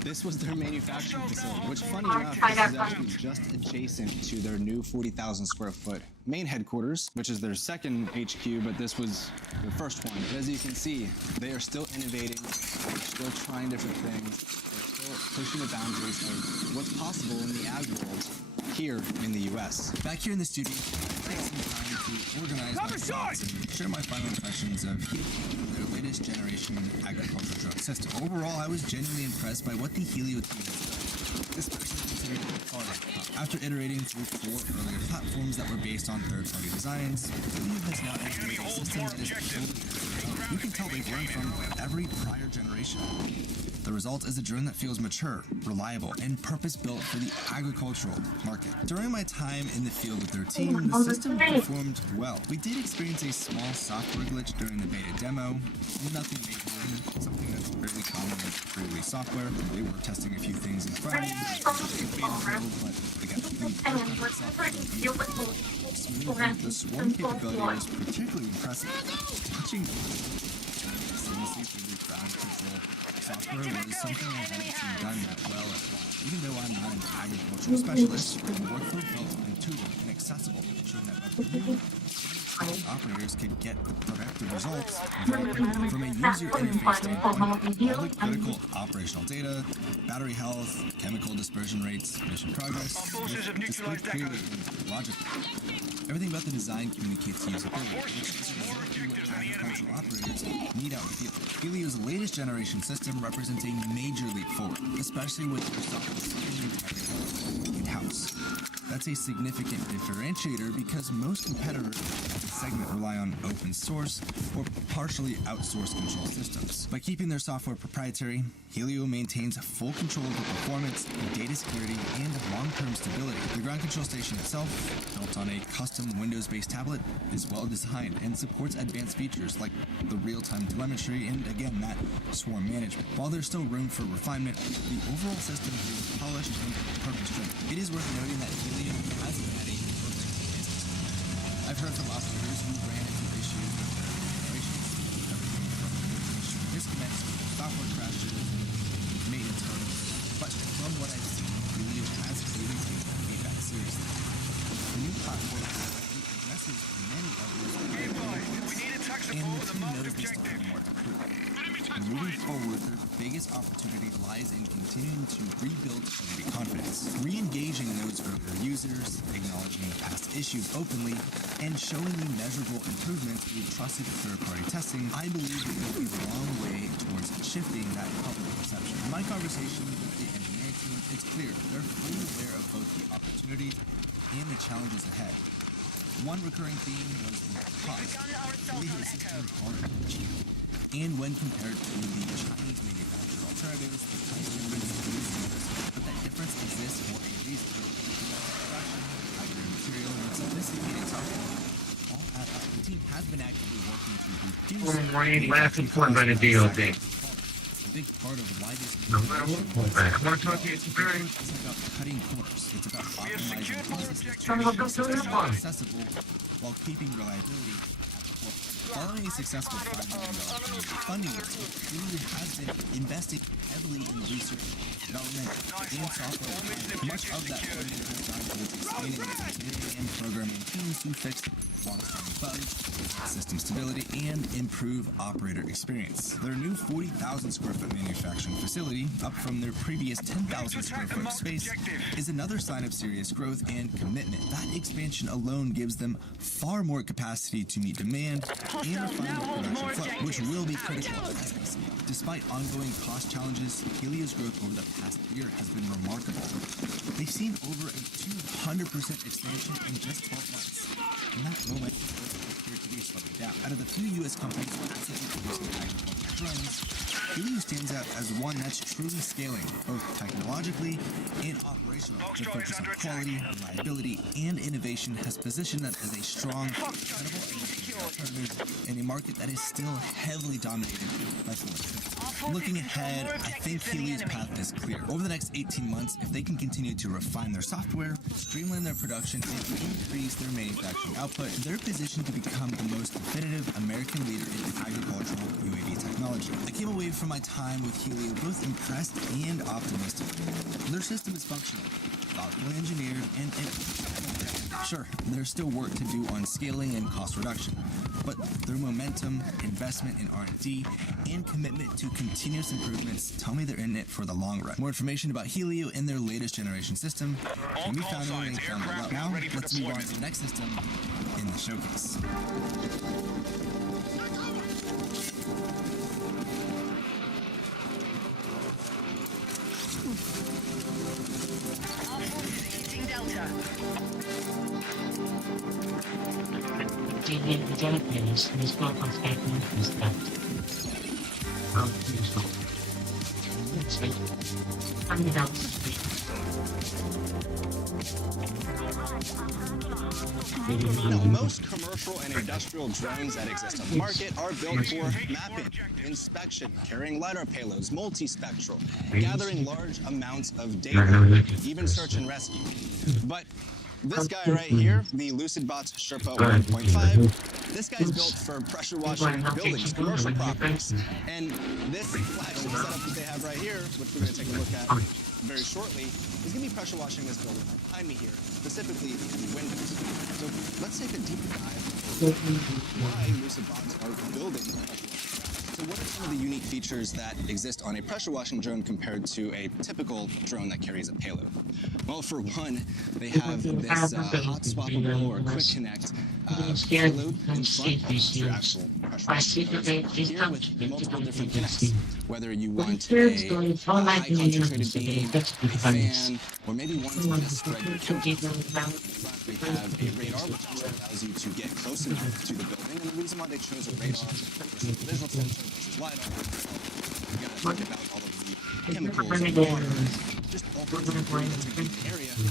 This was their manufacturing facility, which funny enough, this is actually just adjacent to their new 40,000 square foot main headquarters, which is their second HQ, but this was their first one. But as you can see, they are still innovating, they're still trying different things, they're still pushing the boundaries of what's possible in the ag world here in the US. Back here in the studio, I take some time to organize my thoughts and share my final impressions of Helio, their latest generation agricultural drone system. Overall, I was genuinely impressed by what the Helio team has done, especially considering the product. After iterating through 4 earlier platforms that were based on third-party designs, Helio has now integrated a system that is fully. You can tell they've learned from every prior generation. The result is a drone that feels mature, reliable, and purpose-built for the agricultural market. During my time in the field with their team, the system performed well. We did experience a small software glitch during the beta demo. Nothing major, something that's fairly common with pre-release software. They were testing a few things in the front end, but again, the swarm capability was particularly impressive. Touching seamlessly through the ground control software was something I hadn't seen done that well at WILE. Even though I'm not an agricultural specialist, the workflow felt intuitive and accessible, showing that operators could get the productive results from a user interface standpoint. All the critical operational data, battery health, chemical dispersion rates, mission progress, displayed clearly and logically. Everything about the design communicates usability, which is exactly what agricultural operators need out in the field. Helio's latest generation system represents a major leap forward, especially with their software in-house. That's a significant differentiator because most competitors in the segment rely on open source or partially outsourced control systems. By keeping their software proprietary, Helio maintains full control of the performance, data security, and long-term stability. The ground control station itself, built on a custom Windows-based tablet, is well designed and supports advanced features like the real-time telemetry and, again, that swarm management. While there's still room for refinement, the overall system is polished and purpose-driven. It is worth noting that Helio hasn't had a perfect instance. I've heard from operators who ran into issues with their operations, everything from disconnects, software crashes, maintenance hurdles. But from what I've seen, Helio has clearly taken feedback seriously. The new platform addresses many of those and the team knows they still have more to prove. Moving forward, their biggest opportunity lies in continuing to rebuild community confidence, re-engaging those earlier users, acknowledging past issues openly, and showing the measurable improvements through trusted third-party testing. I believe it will go a long way towards shifting that public perception. In my conversation with the engineering team, it's clear they're fully aware of both the opportunities and the challenges ahead. One recurring theme was the cost. Helio systems are cheap. And when compared to the Chinese manufactured alternatives, the price difference is noticeable. But that difference exists for a reason. Production, higher material, and sophisticated software all add up. The team has been actively working to reduce a big part of why this isn't about cutting corners. It's about optimizing processes accessible while keeping reliability at the forefront. Following a successful $5 million funding round, Helio has been investing heavily in research, development, and software development. Much of that funding has gone towards expanding its engineering and programming teams to fix long-standing bugs, system stability, and improve operator experience. Their new 40,000 square foot manufacturing facility, up from their previous 10,000 square foot space, is another sign of serious growth and commitment. That expansion alone gives them far more capacity to meet demand and refine their production flow, which will be critical as we scale. Despite ongoing cost challenges, Helio's growth over the past year has been remarkable. They've seen over a 200% expansion in just 12 months, and that momentum appears to be slowing down. Out of the few U.S. companies actively producing agricultural drones, Helio stands out as one that's truly scaling, both technologically and operationally. Their focus on quality, reliability, and innovation has positioned them as a strong, credible alternative in a market that is still heavily dominated by foreign systems. Looking ahead, I think Helio's path is clear. Over the next 18 months, if they can continue to refine their software, streamline their production, and increase their manufacturing output, they're positioned to become the most definitive American leader in agricultural UAV technology. I came away from my time with Helio both impressed and optimistic. Their system is functional, thoughtfully engineered, and sure, there's still work to do on scaling and cost reduction, but their momentum, investment in R&D, and commitment to continuous improvements tell me they're in it for the long run. More information about Helio and their latest generation system can be found in the link down below. Now, let's move on to the next system in the showcase. Now, most commercial and industrial drones that exist on the market are built for mapping, inspection, carrying LiDAR payloads, multispectral, gathering large amounts of data, even search and rescue. But this guy right here, the LucidBots Sherpa 1.5, this guy's built for pressure washing buildings, commercial properties. And this flagship setup that they have right here, which we're going to take a look at very shortly, is going to be pressure washing this building behind me here, specifically the windows. So let's take a deeper dive into why LucidBots are building pressure washing. So what are some of the unique features that exist on a pressure washing drone compared to a typical drone that carries a payload? Well, for one, they have this hot swappable or quick connect payload in front of your actual pressure washing drone here with multiple different connects. Whether you want a high concentrated beam, a fan, or maybe one to spread your chemicals. We have a radar which actually allows you to get close enough to the building, and the reason why they chose a radar versus a visual sensor versus LiDAR, you gotta think about all of the chemicals and water, just all kinds of debris that's in the area in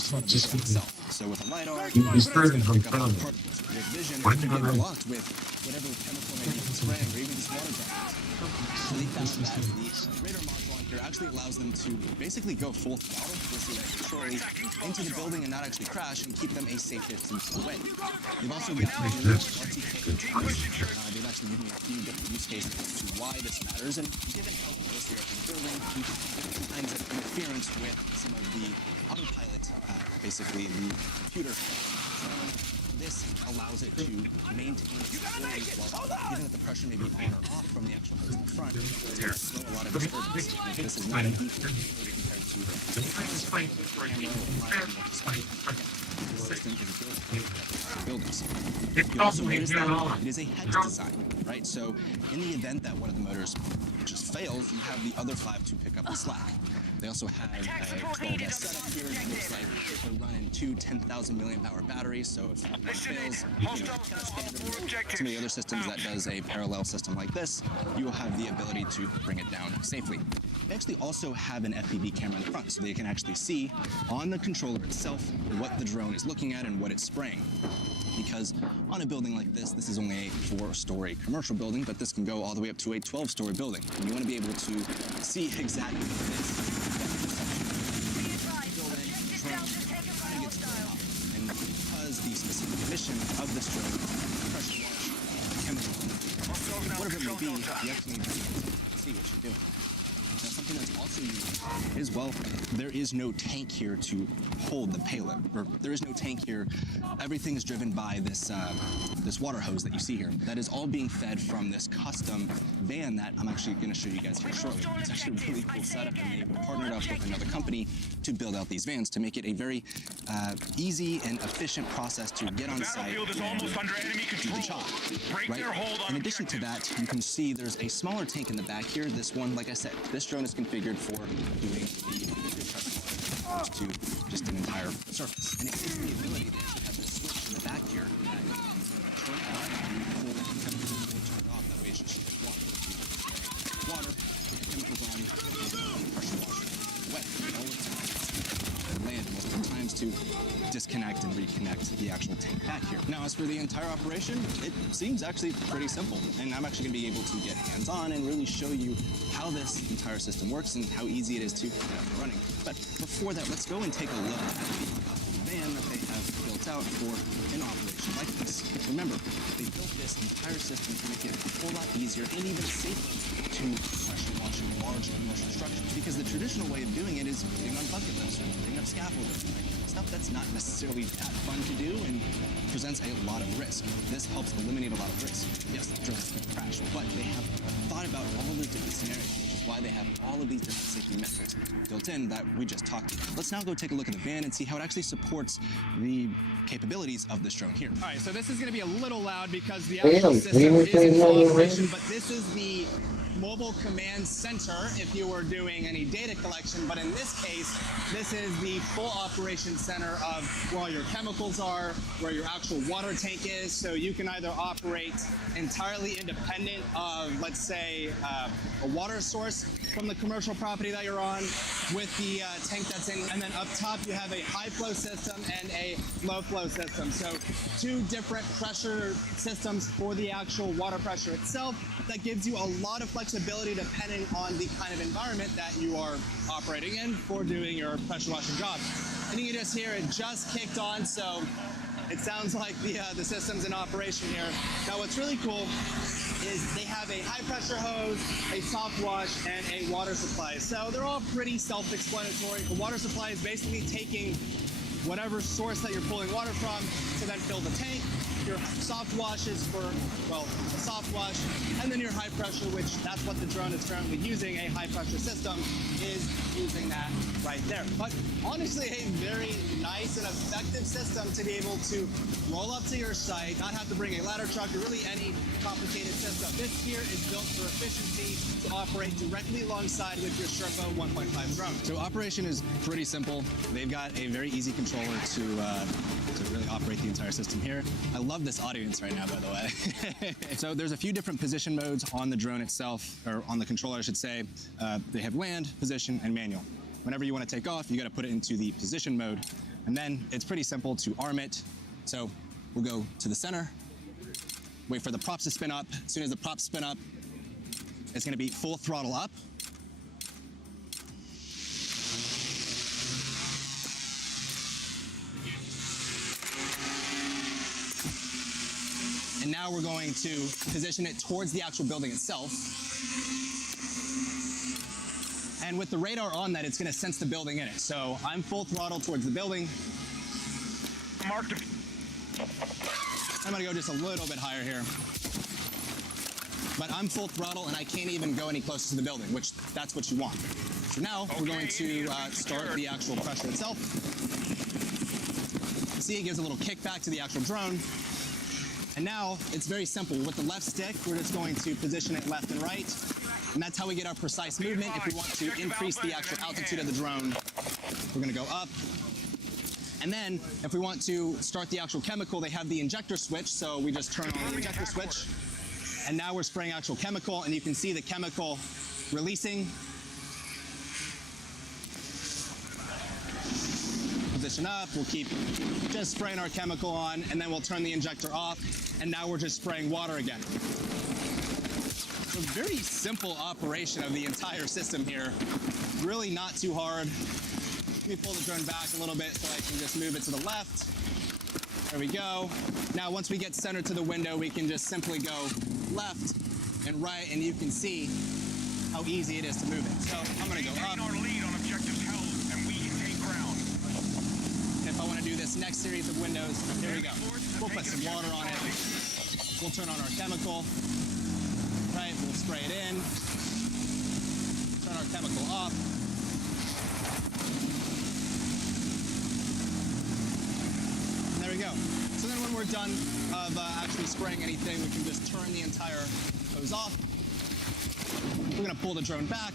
front of the drone itself. So with a LiDAR, you can pick up particles. With vision, you can get blocked with whatever chemical maybe it's spraying or even just water droplets. So they found that the radar module on here actually allows them to basically go full throttle, we'll see that shortly, into the building and not actually crash and keep them a safe distance away. They've also got they've actually given me a few different use cases as to why this matters, and given how close they are to the building, different kinds of interference with some of the autopilot, basically the computer. This allows it to maintain stability while given that the pressure may be on or off from the actual hose in the front, it's going to slow a lot of disturbance. This is not an equal compared to the camera or system is built for buildings. You also notice that it is a hex design, right? So in the event that one of the motors just fails, you have the other 5 to pick up the slack. They also have a 12S setup here. It looks like they're running 2 10,000 milliamp-hour batteries, so if one fails, you know, kind of standard. Some of the other systems that does a parallel system like this, you will have the ability to bring it down safely. They actually also have an FPV camera in the front, so they can actually see on the controller itself what the drone is looking at and what it's spraying. Because on a building like this is only a 4-story commercial building, but this can go all the way up to a 12-story building. And you want to be able to see exactly what it is. And because the specific mission of this drone, pressure wash, chemical, whatever it may be, you actually need to see what you're doing. Now, something that's also unique is, well, there is no tank here to hold the payload, or there is no tank here. Everything is driven by this this water hose that you see here. That is all being fed from this custom van that I'm actually going to show you guys here shortly. It's actually a really cool setup, and they've partnered up with another company to build out these vans to make it a very easy and efficient process to get on site and do the job. Right? In addition to that, you can see there's a smaller tank in the back here. This one, like I said, this drone is configured for doing to just an entire surface. And it gives the ability to actually have this switch in the back here that turn on and pull the chemicals will turn off. That way it's just water, the chemicals on, pressure washer, wet all the time. Land multiple times to disconnect and reconnect the actual tank back here. Now, as for the entire operation, it seems actually pretty simple, and I'm actually going to be able to get hands-on and really show you how this entire system works and how easy it is to get up and running. But before that, let's go and take a look at the van that they have built out for an operation like this. Remember, they built this entire system to make it a whole lot easier and even safer to pressure wash large commercial structures, because the traditional way of doing it is putting on bucket lifts or putting up scaffolding. Stuff that's not necessarily that fun to do and presents a lot of risk. This helps eliminate a lot of risk. Yes, the drones can crash, but they have thought about all of the different scenarios, which is why they have all of these different safety metrics built in that we just talked about. Let's now go take a look at the van and see how it actually supports the capabilities of this drone here. All right, so this is going to be a little loud because the actual system is in full operation, but this is the mobile command center if you were doing any data collection, but in this case, this is the full operation center of where your chemicals are, where your actual water tank is, so you can either operate entirely independent of, let's say, a water source source from the commercial property that you're on with the tank that's in. And then up top, you have a high flow system and a low flow system. So 2 different pressure systems for the actual water pressure itself. That gives you a lot of flexibility depending on the kind of environment that you are operating in for doing your pressure washing job. And you can just hear it just kicked on, so it sounds like the system's in operation here. Now what's really cool is they have a high pressure hose, a soft wash, and a water supply. So they're all pretty self-explanatory. The water supply is basically taking whatever source that you're pulling water from to then fill the tank. Your soft wash is for, well, a soft wash, and then your high pressure, which that's what the drone is currently using, a high pressure system, is using that right there. But honestly, a very nice and effective system to be able to roll up to your site, not have to bring a ladder truck or really any complicated system. This here is built for efficiency to operate directly alongside with your Sherpa 1.5 drone. So operation is pretty simple. They've got a very easy controller to really operate the entire system here. I love this audience right now, by the way. So there's a few different position modes on the drone itself, or on the controller, I should say. They have land, position, and manual. Whenever you want to take off, you got to put it into the position mode. And then it's pretty simple to arm it. So we'll go to the center, wait for the props to spin up. As soon as the props spin up, it's going to be full throttle up. And now we're going to position it towards the actual building itself. And with the radar on that, it's going to sense the building in it. So I'm full throttle towards the building. Mark the... I'm going to go just a little bit higher here. But I'm full throttle and I can't even go any closer to the building, which that's what you want. So now we're going to start the actual pressure itself. You see, it gives a little kickback to the actual drone. And now it's very simple. With the left stick, we're just going to position it left and right. And that's how we get our precise movement. If we want to increase the actual altitude of the drone, we're going to go up. And then if we want to start the actual chemical, they have the injector switch. So we just turn on the injector switch. And now we're spraying actual chemical. And you can see the chemical releasing. Position up, we'll keep just spraying our chemical on, and then we'll turn the injector off, and now we're just spraying water again. So very simple operation of the entire system here. Really not too hard. Let me pull the drone back a little bit so I can just move it to the left. There we go. Now once we get centered to the window, we can just simply go left and right, and you can see how easy it is to move it. So I'm gonna go up. Do this next series of windows. Here we go. We'll put some water on it. We'll turn on our chemical. Right, we'll spray it in. Turn our chemical off. And there we go. So then when we're done of actually spraying anything, we can just turn the entire hose off. We're gonna pull the drone back.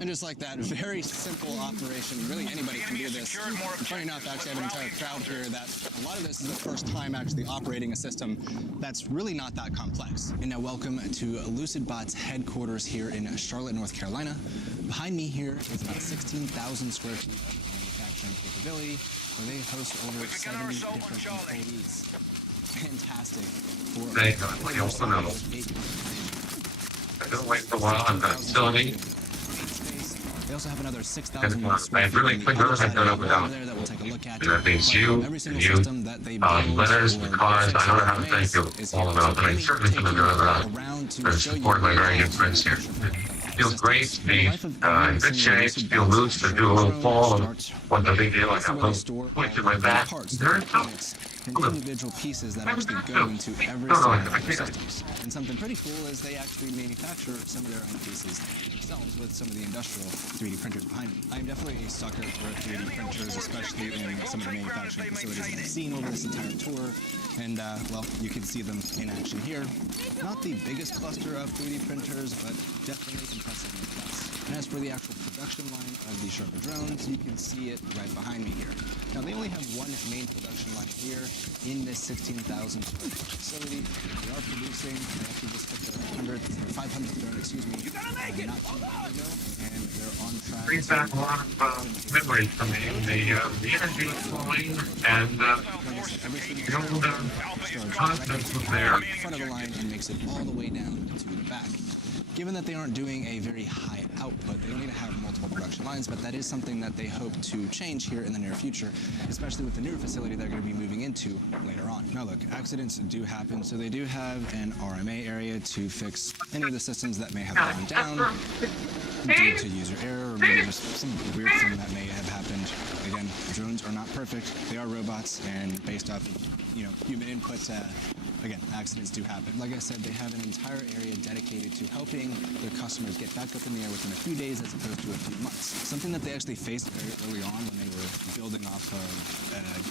And just like that, very simple operation. Really, anybody can do this. And funny enough, actually, I have an entire crowd here that a lot of this is the first time actually operating a system that's really not that complex. And now welcome to LucidBot's headquarters here in Charlotte, North Carolina. Behind me here is about 16,000 square feet of manufacturing capability, where they host over 70 different employees. Fantastic. Don't wait for a while on the facility. They also have another 6,000 really quick notice I don't know without. That means you, letters, because I don't know how to thank you all about, but I certainly can do for support my very good friends here. It feels great to be in good shape, feel loose to do a little fall, and what's the big deal? I got a little point to my back. Individual pieces that actually go into every single one of their systems. And something pretty cool is they actually manufacture some of their own pieces themselves with some of the industrial 3D printers behind me. I'm definitely a sucker for 3D printers, especially in some of the manufacturing facilities that I've seen over this entire tour. And, well, you can see them in action here. Not the biggest cluster of 3D printers, but definitely impressive. testing with us. And as for the actual production line of the Sherpa drones, you can see it right behind me here. Now, they only have one main production line here in this 16,000 square foot facility. They are producing, they actually just hit their 500th drone, excuse me, not too long ago, and they're on track. Brings back a lot of memories for me. The energy flowing and the old concepts was there. Front of the line and makes it all the way down to the back. Given that they aren't doing a very high output, they don't need to have multiple production lines, but that is something that they hope to change here in the near future, especially with the newer facility they're going to be moving into later on. Now look, accidents do happen, so they do have an RMA area to fix any of the systems that may have gone down due to user error or maybe just some weird thing that may have happened. Again, drones are not perfect, they are robots, and based off of, human input, again, accidents do happen. Like I said, they have an entire area dedicated to helping their customers get back up in the air within a few days as opposed to a few months. Something that they actually faced very early on when they were building off of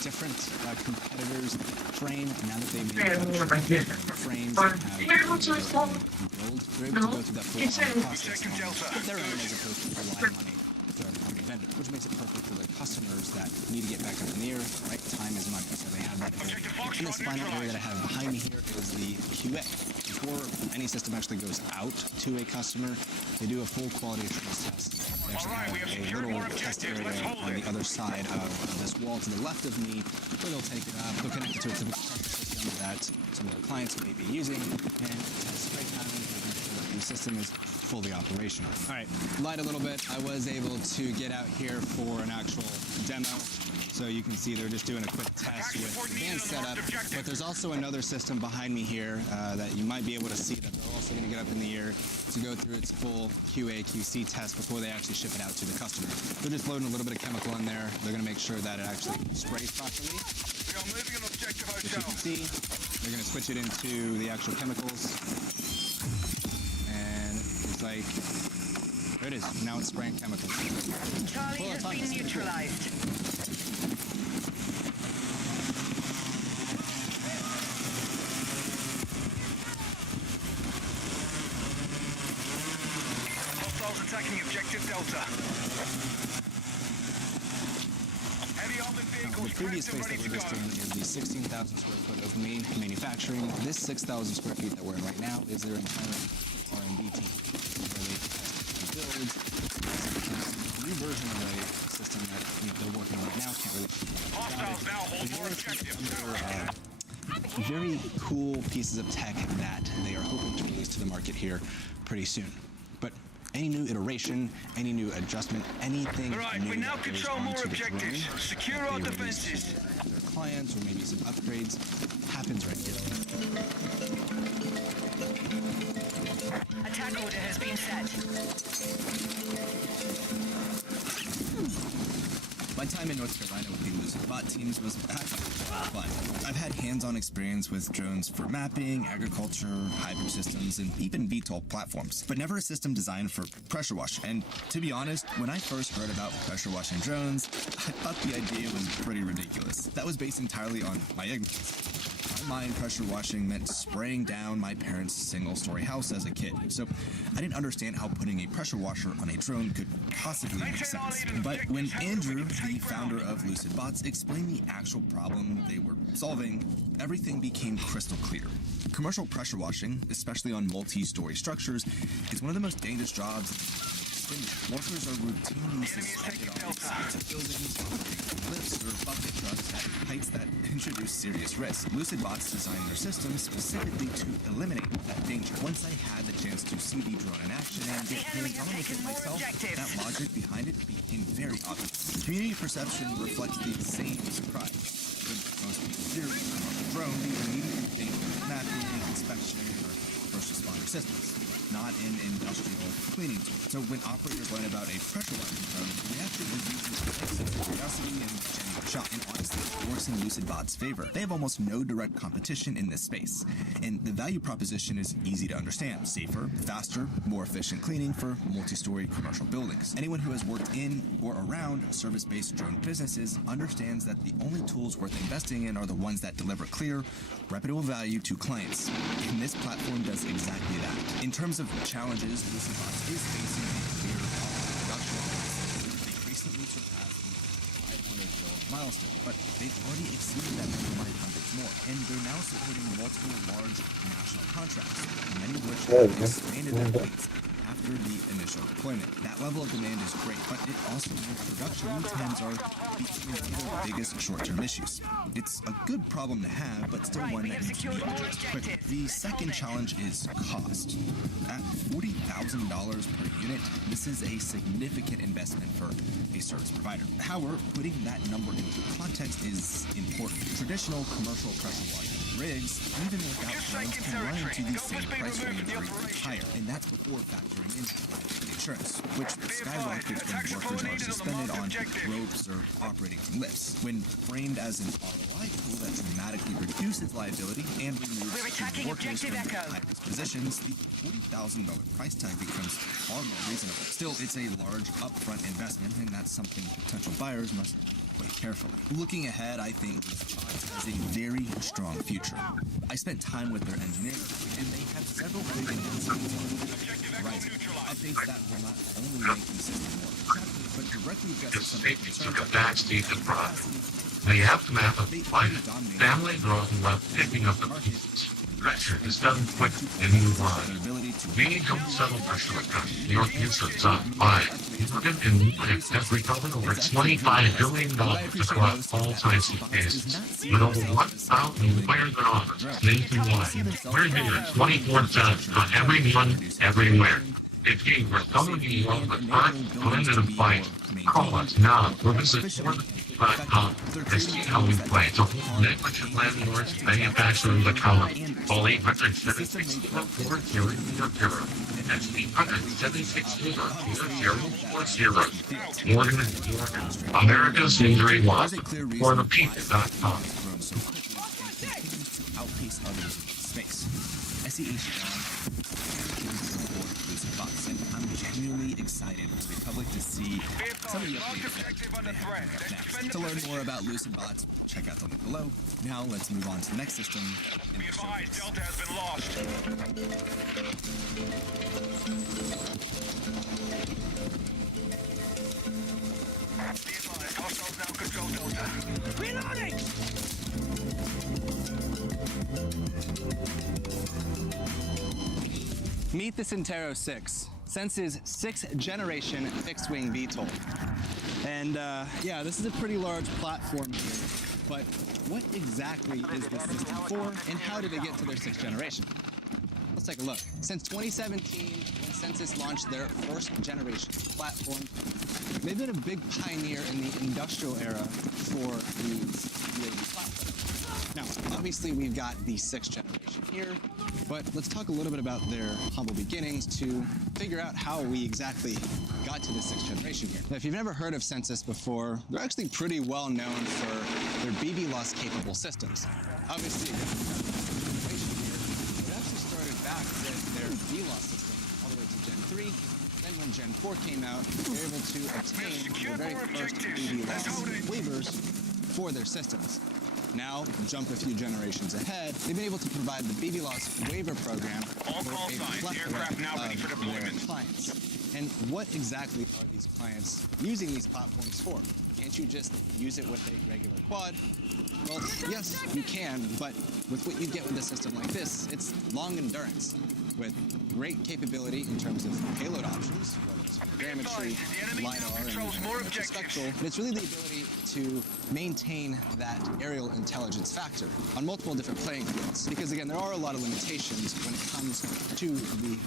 different competitors' frame. Now that they've made frames and have their own build, they're able to go through that full process on their own as opposed to relying on a third-party vendor, which makes it perfect for the customers that need to get back up in the air, right? Time is money, so they have that ability. And this final area that I have behind me here is the QA. Before any system actually goes out to a customer, they do a full quality assurance test. They actually have a little test area on the other side of this wall to the left of me, where they'll take it up, they'll connect it to a typical system that some of their clients may be using, and test straight time, making sure that the system is fully operational. All right, lied a little bit. I was able to get out here for an actual demo. So you can see they're just doing a quick test with advanced setup, but there's also another system behind me here that you might be able to see that they're also going to get up in the air to go through its full QA/QC test before they actually ship it out to the customer. They're just loading a little bit of chemical in there. They're going to make sure that it actually sprays properly. As you can see, they're going to switch it into the actual chemicals, and it's like, there it is. Now it's spraying chemicals. Charlie has been neutralized. Hostiles attacking objective Delta. Heavy armored vehicles The previous space that we're just in is the 16,000 square foot of main manufacturing. This 6,000 square feet that we're in right now is their entire R&D team, where they test builds, a new version of a system that they're working on right now. Can't really very cool pieces of tech that they are hoping to release to the market here pretty soon. But any new iteration, any new adjustment, anything new we now that goes control more onto the drone, objectives. Secure that our they release defenses. to their clients or maybe some upgrades happens right here. Attack order has been set. My time in North Carolina with the Lucid Bot teams was actually fun. I've had hands-on experience with drones for mapping, agriculture, hybrid systems, and even VTOL platforms, but never a system designed for pressure wash. And to be honest, when I first heard about pressure washing drones, I thought the idea was pretty ridiculous. That was based entirely on my ignorance. In my mind, pressure washing meant spraying down my parents' single-story house as a kid, so I didn't understand how putting a pressure washer on a drone could possibly make sense. But when Andrew, the founder of Lucid Bots, explained the actual problem they were solving, everything became crystal clear. Commercial pressure washing, especially on multi-story structures, is one of the most dangerous jobs. Workers are routinely suspended on the sides of buildings, operating lifts or bucket trucks at heights that introduce serious risk. Lucid Bots designed their system specifically to eliminate that danger. Once I had the chance to see the drone in action and get hands-on with it myself, that logic behind it became very obvious. Community perception reflects the same surprise. When most people hear a drone, they immediately think of mapping, inspection, or first responder systems, not an industrial cleaning tool. So when operators learn about a pressure washing drone, the reaction is usually curiosity and genuine shock. And honestly, it works in Lucid Bot's favor. They have almost no direct competition in this space, and the value proposition is easy to understand. Safer, faster, more efficient cleaning for multi-story commercial buildings. Anyone who has worked in or around service-based drone businesses understands that the only tools worth investing in are the ones that deliver clear, reputable value to clients. And this platform does exactly that. In terms of challenges Lucibots is facing a clear production capacity. They recently surpassed the 500 build milestone, but they've already exceeded that number by hundreds more, and they're now supporting multiple large national contracts, many of which have expanded their fleets after the initial deployment. That level of demand is great, but it also means production lead times are becoming one of the biggest short-term issues. It's a good problem to have, but still one that needs to be addressed quickly. The second challenge is cost. At $40,000 per unit, this is a significant investment for a service provider. However, putting that number into context is important. Traditional commercial pressure water rigs, even without drones, can run into the same price range or even higher, and that's before factoring in liability insurance, which skyrockets when workers are suspended on ropes or operating from lifts. When framed as an ROI tool that dramatically reduces liability and removes workers from high-risk positions, the $40,000 price tag becomes far more reasonable. Still, it's a large upfront investment, and that's something potential buyers must weigh carefully. Looking ahead, I think Lucibots has a very strong future. I spent time with their engineers, and they have several big enhancements on the horizon. Updates that will not only make the system more effective, but directly address some of the concerns about They have to map a family growth while picking up the pieces. Pressure is done quick and move on. We don't settle for shortcuts. Your inserts are fine. Morgan and Nuclear have recovered over $25 billion across all types of cases, with over 1,000 fires and officers nationwide. We're here 24/7 on everyone, everywhere. If you were someone you love with heart, mind, and fight, call us now or visit more.com to see how we play to hold negligent landlords and manufacturers accountable. Call 876-440-00. That's 876-440-0040. Morgan and Morgan, America's Injury Watch, for the people.com. Outpace others in space. SEH and I'm genuinely excited for the public to see some of the updates that they have coming up next. To learn more about Lucibots, check out the link below. Now let's move on to the next system. Be advised, Delta has been lost. Be advised, hostiles now control Delta. Reloading! Meet the Centero 6, Sense's 6th generation fixed-wing VTOL. And yeah, this is a pretty large platform here, but what exactly is this system for, and how did they get to their 6th generation? Let's take a look. Since 2017, when Sense launched their 1st generation platform, they've been a big pioneer in the industrial era for these UAV platforms. Now, obviously, we've got the 6th generation here, but let's talk a little bit about their humble beginnings to figure out how we exactly got to the 6th generation here. Now, if you've never heard of Sense before, they're actually pretty well known for their BB-loss capable systems. Obviously, it actually started back with their B-loss system all the way to Gen 3. Then when Gen 4 came out, they were able to obtain their very first BB-loss waivers for their systems. Now, jump a few generations ahead, they've been able to provide the BB-loss waiver program for a plethora of their clients. And what exactly are these clients using these platforms for? Can't you just use it with a regular quad? Well, yes, you can, but with what you get with a system like this, it's long endurance, with great capability in terms of payload options, whether it's grammetry, LiDAR, and spectral, but it's really the ability to maintain that aerial intelligence factor on multiple different playing fields. Because again, there are a lot of limitations when it comes to the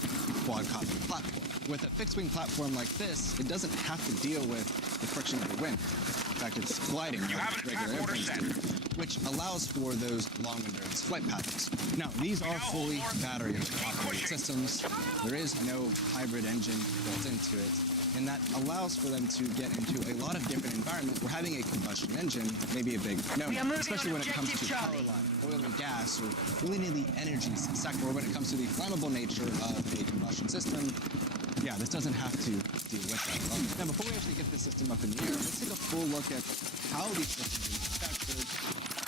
quadcopter platform. With a fixed-wing platform like this, it doesn't have to deal with the friction of the wind. In fact, it's gliding like regular airplanes do, which allows for those long endurance flight patterns. Now, these are fully battery operated systems. There is no hybrid engine built into it, and that allows for them to get into a lot of different environments where having a combustion engine may be a big no-no, especially when it comes to power line, oil and gas, or really near the energy sector, or when it comes to the flammable nature of a combustion system. Yeah, this doesn't have to deal with that. Now, before we actually get this system up in the air, let's take a full look at how these systems are manufactured,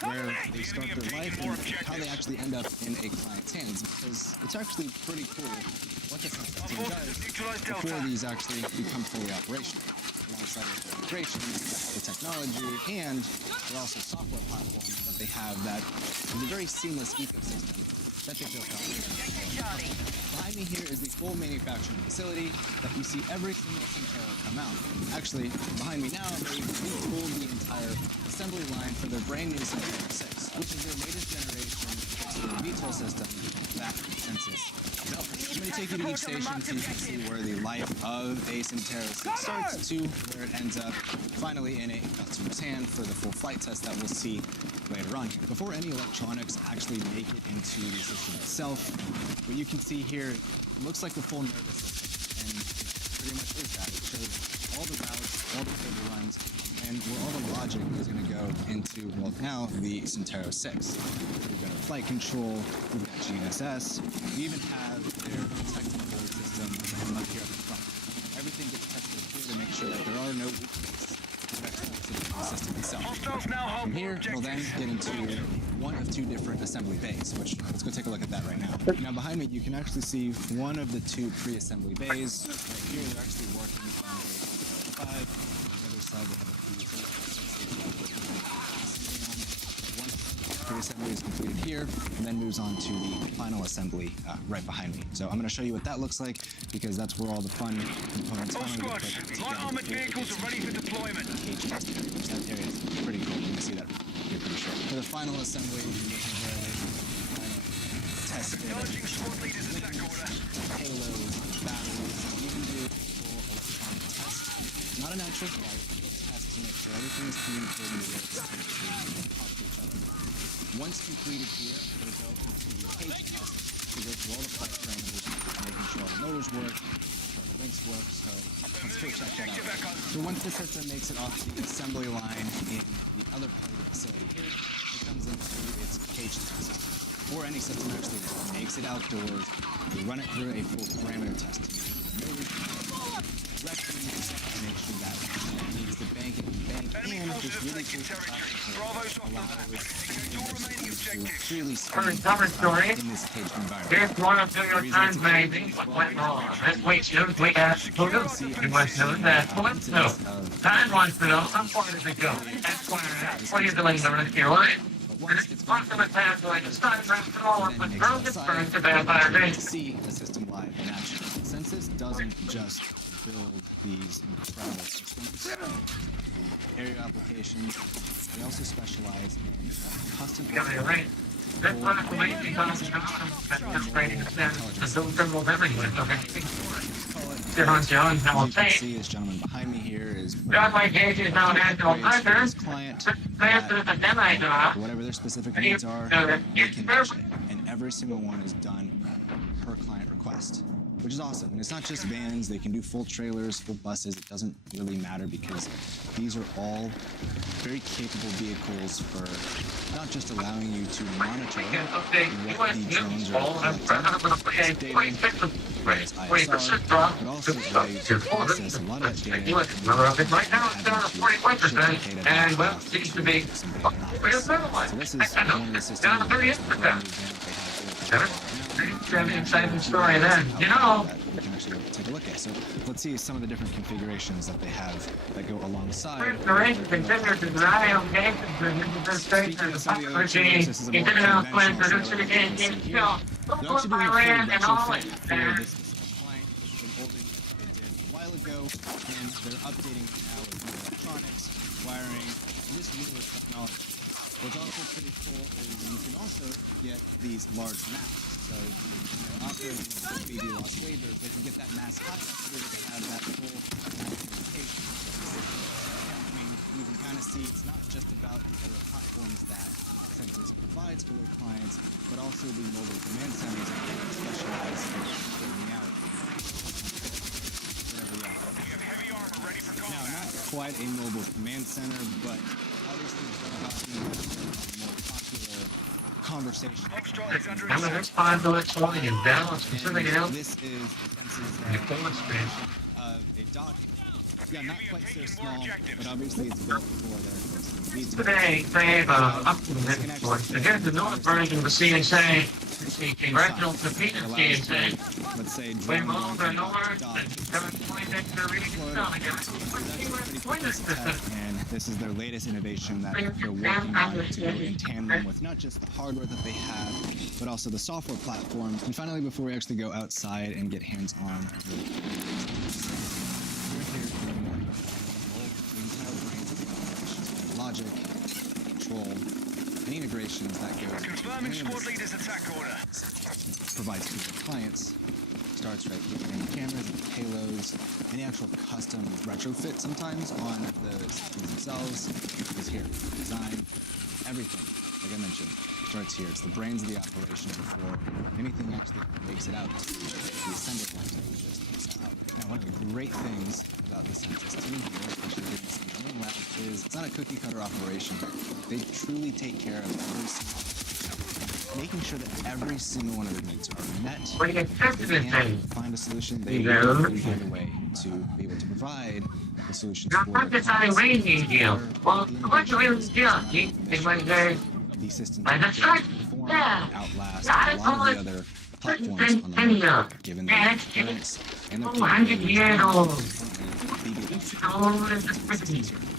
where they start their life and how they actually end up in a client's hands, because it's actually pretty cool what the Sensus team does before these actually become fully operational. Alongside with the integration, the technology, and there are also software platforms that they have that is a very seamless ecosystem that they built out. Behind me here is the full manufacturing facility that you see every single Centero come out. Actually, behind me now, they retooled the entire assembly line for their brand new Centero 6, which is their latest generation VTOL system that Sensus built. I'm going to take you to each station so you can see where the life of a Centero 6 starts to where it ends up finally in a customer's hand for the full flight test that we'll see later on. Before any electronics actually make it into the system itself, what you can see here looks like the full nervous system, and it pretty much is that. It shows all the routes, all the cable runs, and where all the logic is going to go into, well, now the Centero 6. We've got our flight control, we've got GNSS, we even have their technical system up here at the front. Everything gets tested here to make sure that there are no weaknesses that the system itself. From here, we'll then get into one of two different assembly bays, which let's go take a look at that right now. Now behind me, you can actually see one of the two pre-assembly bays. Right here, they're actually working on a 5. On the other side, we have a few pre-assembly is completed here, and then moves on to the final assembly right behind me. So I'm going to show you what that looks like, because that's where all the fun components finally get put together. Light armored vehicles are ready for deployment. That area is pretty cool. You can see that here pretty short. For the final assembly, you can hear the test Acknowledging squad leader's attack order. Payloads, batteries, even do a full electronic test. Not an actual flight, but a test to make sure everything is communicating the way it's supposed to talk to each other. Once completed here, it'll go into the cage test to go through all the flight parameters, making sure all the motors work, sure the links work, so let's go check that out. So once the system makes it off the assembly line in the other part of the facility here, it comes into its cage test. Before any system actually makes it outdoors, we run it through a full parameter test. Directly to make sure that it needs to bank and just really Bravo's freely cover story. in this cage environment. Here's one of New York Times magazine. What went wrong? This week's Newsweek asked who wants to know that. Who wants to know? Time wants to know. How far does it go? What are you doing the rest of your life? It's possible to have like a start after all, but girls get burned to bad by our see the system live in action. Sensus doesn't just build these incredible systems, area applications. They also specialize in custom That's one of the ways because just rating the standards to build thermal everywhere. Different Jones, now I'll say. See this gentleman behind me here is Just like Gage is now an actual partner, whatever their specific needs are, they can match it. And every single one is done per client request, which is awesome. And it's not just vans, they can do full trailers, full buses. It doesn't really matter because these are all very capable vehicles for not just allowing you to monitor what the drones are collecting, but also allow you to process a lot of that data. Right now it's down to 41%, and well, it seems to be. Where's the other one? So this is one of the systems down to 38%. Pretty exciting story then. You know. We can actually take a look at. So let's see some of the different configurations that they have that go alongside. The race continues to deny locations and administration of the technology, internal plan production again, still, Iran and all it. A while ago, and they're updating it now with new electronics, wiring, and this newer technology. What's also pretty cool is you can also get these large maps. So, operating in BB Las Vegas, they can get that mass hot so they can have that full communication. I mean, you can kind of see it's not just about the other platforms that Sensus provides for their clients, but also the mobile command centers that specialize in figuring out whatever the offer. Now, not quite a mobile command center, but obviously more popular conversation. I'm going to respond to it so you balance specific else. This is Sensus of a dock Yeah, not quite so small, but obviously it's built for their Today, they have up to the minute source. Again, the newest version of the CSA, the original competing CSA, let's say way more than north, and 7.6 are reading the sun again. And this is their latest innovation that they're working on to go in tandem with not just the hardware that they have, but also the software platform. And finally, before we actually go outside and get hands-on, logic, control, and integrations that go Confirming squad leader's attack order. provides to the clients. Starts right here in the cameras and payloads, and the actual custom retrofit sometimes on the systems themselves is here. Design, everything, like I mentioned, starts here. It's the brains of the operation before anything actually makes it out to the assembly line that we just makes out. Now, one of the great things about the Census team here, especially in this engineering lab, is it's not a cookie cutter operation. They truly take care of every single making sure that every single one of their needs are met. If they can't find a solution, they will find a way to be able to provide the solutions for the systems perform outlast a lot of the other platforms on the market, given their experience and their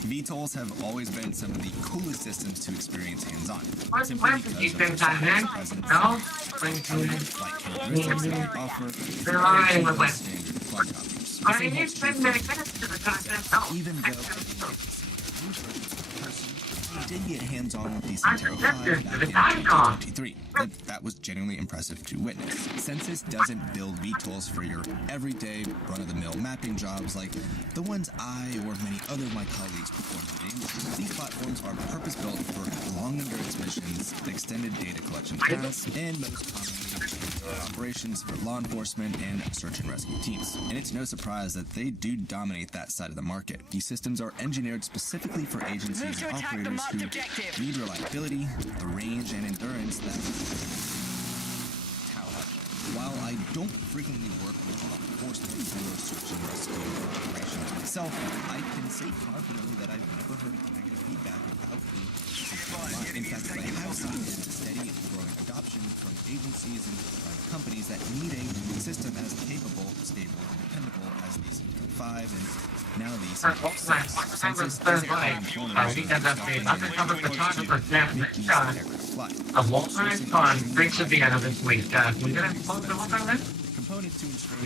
VTOLs have always been some of the coolest systems to experience hands-on. Even though I did get hands-on with the Centaur 5 back in 2023. That was genuinely impressive to witness. Census doesn't build VTOLs for your everyday, run-of-the-mill mapping jobs like the ones I or many other of my colleagues perform today. These platforms are purpose-built for long-endurance missions, extended data collection tasks, and most commonly operations for law enforcement and search and rescue teams. And it's no surprise that they do dominate that side of the market. These systems are engineered specifically for agencies and operators who need reliability, the range and endurance that while I don't frequently work with law enforcement or search and rescue operations myself, I can say confidently that I've never heard negative feedback about the system. In fact, what I have seen is a steady and growing adoption from agencies and private companies that need a system as capable, stable, and dependable as the Centaur 5 and now the Centaur 6. Census is a Walter's fun brings at the end of this week. We're going to close the Walter list? Components to ensure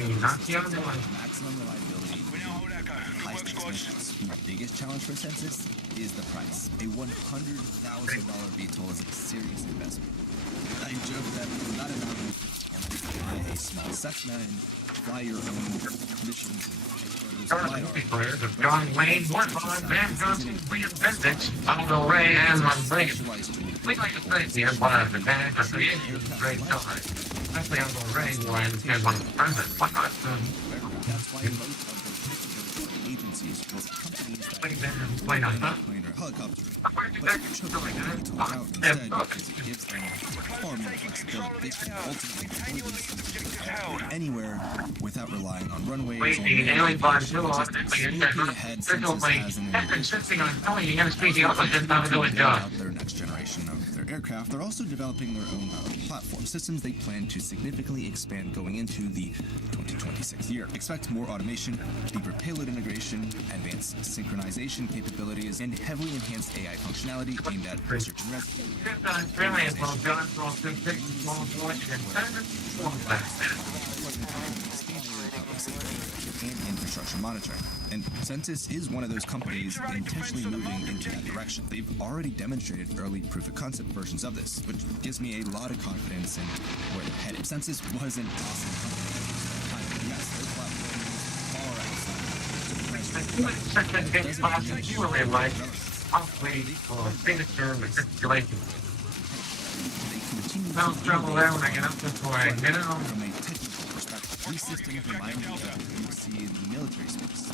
maximum reliability. The biggest challenge for Census is the price. A $100,000 VTOL is a serious investment. I joke that for that amount you can buy a small Cessna and fly your own missions. Players of John Wayne, Warthog, Van Johnson, William Bendix, Aldo Ray, and Ron Reagan. We'd like to thank the Empire of Advantage for creation of great time. Especially Aldo Ray, who I understand one of the presidents. Why not? That's why most of the agencies or companies that plane or helicopter but took the VTOL out instead because it gives them far more flexibility. They can ultimately deploy these anywhere without relying on runways or looking ahead. Census has an insisting on telling you speaking up like this not to do his job. Their next generation of their aircraft. They're also developing their own platform systems they plan to significantly expand going into the 2026 year. Expect more automation, deeper payload integration, advanced synchronization capabilities, and heavily enhanced AI functionality aimed at research and rescue. And infrastructure monitoring. And Census is one of those companies intentionally moving into that direction. They've already demonstrated early proof-of-concept versions of this, which gives me a lot of confidence in where they're headed. Census was an awesome company. Yes, their platform is far I'll trouble there when I get up this way. Get it on. From a technical perspective, these systems remind me of what you see in the military space.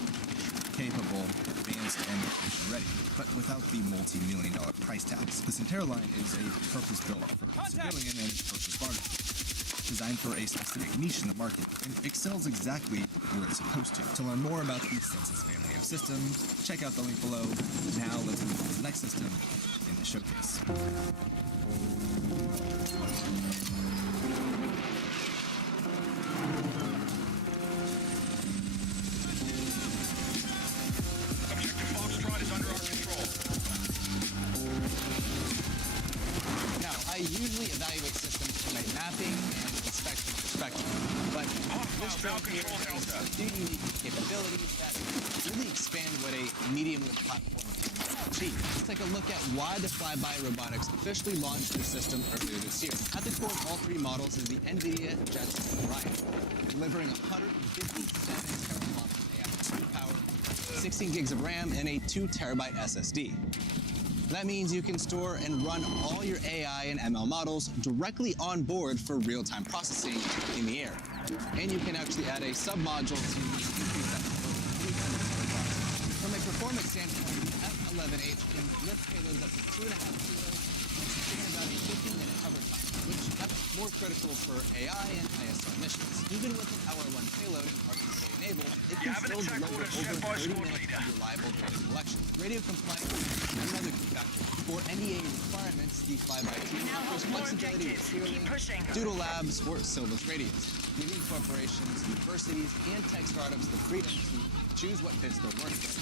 Capable, advanced, and mission ready, but without the multi-million-dollar price tags. The Centaur line is a purpose-built for civilian and first responders. designed for a specific niche in the market and excels exactly where it's supposed to. To learn more about the Sensus family of systems, check out the link below. Now let's move on to the next system in the showcase. Objective Foxtrot is under our control. Now, I usually evaluate systems from a mapping and inspection perspective, but this drone here has a few unique capabilities that really expand what a medium-lift platform can achieve. Let's take a look at why the Flyby Robotics officially launched their system earlier this year. At the core of all three models is the NVIDIA Jetson Orion, delivering 157 teraflops of AI power, 16 gigs of RAM, and a 2 terabyte SSD. That means you can store and run all your AI and ML models directly on board for real-time processing in the air. And you can actually add a sub-module to increase that from a performance standpoint, the F11H can lift payloads up to 2.5 kilos and sustain about a 15-minute hover time, which that's more critical for AI and ISR missions. Even with an hour-1 payload and RTK enabled, it can still deliver over 30 minutes of reliable data collection. Radio compliance is another key factor. For NDA requirements, the Flyby team offers flexibility with Clearlink, Doodle Labs, or Silvus radios, giving corporations, universities, and tech startups the freedom to choose what fits their workflow.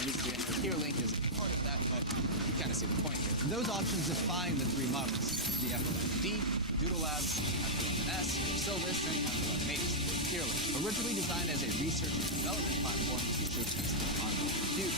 Obviously, Clearlink is part of that, but you kind of see the point here. Those options define the three models: the F11D, Doodle Labs, F11S, Silvus, and F11H. Clearlink, originally designed as a research and development platform to showcase onboard compute,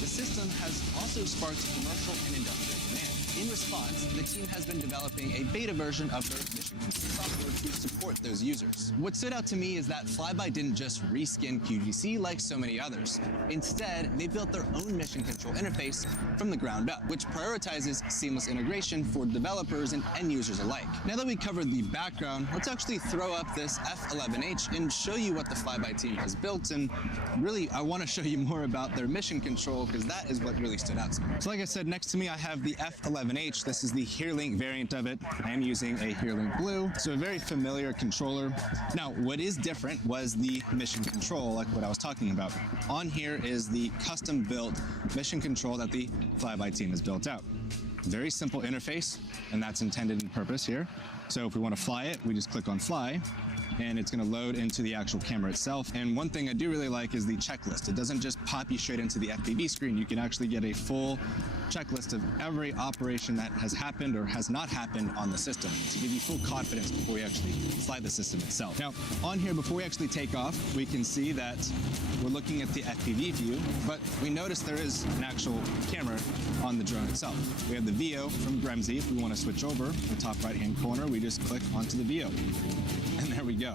the system has also sparked commercial and industrial demand. In response, the team has been developing a beta version of their mission control software to support those users. What stood out to me is that Flyby didn't just reskin QGC like so many others. Instead, they built their own mission control interface from the ground up, which prioritizes seamless integration for developers and end users alike. Now that we covered the background, let's actually throw up this F11H and show you what the Flyby team has built. And really, I want to show you more about their mission control, because that is what really stood out to me. So like I said, next to me I have the F11H. This is the HearLink variant of it. I am using a HearLink Blue, so a very familiar controller. Now, what is different was the mission control, like what I was talking about. On here is the custom-built mission control that the Flyby team has built out. Very simple interface, and that's intended in purpose here. So if we want to fly it, we just click on fly, and it's going to load into the actual camera itself. And one thing I do really like is the checklist. It doesn't just pop you straight into the FPV screen. You can actually get a full checklist of every operation that has happened or has not happened on the system to give you full confidence before we actually fly the system itself. Now, on here, before we actually take off, we can see that we're looking at the FPV view, but we notice there is an actual camera on the drone itself. We have the VO from Gremsy. If we want to switch over, in the top right-hand corner, we just click onto the VO. And there we go.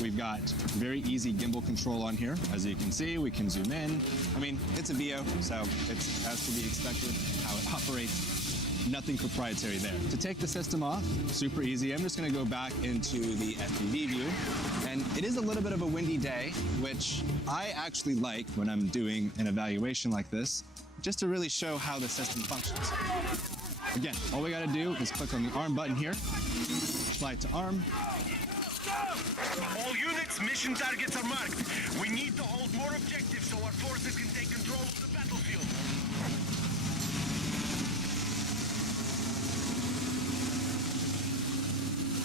We've got very easy gimbal control on here. As you can see, we can zoom in. I mean, it's a VO, so it's as to be expected how it operates. Nothing proprietary there. To take the system off, super easy. I'm just gonna go back into the FPV view. And it is a little bit of a windy day, which I actually like when I'm doing an evaluation like this, just to really show how the system functions. Again, all we gotta do is click on the arm button here, slide to arm. All units, mission targets are marked. We need to hold more objectives so our forces can take control of the battlefield.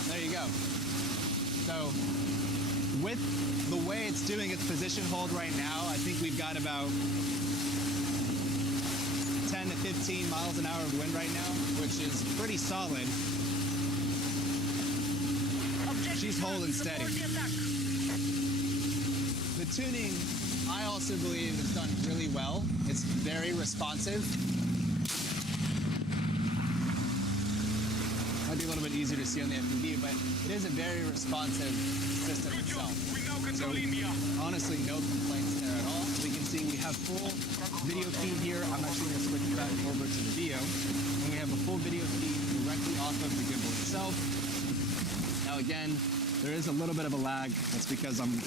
There you go. So, with the way it's doing its position hold right now, I think we've got about 10 to 15 miles an hour of wind right now, which is pretty solid. She's holding steady. The tuning, I also believe, is done really well. It's very responsive. Might be a little bit easier to see on the FPV, but it is a very responsive system itself. So honestly, no complaints there at all. We can see we have full video feed here. I'm actually going to switch back over to the VO. And we have a full video feed directly off of the gimbal itself. Now again, there is a little bit of a lag. That's because I'm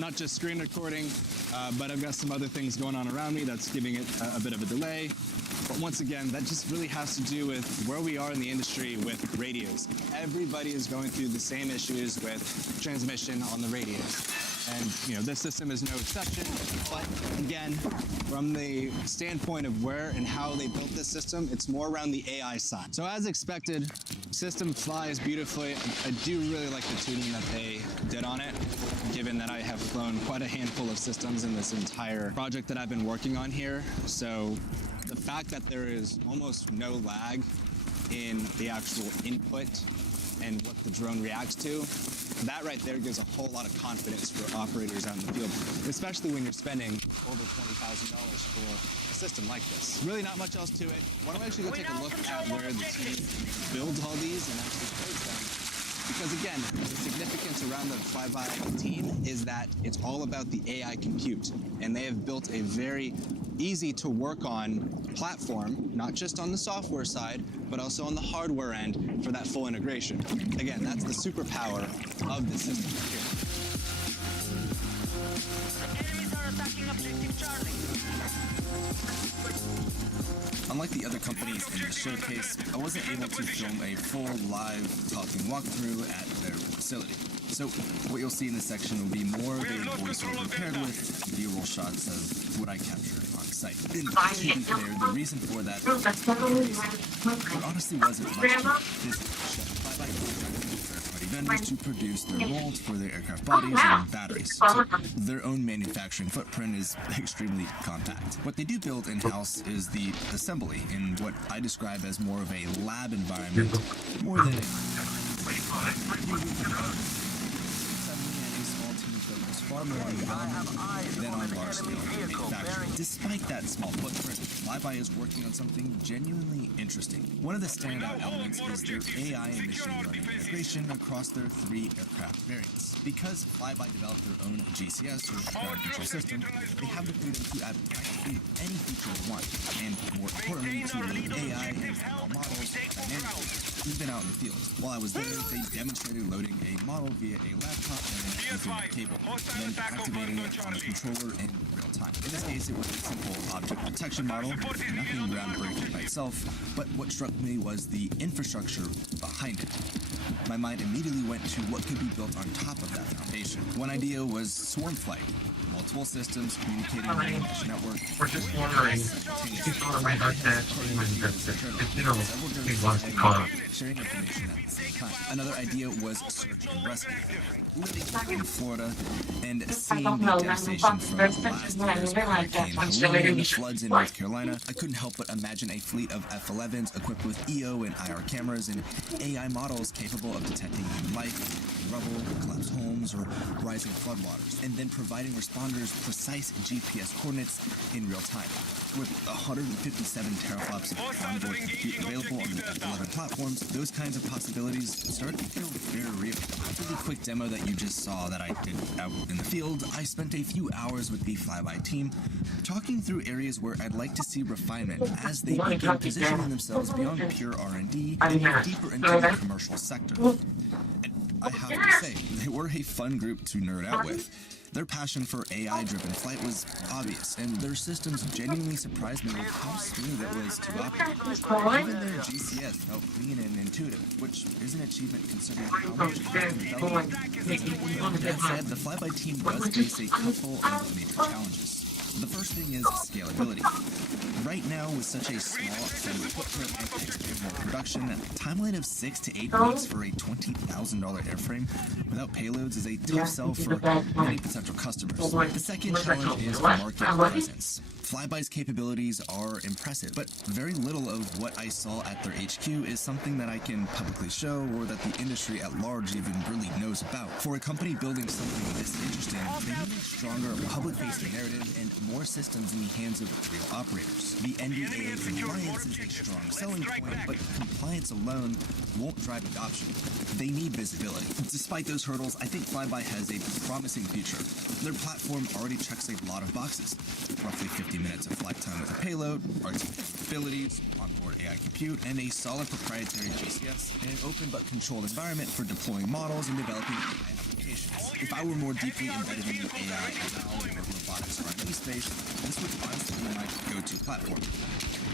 not just screen recording, but I've got some other things going on around me that's giving it a bit of a delay. But once again, that just really has to do with where we are in the industry with radios. Everybody is going through the same issues with transmission on the radios. And, you know, this system is no exception. But again, from the standpoint of where and how they built this system, it's more around the AI side. So as expected, system flies beautifully. I do really like the tuning that they did on it, given that I have flown quite a handful of systems in this entire project that I've been working on here. So the fact that there is almost no lag in the actual input and what the drone reacts to, that right there gives a whole lot of confidence for operators out in the field, especially when you're spending over $20,000 for a system like this. Really not much else to it. Why don't we actually go take a look at where the team builds all these and actually codes them? Because again, the significance around the Flyby team is that it's all about the AI compute, and they have built a very easy to work on platform, not just on the software side, but also on the hardware end for that full integration. Again, that's the superpower of this system here. Enemies are attacking objective Charlie. Unlike the other companies in the showcase, I wasn't able to film a full live talking walkthrough at their facility. So what you'll see in this section will be more of a voiceover paired with B-roll shots of what I captured on site. And to be fair, the reason for that there honestly wasn't much to third-party vendors to produce their molds for their aircraft bodies and batteries. So their own manufacturing footprint is extremely compact. What they do build in-house is the assembly in what I describe as more of a lab environment, more than a far more on than on large-scale manufacturing. Despite that small footprint, Flyby is working on something genuinely interesting. One of the standout elements is their AI and machine learning integration across their 3 aircraft variants. Because Flyby developed their own GCS, or ground control system, they have the freedom to add practically any feature they want, and more importantly, to load AI and ML models dynamically, even out in the field. While I was there, they demonstrated loading a model via a laptop and an Ethernet cable, then activating it on a controller in real time. In this case, it was a simple object detection model, nothing groundbreaking by itself, but what struck me was the infrastructure behind it. My mind immediately went to what could be built on top of that foundation. One idea was swarm flight. Multiple systems communicating on a mesh network. We're just wondering if you thought about that sharing information at the same time. Another idea was search and rescue. Living in Florida and seeing the devastation from last year's hurricane Helene, floods in North Carolina, I couldn't help but imagine a fleet of F-11s equipped with EO and IR cameras and AI models capable of detecting human life, rubble, collapsed homes, or rising floodwaters, and then providing responders precise GPS coordinates in real time. With 157 teraflops of onboard compute available on the F-11 platforms, those kinds of possibilities started to feel very real. After the quick demo that you just saw that I did out in the field, I spent a few hours with the Flyby team talking through areas where I'd like to see refinement as they begin positioning themselves beyond pure R&D and move deeper into the commercial sector. And I have to say, they were a fun group to nerd out with. Their passion for AI-driven flight was obvious, and their systems genuinely surprised me with how smooth it was to operate. Even their GCS felt clean and intuitive, which is an achievement considering how much it has been developed. That said, the Flyby team does face a couple of major challenges. The first thing is scalability. Right now, with such a small assembly footprint and expandable production, a timeline of 6 to 8 weeks for a $20,000 airframe without payloads is a tough sell for many potential customers. The second challenge is market presence. Flyby's capabilities are impressive, but very little of what I saw at their HQ is something that I can publicly show or that the industry at large even really knows about. For a company building something this interesting, they need a stronger public-facing narrative and more systems in the hands of real operators. The NDAA compliance is a strong selling point, but compliance alone won't drive adoption. They need visibility. Despite those hurdles, I think Flyby has a promising future. Their platform already checks a lot of boxes. Roughly 50 minutes of flight time with a payload, abilities, onboard AI compute, and a solid proprietary GCS, and an open but controlled environment for deploying models and developing AI applications. If I were more deeply embedded in the AI, ML, or robotics R&D space, this would honestly be my go-to platform.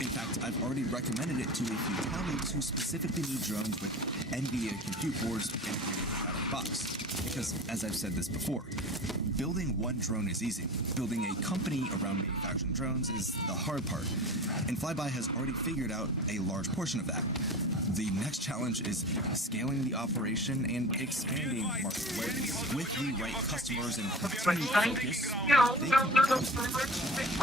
In fact, I've already recommended it to a few colleagues who specifically need drones with NVIDIA compute boards integrated out of the box. Because, as I've said this before, building one drone is easy. Building a company around manufacturing drones is the hard part. And Flyby has already figured out a large portion of that. The next challenge is scaling the operation and expanding market awareness. With the right customers and continued focus, they can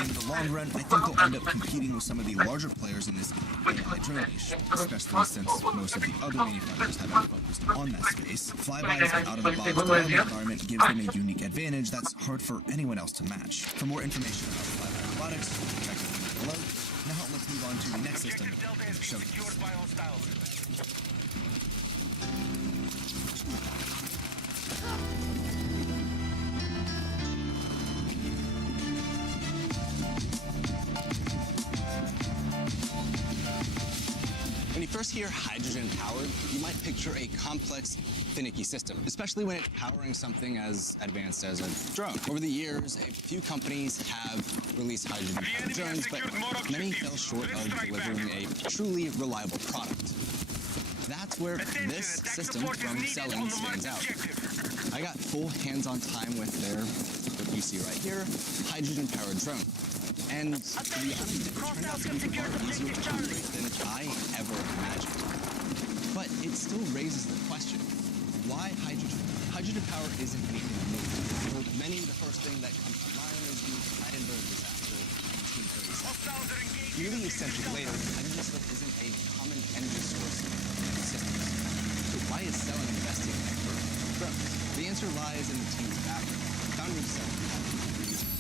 in the long run, I think they'll end up competing with some of the larger players in this AI drone niche, especially since most of the other manufacturers have been focused on that space. Flyby's out-of-the-box development environment gives them a unique advantage that's hard for anyone else to match. For more information about Flyby robotics, check the link below. Now let's move on to the next system in the showcase. When you first hear hydrogen-powered, you might picture a complex, finicky system, especially when it's powering something as advanced as a drone. Over the years, a few companies have released hydrogen-powered drones, but many fell short of delivering a truly reliable product. That's where this system from Selling stands out. I got full hands-on time with their, what you see right here, hydrogen-powered drone. And to be honest, it turned out to be far easier to operate than I ever imagined. But it still raises the question, why hydrogen? Hydrogen power isn't anything new. For many, the first thing that comes to mind is the Edinburgh disaster in 1937. Nearly a century later, hydrogen still isn't a common energy source in systems. So why is Selling investing in drones? The answer lies in the team's background. The founder of Selling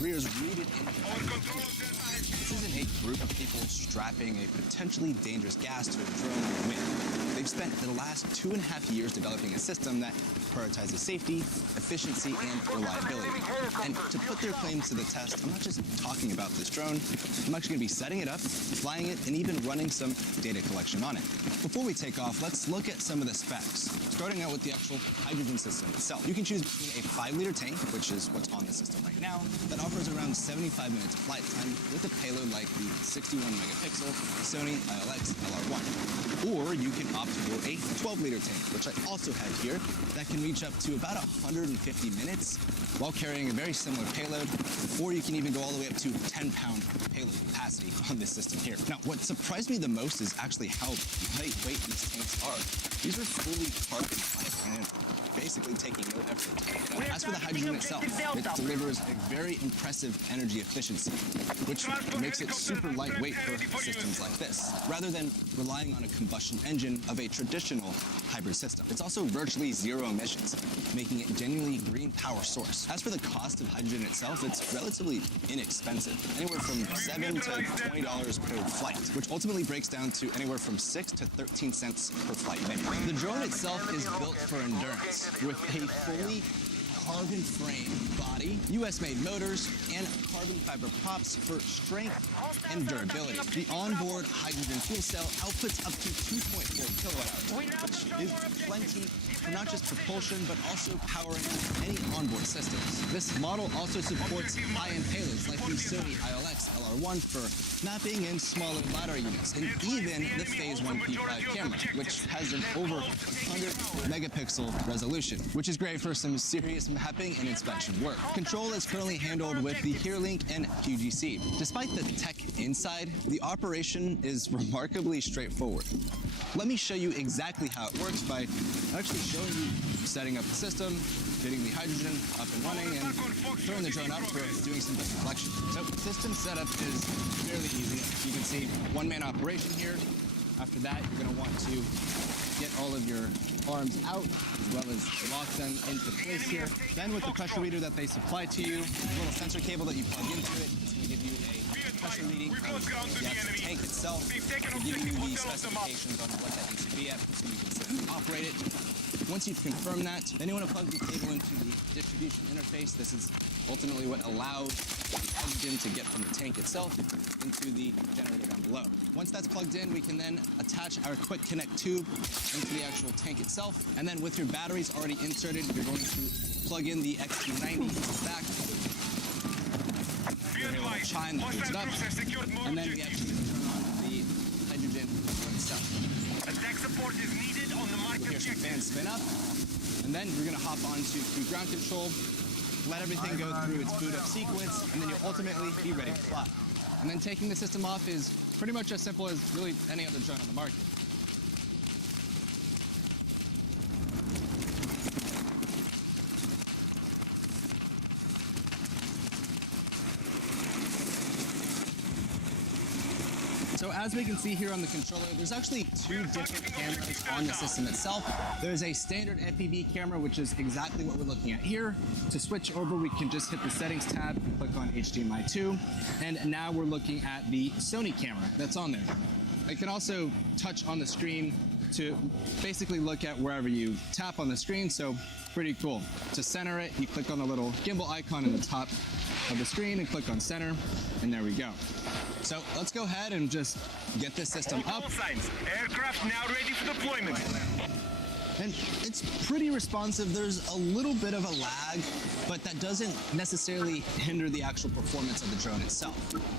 careers rooted in this isn't a group of people strapping a potentially dangerous gas to a drone on the wind. They've spent the last 2.5 years developing a system that prioritizes safety, efficiency, and reliability. And to put their claims to the test, I'm not just talking about this drone, I'm actually going to be setting it up, flying it, and even running some data collection on it. Before we take off, let's look at some of the specs. Starting out with the actual hydrogen system itself. You can choose between a 5-liter tank, which is what's on the system right now, that offers around 75 minutes of flight time with a payload like the 61-megapixel Sony ILX LR1. Or you can opt for a 12-liter tank, which I also have here, that can reach up to about 150 minutes while carrying a very similar payload, or you can even go all the way up to 10-pound payload capacity on this system here. Now, what surprised me the most is actually how lightweight these tanks are. These are fully carbon fiber and basically taking no effort. Now, as for the hydrogen itself, it delivers a very impressive energy efficiency, which makes it super lightweight for systems like this, rather than relying on a combustion engine of a traditional hybrid system. It's also virtually zero emissions, making it a genuinely green power source. As for the cost of hydrogen itself, it's relatively inexpensive, anywhere from $7 to $20 per flight, which ultimately breaks down to anywhere from 6 to 13 cents per flight minute. The drone itself is built for endurance, with a fully carbon frame body, US-made motors, and carbon fiber props for strength and durability. The onboard hydrogen fuel cell outputs up to 2.4 kilowatt-hours, which is plenty for not just propulsion, but also powering any onboard systems. This model also supports high-end payloads like the Sony ILX LR1 for mapping and smaller LiDAR units, and even the Phase 1 P5 camera, which has an over 100-megapixel resolution, which is great for some serious mapping and inspection work. Control is currently handled with the HereLink and QGC. Despite the tech inside, the operation is remarkably straightforward. Let me show you exactly how it works by actually showing you setting up the system, getting the hydrogen up and running, and throwing the drone up for doing some collection. So system setup is fairly easy. You can see one-man operation here. After that, you're going to want to get all of your arms out, as well as lock them into place here. Then with the pressure reader that they supply to you, a little sensor cable that you plug into it, it's going to give you a pressure reading of the actual tank itself. It'll give you the specifications on what that needs to be at, so you can sit and operate it. Once you've confirmed that, then you want to plug the cable into the distribution interface. This is ultimately what allows the hydrogen to get from the tank itself into the generator down below. Once that's plugged in, we can then attach our quick connect tube into the actual tank itself. And then with your batteries already inserted, you're going to plug in the XT90 back. Chime that boots it up. And then we actually turn on the support is needed on the marked Here's some objective. fans spin up, and then you're gonna hop onto ground control, let everything go through its boot up sequence, and then you'll ultimately be ready to fly. And then taking the system off is pretty much as simple as really any other drone on the market. So as we can see here on the controller, there's actually two different cameras on the system itself. There's a standard FPV camera, which is exactly what we're looking at here. To switch over, we can just hit the settings tab and click on HDMI 2. And now we're looking at the Sony camera that's on there. I can also touch on the screen to basically look at wherever you tap on the screen, so pretty cool. To center it, you click on the little gimbal icon in the top of the screen and click on center, and there we go. So let's go ahead and just get this system up. All signs. Aircraft now ready for deployment. And it's pretty responsive. There's a little bit of a lag, but that doesn't necessarily hinder the actual performance of the drone itself.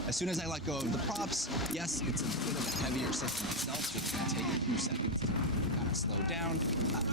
As soon as I let go of the props, yes, it's a bit of a heavier system itself, so it's going to take a few seconds to kind of slow down,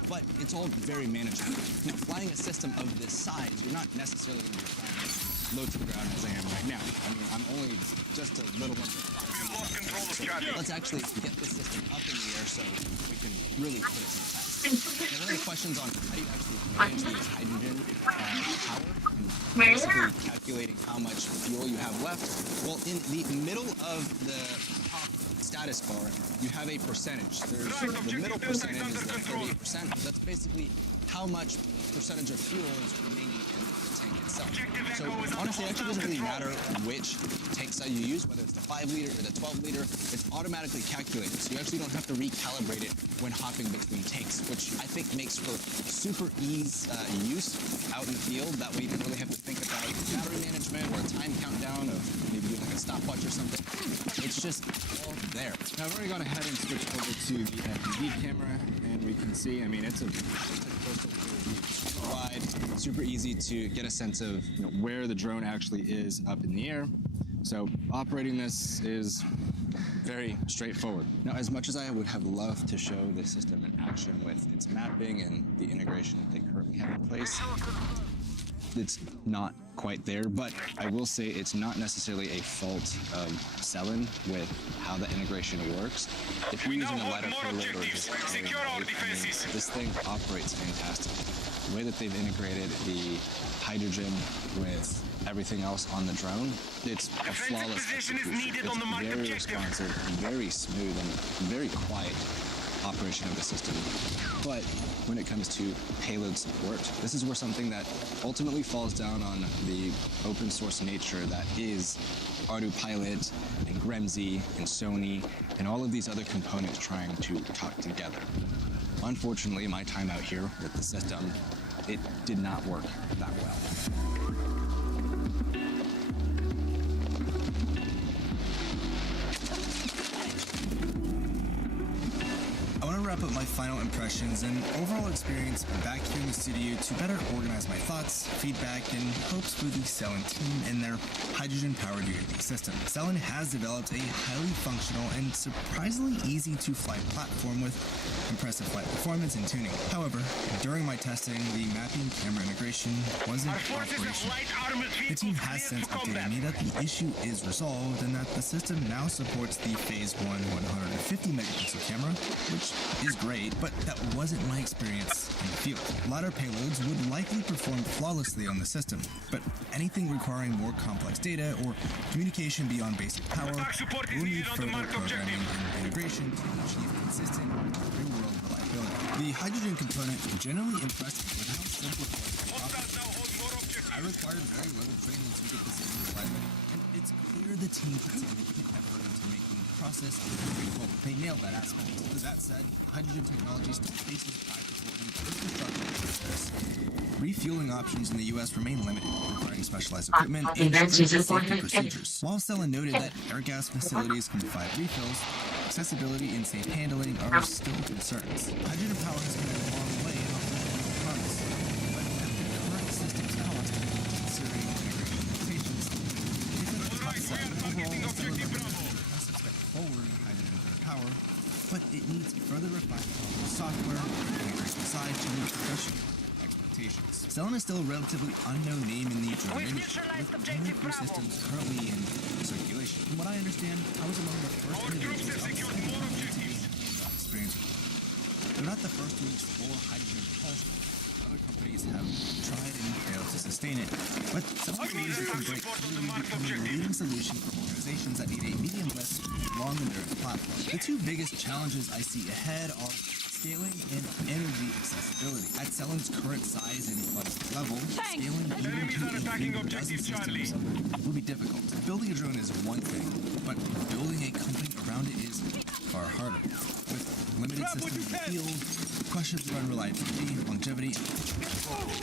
but it's all very manageable. Now, flying a system of this size, you're not necessarily going to be flying low to the ground as I am right now. I mean, I'm only just a little one. So let's actually get this system up in the air so we can really put it to the test. Now, one of the questions on how do you actually manage the hydrogen power and basically calculating how much fuel you have left. Well, in the middle of the top status bar, you have a percentage. There's the middle percentage is the 38%. That's basically how much percentage of fuel is remaining in the tank itself. So honestly, it actually doesn't really matter which tank size you use, whether it's the 5 liter or the 12 liter, it's automatically calculated. So you actually don't have to recalibrate it when hopping between tanks, which I think makes for super ease use out in the field. That way you don't really have to think about battery management or a time countdown of maybe doing like a stopwatch or something. It's just all there. Now I've already gone ahead and switched over to the FPV camera, and we can see, I mean, it's a crystal clear view. Wide, super easy to get a sense of where the drone actually is up in the air. So operating this is very straightforward. Now, as much as I would have loved to show this system in action with its mapping and the integration that they currently have in place, it's not quite there, but I will say it's not necessarily a fault of Cellin with how the integration works. If you're using a lighter payload or just this thing operates fantastic. The way that they've integrated the hydrogen with everything else on the drone, it's a flawless execution. It's very responsive, very smooth, and very quiet operation of the system. But when it comes to payload support, this is where something that ultimately falls down on the open source nature that is Autopilot and Gremsy and Sony and all of these other components trying to talk together. Unfortunately, my time out here with the system, it did not work that well. I want to wrap up my final impressions and overall experience back here in the studio to better organize my thoughts, feedback, and hopes for the Cellin team and their hydrogen-powered UAV system. Cellin has developed a highly functional and surprisingly easy to fly platform with impressive flight performance and tuning. However, during my testing, the mapping camera integration wasn't operational. The team has since updated me that the issue is resolved and that the system now supports the Phase 1 150 megapixel camera, which is great, but that wasn't my experience in the field. Lighter payloads would likely perform flawlessly on the system, but anything requiring more complex data or communication beyond basic power will need further programming and integration to achieve consistent real-world reliability. The hydrogen component generally impressed me with how simple it was to operate. I required very little training to get this deployment, and it's clear the team put significant effort into making the process well, they nailed that aspect. With that said, hydrogen technology still faces practical and infrastructure issues. Refueling options in the U.S. remain limited, requiring specialized equipment and strict safety procedures. While Cellin noted that air gas facilities can provide refills, accessibility and safe handling are still concerns. Hydrogen power has come a long way in operating progress, but at the current system's cost, considering integration limitations, given the concept overall Cellin recommends impressive step forward in hydrogen power, but it needs further refinement of software and integration side to meet professional expectations. Cellin is still a relatively unknown name in the drone industry, with only 4 systems currently in circulation. From what I understand, I was among the first individuals outside of the company to gain experience with it. They're not the first to explore hydrogen propulsion. Other companies have tried and failed to sustain it, but some believes it can break through and become a leading solution for organizations that need a medium-less, long-endurance platform. The 2 biggest challenges I see ahead are scaling and energy accessibility. At Cellin's current size and funds level, scaling even to a few dozen systems will be difficult. Building a drone is one thing, but building a company around it is far harder. With limited systems in the field, questions around reliability, longevity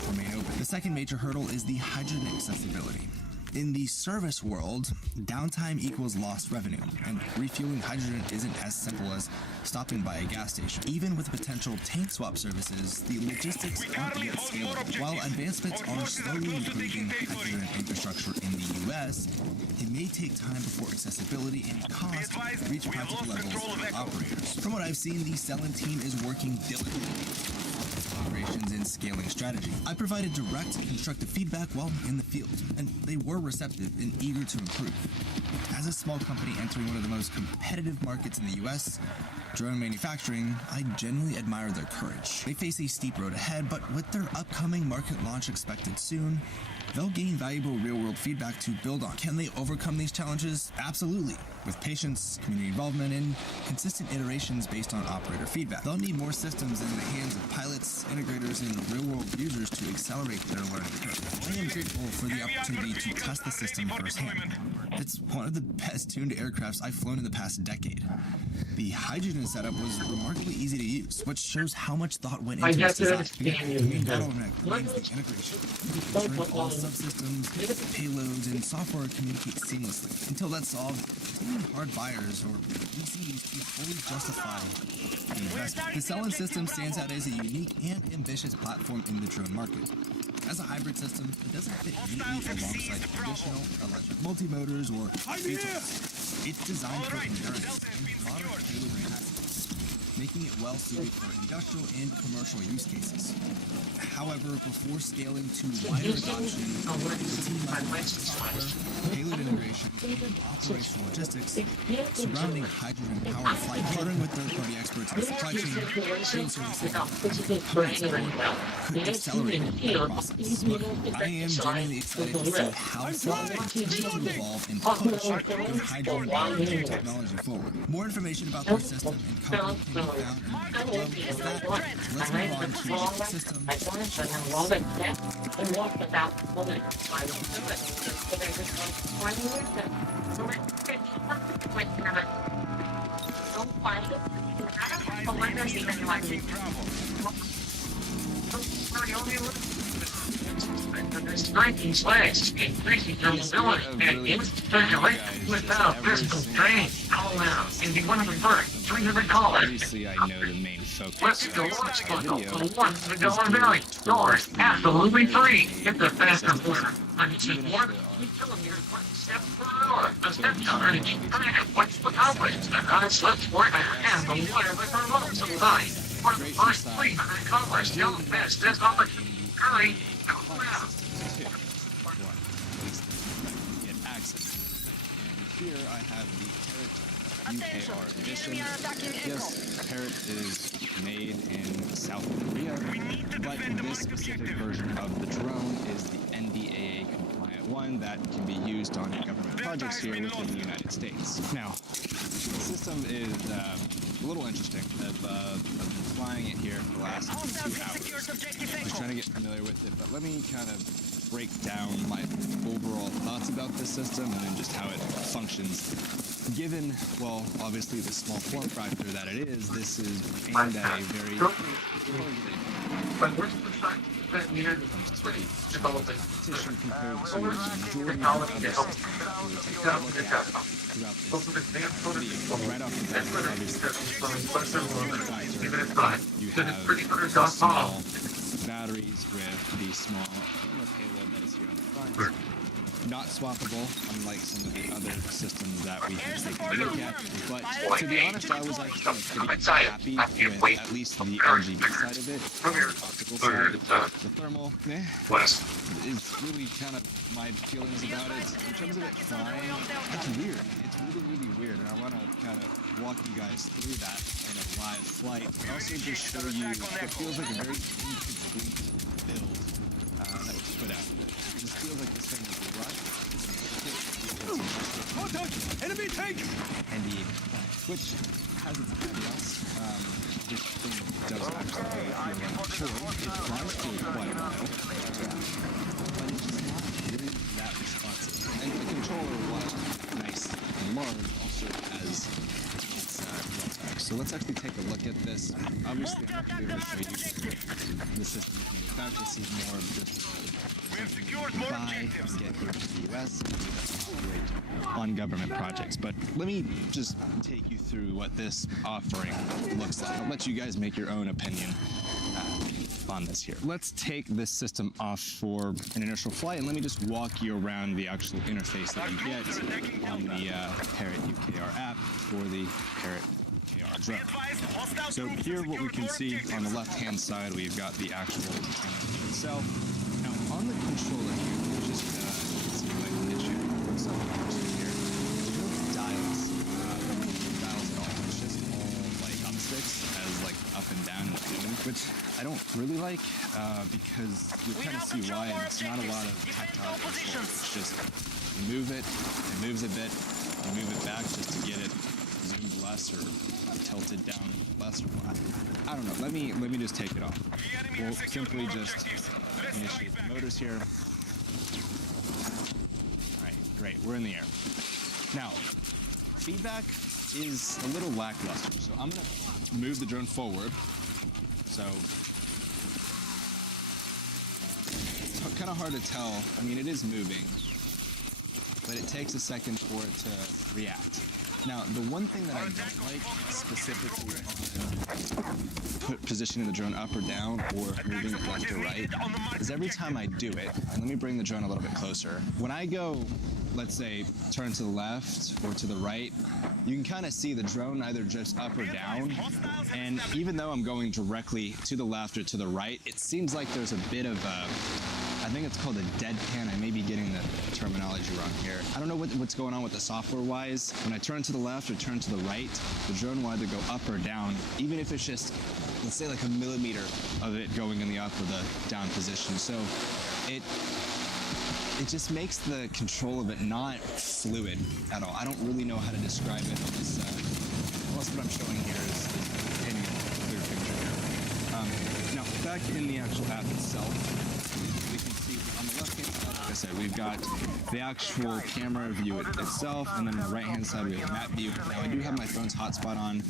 remain open. The second major hurdle is the hydrogen accessibility. In the service world, downtime equals lost revenue, and refueling hydrogen isn't as simple as stopping by a gas station. Even with potential tank swap services, the logistics aren't yet scalable. While advancements are slowly improving hydrogen infrastructure in the US, it may take time before accessibility and cost reach project levels for operators. From what I've seen, the Cellin team is working diligently operations and scaling strategy. I provided direct, constructive feedback while in the field, and they were receptive and eager to improve. As a small company entering one of the most competitive markets in the US, drone manufacturing, I genuinely admire their courage. They face a steep road ahead, but with their upcoming market launch expected soon, they'll gain valuable real-world feedback to build on. Can they overcome these challenges? Absolutely. With patience, community involvement, and consistent iterations based on operator feedback. They'll need more systems in the hands of pilots, integrators, and real-world users to accelerate their learning curve. I am grateful for the opportunity to test the system firsthand. It's one of the best-tuned aircrafts I've flown in the past decade. The hydrogen setup was remarkably easy to use, which shows how much thought went into its design. The main bottleneck remains the integration, ensuring all subsystems, payloads, and software communicate seamlessly. Until that's solved, even hard buyers or VCs can fully justify the investment. The Cellin system stands out as a unique and ambitious platform in the drone market. As a hybrid system, it doesn't fit neatly alongside traditional electric multimotors or vehicles. It's designed for endurance and moderate payload capacity, making it well suited for industrial and commercial use cases. However, before scaling to wider adoption, the team must software, payload integration, and operational logistics surrounding hydrogen-powered flight, partnering with third-party experts in supply chain, field services, and component support could accelerate the process. Look, I am genuinely excited to see how Cellin continues to evolve and push their hydrogen technology forward. More information about their system and company can be found in the below. With that, let's move on to the system. And walk without pulling. I don't do it. But I just want to use it. So don't find it. I don't know if even like it. There's 19 slides, increasing your mobility, and instant circulation without physical strain. Call now and be one of the first 300 callers. Obviously, I know the main focus Let's go of launch this local video. for $1 value. Yours, absolutely free. It's a faster order. When you take 1 kilometer steps per hour, the step counter to keep track of what's accomplished. The concepts work and the wireless remote supply. For the first 300 callers, don't miss this opportunity. Hurry, go now. Get access. And here I have the Parrot UKR edition. Yes, Parrot is made in South Korea, but this specific version of the drone is the NDAA compliant one that can be used on government projects here within the United States. Now, the system is a little interesting. I've been flying it here for the last 2 hours. Just trying to get familiar with it, but let me kind of break down my overall thoughts about this system and then just how it functions. Given, well, obviously the small form factor that it is, this is aimed at a very competition compared to the majority of other systems that we would take a look at throughout this video. Right off the bat, obviously, you have small batteries with the small payload that is here on the front. not swappable, unlike some of the other systems that we have taken a look at. But to be honest, I was actually pretty happy with at least the RGB side of it. The optical side, the thermal, is really kind of my feelings about it. In terms of it flying, it's weird. It's really, really weird, and I want to kind of walk you guys through that in a live flight. And also just show you what feels like a very incomplete build that was put out. It just feels like this thing was rushed. Enemy tank! And which has its caveats. This thing does actually feel like sure, it flies through quite a while, but it's just not really that responsive. And the controller, while nice and large, also has its drawbacks. So let's actually take a look at this. Obviously, I'm not going to be able to show you the system manufactured. This is more of just buy, get here to the US, on government projects. But let me just take you through what this offering looks like. I'll let you guys make your own opinion on this here. Let's take this system off for an initial flight, and let me just walk you around the actual interface that you get on the Parrot UKR app for the Parrot UKR drone. So here what we can see on the left-hand side, we've got the actual camera itself. Now on the controller here, there's just see if I can get you some pictures here. There's no dials, dials at all. It's just all like thumbsticks as like up and down and down, which I don't really like because you'll kind of see why. It's not a lot of tactile control. It's just you move it moves a bit, you move it back just to get it zoomed less or tilted down less or what. I don't know. Let me just take it off. We'll simply just initiate the motors here. Alright, great. We're in the air. Now, feedback is a little lackluster, so I'm going to move the drone forward. So, it's kind of hard to tell. I mean, it is moving, but it takes a second for it to react. Now, the one thing that I don't like specifically on positioning the drone up or down or moving it left or right is every time I do it, and let me bring the drone a little bit closer, when I go, let's say, turn to the left or to the right, you can kind of see the drone either just up or down, and even though I'm going directly to the left or to the right, it seems like there's a bit of a, I think it's called a deadpan. I may be getting the terminology wrong here. I don't know what's going on with the software-wise. When I turn to the left or turn to the right, the drone will either go up or down, even if it's just, let's say like a millimeter of it going in the up or the down position. So it just makes the control of it not fluid at all. I don't really know how to describe it unless what I'm showing here is painting a clear picture here. Now, back in the actual app itself, we can see on the left-hand side, like I said, we've got the actual camera view itself, and then on the right-hand side, we have map view. Now, I do have my phone's hotspot on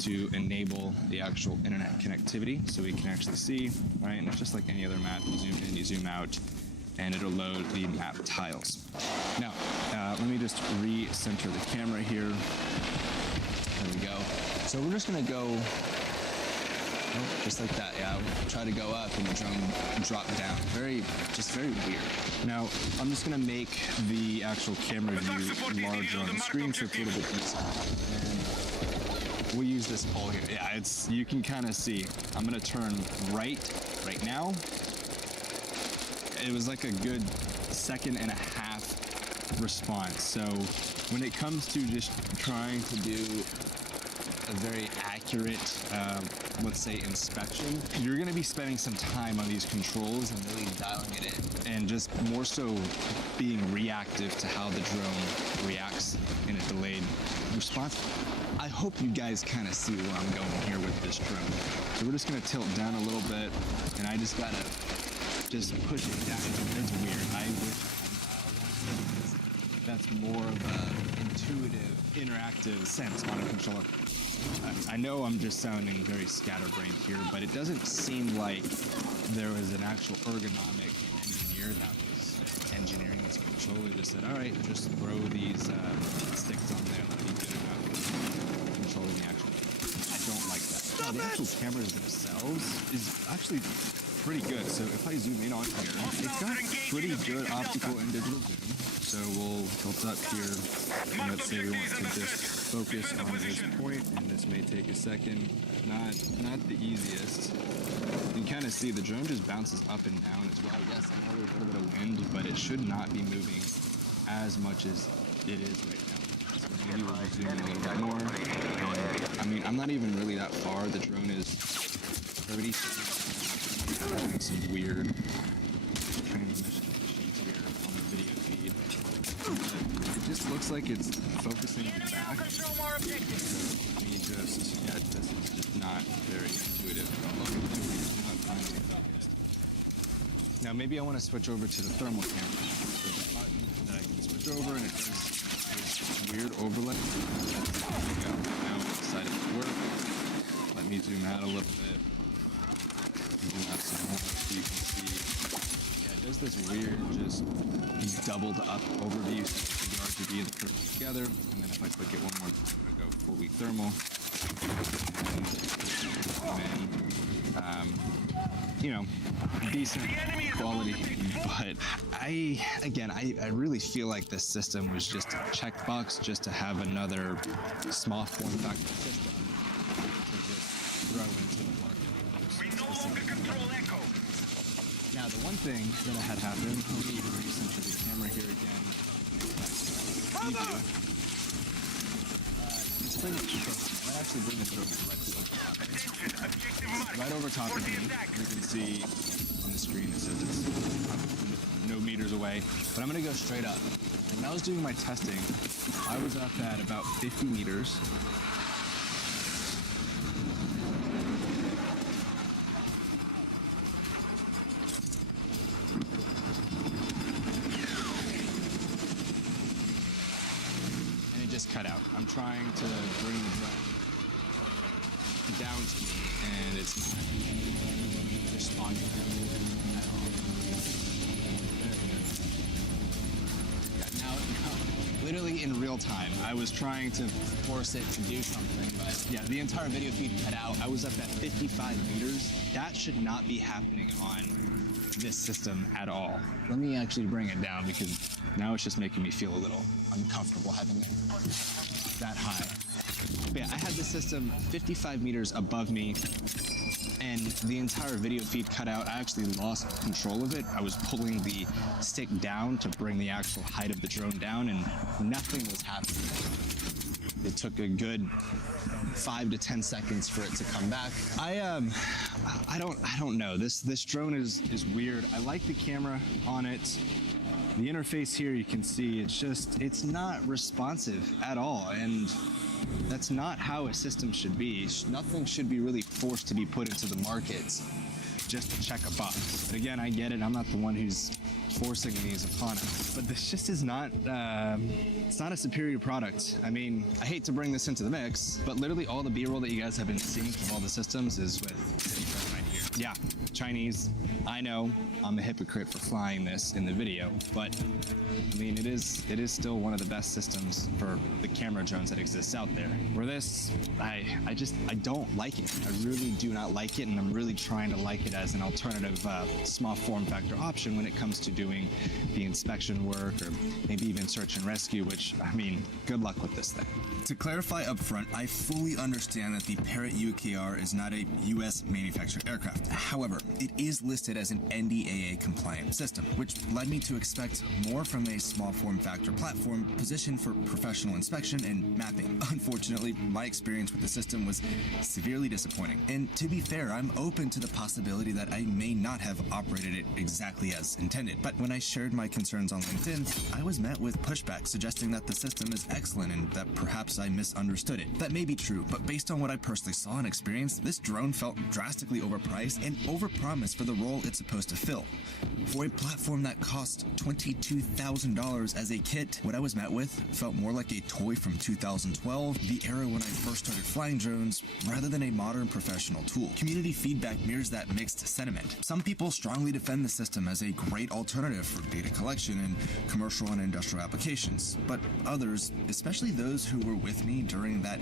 to enable the actual internet connectivity, so we can actually see, right? And it's just like any other map. You zoom in, you zoom out, and it'll load the map tiles. Now, let me just re-center the camera here. There we go. So we're just gonna go, just like that, yeah. We'll try to go up and the drone drop down. Just very weird. Now, I'm just gonna make the actual camera view larger on the screen so it's a little bit easier. And we'll use this pole here. Yeah, you can kind of see. I'm gonna turn right now. It was like a good second and a half response. So when it comes to just trying to do a very accurate, let's say, inspection, you're going to be spending some time on these controls and really dialing it in, and just more so being reactive to how the drone reacts in a delayed response. I hope you guys kind of see where I'm going here with this drone. So we're just going to tilt down a little bit, and I just got to just push it down. It's weird. I wish I had dialed on it. That's more of an intuitive, interactive sense on a controller. I know I'm just sounding very scatterbrained here, but it doesn't seem like there was an actual ergonomic engineer that was engineering this controller. Just said, all right, just throw these sticks on there. That'll be good enough. Controlling the actual. I don't like that. Now, the actual cameras themselves is actually pretty good. So if I zoom in on here, it's got pretty good optical and digital zoom. So we'll tilt up here, and let's say we want to just focus on this point, and this may take a second. Not the easiest. You can kind of see the drone just bounces up and down as well. Yes, I know there's a little bit of wind, but it should not be moving as much as it is right now. So maybe we'll zoom in a little bit more. And, I mean, I'm not even really that far. The drone is pretty having some weird transmission issues here on the video feed. But it just looks like it's focusing back. This is just not very intuitive at all. It's not finally focused. Now maybe I want to switch over to the thermal camera. There's a button that I can switch over, and it does this weird overlay. There we go. Now it's decided to work. Let me zoom out a little bit. Zoom out some more so you can see. Yeah, it does this weird, just doubled up overview. So the RGB and the thermal together. And then if I click it one more time, it'll go fully thermal. And you know, decent quality, but I really feel like this system was just a checkbox just to have another small form factor system to just throw into the market. Now the one thing that had happened, let me recenter the camera here again. Bring it might actually bring it right over top of me. You can see on the screen it says it's no meters away, but I'm gonna go straight up. When I was doing my testing, I was up at about 50 meters. Cut out. I'm trying to bring the drone down to me, and it's not responding at all. Yeah, now, literally in real time, I was trying to force it to do something, but yeah, the entire video feed cut out. I was up at 55 meters. That should not be happening on this system at all. Let me actually bring it down because now it's just making me feel a little uncomfortable having it that high. But yeah, I had the system 55 meters above me and the entire video feed cut out. I actually lost control of it. I was pulling the stick down to bring the actual height of the drone down and nothing was happening. It took a good 5 to 10 seconds for it to come back. I don't know. This drone is weird. I like the camera on it. The interface here, you can see it's not responsive at all, and that's not how a system should be. Nothing should be really forced to be put into the market just to check a box. But again, I get it. I'm not the one who's forcing these upon us. But this just is not, it's not a superior product. I mean, I hate to bring this into the mix, but literally all the B-roll that you guys have been seeing from all the systems is with this right here. Yeah, Chinese. I know I'm a hypocrite for flying this in the video, but I mean, it is still one of the best systems for the camera drones that exists out there. For this, I don't like it. I really do not like it, and I'm really trying to like it as an alternative small form factor option when it comes to doing the inspection work or maybe even search and rescue, which, I mean, good luck with this thing. To clarify up front, I fully understand that the Parrot UKR is not a US manufactured aircraft. However, it is listed as an NDAA compliant system, which led me to expect more from a small form factor platform positioned for professional inspection and mapping. Unfortunately, my experience with the system was severely disappointing. And to be fair, I'm open to the possibility that I may not have operated it exactly as intended. But when I shared my concerns on LinkedIn, I was met with pushback suggesting that the system is excellent and that perhaps I misunderstood it. That may be true, but based on what I personally saw and experienced, this drone felt drastically overpriced and overpromised for the role it's supposed to fill. For a platform that cost $22,000 as a kit, what I was met with felt more like a toy from 2012, the era when I first started flying drones, rather than a modern professional tool. Community feedback mirrors that mixed sentiment. Some people strongly defend the system as a great alternative for data collection in commercial and industrial applications, but others, especially those who were with me during that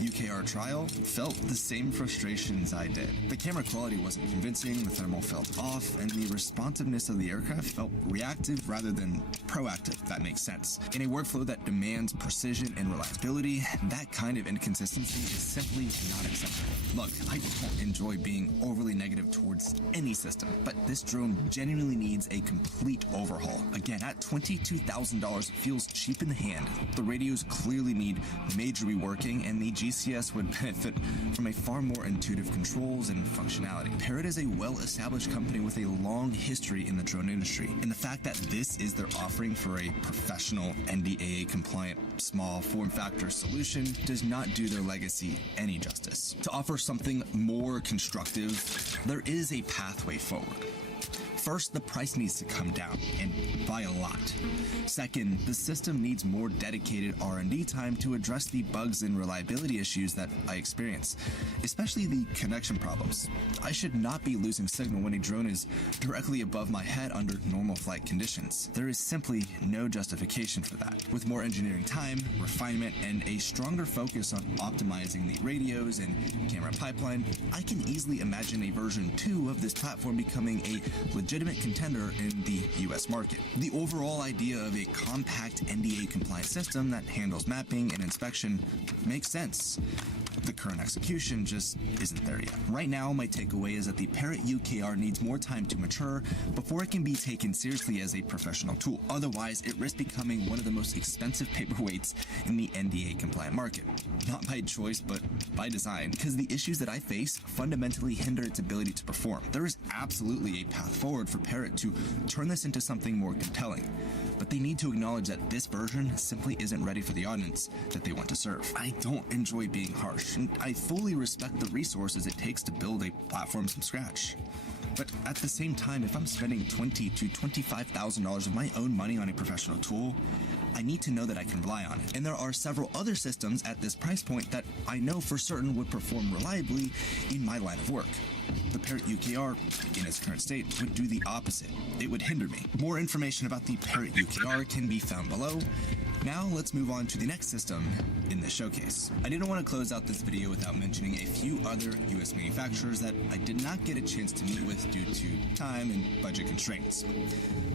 UKR trial, felt the same frustrations I did. The camera quality wasn't convincing. bouncing, the thermal felt off, and the responsiveness of the aircraft felt reactive rather than proactive, if that makes sense. In a workflow that demands precision and reliability, that kind of inconsistency is simply not acceptable. Look, I don't enjoy being overly negative towards any system, but this drone genuinely needs a complete overhaul. Again, at $22,000, it feels cheap in the hand. The radios clearly need major reworking, and the GCS would benefit from a far more intuitive controls and functionality. Parrot is a well-established company with a long history in the drone industry, and the fact that this is their offering for a professional NDAA-compliant small form factor solution does not do their legacy any justice. To offer something more constructive, there is a pathway forward. First, the price needs to come down, and by a lot. Second, the system needs more dedicated R&D time to address the bugs and reliability issues that I experience, especially the connection problems. I should not be losing signal when a drone is directly above my head under normal flight conditions. There is simply no justification for that. With more engineering time, refinement, and a stronger focus on optimizing the radios and camera pipeline, I can easily imagine a version 2 of this platform becoming a legitimate contender in the US market. The overall idea of a compact NDA-compliant system that handles mapping and inspection makes sense. The current execution just isn't there yet. Right now, my takeaway is that the Parrot UKR needs more time to mature before it can be taken seriously as a professional tool. Otherwise, it risks becoming one of the most expensive paperweights in the NDA-compliant market. Not by choice, but by design, because the issues that I face fundamentally hinder its ability to perform. There is absolutely a path forward for Parrot to turn this into something more compelling, but they need to acknowledge that this version simply isn't ready for the audience that they want to serve. I don't enjoy being harsh, and I fully respect the resources it takes to build a platform from scratch. But at the same time, if I'm spending $20,000 to $25,000 of my own money on a professional tool, I need to know that I can rely on it. And there are several other systems at this price point that I know for certain would perform reliably in my line of work. The Parrot UKR, in its current state, would do the opposite. It would hinder me. More information about the Parrot UKR can be found below. Now let's move on to the next system in this showcase. I didn't want to close out this video without mentioning a few other US manufacturers that I did not get a chance to meet with due to time and budget constraints.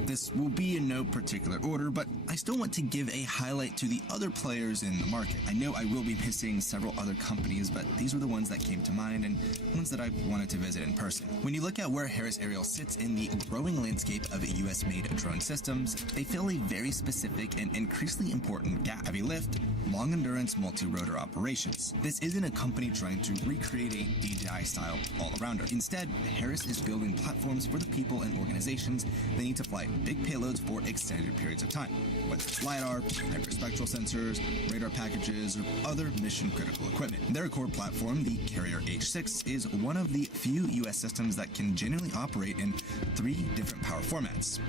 This will be in no particular order, but I still want to give a highlight to the other players in the market. I know I will be missing several other companies, but these were the ones that came to mind and ones that I wanted to visit in person. When you look at where Harris Aerial sits in the growing landscape of US-made drone systems, they fill a very specific and increasingly important gap: heavy lift, long endurance, multi-rotor operations. This isn't a company trying to recreate a DJI-style all-arounder. Instead, Harris is building platforms for the people and organizations that need to fly big payloads for extended periods of time, whether it's LiDAR, hyperspectral sensors, radar packages, or other mission-critical equipment. Their core platform, the Carrier H6, is one of the few US systems that can genuinely operate in 3 different power formats: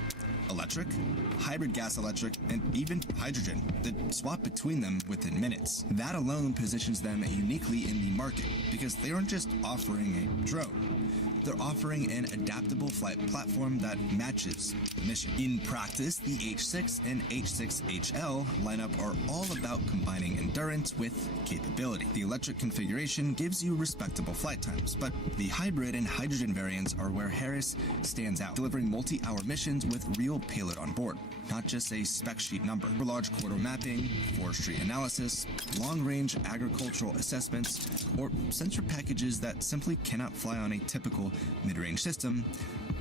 electric, hybrid gas electric, and even hydrogen that swap between them within minutes. That alone positions them uniquely in the market because they aren't just offering a drone. They're offering an adaptable flight platform that matches the mission. In practice, the H6 and H6HL lineup are all about combining endurance with capability. The electric configuration gives you respectable flight times, but the hybrid and hydrogen variants are where Harris stands out, delivering multi-hour missions with real payload on board, not just a spec sheet number. For large corridor mapping, forestry analysis, long-range agricultural assessments, or sensor packages that simply cannot fly on a typical mid-range system,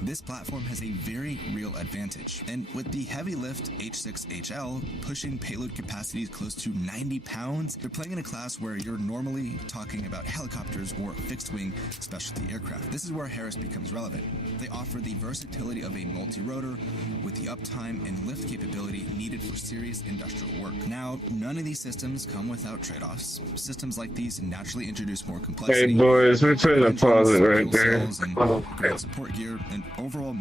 this platform has a very real advantage. And with the heavy lift H6HL pushing payload capacities close to 90 pounds, they're playing in a class where you're normally talking about helicopters or fixed-wing specialty aircraft. This is where Harris becomes relevant. They offer the versatility of a multi-rotor with the uptime and lift capability needed for serious industrial work. Now, none of these systems come without trade-offs. Systems like these naturally introduce more complexity. Hey boys, we're trying to pause it right there. Ground support gear and overall